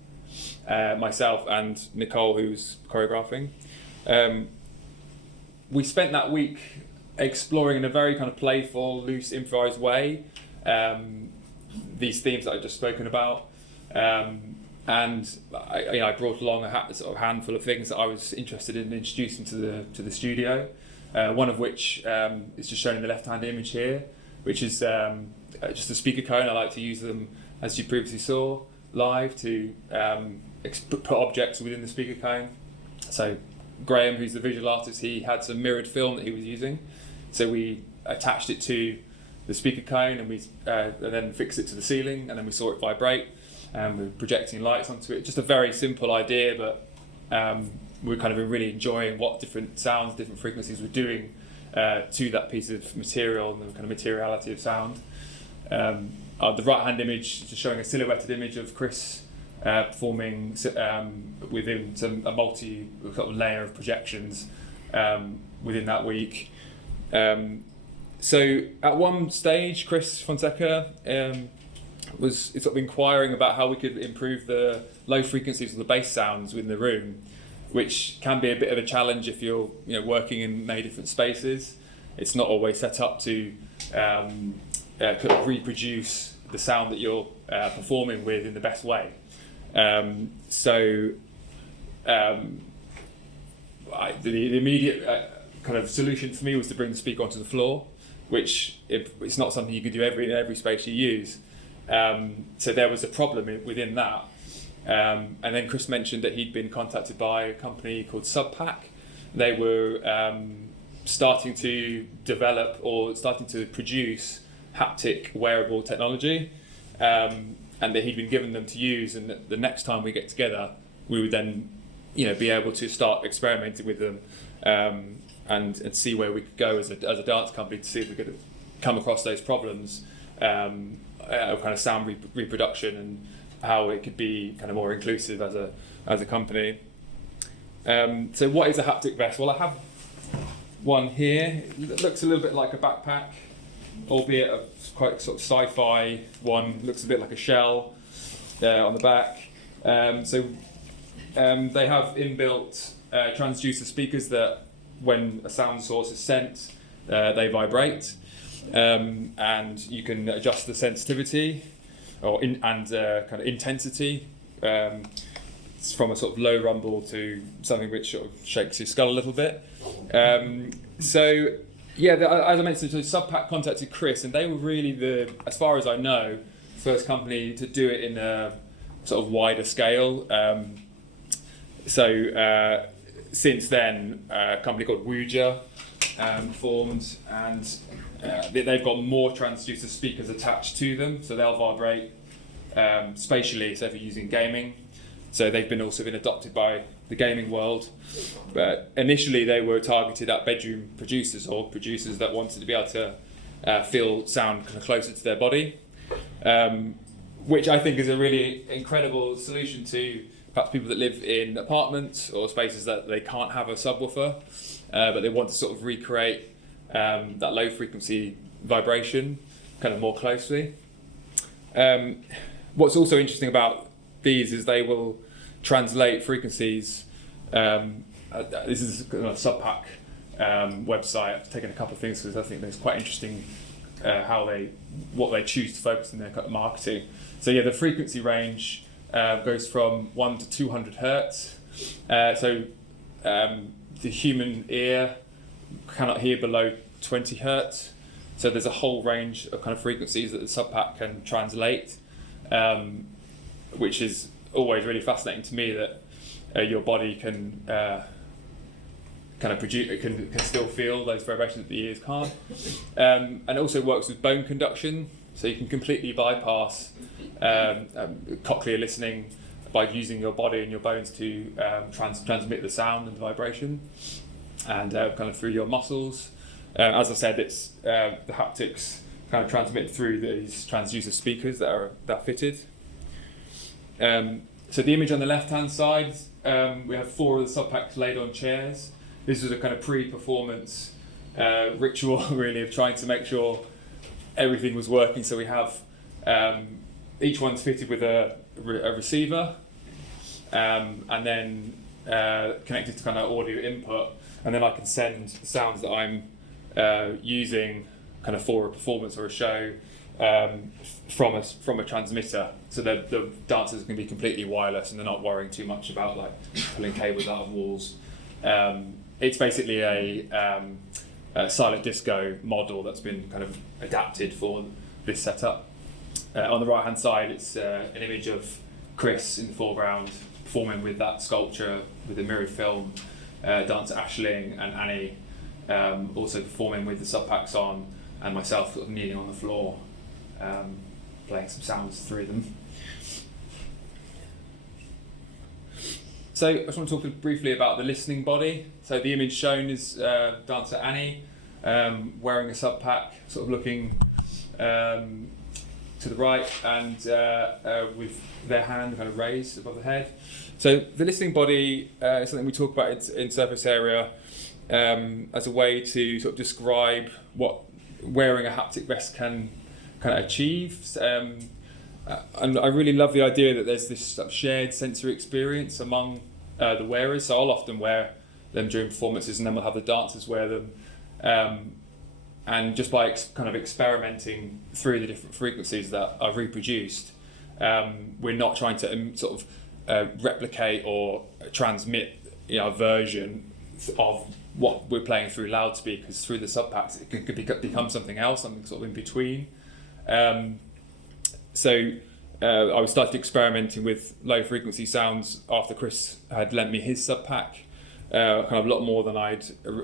myself and Nicole, who's choreographing. We spent that week exploring in a very kind of playful, loose, improvised way these themes that I've just spoken about, and I brought along a sort of handful of things that I was interested in introducing to the studio. One of which is just shown in the left-hand image here, which is just a speaker cone. I like to use them, as you previously saw, live to put objects within the speaker cone. So Graham, who's the visual artist, he had some mirrored film that he was using. So we attached it to the speaker cone and we then fixed it to the ceiling, and then we saw it vibrate, and we were projecting lights onto it. Just a very simple idea, but we're kind of really enjoying what different sounds, different frequencies we're doing to that piece of material and the kind of materiality of sound. The right-hand image is just showing a silhouetted image of Chris performing within a multi sort of layer of projections within that week. So at one stage, Chris Fonseca was sort of inquiring about how we could improve the low frequencies of the bass sounds within the room, which can be a bit of a challenge if you're working in many different spaces. It's not always set up to kind of reproduce the sound that you're performing with in the best way. The immediate kind of solution for me was to bring the speaker onto the floor, which it's not something you can do in every space you use. So there was a problem within that. And then Chris mentioned that he'd been contacted by a company called Subpack. They were starting to develop or starting to produce haptic wearable technology, and that he'd been given them to use, and that the next time we get together we would then be able to start experimenting with them and see where we could go as a dance company to see if we could come across those problems of kind of sound reproduction and how it could be kind of more inclusive as a company. So what is a haptic vest? Well, I have one here. It looks a little bit like a backpack, albeit a quite sort of sci-fi one. Looks a bit like a shell on the back. They have inbuilt transducer speakers that, when a sound source is sent, they vibrate, and you can adjust the sensitivity and kind of intensity. It's from a sort of low rumble to something which sort of shakes your skull a little bit. As I mentioned, Subpack contacted Chris, and they were really as far as I know, first company to do it in a sort of wider scale. Since then, a company called Wuja formed, and they've got more transducer speakers attached to them, so they'll vibrate spatially, so if you're using gaming. So they've also been adopted by the gaming world. But initially they were targeted at bedroom producers, or producers that wanted to be able to feel sound kind of closer to their body, which I think is a really incredible solution to perhaps people that live in apartments or spaces that they can't have a subwoofer, but they want to sort of recreate that low frequency vibration kind of more closely. What's also interesting about these is they will translate frequencies. This is a Subpack website. I've taken a couple of things because I think it's quite interesting what they choose to focus on their kind of marketing. So yeah, the frequency range goes from 1 to 200 hertz. The human ear cannot hear below 20 hertz. So there's a whole range of kind of frequencies that the subpack can translate, which is always really fascinating to me, that your body can kind of produce, it can still feel those vibrations that the ears can't. And it also works with bone conduction, so you can completely bypass cochlear listening by using your body and your bones to transmit the sound and the vibration, and kind of through your muscles. As I said, it's the haptics kind of transmit through these transducer speakers that are fitted. So the image on the left-hand side, we have 4 of the subpacks laid on chairs. This was a kind of pre-performance ritual, really, of trying to make sure everything was working. So we have each one's fitted with a receiver, and then connected to kind of audio input, and then I can send the sounds that I'm using kind of for a performance or a show from a transmitter, so that the dancers can be completely wireless and they're not worrying too much about like pulling cables out of walls. It's basically a silent disco model that's been kind of adapted for this setup. On the right hand side, it's an image of Chris in the foreground performing with that sculpture with the mirrored film, dancer Aisling and Annie also performing with the subpacks on, and myself sort of kneeling on the floor, playing some sounds through them. So I just want to talk briefly about the listening body. So the image shown is dancer Annie wearing a subpack, sort of looking to the right and with their hand kind of raised above the head. So the listening body is something we talk about in surface area as a way to sort of describe what wearing a haptic vest can kind of achieve. And I really love the idea that there's this sort of shared sensory experience among the wearers. So I'll often wear them during performances, and then we'll have the dancers wear them. And just by kind of experimenting through the different frequencies that are reproduced, we're not trying to sort of replicate or transmit, a version of what we're playing through loudspeakers, through the subpacks. It could become something else, something sort of in between. So I started experimenting with low frequency sounds after Chris had lent me his subpack, kind of a lot more than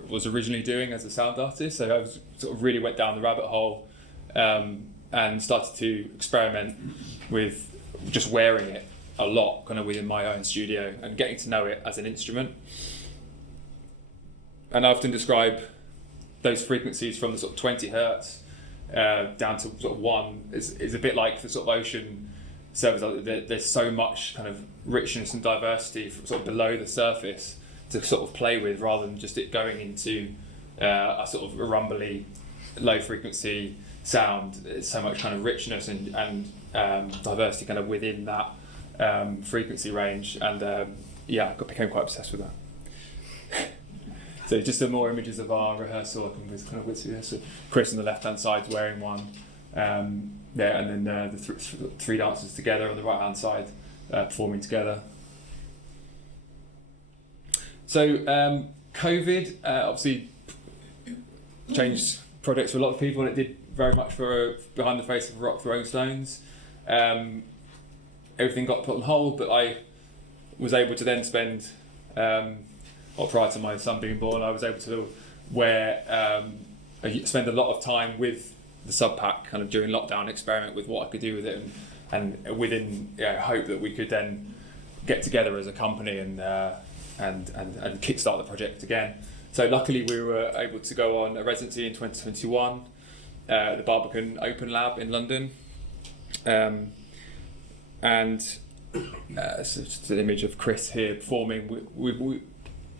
was originally doing as a sound artist. So I sort of really went down the rabbit hole and started to experiment with just wearing it a lot, kind of within my own studio and getting to know it as an instrument. And I often describe those frequencies from the sort of 20 hertz down to sort of 1 is a bit like the sort of ocean surface. There's so much kind of richness and diversity from sort of below the surface to sort of play with, rather than just it going into a sort of a rumbly, low frequency sound. There's so much kind of richness and diversity kind of within that frequency range, and I became quite obsessed with that. So just some more images of our rehearsal. I can kind of with you. So Chris on the left-hand side is wearing one, and then the three dancers together on the right-hand side performing together. So COVID obviously changed projects for a lot of people, and it did very much for Behind the Face of Rock Throwing Stones. Everything got put on hold, but I was able to then spend, prior to my son being born, I was able to spend a lot of time with the subpack kind of during lockdown, experiment with what I could do with it, and within hope that we could then get together as a company and kickstart the project again. So luckily we were able to go on a residency in 2021 at the Barbican Open Lab in London. And so just an image of Chris here performing. We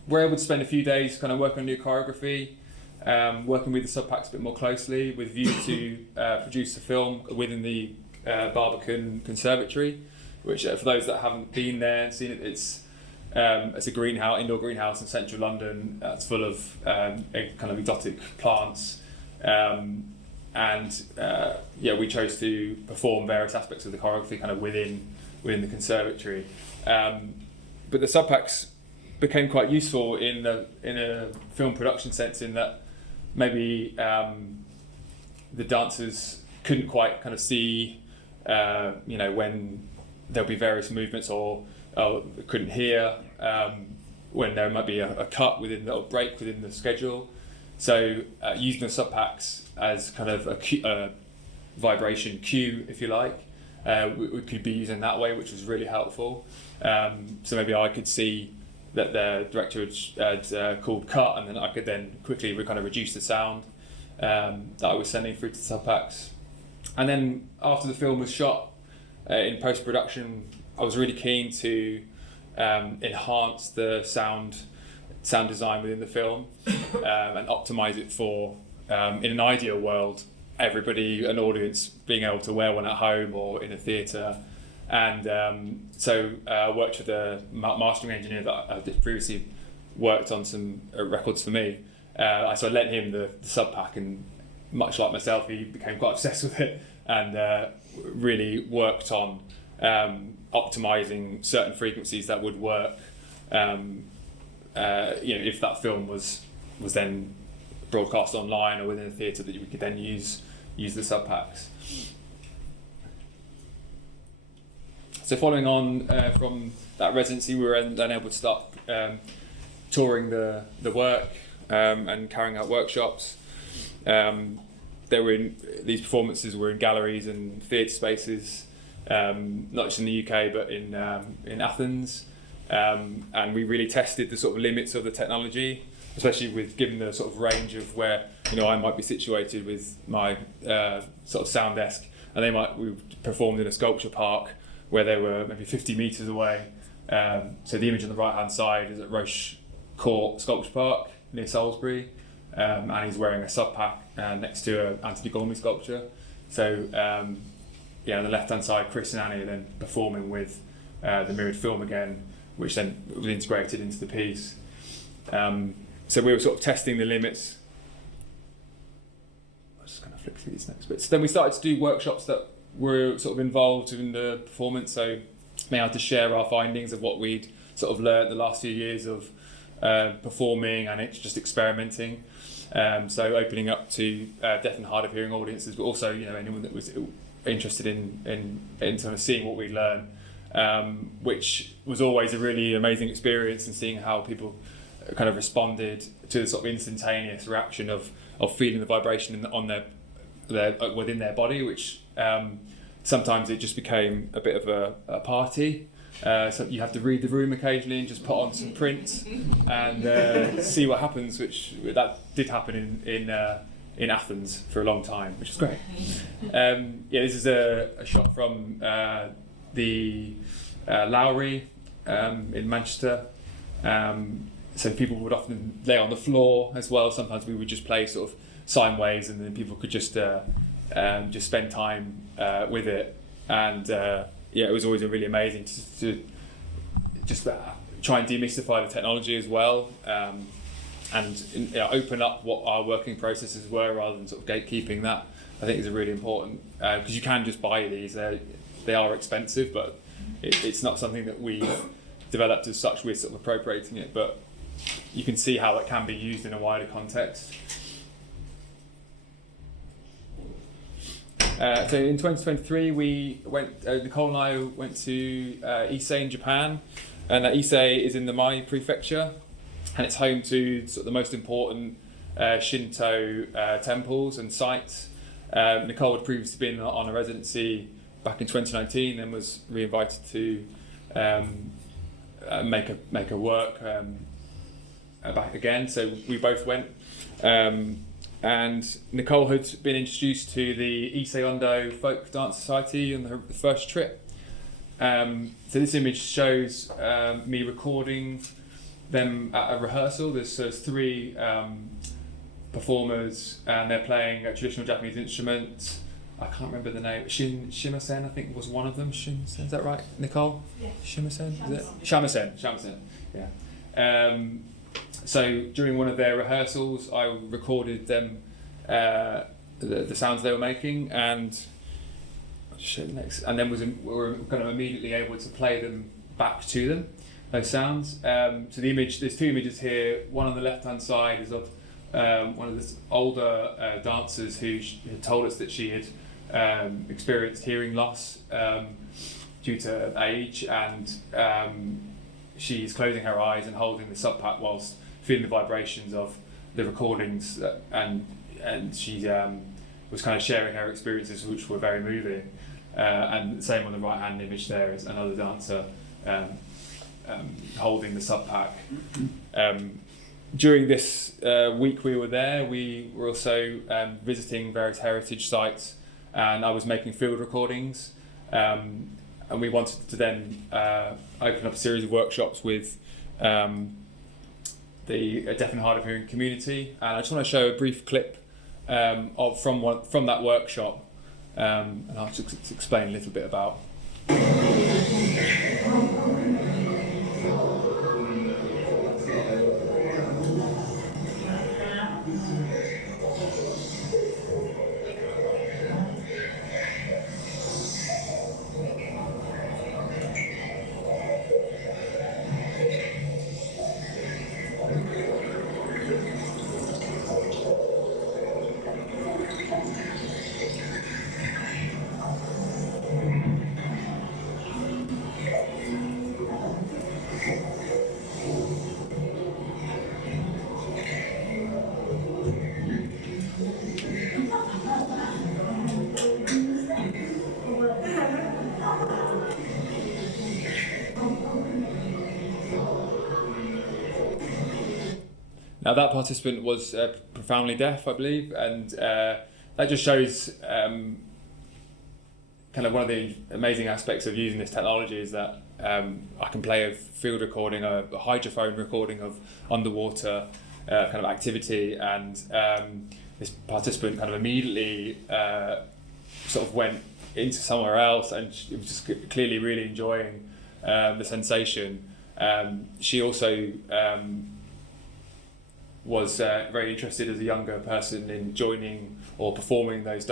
were able to spend a few days kind of working on new choreography, working with the subpacks a bit more closely with view to produce a film within the Barbican Conservatory, which for those that haven't been there and seen it, it's It's a greenhouse, indoor greenhouse in central London. It's full of kind of exotic plants. We chose to perform various aspects of the choreography kind of within the conservatory. But the subpacks became quite useful in a film production sense, in that maybe the dancers couldn't quite kind of see, when there'll be various movements, or couldn't hear when there might be a cut within or break within the schedule. So using the subpacks as kind of a vibration cue, if you like, we could be using that way, which was really helpful. So maybe I could see that the director had called cut, and then I could then quickly kind of reduce the sound that I was sending through to the subpacks. And then after the film was shot, in post-production, I was really keen to enhance the sound design within the film and optimize it for, in an ideal world, an audience being able to wear one at home or in a theatre. And so I worked with a mastering engineer that had previously worked on some records for me. So I lent him the subpack, and much like myself, he became quite obsessed with it and really worked on optimizing certain frequencies that would work if that film was then broadcast online or within a theatre, that we could then use the subpacks. So following on from that residency, we were then able to start touring the work and carrying out workshops. These performances were in galleries and theatre spaces, not just in the UK but in Athens, and we really tested the sort of limits of the technology, especially with given the sort of range of where I might be situated with my sort of sound desk, and we performed in a sculpture park where they were maybe 50 metres away. So the image on the right hand side is at Roche Court Sculpture Park near Salisbury, and he's wearing a subpack next to an Anthony Gormley sculpture. So on the left hand side, Chris and Annie are then performing with the mirrored film again, which then was integrated into the piece. So we were sort of testing the limits. I'll just kind of flick through these next bits. Then we started to do workshops that were sort of involved in the performance, so being able to share our findings of what we'd sort of learned the last few years of performing and just experimenting. So opening up to deaf and hard of hearing audiences, but also anyone that was interested in sort of seeing what we learn, which was always a really amazing experience, and seeing how people kind of responded to the sort of instantaneous reaction of feeling the vibration on their within their body, which sometimes it just became a bit of a party. So you have to read the room occasionally and just put on some prints and see what happens, that did happen in Athens for a long time, which is great. This is a shot from the Lowry in Manchester. So people would often lay on the floor as well. Sometimes we would just play sort of sine waves, and then people could just spend time with it. And it was always really amazing to just try and demystify the technology as well, and open up what our working processes were rather than sort of gatekeeping that. I think is really important, because you can just buy these. They are expensive, but it's not something that we've developed as such. We're sort of appropriating it, but you can see how it can be used in a wider context. So in 2023, Nicole and I went to Issei in Japan, and Issei is in the Mai prefecture, and it's home to sort of the most important Shinto temples and sites. Nicole had previously been on a residency back in 2019, and was re-invited to make a work back again. So we both went. And Nicole had been introduced to the Issei Ondo Folk Dance Society on the first trip. So this image shows me recording them at a rehearsal. There's three performers, and they're playing a traditional Japanese instrument. I can't remember the name. Shimasen, I think, was one of them. Shimasen, is that right, Nicole? Yeah. Shimasen? Is it? Shamisen. Yeah. So during one of their rehearsals, I recorded them, the sounds they were making, and I'll just show the next. And then we were kind of immediately able to play them back to them, those sounds. So the image, there's two images here. One on the left-hand side is of one of the older dancers who had told us that she had experienced hearing loss due to age, and she's closing her eyes and holding the sub pack whilst feeling the vibrations of the recordings, and she was kind of sharing her experiences, which were very moving. And the same on the right hand image there is another dancer holding the sub pack. During this week we were there, we were also visiting various heritage sites, and I was making field recordings, and we wanted to then open up a series of workshops with the deaf and hard of hearing community. And I just want to show a brief clip from that workshop, and I'll just explain a little bit about. Now that participant was profoundly deaf, I believe, and that just shows kind of one of the amazing aspects of using this technology is that I can play a field recording, a hydrophone recording of underwater kind of activity, and this participant kind of immediately sort of went into somewhere else, and it was just clearly really enjoying the sensation. She also was very interested as a younger person in joining or performing those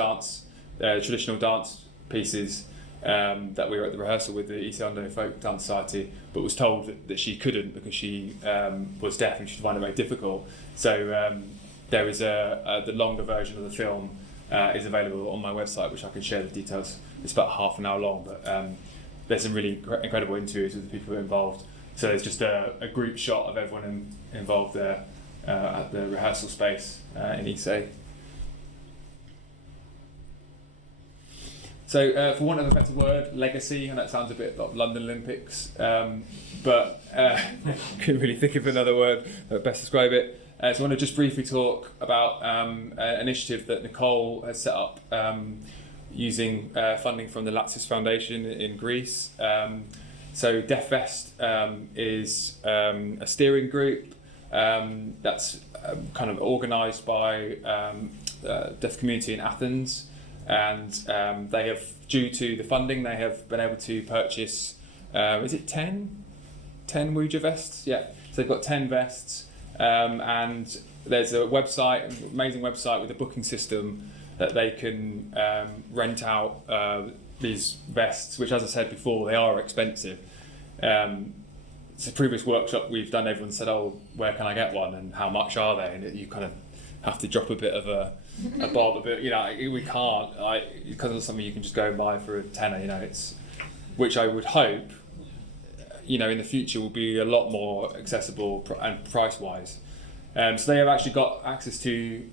traditional dance pieces that we were at the rehearsal with the East London Folk Dance Society, but was told that she couldn't because she was deaf and she'd find it very difficult. So there is the longer version of the film is available on my website, which I can share the details. It's about half an hour long, but there's some really incredible interviews with the people involved. So there's just a group shot of everyone involved there at the rehearsal space in East. So for want of a better word, legacy, and that sounds a bit like London Olympics, but couldn't really think of another word that would best describe it. So I want to just briefly talk about an initiative that Nicole has set up using funding from the Latsis Foundation in Greece. So DeafVest is a steering group that's kind of organised by the deaf community in Athens, and they have, due to the funding, they have been able to purchase, is it 10 Ouija vests? Yeah, so they've got 10 vests, and there's a website, an amazing website with a booking system that they can rent out these vests, which, as I said before, they are expensive. It's a previous workshop we've done, everyone said, oh, where can I get one and how much are they? And you kind of have to drop a bit of a bob, a bit, we can't, because it's something you can just go and buy for a tenner, it's, which I would hope, in the future will be a lot more accessible and price-wise. So they have actually got access to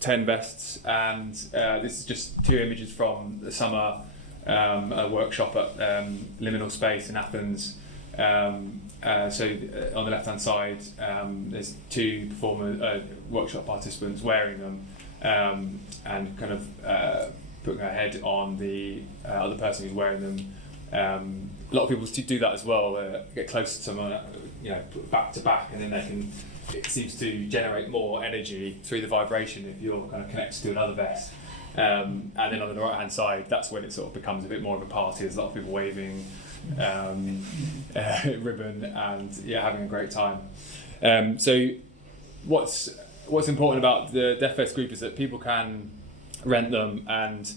10 vests, and this is just 2 images from the summer workshop at Liminal Space in Athens. So on the left-hand side, there's 2 workshop participants wearing them and kind of putting her head on the other person who's wearing them. A lot of people do that as well, get close to someone, back to back, and then it seems to generate more energy through the vibration if you're kind of connected to another vest. And then on the right hand side, that's when it sort of becomes a bit more of a party. There's a lot of people waving ribbon, and having a great time. So what's important about the Deaf Fest group is that people can rent them and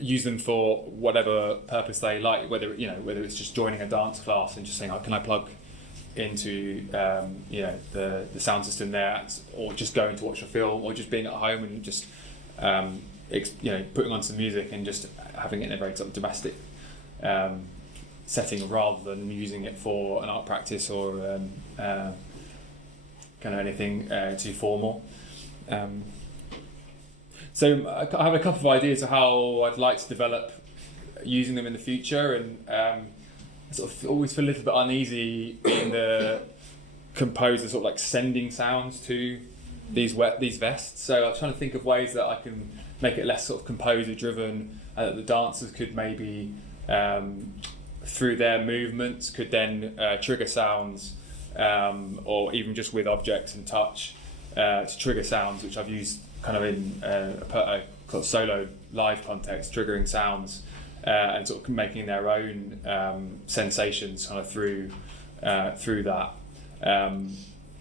use them for whatever purpose they like, whether it's just joining a dance class and just saying, can I plug into the sound system there, or just going to watch a film, or just being at home and just putting on some music and just having it in a very sort of domestic setting, rather than using it for an art practice or kind of anything too formal. So I have a couple of ideas of how I'd like to develop using them in the future, and I sort of always feel a little bit uneasy in the composer sort of like sending sounds to these vests. So I'm trying to think of ways that I can make it less sort of composer driven, and that the dancers could maybe through their movements could then trigger sounds, or even just with objects and touch to trigger sounds, which I've used kind of in a sort of solo live context, triggering sounds and sort of making their own sensations kind of through that.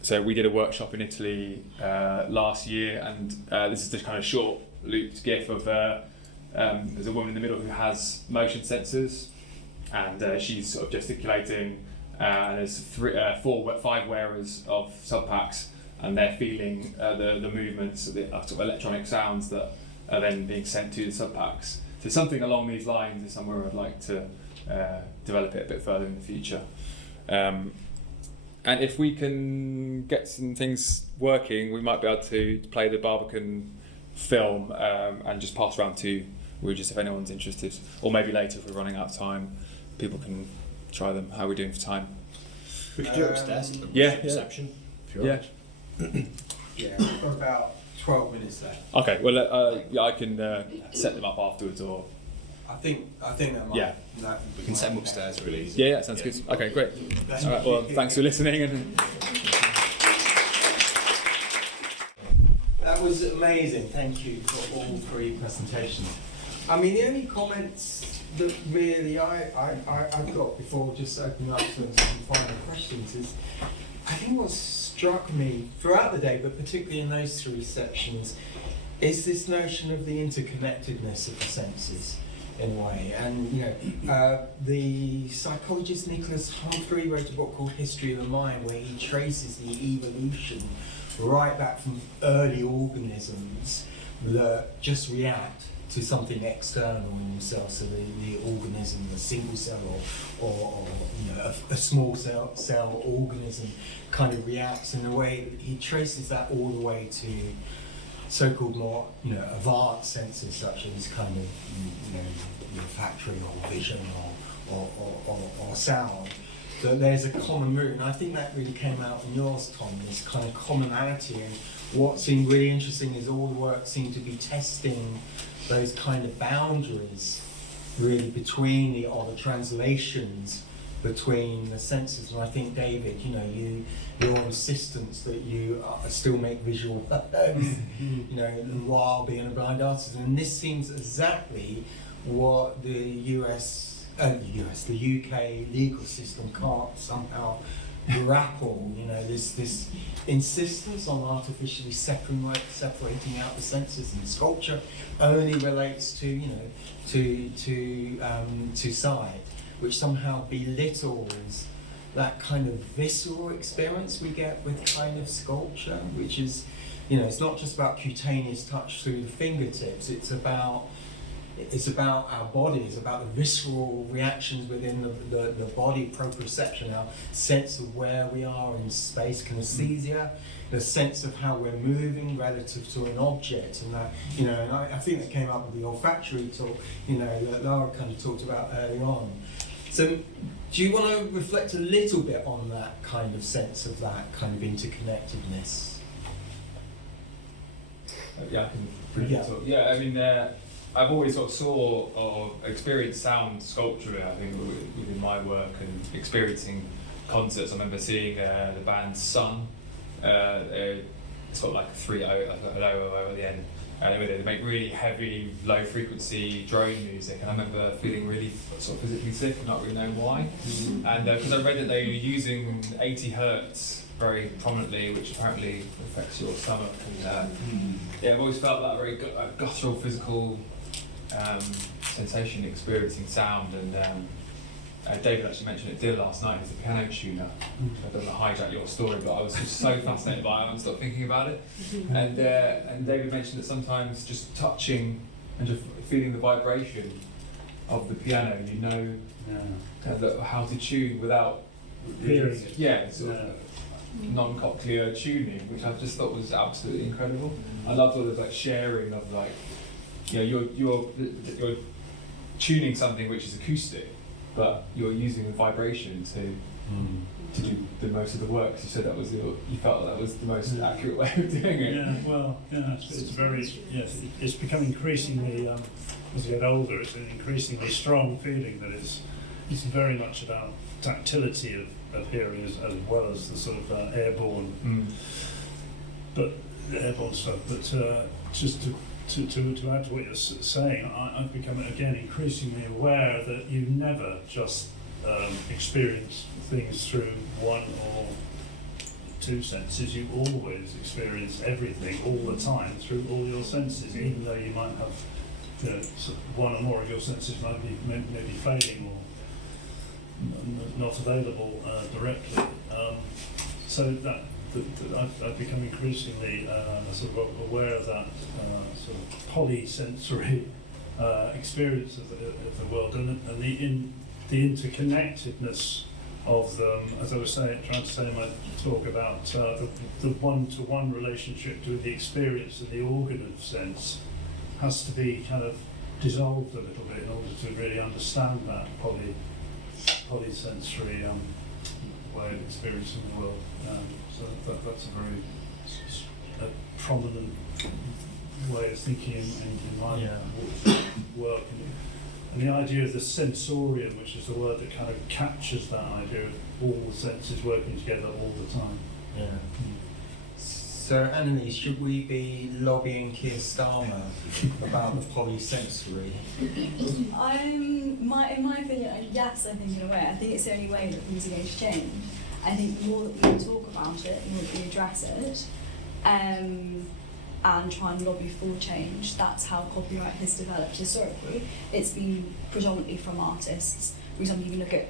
So we did a workshop in Italy last year, and this is the kind of short looped GIF of there's a woman in the middle who has motion sensors, and she's sort of gesticulating, and there's 5 wearers of subpacks, and they're feeling the movements of the sort of electronic sounds that are then being sent to the subpacks. So something along these lines is somewhere I'd like to develop it a bit further in the future. And if we can get some things working, we might be able to play the Barbican film and just pass around to Regis if anyone's interested. Or maybe later, if we're running out of time, people can try them. How are we doing for time? We could do upstairs. Reception. If you want. Yeah, we've got about 12 minutes left. Okay, well, I can set them up afterwards, or I think that might. Yeah. We can set them upstairs really easy. Yeah, sounds good. Okay, great. All right, well, thanks for listening. And that was amazing. Thank you for all 3 presentations. I mean, the only comments that really I've got before just opening up to some final questions is, I think what struck me throughout the day, but particularly in those 3 sections, is this notion of the interconnectedness of the senses in a way. And the psychologist Nicholas Humphrey wrote a book called History of the Mind, where he traces the evolution right back from early organisms that just react to something external in themselves. So the organism, the single cell or a small cell organism kind of reacts in a way. He traces that all the way to so-called more advanced senses, such as kind of olfactory or vision or sound. That there's a common root, and I think that really came out in yours, Tom, this kind of commonality. And what seemed really interesting is all the work seemed to be testing those kind of boundaries really between the translations between the senses. And I think, David, your insistence that you still make visual words, while being a blind artist, and this seems exactly what the UK legal system can't somehow grapple. This insistence on artificially separating out the senses, and sculpture only relates to sight, which somehow belittles that kind of visceral experience we get with kind of sculpture, which is, it's not just about cutaneous touch through the fingertips. It's about our bodies, about the visceral reactions within the body, proprioception, our sense of where we are in space, kinesthesia, the sense of how we're moving relative to an object, and that, and I think that came up with the olfactory talk, that Lara kind of talked about early on. So, do you want to reflect a little bit on that kind of sense of that kind of interconnectedness? Yeah, I can briefly talk. Yeah, I mean, I've always sort of saw or experienced sound sculpture, I think, within my work and experiencing concerts. I remember seeing the band Sun it's got like a 3-0, like an O at the end. And they make really heavy, low frequency drone music, and I remember feeling really sort of physically sick and not really knowing why. And because I read that they were using 80 hertz very prominently, which apparently affects your stomach. And yeah, I've always felt that very guttural, physical sensation, experiencing sound. And David actually mentioned it Dill last night. He's a piano tuner. I don't want to hijack your story, but I was just so fascinated by it. I started thinking about it. And David mentioned that sometimes just touching and just feeling the vibration of the piano, you know how to tune without hearing. Yeah, sort of non-cochlear tuning, which I just thought was absolutely incredible. I loved all the like sharing of like, you know, you're tuning something which is acoustic, but you're using vibration to do the most of the work. So you said that was you felt that was the most accurate way of doing it. Yeah, well, yeah, it's become increasingly as you get older. It's an increasingly strong feeling that it's very much about tactility of hearing as well as the sort of airborne, but the airborne stuff. But just to add to what you're saying, I've become again increasingly aware that you never just experience things through one or two senses. You always experience everything all the time through all your senses, even though you might have sort of one or more of your senses might be maybe failing or not available directly. So that I've become increasingly sort of aware of that sort of polysensory experience of the world and the interconnectedness of them, as I was trying to say in my talk about the one-to-one relationship to the experience of the organ of sense has to be kind of dissolved a little bit in order to really understand that polysensory way of experiencing the world. So that's a very prominent way of thinking in my work. And the idea of the sensorium, which is the word that kind of captures that idea of all the senses working together all the time. Yeah. So, Annalise, should we be lobbying Keir Starmer about the polysensory? In my opinion, yes, I think in a way. I think it's the only way that things are going to change. I think the more that we talk about it, the more that we address it, and try and lobby for change, that's how copyright has developed historically. It's been predominantly from artists. For example, you can look at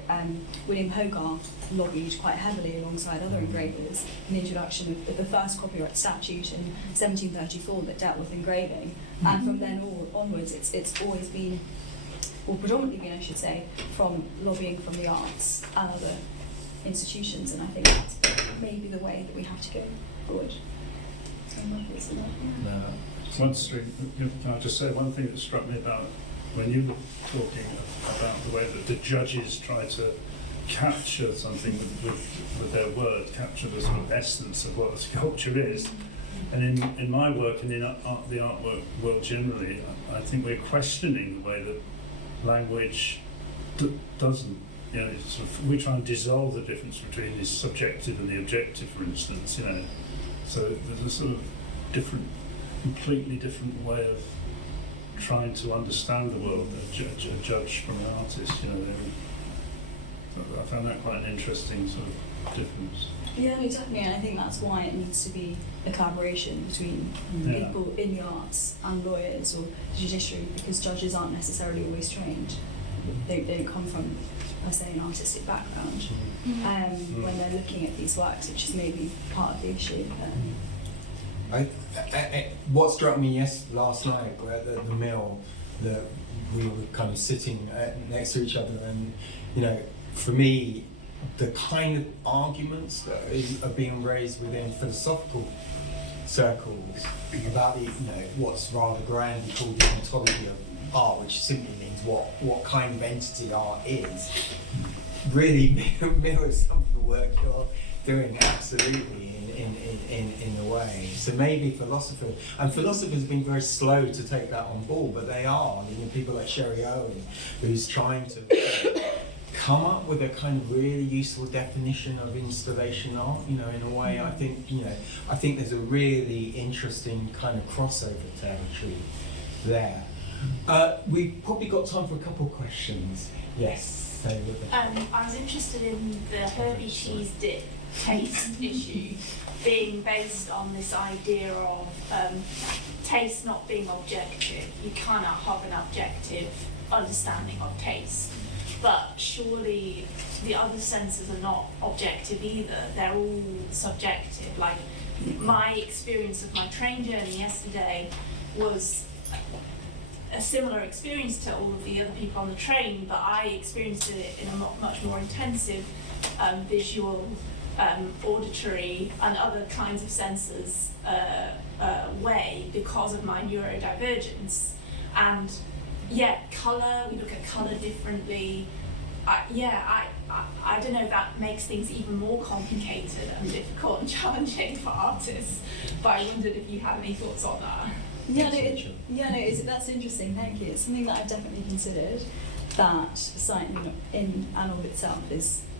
William Hogarth lobbied quite heavily alongside other engravers in the introduction of the first copyright statute in 1734 that dealt with engraving. And from then onwards, it's always been, or predominantly been, I should say, from lobbying from the arts and other institutions. And I think that's maybe the way that we have to go forward. Can I just say one thing that struck me about when you were talking about the way that the judges try to capture something with their word, capture the sort of essence of what a sculpture is. And in my work and in the art world generally, I think we're questioning the way that language doesn't. You know, sort of, we try and dissolve the difference between the subjective and the objective, for instance. You know. So there's a sort of completely different way of trying to understand the world, a judge from an artist. You know, I found that quite an interesting sort of difference. Yeah, exactly, and I think that's why it needs to be a collaboration between people in the arts and lawyers or the judiciary, because judges aren't necessarily always trained. They don't come from, per se, an artistic background. When they're looking at these works, which is maybe part of the issue. What struck me last night at the mill, that we were kind of sitting next to each other, and you know, for me, the kind of arguments that are being raised within philosophical circles about what's rather grandly called the ontology of art, which simply means what kind of entity art is, really mirrors some of the work you're doing absolutely in a way. So maybe philosophers have been very slow to take that on board, but they are. You know, people like Sherry Owen, who's trying to come up with a kind of really useful definition of installation art. You know, in a way, I think there's a really interesting kind of crossover territory there. We've probably got time for a couple of questions. Yes. I was interested in the Herby cheese dip taste issue being based on this idea of taste not being objective. You cannot have an objective understanding of taste. But surely the other senses are not objective either. They're all subjective. Like my experience of my train journey yesterday was a similar experience to all of the other people on the train, but I experienced it in a much more intensive visual, auditory and other kinds of senses way because of my neurodivergence. And yeah, colour, we look at colour differently. I don't know if that makes things even more complicated and difficult and challenging for artists, but I wondered if you had any thoughts on that. That's interesting, thank you. It's something that I've definitely considered, that sight in and of itself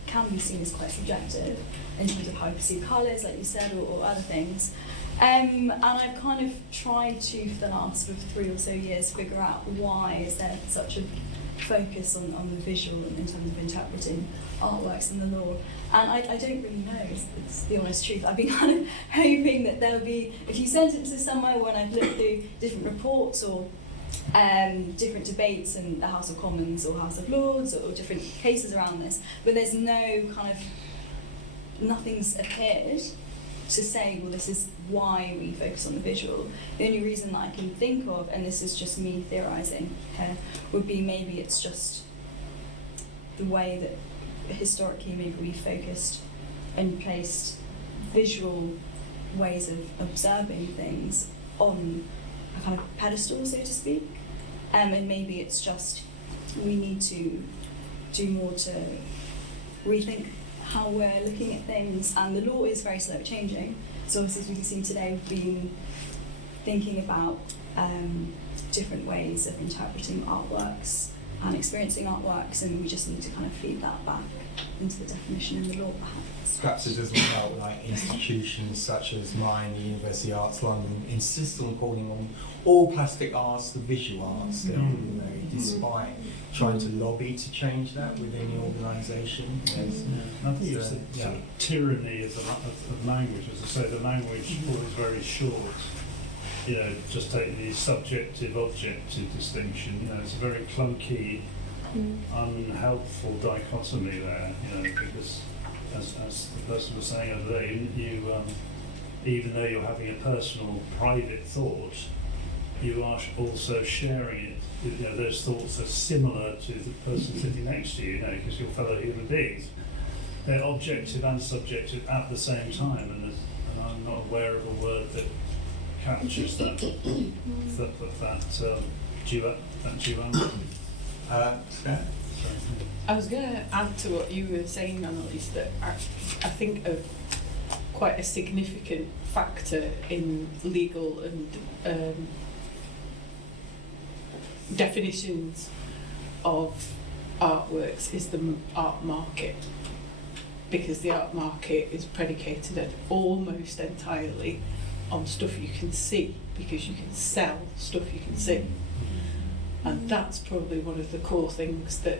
can be seen as quite subjective in terms of how you perceive colours, like you said, or other things. And I've kind of tried to, for the last sort of 3 or so years, figure out why is there such a focus on the visual in terms of interpreting artworks in the law. And I don't really know, it's the honest truth. I've been kind of hoping that there'll be a few sentences somewhere when I've looked through different reports or different debates in the House of Commons or House of Lords or different cases around this, but there's nothing's appeared to say, well, this is why we focus on the visual. The only reason that I can think of, and this is just me theorising here, would be maybe it's just the way that historically maybe we focused and placed visual ways of observing things on a kind of pedestal, so to speak. And maybe it's just we need to do more to rethink how we're looking at things, and the law is very slow at changing. So obviously, as we can see today, we've been thinking about different ways of interpreting artworks and experiencing artworks, and we just need to kind of feed that back into the definition in the law, perhaps. Perhaps it doesn't help, like institutions such as mine, the University of Arts London, insist on calling on all plastic arts the visual arts, despite trying to lobby to change that within the organisation. I think it's the tyranny of language. As I say, the language is very short. You know, just taking the subjective-objective distinction, it's a very clunky, unhelpful dichotomy there, because as the person was saying the other day, you even though you're having a personal, private thought, you are also sharing it. Those thoughts are similar to the person sitting next to you, because you're fellow human beings. They're objective and subjective at the same time, and I'm not aware of a word that captures that duality. I was going to add to what you were saying, Annalise, that I think quite a significant factor in legal and definitions of artworks is the art market, because the art market is predicated almost entirely on stuff you can see, because you can sell stuff you can see. And that's probably one of the core things that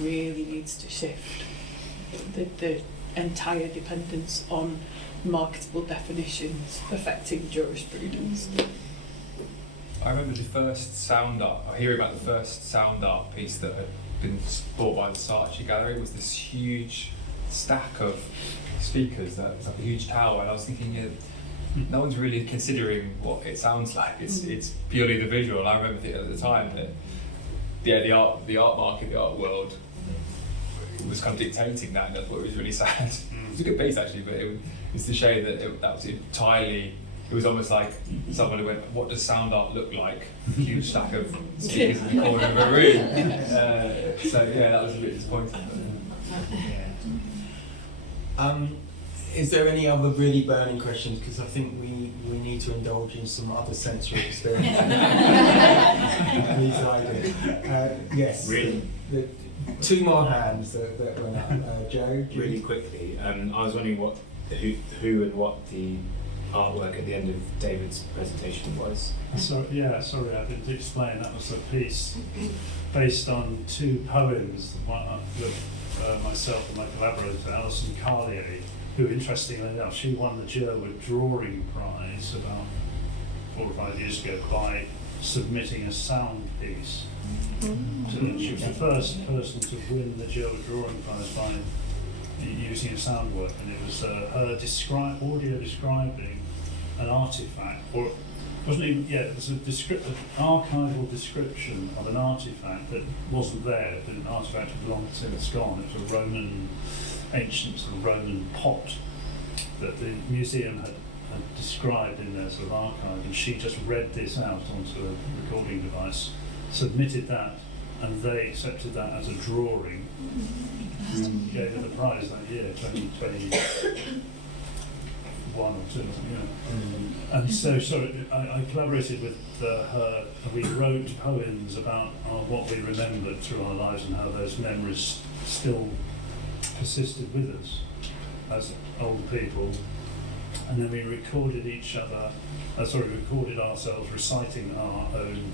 really needs to shift. The entire dependence on marketable definitions affecting jurisprudence. I remember the first sound art, I hear about the first sound art piece that had been bought by the Saatchi Gallery was this huge stack of speakers that was like a huge tower, and I was thinking, no one's really considering what it sounds like. It's purely the visual. And I remember thinking at the time that the art market, the art world was kind of dictating that, and that's what was really sad. It was a good piece actually, but it's a shame that that was entirely. It was almost like someone who went, "What does sound art look like?" A huge stack of speakers in the corner of a room. So yeah, that was a bit disappointing. Is there any other really burning questions? Because I think we need to indulge in some other sensory experience. At least I do. Yes. Really? Two more hands that went up. Joe? Really quickly, I was wondering who and what the artwork at the end of David's presentation was. Sorry, I didn't explain. That was a piece based on two poems that myself and my collaborator, Alison Carlier, who, interestingly enough, she won the Jerwood Drawing Prize about 4 or 5 years ago by submitting a sound piece. She was the first person to win the Jerwood Drawing Prize by using a sound work, and it was her audio describing an artifact, or it wasn't even, it was an archival description of an artifact that wasn't there, but an artifact that belonged to, it's gone. It was a ancient sort of Roman pot that the museum had described in their sort of archive, and she just read this out onto a recording device, submitted that, and they accepted that as a drawing, and gave her the prize that year, 2021 or 2 or something. And so I collaborated with her, and we wrote poems about what we remembered through our lives and how those memories still persisted with us as older people. And then we recorded recorded ourselves reciting our own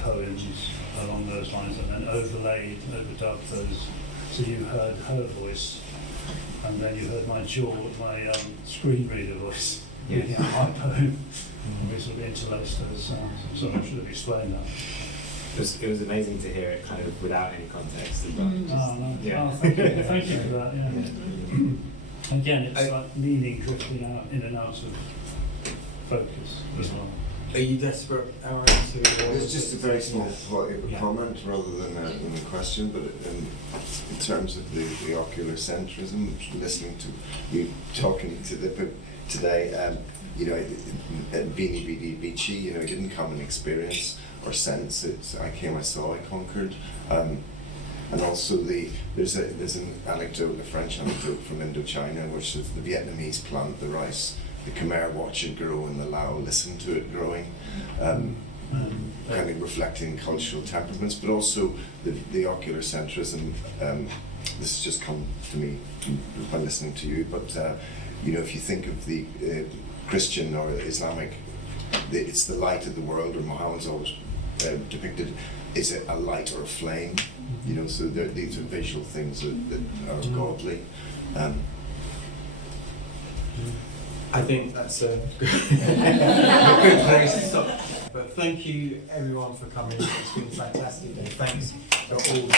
poems along those lines, and then overdubbed those. So you heard her voice, and then you heard my screen reader voice reading out my poem, and we sort of interlaced those sounds. So I should have explained that. It was amazing to hear it kind of without any context. Thank you for that. Yeah. Again, it's like meaning drifting out in and out of focus as well. Are you desperate, Aaron, It's just a very small comment rather than a question, but in terms of the ocular-centrism, listening to you talking to today, Beanie Beanie Beachy, it didn't come in experience or sense. I came, I saw, I conquered. And also there's an anecdote, a French anecdote from Indochina, which is the Vietnamese plant the rice. The Khmer watch it grow and the Lao listen to it growing, kind of reflecting cultural temperaments, but also the ocular centrism. This has just come to me by listening to you, but if you think of the Christian or Islamic, it's the light of the world, or Muhammad's always depicted, is it a light or a flame? So these are visual things that are godly. I think that's a good place to stop. But thank you everyone for coming. It's been a fantastic day. Thanks for all the